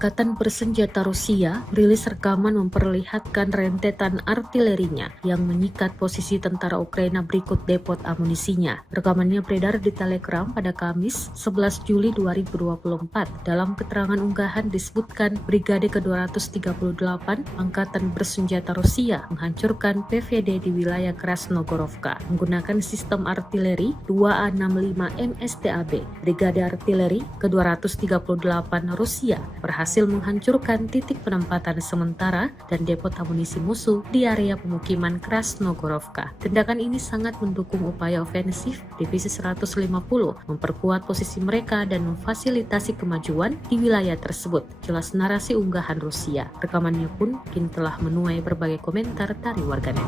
Angkatan Bersenjata Rusia rilis rekaman memperlihatkan rentetan artilerinya yang menyikat posisi tentara Ukraina berikut depot amunisinya. Rekamannya beredar di Telegram pada Kamis 11 Juli 2024. Dalam keterangan unggahan disebutkan Brigade ke-238 Angkatan Bersenjata Rusia menghancurkan PVD di wilayah Krasnogorovka menggunakan sistem artileri 2A65 MSTAB. Brigade Artileri ke-238 Rusia berhasil menghancurkan titik penempatan sementara dan depot amunisi musuh di area pemukiman Krasnogorovka. Tindakan ini sangat mendukung upaya ofensif Divisi 150 memperkuat posisi mereka dan memfasilitasi kemajuan di wilayah tersebut, jelas narasi unggahan Rusia. Rekamannya pun kini telah menuai berbagai komentar dari warganet.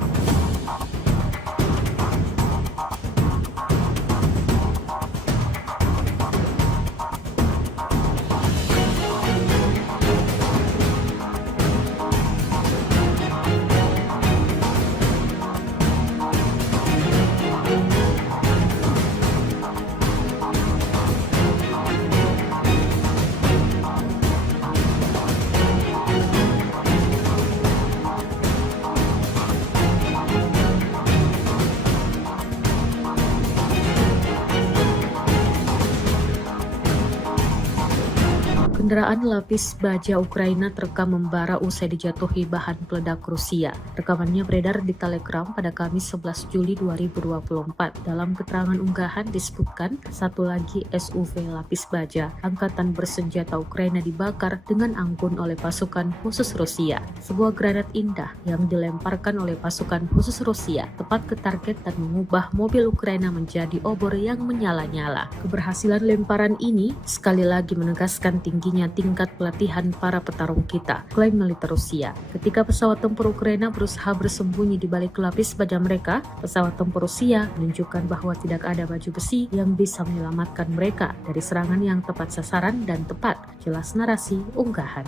Kendaraan lapis baja Ukraina terekam membara usai dijatuhi bahan peledak Rusia. Rekamannya beredar di Telegram pada Kamis 11 Juli 2024. Dalam keterangan unggahan disebutkan satu lagi SUV lapis baja Angkatan Bersenjata Ukraina dibakar dengan anggun oleh pasukan khusus Rusia. Sebuah granat indah yang dilemparkan oleh pasukan khusus Rusia tepat ke target dan mengubah mobil Ukraina menjadi obor yang menyala-nyala. Keberhasilan lemparan ini sekali lagi menegaskan tingginya tingkat pelatihan para petarung kita, klaim militer Rusia. Ketika pesawat tempur Ukraina berusaha bersembunyi di balik lapis baja mereka, pesawat tempur Rusia menunjukkan bahwa tidak ada baju besi yang bisa menyelamatkan mereka dari serangan yang tepat sasaran dan tepat, jelas narasi unggahan.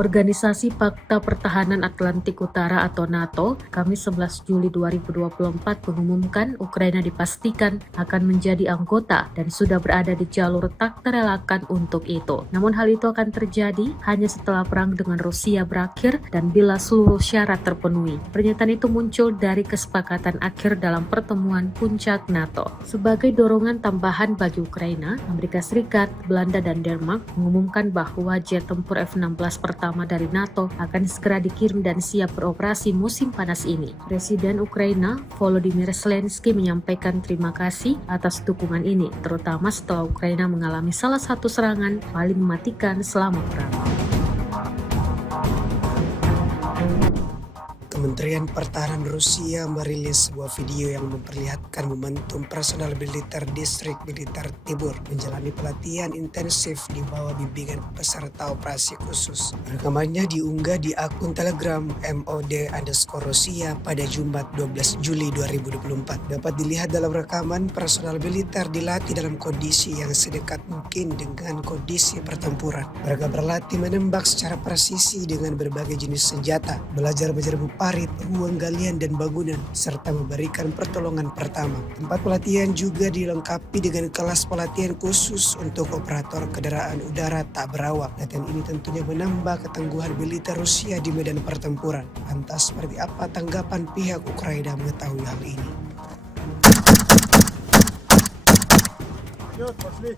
Organisasi Pakta Pertahanan Atlantik Utara atau NATO, Kamis 11 Juli 2024 mengumumkan Ukraina dipastikan akan menjadi anggota dan sudah berada di jalur tak terelakkan untuk itu. Namun hal itu akan terjadi hanya setelah perang dengan Rusia berakhir dan bila seluruh syarat terpenuhi. Pernyataan itu muncul dari kesepakatan akhir dalam pertemuan puncak NATO. Sebagai dorongan tambahan bagi Ukraina, Amerika Serikat, Belanda, dan Denmark mengumumkan bahwa jet tempur F-16 pertama dari NATO akan segera dikirim dan siap beroperasi musim panas ini. Presiden Ukraina Volodymyr Zelensky menyampaikan terima kasih atas dukungan ini, terutama setelah Ukraina mengalami salah satu serangan paling mematikan selama perang. Kementerian Pertahanan Rusia merilis sebuah video yang memperlihatkan momentum personal militer distrik militer Tibur menjalani pelatihan intensif di bawah bimbingan peserta operasi khusus. Rekamannya diunggah di akun Telegram MOD_Rusia pada Jumat 12 Juli 2024. Dapat dilihat dalam rekaman personal militer dilatih dalam kondisi yang sedekat mungkin dengan kondisi pertempuran. Mereka berlatih menembak secara presisi dengan berbagai jenis senjata, belajar menjerbu parit, ruang galian dan bangunan, serta memberikan pertolongan pertama. Tempat pelatihan juga dilengkapi dengan kelas pelatihan khusus untuk operator kendaraan udara tak berawak. Latihan ini tentunya menambah ketangguhan militer Rusia di medan pertempuran. Lantas seperti apa tanggapan pihak Ukraina mengetahui hal ini? Вперед, пошли.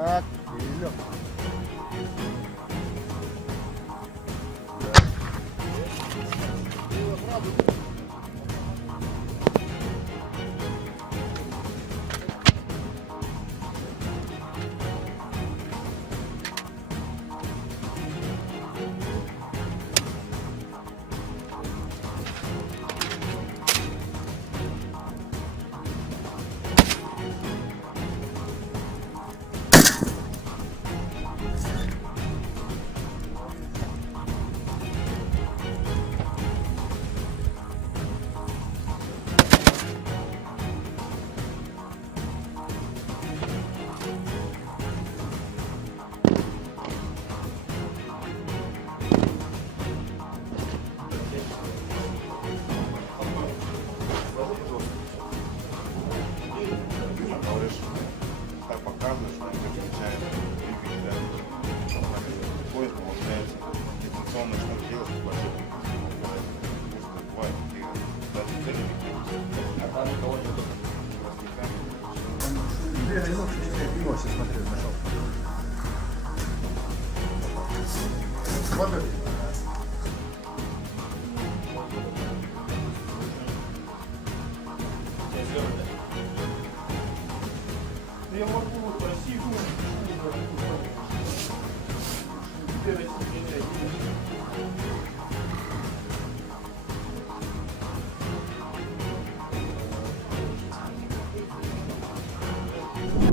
Так, Илюх. Говоришь, так показываешь, что они включают двигателя, что они выходят, получается, дистанционно что делать, спасибо. Бывает, и даже цели не а там никого нет. Пиво сейчас смотрю, нашел. Смотри. Я могу красиво.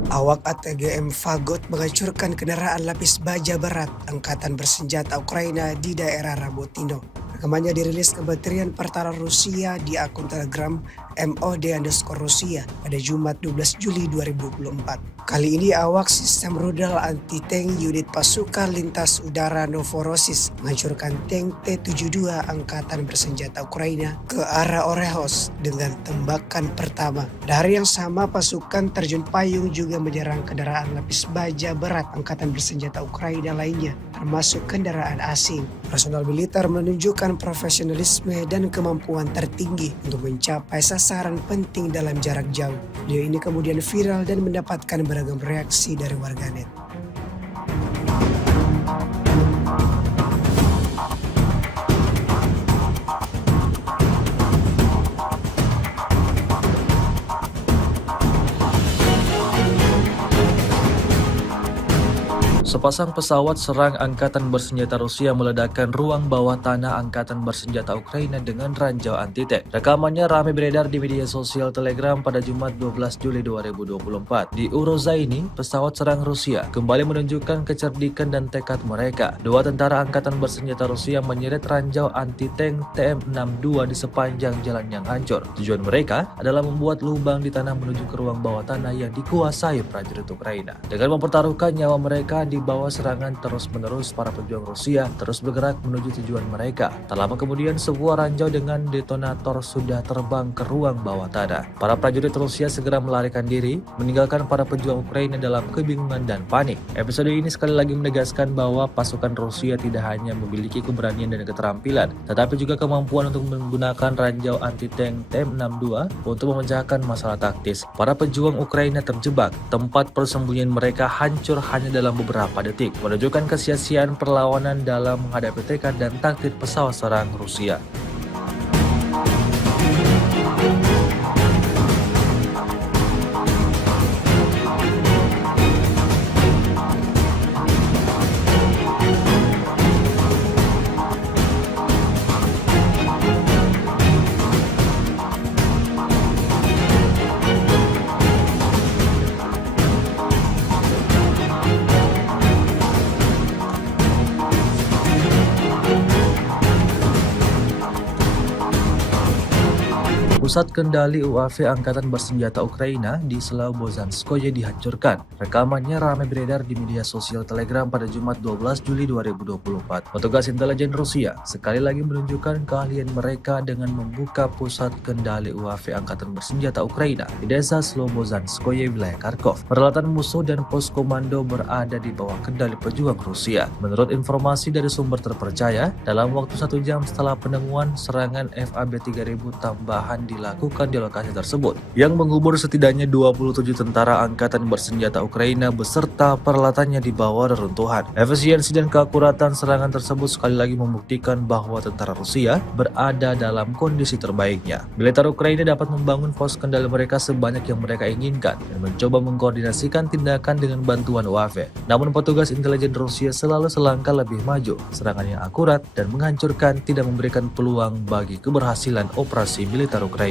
Awak ATGM Fagot menghancurkan kendaraan lapis baja berat Angkatan Bersenjata Ukraina di daerah Rabotino. Rekamannya dirilis Kementerian Pertahanan Rusia di akun Telegram MOD_Rusia pada Jumat 12 Juli 2024. Kali ini awak sistem rudal anti-tank unit pasukan lintas udara Novorossiysk menghancurkan tank T-72 Angkatan Bersenjata Ukraina ke arah Orehos dengan tembakan pertama. Pada hari yang sama, pasukan terjun payung juga menyerang kendaraan lapis baja berat Angkatan Bersenjata Ukraina lainnya, termasuk kendaraan asing. Personal militer menunjukkan profesionalisme dan kemampuan tertinggi untuk mencapai sasaran penting dalam jarak jauh. Video ini kemudian viral dan mendapatkan beragam reaksi dari warganet. Sepasang pesawat serang Angkatan Bersenjata Rusia meledakkan ruang bawah tanah Angkatan Bersenjata Ukraina dengan ranjau anti-tank. Rekamannya ramai beredar di media sosial Telegram pada Jumat 12 Juli 2024. Di Urozaini, pesawat serang Rusia kembali menunjukkan kecerdikan dan tekad mereka. Dua tentara Angkatan Bersenjata Rusia menyeret ranjau anti-tank TM62 di sepanjang jalan yang hancur. Tujuan mereka adalah membuat lubang di tanah menuju ke ruang bawah tanah yang dikuasai prajurit Ukraina. Dengan mempertaruhkan nyawa mereka, di bawah serangan terus-menerus, para pejuang Rusia terus bergerak menuju tujuan mereka. Tak lama kemudian, sebuah ranjau dengan detonator sudah terbang ke ruang bawah tanah. Para prajurit Rusia segera melarikan diri, meninggalkan para pejuang Ukraina dalam kebingungan dan panik. Episode ini sekali lagi menegaskan bahwa pasukan Rusia tidak hanya memiliki keberanian dan keterampilan, tetapi juga kemampuan untuk menggunakan ranjau anti-tank TM62 untuk memecahkan masalah taktis. Para pejuang Ukraina terjebak, tempat persembunyian mereka hancur hanya dalam beberapa detik, menunjukkan kesia-siaan perlawanan dalam menghadapi tekad dan taktik pesawat serang Rusia. Pusat kendali UAV Angkatan Bersenjata Ukraina di Slobozhanskoye dihancurkan. Rekamannya ramai beredar di media sosial Telegram pada Jumat 12 Juli 2024. Petugas intelijen Rusia sekali lagi menunjukkan keahlian mereka dengan membuka pusat kendali UAV Angkatan Bersenjata Ukraina di desa Slobozhanskoye, wilayah Kharkov. Peralatan musuh dan pos komando berada di bawah kendali pejuang Rusia. Menurut informasi dari sumber terpercaya, dalam waktu 1 jam setelah penemuan, serangan FAB 3000 tambahan dilakukan di lokasi tersebut, yang mengubur setidaknya 27 tentara angkatan bersenjata Ukraina beserta peralatannya di bawah reruntuhan. Efisiensi dan keakuratan serangan tersebut sekali lagi membuktikan bahwa tentara Rusia berada dalam kondisi terbaiknya. Militer Ukraina dapat membangun pos kendali mereka sebanyak yang mereka inginkan dan mencoba mengkoordinasikan tindakan dengan bantuan UAV. Namun petugas intelijen Rusia selalu selangkah lebih maju. Serangan yang akurat dan menghancurkan tidak memberikan peluang bagi keberhasilan operasi militer Ukraina.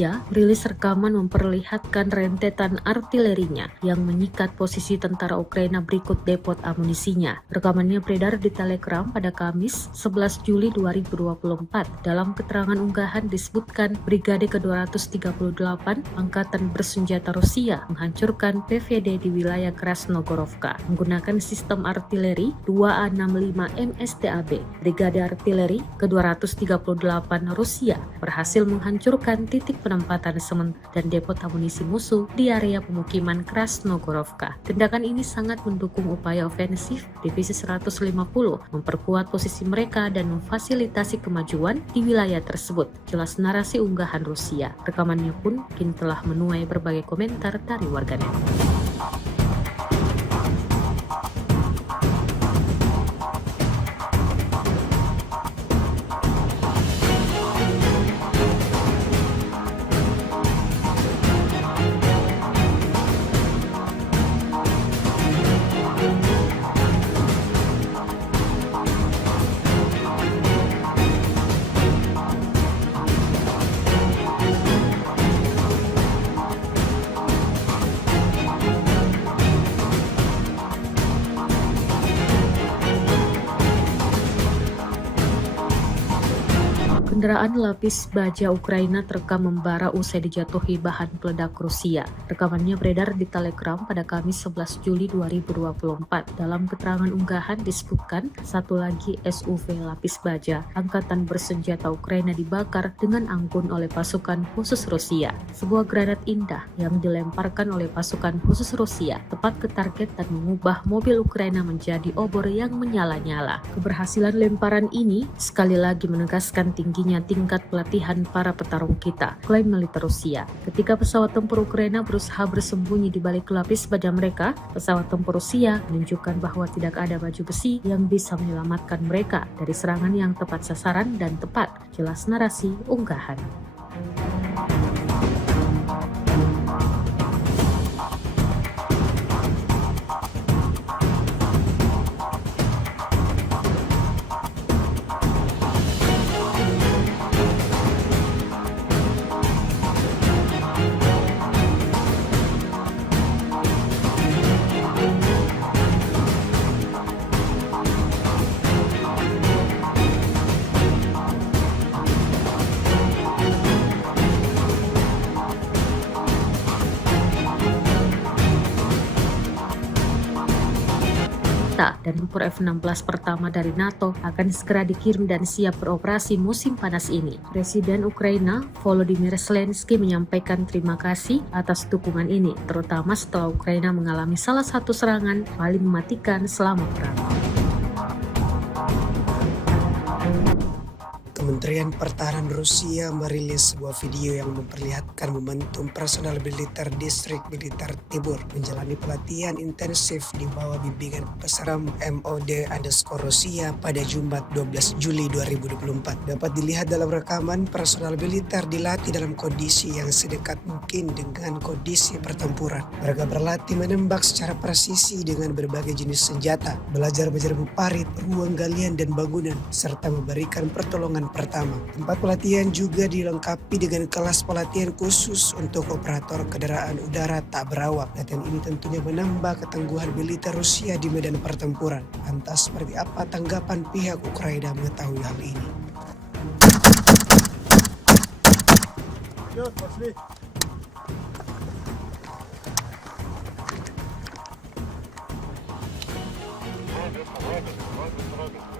Rusia rilis rekaman memperlihatkan rentetan artilerinya yang menyikat posisi tentara Ukraina berikut depot amunisinya. Rekamannya beredar di Telegram pada Kamis 11 Juli 2024. Dalam keterangan unggahan disebutkan Brigade ke-238 Angkatan Bersenjata Rusia menghancurkan PVD di wilayah Krasnogorovka menggunakan sistem artileri 2A65 MSTAB. Brigade Artileri ke-238 Rusia berhasil menghancurkan titik penempatan sementara dan depot amunisi musuh di area pemukiman Krasnogorovka. Tindakan ini sangat mendukung upaya ofensif Divisi 150 memperkuat posisi mereka dan memfasilitasi kemajuan di wilayah tersebut. Jelas narasi unggahan Rusia. Rekamannya pun kini telah menuai berbagai komentar dari warganet. Kendaraan lapis baja Ukraina terekam membara usai dijatuhi bahan peledak Rusia. Rekamannya beredar di Telegram pada Kamis 11 Juli 2024. Dalam keterangan unggahan disebutkan satu lagi SUV lapis baja Angkatan Bersenjata Ukraina dibakar dengan anggun oleh pasukan khusus Rusia. Sebuah granat indah yang dilemparkan oleh pasukan khusus Rusia tepat ke target dan mengubah mobil Ukraina menjadi obor yang menyala-nyala. Keberhasilan lemparan ini sekali lagi menegaskan tingginya tingkat pelatihan para petarung kita, klaim militer Rusia. Ketika pesawat tempur Ukraina berusaha bersembunyi di balik lapis baja mereka, pesawat tempur Rusia menunjukkan bahwa tidak ada baju besi yang bisa menyelamatkan mereka dari serangan yang tepat sasaran dan tepat. Jelas narasi unggahan. Dan tempur F-16 pertama dari NATO akan segera dikirim dan siap beroperasi musim panas ini. Presiden Ukraina Volodymyr Zelensky menyampaikan terima kasih atas dukungan ini, terutama setelah Ukraina mengalami salah satu serangan paling mematikan selama perang. Kementerian Pertahanan Rusia merilis sebuah video yang memperlihatkan momentum personal militer distrik militer Tibur menjalani pelatihan intensif di bawah bimbingan Peserem MOD_Rusia pada Jumat 12 Juli 2024. Dapat dilihat dalam rekaman personal militer dilatih dalam kondisi yang sedekat mungkin dengan kondisi pertempuran. Mereka berlatih menembak secara presisi dengan berbagai jenis senjata, belajar menyerbu parit, ruang galian dan bangunan, serta memberikan pertolongan pertama. Tempat pelatihan juga dilengkapi dengan kelas pelatihan khusus untuk operator kendaraan udara tak berawak. Latihan ini tentunya menambah ketangguhan militer Rusia di medan pertempuran. Lantas seperti apa tanggapan pihak Ukraina mengetahui hal ini? Вперед, пошли. Робит, робит, робит, робит.